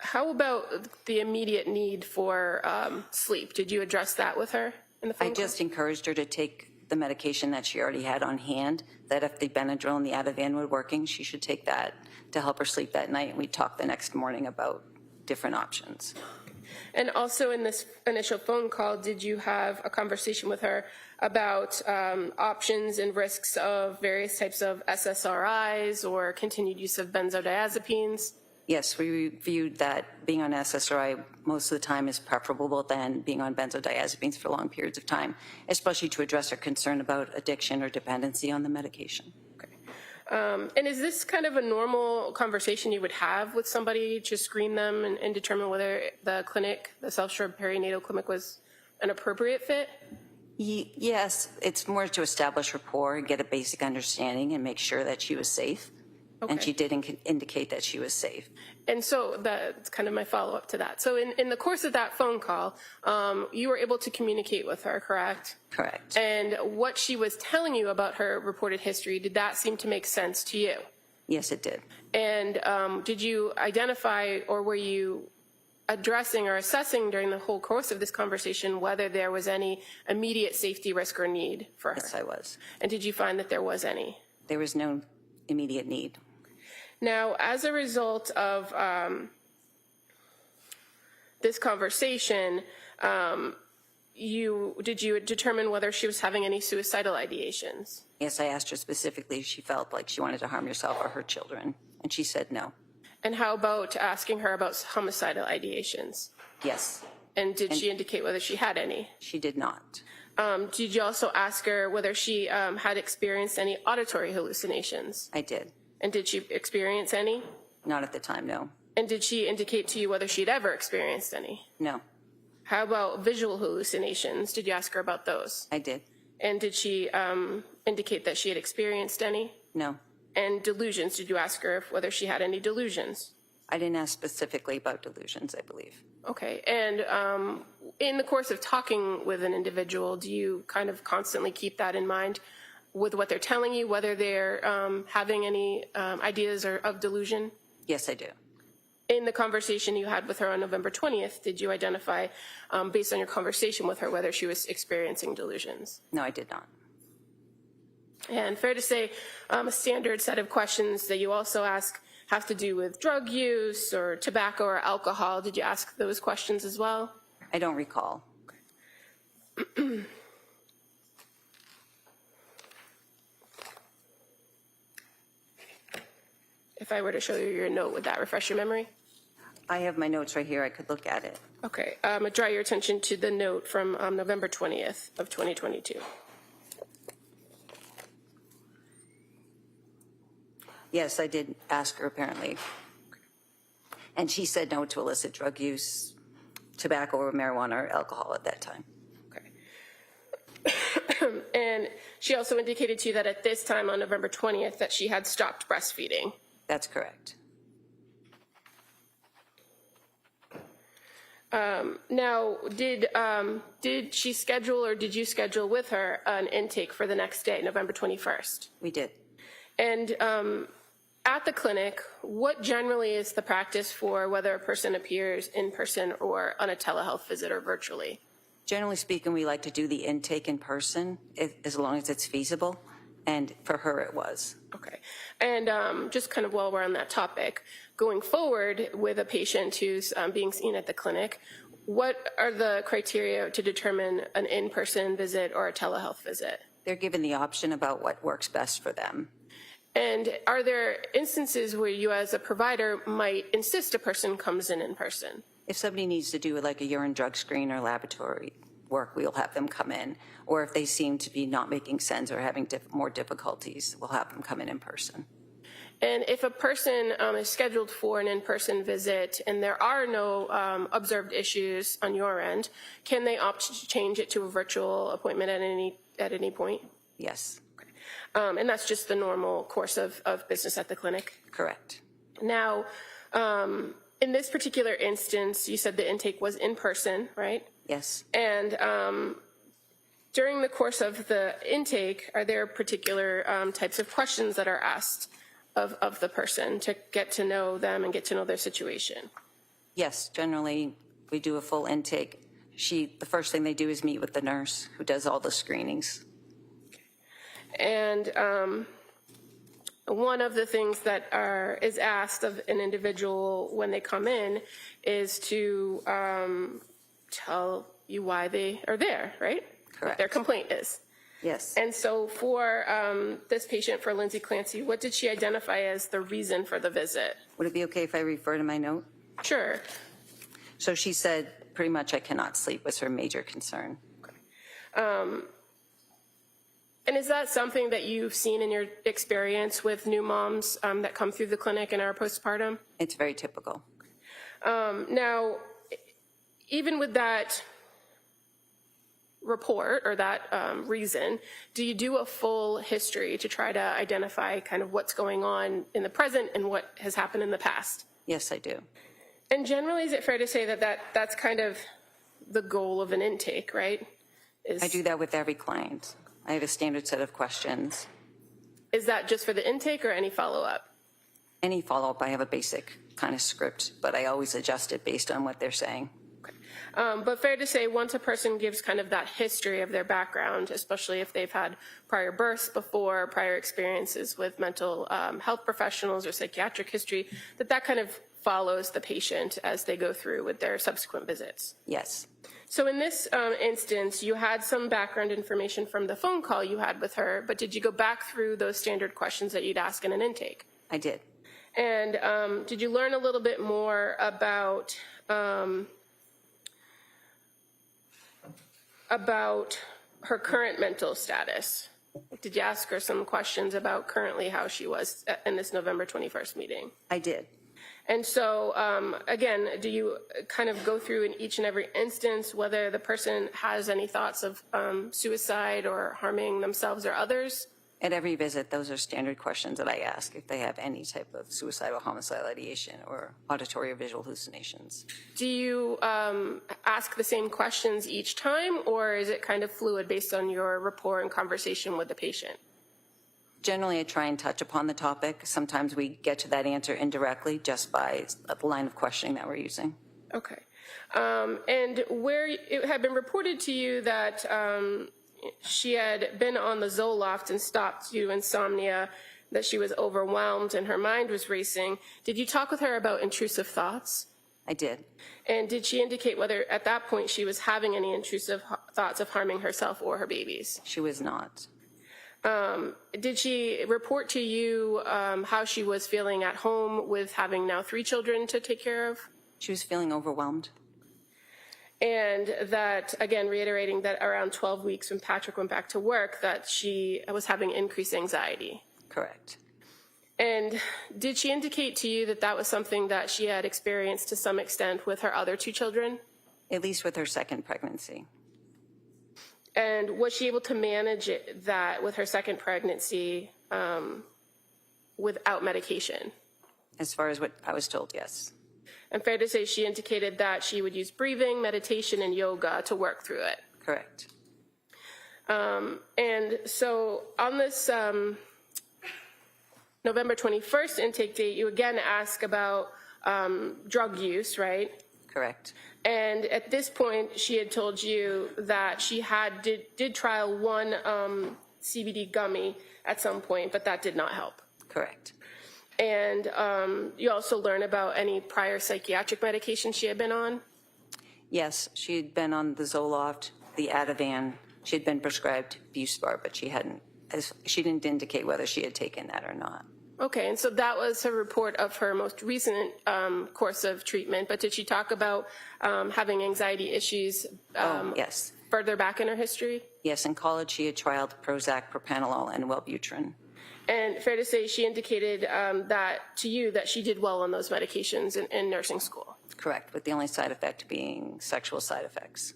How about the immediate need for sleep? Did you address that with her in the phone I just encouraged her to take the medication that she already had on hand, that if the Benadryl and the Ativan were working, she should take that to help her sleep that night. And we talked the next morning about different options. And also in this initial phone call, did you have a conversation with her about options and risks of various types of SSRIs or continued use of benzodiazepines? Yes, we reviewed that being on SSRI most of the time is preferable than being on benzodiazepines for long periods of time, especially to address her concern about addiction or dependency on the medication. Okay. And is this kind of a normal conversation you would have with somebody to screen them and determine whether the clinic, the South Shore Perinatal Clinic, was an appropriate fit? Yes, it's more to establish rapport and get a basic understanding and make sure that she was safe. Okay. And she did indicate that she was safe. And so that's kind of my follow-up to that. So in the course of that phone call, you were able to communicate with her, correct? Correct. And what she was telling you about her reported history, did that seem to make sense to you? Yes, it did. And did you identify, or were you addressing or assessing during the whole course of this conversation whether there was any immediate safety risk or need for her? Yes, I was. And did you find that there was any? There was no immediate need. Now, as a result of did you determine whether she was having any suicidal ideations? Yes, I asked her specifically if she felt like she wanted to harm herself or her children, and she said no. And how about asking her about homicidal ideations? Yes. And did she indicate whether she had any? She did not. Did you also ask her whether she had experienced any auditory hallucinations? I did. And did she experience any? Not at the time, no. And did she indicate to you whether she'd ever experienced any? No. How about visual hallucinations? Did you ask her about those? I did. And did she indicate that she had experienced any? No. And delusions, did you ask her whether she had any delusions? I didn't ask specifically about delusions, I believe. Okay. And in the course of talking with an individual, do you kind of constantly keep that in mind with what they're telling you, whether they're having any ideas of delusion? Yes, I do. In the conversation you had with her on November 20th, did you identify, based on your conversation with her, whether she was experiencing delusions? No, I did not. And fair to say, a standard set of questions that you also ask have to do with drug use or tobacco or alcohol. Did you ask those questions as well? I don't recall. If I were to show you your note, would that refresh your memory? I have my notes right here. I could look at it. Okay. I'm going to draw your attention to the note from November 20th of 2022. Yes, I did ask her apparently. And she said no to illicit drug use, tobacco or marijuana or alcohol at that time. Okay. And she also indicated to you that at this time on November 20th that she had stopped breastfeeding. That's correct. Now, did she schedule or did you schedule with her an intake for the next day, November 21st? We did. And at the clinic, what generally is the practice for whether a person appears in person or on a telehealth visit or virtually? Generally speaking, we like to do the intake in person as long as it's feasible. And for her, it was. Okay. And just kind of while we're on that topic, going forward with a patient who's being seen at the clinic, what are the criteria to determine an in-person visit or a telehealth visit? They're given the option about what works best for them. And are there instances where you as a provider might insist a person comes in person? If somebody needs to do like a urine drug screen or laboratory work, we'll have them come in. Or if they seem to be not making sense or having more difficulties, we'll have them come in person. And if a person is scheduled for an in-person visit and there are no observed issues on your end, can they opt to change it to a virtual appointment at any point? Yes. And that's just the normal course of business at the clinic? Correct. Now, in this particular instance, you said the intake was in person, right? Yes. And during the course of the intake, are there particular types of questions that are asked of the person to get to know them and get to know their situation? Yes, generally we do a full intake. The first thing they do is meet with the nurse who does all the screenings. And one of the things that is asked of an individual when they come in is to tell you why they are there, right? Correct. What their complaint is. Yes. And so for this patient, for Lindsay Clancy, what did she identify as the reason for the visit? Would it be okay if I refer to my note? Sure. So she said pretty much I cannot sleep was her major concern. Okay. And is that something that you've seen in your experience with new moms that come through the clinic and are postpartum? It's very typical. Now, even with that report or that reason, do you do a full history to try to identify kind of what's going on in the present and what has happened in the past? Yes, I do. And generally, is it fair to say that's kind of the goal of an intake, right? I do that with every client. I have a standard set of questions. Is that just for the intake or any follow-up? Any follow-up, I have a basic kind of script, but I always adjust it based on what they're saying. Okay. But fair to say, once a person gives kind of that history of their background, especially if they've had prior births before, prior experiences with mental health professionals or psychiatric history, that kind of follows the patient as they go through with their subsequent visits. Yes. So in this instance, you had some background information from the phone call you had with her, but did you go back through those standard questions that you'd ask in an intake? I did. And did you learn a little bit more about her current mental status? Did you ask her some questions about currently how she was in this November 21st meeting? I did. And so, again, do you kind of go through in each and every instance whether the person has any thoughts of suicide or harming themselves or others? At every visit, those are standard questions that I ask if they have any type of suicidal homicidal ideation or auditory or visual hallucinations. Do you ask the same questions each time, or is it kind of fluid based on your rapport and conversation with the patient? Generally, I try and touch upon the topic. Sometimes we get to that answer indirectly just by the line of questioning that we're using. Okay. And where it had been reported to you that she had been on the Zoloft and stopped due to insomnia, that she was overwhelmed and her mind was racing, did you talk with her about intrusive thoughts? I did. And did she indicate whether at that point she was having any intrusive thoughts of harming herself or her babies? She was not. Did she report to you how she was feeling at home with having now 3 children to take care of? She was feeling overwhelmed. And that, again, reiterating that around 12 weeks when Patrick went back to work, that she was having increased anxiety. Correct. And did she indicate to you that that was something that she had experienced to some extent with her other 2 children? At least with her second pregnancy. And was she able to manage that with her second pregnancy without medication? As far as what I was told, yes. And fair to say she indicated that she would use breathing, meditation, and yoga to work through it. Correct. And so on this November 21st intake date, you again ask about drug use, right? Correct. And at this point, she had told you that she did trial one CBD gummy at some point, but that did not help. Correct. And you also learn about any prior psychiatric medication she had been on? Yes, she had been on the Zoloft, the Ativan. She had been prescribed Buspar, but she didn't indicate whether she had taken that or not. Okay, and so that was her report of her most recent course of treatment, but did she talk about having anxiety issues yes. further back in her history? Yes, in college she had trialed Prozac, propranolol, and Wellbutrin. And fair to say she indicated that to you that she did well on those medications in nursing school? Correct, with the only side effect being sexual side effects.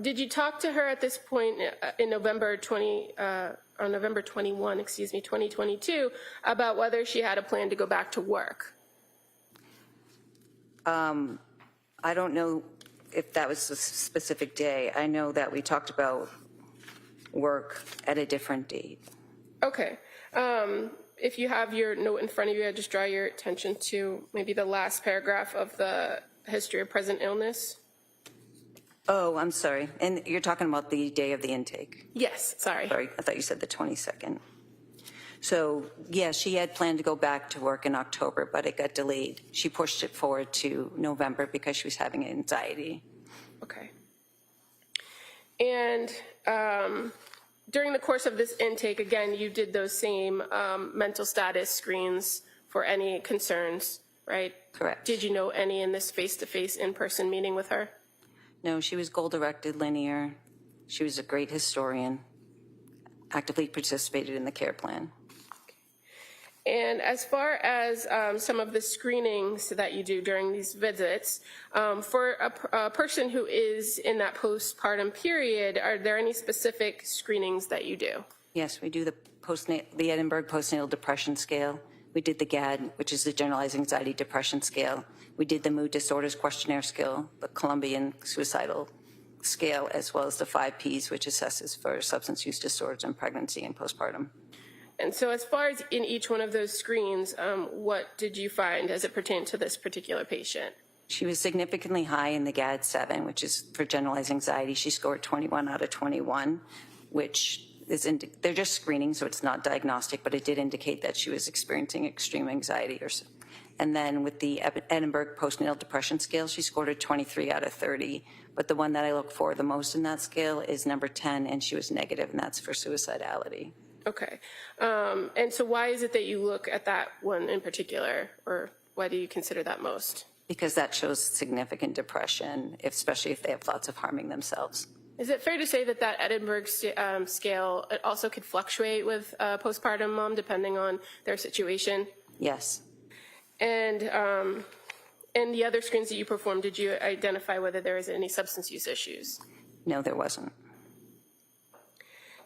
Did you talk to her at this point in November 21, 2022, about whether she had a plan to go back to work? I don't know if that was a specific day. I know that we talked about work at a different date. Okay. If you have your note in front of you, I'd just draw your attention to maybe the last paragraph of the history of present illness. Oh, I'm sorry. And you're talking about the day of the intake? Yes, sorry. Sorry, I thought you said the 22nd. So, yeah, she had planned to go back to work in October, but it got delayed. She pushed it forward to November because she was having anxiety. Okay. And during the course of this intake, again, you did those same mental status screens for any concerns, right? Correct. Did you know any in this face-to-face in-person meeting with her? No, she was goal-directed, linear. She was a great historian, actively participated in the care plan. And as far as some of the screenings that you do during these visits, for a person who is in that postpartum period, are there any specific screenings that you do? Yes, we do the Edinburgh Postnatal Depression Scale. We did the GAD, which is the Generalized Anxiety Depression Scale. We did the Mood Disorders Questionnaire Scale, the Colombian Suicidal Scale, as well as the 5 Ps, which assesses for substance use disorders in pregnancy and postpartum. And so as far as in each one of those screens, what did you find as it pertained to this particular patient? She was significantly high in the GAD-7, which is for generalized anxiety. She scored 21 out of 21, which is, they're just screening, so it's not diagnostic, but it did indicate that she was experiencing extreme anxiety or so. And then with the Edinburgh postnatal depression scale, she scored a 23 out of 30. But the one that I look for the most in that scale is number 10, and she was negative, and that's for suicidality. Okay. And so why is it that you look at that one in particular, or why do you consider that most? Because that shows significant depression, especially if they have thoughts of harming themselves. Is it fair to say that that Edinburgh scale, it also could fluctuate with postpartum mom depending on their situation? Yes. And the other screens that you performed, did you identify whether there was any substance use issues? No, there wasn't.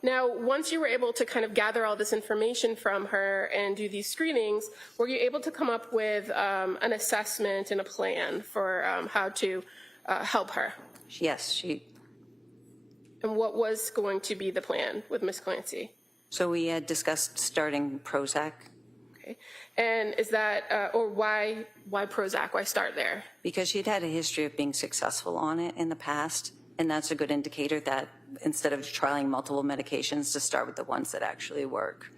Now, once you were able to kind of gather all this information from her and do these screenings, were you able to come up with an assessment and a plan for how to help her? Yes, And what was going to be the plan with Ms. Clancy? So we had discussed starting Prozac. Okay. And is that, or why Prozac? Why start there? Because she'd had a history of being successful on it in the past, and that's a good indicator that instead of trialing multiple medications, to start with the ones that actually work.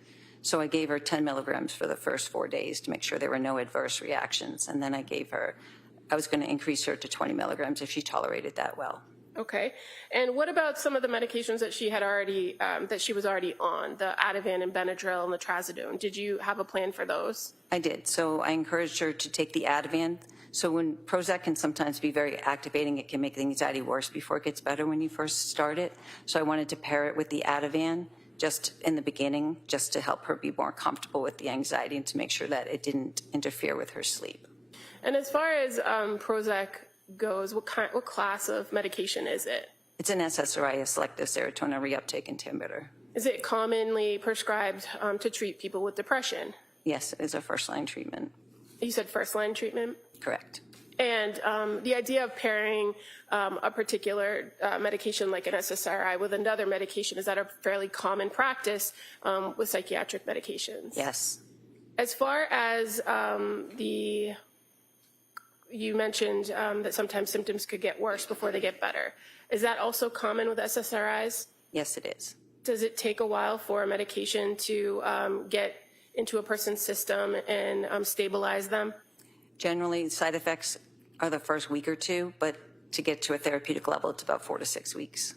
So I gave her 10 milligrams for the first 4 days to make sure there were no adverse reactions, and then I was going to increase her to 20 milligrams if she tolerated that well. Okay. And what about some of the medications that she had already, that she was already on, the Ativan and Benadryl and the Trazodone? Did you have a plan for those? I did. So I encouraged her to take the Ativan. So when Prozac can sometimes be very activating, it can make the anxiety worse before it gets better when you first start it. So I wanted to pair it with the Ativan just in the beginning, just to help her be more comfortable with the anxiety and to make sure that it didn't interfere with her sleep. And as far as Prozac goes, what class of medication is it? It's an SSRI, a selective serotonin reuptake inhibitor. Is it commonly prescribed to treat people with depression? Yes, it is a first-line treatment. You said first-line treatment? Correct. And the idea of pairing a particular medication like an SSRI with another medication, is that a fairly common practice with psychiatric medications? Yes. As far as you mentioned that sometimes symptoms could get worse before they get better. Is that also common with SSRIs? Yes, it is. Does it take a while for a medication to get into a person's system and stabilize them? Generally, side effects are the first week or two, but to get to a therapeutic level, it's about 4 to 6 weeks.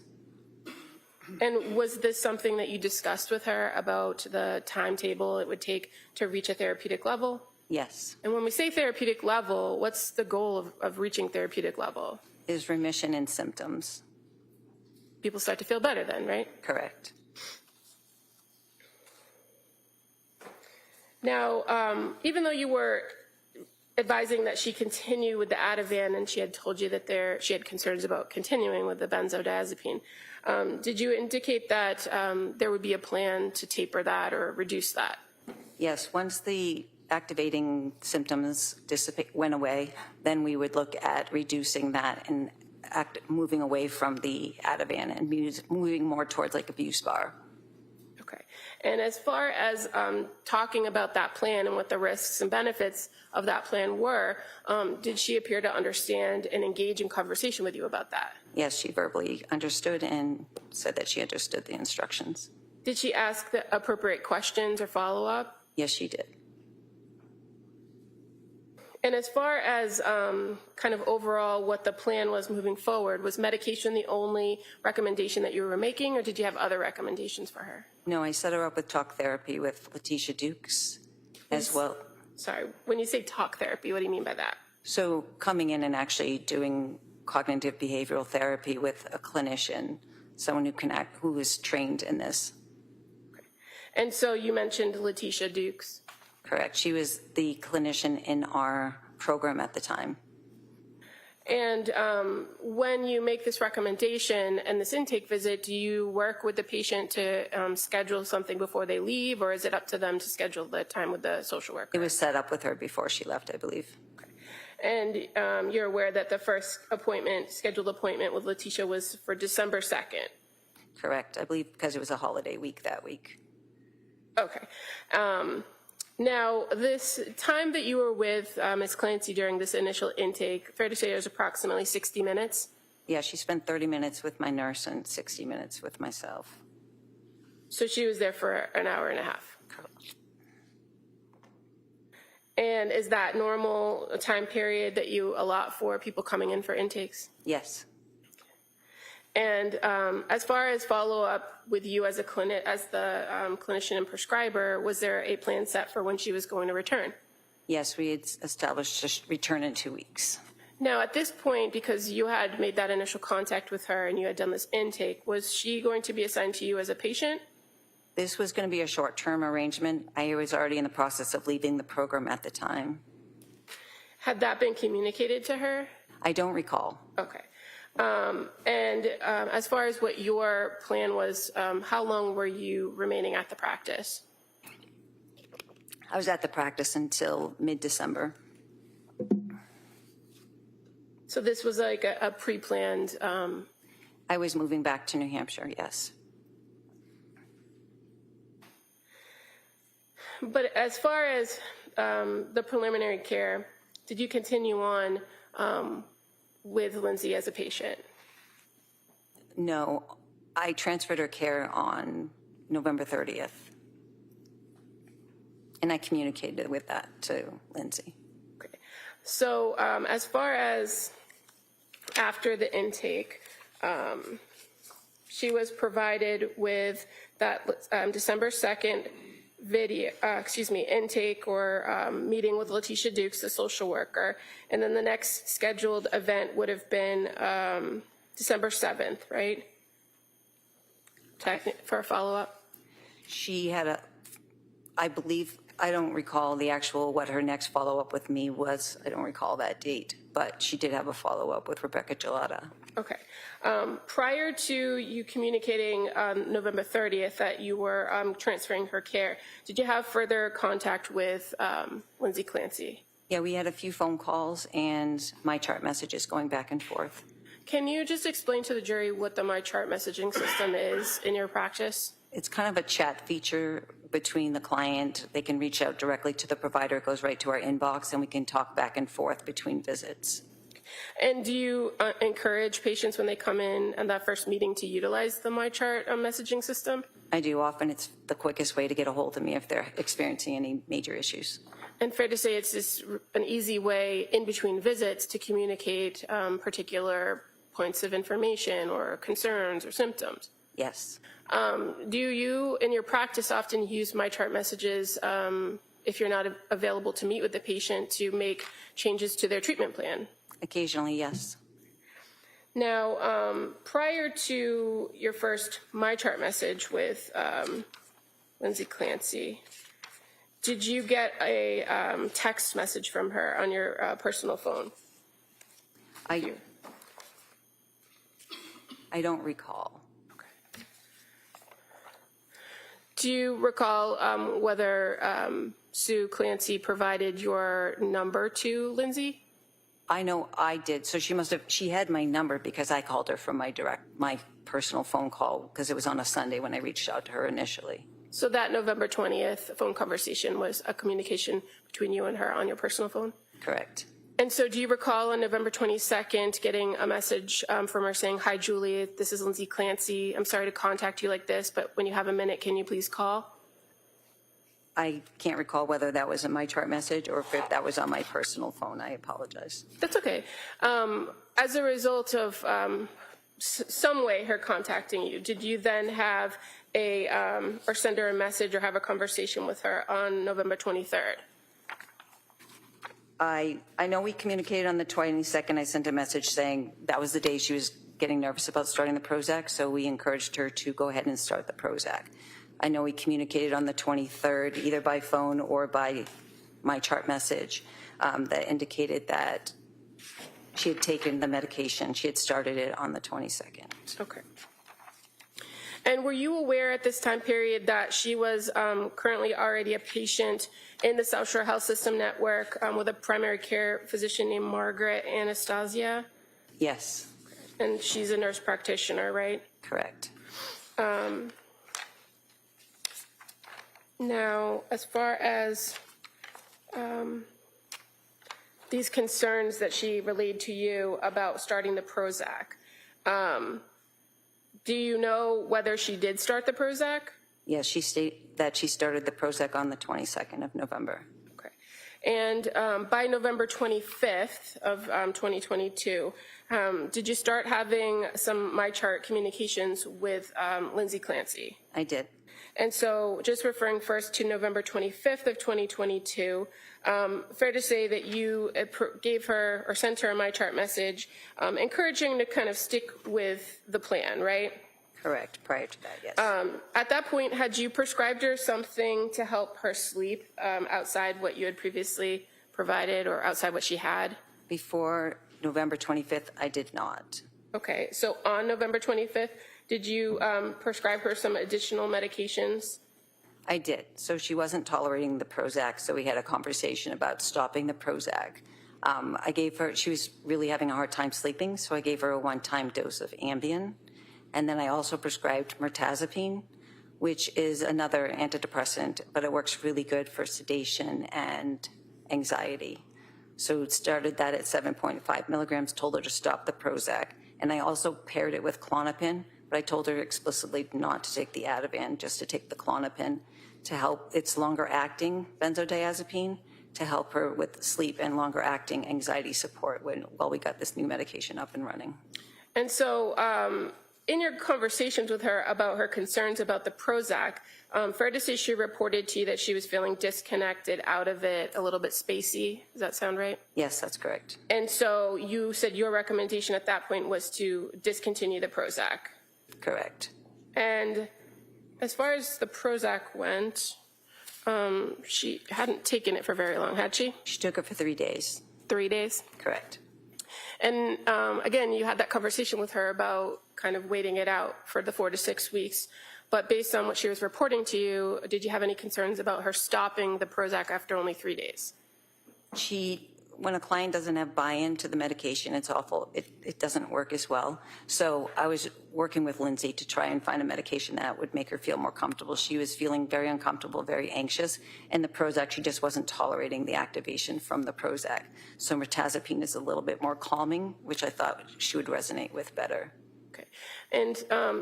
And was this something that you discussed with her about the timetable it would take to reach a therapeutic level? Yes. And when we say therapeutic level, what's the goal of reaching therapeutic level? Is remission in symptoms. People start to feel better then, right? Correct. Now, even though you were advising that she continue with the Ativan and she had told you that she had concerns about continuing with the benzodiazepine, did you indicate that there would be a plan to taper that or reduce that? Yes, once the activating symptoms went away, then we would look at reducing that and moving away from the Ativan and moving more towards like a Buspar. Okay. And as far as talking about that plan and what the risks and benefits of that plan were, did she appear to understand and engage in conversation with you about that? Yes, she verbally understood and said that she understood the instructions. Did she ask the appropriate questions or follow up? Yes, she did. And as far as kind of overall what the plan was moving forward, was medication the only recommendation that you were making, or did you have other recommendations for her? No, I set her up with talk therapy with Letitia Dukes as well. Sorry, when you say talk therapy, what do you mean by that? So coming in and actually doing cognitive behavioral therapy with a clinician, someone who is trained in this. Okay. And so you mentioned Letitia Dukes. Correct. She was the clinician in our program at the time. And when you make this recommendation and this intake visit, do you work with the patient to schedule something before they leave, or is it up to them to schedule the time with the social worker? It was set up with her before she left, I believe. Okay. And you're aware that the first scheduled appointment with Letitia was for December 2nd? Correct. I believe because it was a holiday week that week. Okay. Now, this time that you were with Ms. Clancy during this initial intake, fair to say it was approximately 60 minutes? Yeah, she spent 30 minutes with my nurse and 60 minutes with myself. So she was there for an hour and a half. And is that normal time period that you allot for people coming in for intakes? Yes. And as far as follow-up with you as the clinician and prescriber, was there a plan set for when she was going to return? Yes, we had established a return in 2 weeks. Now, at this point, because you had made that initial contact with her and you had done this intake, was she going to be assigned to you as a patient? This was going to be a short-term arrangement. I was already in the process of leaving the program at the time. Had that been communicated to her? I don't recall. Okay. As far as what your plan was, how long were you remaining at the practice? I was at the practice until mid-December. So this was like a pre-planned... I was moving back to New Hampshire, yes. But as far as the preliminary care, did you continue on with Lindsay as a patient? No, I transferred her care on November 30th. And I communicated with that to Lindsay. Okay. So as far as after the intake, she was provided with that December 2nd intake or meeting with Letitia Dukes, the social worker. And then the next scheduled event would have been December 7th, right? For a follow-up? She had I believe, I don't recall the actual, what her next follow-up with me was. I don't recall that date, but she did have a follow-up with Rebecca Gelata. Okay. Prior to you communicating on November 30th that you were transferring her care, did you have further contact with Lindsay Clancy? Yeah, we had a few phone calls and my chart messages going back and forth. Can you just explain to the jury what the MyChart messaging system is in your practice? It's kind of a chat feature between the client. They can reach out directly to the provider. It goes right to our inbox, and we can talk back and forth between visits. And do you encourage patients when they come in and that first meeting to utilize the MyChart messaging system? I do. Often it's the quickest way to get a hold of me if they're experiencing any major issues. And fair to say it's just an easy way in between visits to communicate particular points of information or concerns or symptoms? Yes. Do you, in your practice, often use MyChart messages if you're not available to meet with the patient to make changes to their treatment plan? Occasionally, yes. Now, prior to your first MyChart message with Lindsay Clancy, did you get a text message from her on your personal phone? I don't recall. Okay. Do you recall whether Sue Clancy provided your number to Lindsay? I know I did. So she had my number because I called her from my personal phone call because it was on a Sunday when I reached out to her initially. So that November 20th phone conversation was a communication between you and her on your personal phone? Correct. And so do you recall on November 22nd getting a message from her saying, "Hi, Julie, this is Lindsay Clancy. I'm sorry to contact you like this, but when you have a minute, can you please call?" I can't recall whether that was a MyChart message or if that was on my personal phone. I apologize. That's okay. As a result of some way her contacting you, did you then have or send her a message or have a conversation with her on November 23rd? I know we communicated on the 22nd. I sent a message saying that was the day she was getting nervous about starting the Prozac, so we encouraged her to go ahead and start the Prozac. I know we communicated on the 23rd, either by phone or by MyChart message, that indicated that she had taken the medication. She had started it on the 22nd. Okay. And were you aware at this time period that she was currently already a patient in the South Shore Health System Network with a primary care physician named Margaret Anastasia? Yes. And she's a nurse practitioner, right? Correct. Now, as far as these concerns that she relayed to you about starting the Prozac. Do you know whether she did start the Prozac? Yes, she stated that she started the Prozac on the 22nd of November. Okay. And by November 25th of 2022, did you start having some MyChart communications with Lindsay Clancy? I did. And so just referring first to November 25th of 2022, fair to say that you gave her or sent her a MyChart message encouraging to kind of stick with the plan, right? Correct, prior to that, yes. At that point, had you prescribed her something to help her sleep outside what you had previously provided or outside what she had? Before November 25th, I did not. Okay, so on November 25th, did you prescribe her some additional medications? I did. So she wasn't tolerating the Prozac, so we had a conversation about stopping the Prozac. I gave her, she was really having a hard time sleeping, so I gave her a one-time dose of Ambien. And then I also prescribed mirtazapine, which is another antidepressant, but it works really good for sedation and anxiety. So it started that at 7.5 milligrams, told her to stop the Prozac. And I also paired it with Klonopin, but I told her explicitly not to take the Ativan, just to take the Klonopin to help. It's longer acting benzodiazepine to help her with sleep and longer acting anxiety support while we got this new medication up and running. And so in your conversations with her about her concerns about the Prozac, fair to say she reported to you that she was feeling disconnected, out of it, a little bit spacey. Does that sound right? Yes, that's correct. And so you said your recommendation at that point was to discontinue the Prozac. Correct. And as far as the Prozac went, she hadn't taken it for very long, had she? She took it for 3 days. 3 days? Correct. And again, you had that conversation with her about kind of waiting it out for the 4 to 6 weeks. But based on what she was reporting to you, did you have any concerns about her stopping the Prozac after only 3 days? When a client doesn't have buy-in to the medication, it's awful. It doesn't work as well. So I was working with Lindsay to try and find a medication that would make her feel more comfortable. She was feeling very uncomfortable, very anxious, and the Prozac, she just wasn't tolerating the activation from the Prozac. So mirtazapine is a little bit more calming, which I thought she would resonate with better. Okay. And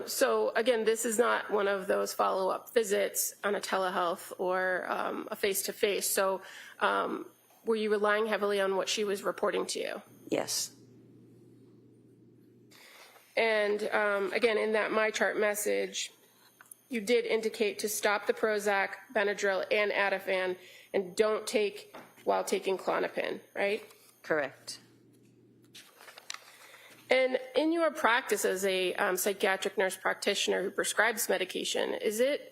so again, this is not one of those follow-up visits on a telehealth or a face-to-face. So were you relying heavily on what she was reporting to you? Yes. And again, in that MyChart message, you did indicate to stop the Prozac, Benadryl, and Ativan, and don't take while taking Klonopin, right? Correct. And in your practice as a psychiatric nurse practitioner who prescribes medication, is it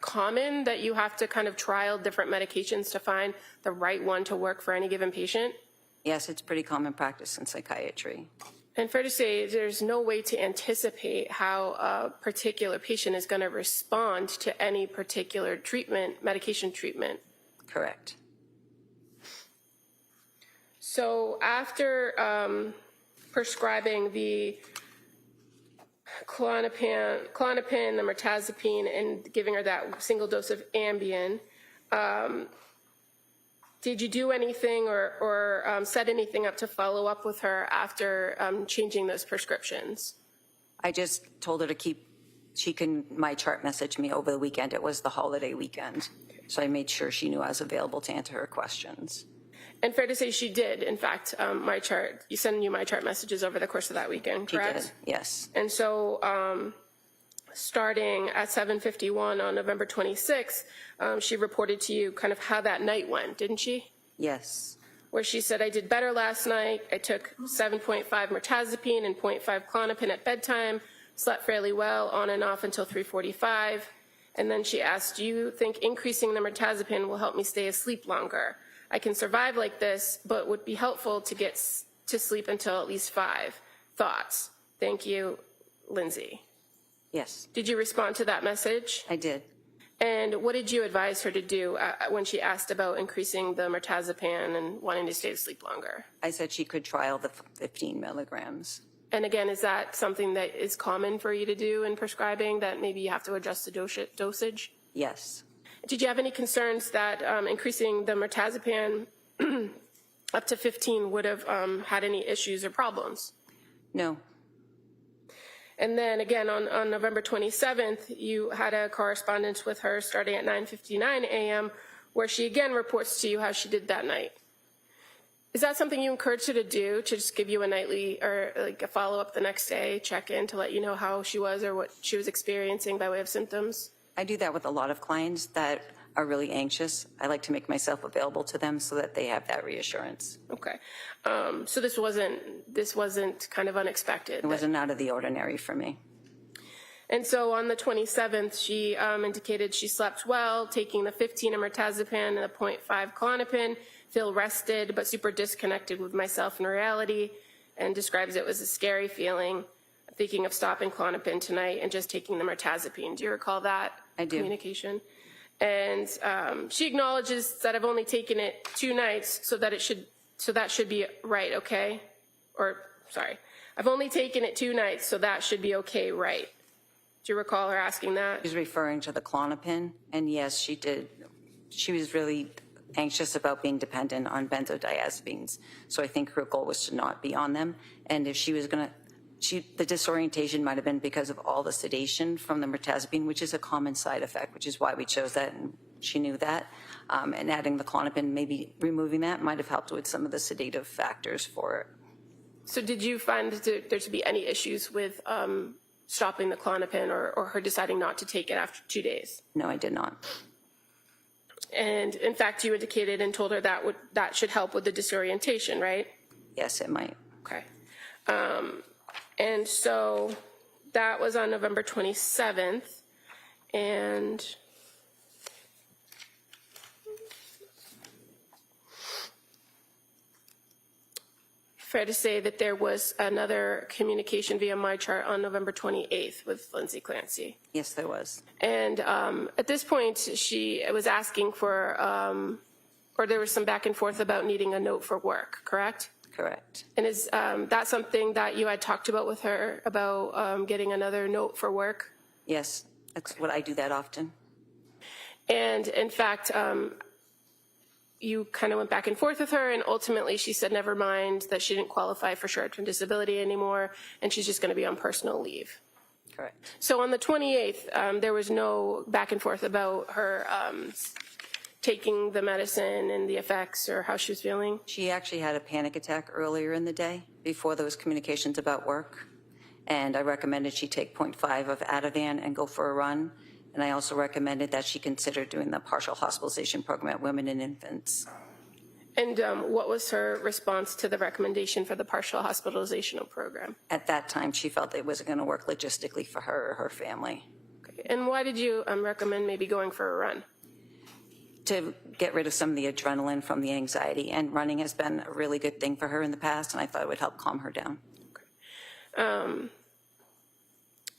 common that you have to kind of trial different medications to find the right one to work for any given patient? Yes, it's pretty common practice in psychiatry. And fair to say, there's no way to anticipate how a particular patient is going to respond to any particular treatment, medication treatment. Correct. So after prescribing the Klonopin, the mirtazapine, and giving her that single dose of Ambien, did you do anything or set anything up to follow up with her after changing those prescriptions? I just told her to she can MyChart message me over the weekend. It was the holiday weekend. So I made sure she knew I was available to answer her questions. And fair to say she did, in fact, MyChart, you sent you MyChart messages over the course of that weekend, correct? She did, yes. And so starting at 7:51 on November 26th, she reported to you kind of how that night went, didn't she? Yes. Where she said, I did better last night. I took 7.5 mirtazapine and 0.5 Klonopin at bedtime, slept fairly well on and off until 3:45. And then she asked, do you think increasing the mirtazapine will help me stay asleep longer? I can survive like this, but would be helpful to get to sleep until at least 5. Thoughts? Thank you, Lindsay. Yes. Did you respond to that message? I did. And what did you advise her to do when she asked about increasing the mirtazapine and wanting to stay asleep longer? I said she could trial the 15 milligrams. And again, is that something that is common for you to do in prescribing, that maybe you have to adjust the dosage? Yes. Did you have any concerns that increasing the mirtazapine up to 15 would have had any issues or problems? No. And then again, on November 27th, you had a correspondence with her starting at 9:59 a.m., where she again reports to you how she did that night. Is that something you encouraged her to do, to just give you a nightly or like a follow-up the next day, check in to let you know how she was or what she was experiencing by way of symptoms? I do that with a lot of clients that are really anxious. I like to make myself available to them so that they have that reassurance. Okay. So this wasn't kind of unexpected. It wasn't out of the ordinary for me. And so on the 27th, she indicated she slept well, taking the 15 of mirtazapine and the 0.5 Klonopin, feel rested but super disconnected with myself and reality, and describes it as a scary feeling, thinking of stopping Klonopin tonight and just taking the mirtazapine. Do you recall that I do. communication? And she acknowledges that I've only taken it 2 nights, so that should be right, okay? Or, sorry, I've only taken it 2 nights, so that should be okay, right? Do you recall her asking that? She's referring to the Klonopin, and yes, she did. She was really anxious about being dependent on benzodiazepines, so I think her goal was to not be on them. And if she was going to, the disorientation might have been because of all the sedation from the mirtazapine, which is a common side effect, which is why we chose that, and she knew that. And adding the Klonopin, maybe removing that, might have helped with some of the sedative factors for it. So did you find there to be any issues with stopping the Klonopin or her deciding not to take it after 2 days? No, I did not. And in fact, you indicated and told her that should help with the disorientation, right? Yes, it might. Okay. And so that was on November 27th. And fair to say that there was another communication via my chart on November 28th with Lindsay Clancy. Yes, there was. And at this point, she was asking for, or there was some back and forth about needing a note for work, correct? Correct. And is that something that you had talked about with her, about getting another note for work? Yes, that's what I do that often. And in fact, you kind of went back and forth with her, and ultimately she said never mind, that she didn't qualify for short-term disability anymore, and she's just going to be on personal leave. Correct. So on the 28th, there was no back and forth about her taking the medicine and the effects or how she was feeling? She actually had a panic attack earlier in the day before those communications about work, and I recommended she take 0.5 of Ativan and go for a run. And I also recommended that she consider doing the partial hospitalization program at women and infants. And what was her response to the recommendation for the partial hospitalization program? At that time, she felt it wasn't going to work logistically for her or her family. Okay. And why did you recommend maybe going for a run? To get rid of some of the adrenaline from the anxiety. And running has been a really good thing for her in the past, and I thought it would help calm her down. Okay.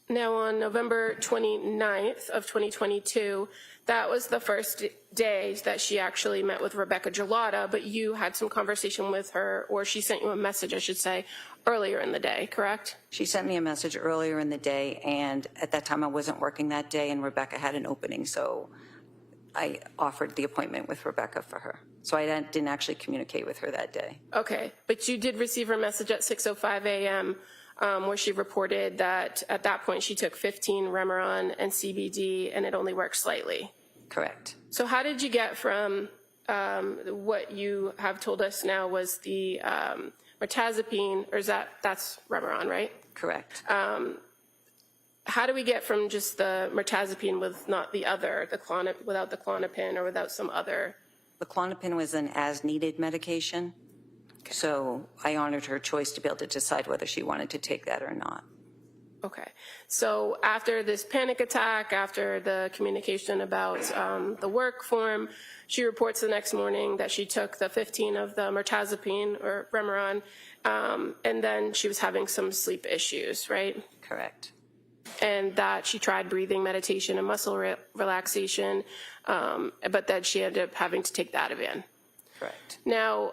Now on November 29th of 2022, that was the first day that she actually met with Rebecca Gelada, but you had some conversation with her, or she sent you a message, I should say, earlier in the day, correct? She sent me a message earlier in the day, and at that time I wasn't working that day, and Rebecca had an opening, so I offered the appointment with Rebecca for her. So I didn't actually communicate with her that day. Okay, but you did receive her message at 6:05 a.m., where she reported that at that point she took 15 Remeron and CBD and it only worked slightly. Correct. So how did you get from what you have told us now was the mirtazapine, or that's Remeron, right? Correct. How do we get from just the mirtazapine with not the other, without the Klonopin or without some other? The Klonopin was an as-needed medication. So I honored her choice to be able to decide whether she wanted to take that or not. Okay. So after this panic attack, after the communication about the work form, she reports the next morning that she took the 15 of the mirtazapine or Remeron, and then she was having some sleep issues, right? Correct. And that she tried breathing meditation and muscle relaxation, but that she ended up having to take the Ativan. Correct. Now,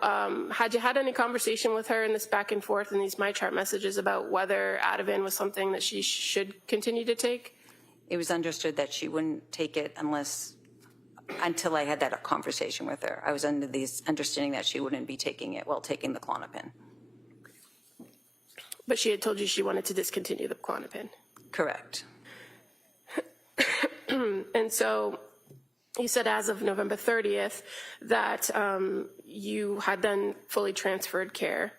had you had any conversation with her in this back and forth in these MyChart messages about whether Ativan was something that she should continue to take? It was understood that she wouldn't take it unless until I had that conversation with her. I was under the understanding that she wouldn't be taking it while taking the Klonopin. But she had told you she wanted to discontinue the Klonopin. Correct. And so you said as of November 30th that you had then fully transferred care.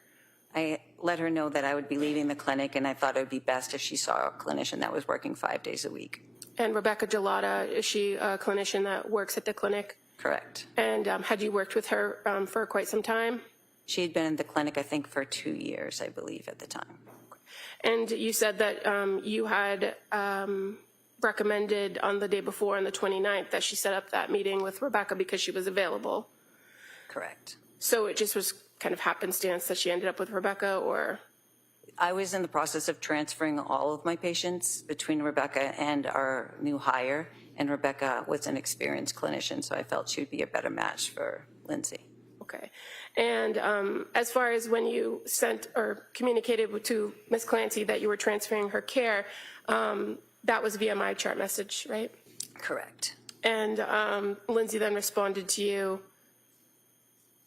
I let her know that I would be leaving the clinic, and I thought it would be best if she saw a clinician that was working 5 days a week. And Rebecca Gelada, is she a clinician that works at the clinic? Correct. And had you worked with her for quite some time? She had been in the clinic, I think, for 2 years, I believe, at the time. And you said that you had recommended on the day before, on the 29th, that she set up that meeting with Rebecca because she was available. Correct. So it just was kind of happenstance that she ended up with Rebecca, or? I was in the process of transferring all of my patients between Rebecca and our new hire, and Rebecca was an experienced clinician, so I felt she would be a better match for Lindsay. Okay. And as far as when you sent or communicated to Ms. Clancy that you were transferring her care, that was via my chart message, right? Correct. And Lindsay then responded to you,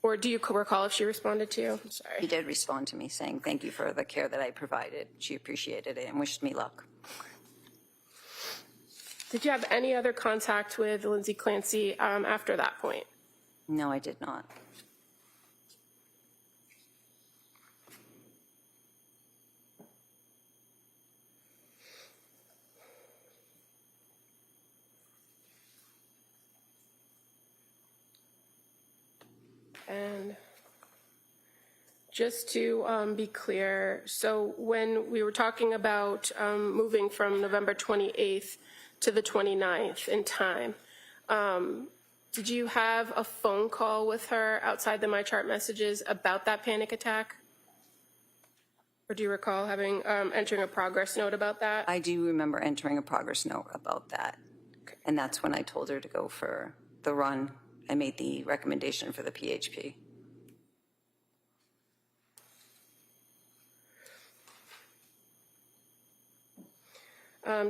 or do you recall if she responded to you? I'm sorry. He did respond to me saying thank you for the care that I provided. She appreciated it and wished me luck. Did you have any other contact with Lindsay Clancy after that point? No, I did not. And just to be clear, so when we were talking about moving from November 28th to the 29th in time, did you have a phone call with her outside the MyChart messages about that panic attack? Or do you recall having entering a progress note about that? I do remember entering a progress note about that. Okay. And that's when I told her to go for the run. I made the recommendation for the PHP.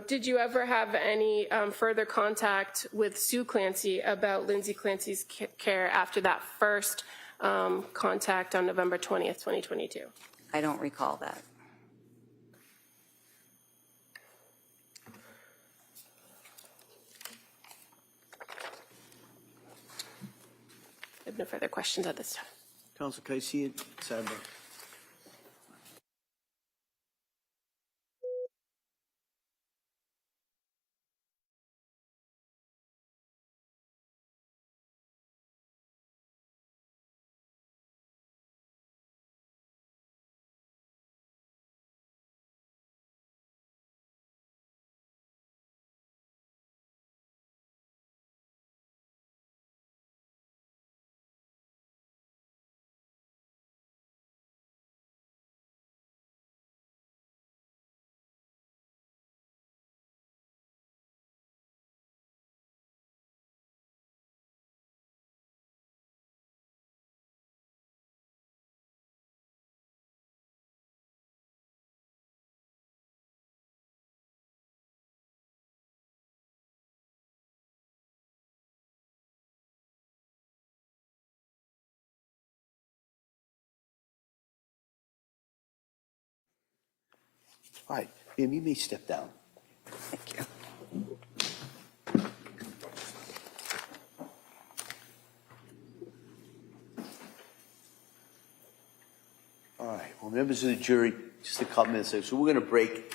Did you ever have any further contact with Sue Clancy about Lindsay Clancy's care after that first contact on November 20th, 2022? I don't recall that. I have no further questions at this time. Counsel, can I see it? Sidebar. All right, ma'am, you may step down. Thank you. All right, well, members of the jury, just a couple minutes. So we're going to break.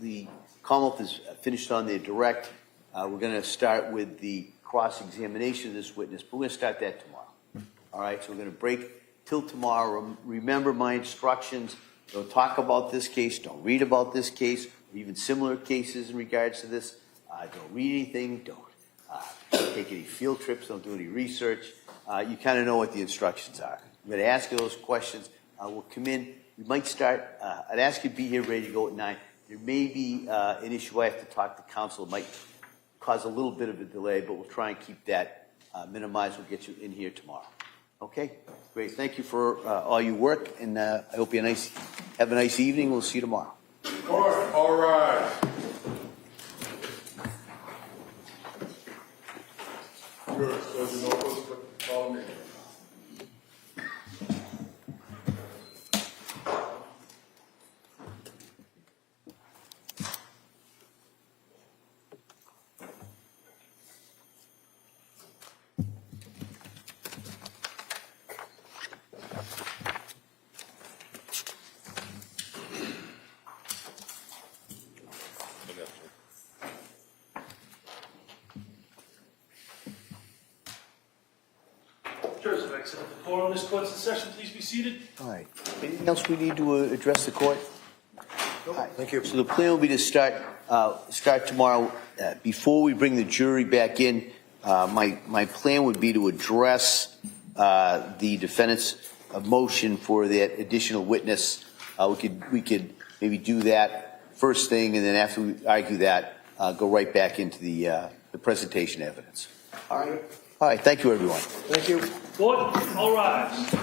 The Commonwealth is finished on their direct. We're going to start with the cross-examination of this witness, but we're going to start that tomorrow. All right, so we're going to break till tomorrow. Remember my instructions. Don't talk about this case. Don't read about this case, or even similar cases in regards to this. Don't read anything. Don't take any field trips. Don't do any research. You kind of know what the instructions are. I'm going to ask you those questions. We'll come in. We might start. I'd ask you to be here ready to go at 9. There may be an issue I have to talk to counsel. It might cause a little bit of a delay, but we'll try and keep that minimized. We'll get you in here tomorrow. Okay? Great. Thank you for all your work, and I hope you have a nice evening. We'll see you tomorrow. All right. Jurors, close your notebooks, but follow me. Jurors have exited the court on this court's session. Please be seated. All right. Anything else we need to address the court? Thank you. So the plan will be to start tomorrow. Before we bring the jury back in, my plan would be to address the defendant's motion for that additional witness. We could maybe do that first thing, and then after we argue that, go right back into the presentation evidence. All right. All right. Thank you, everyone. Thank you. Court, all rise.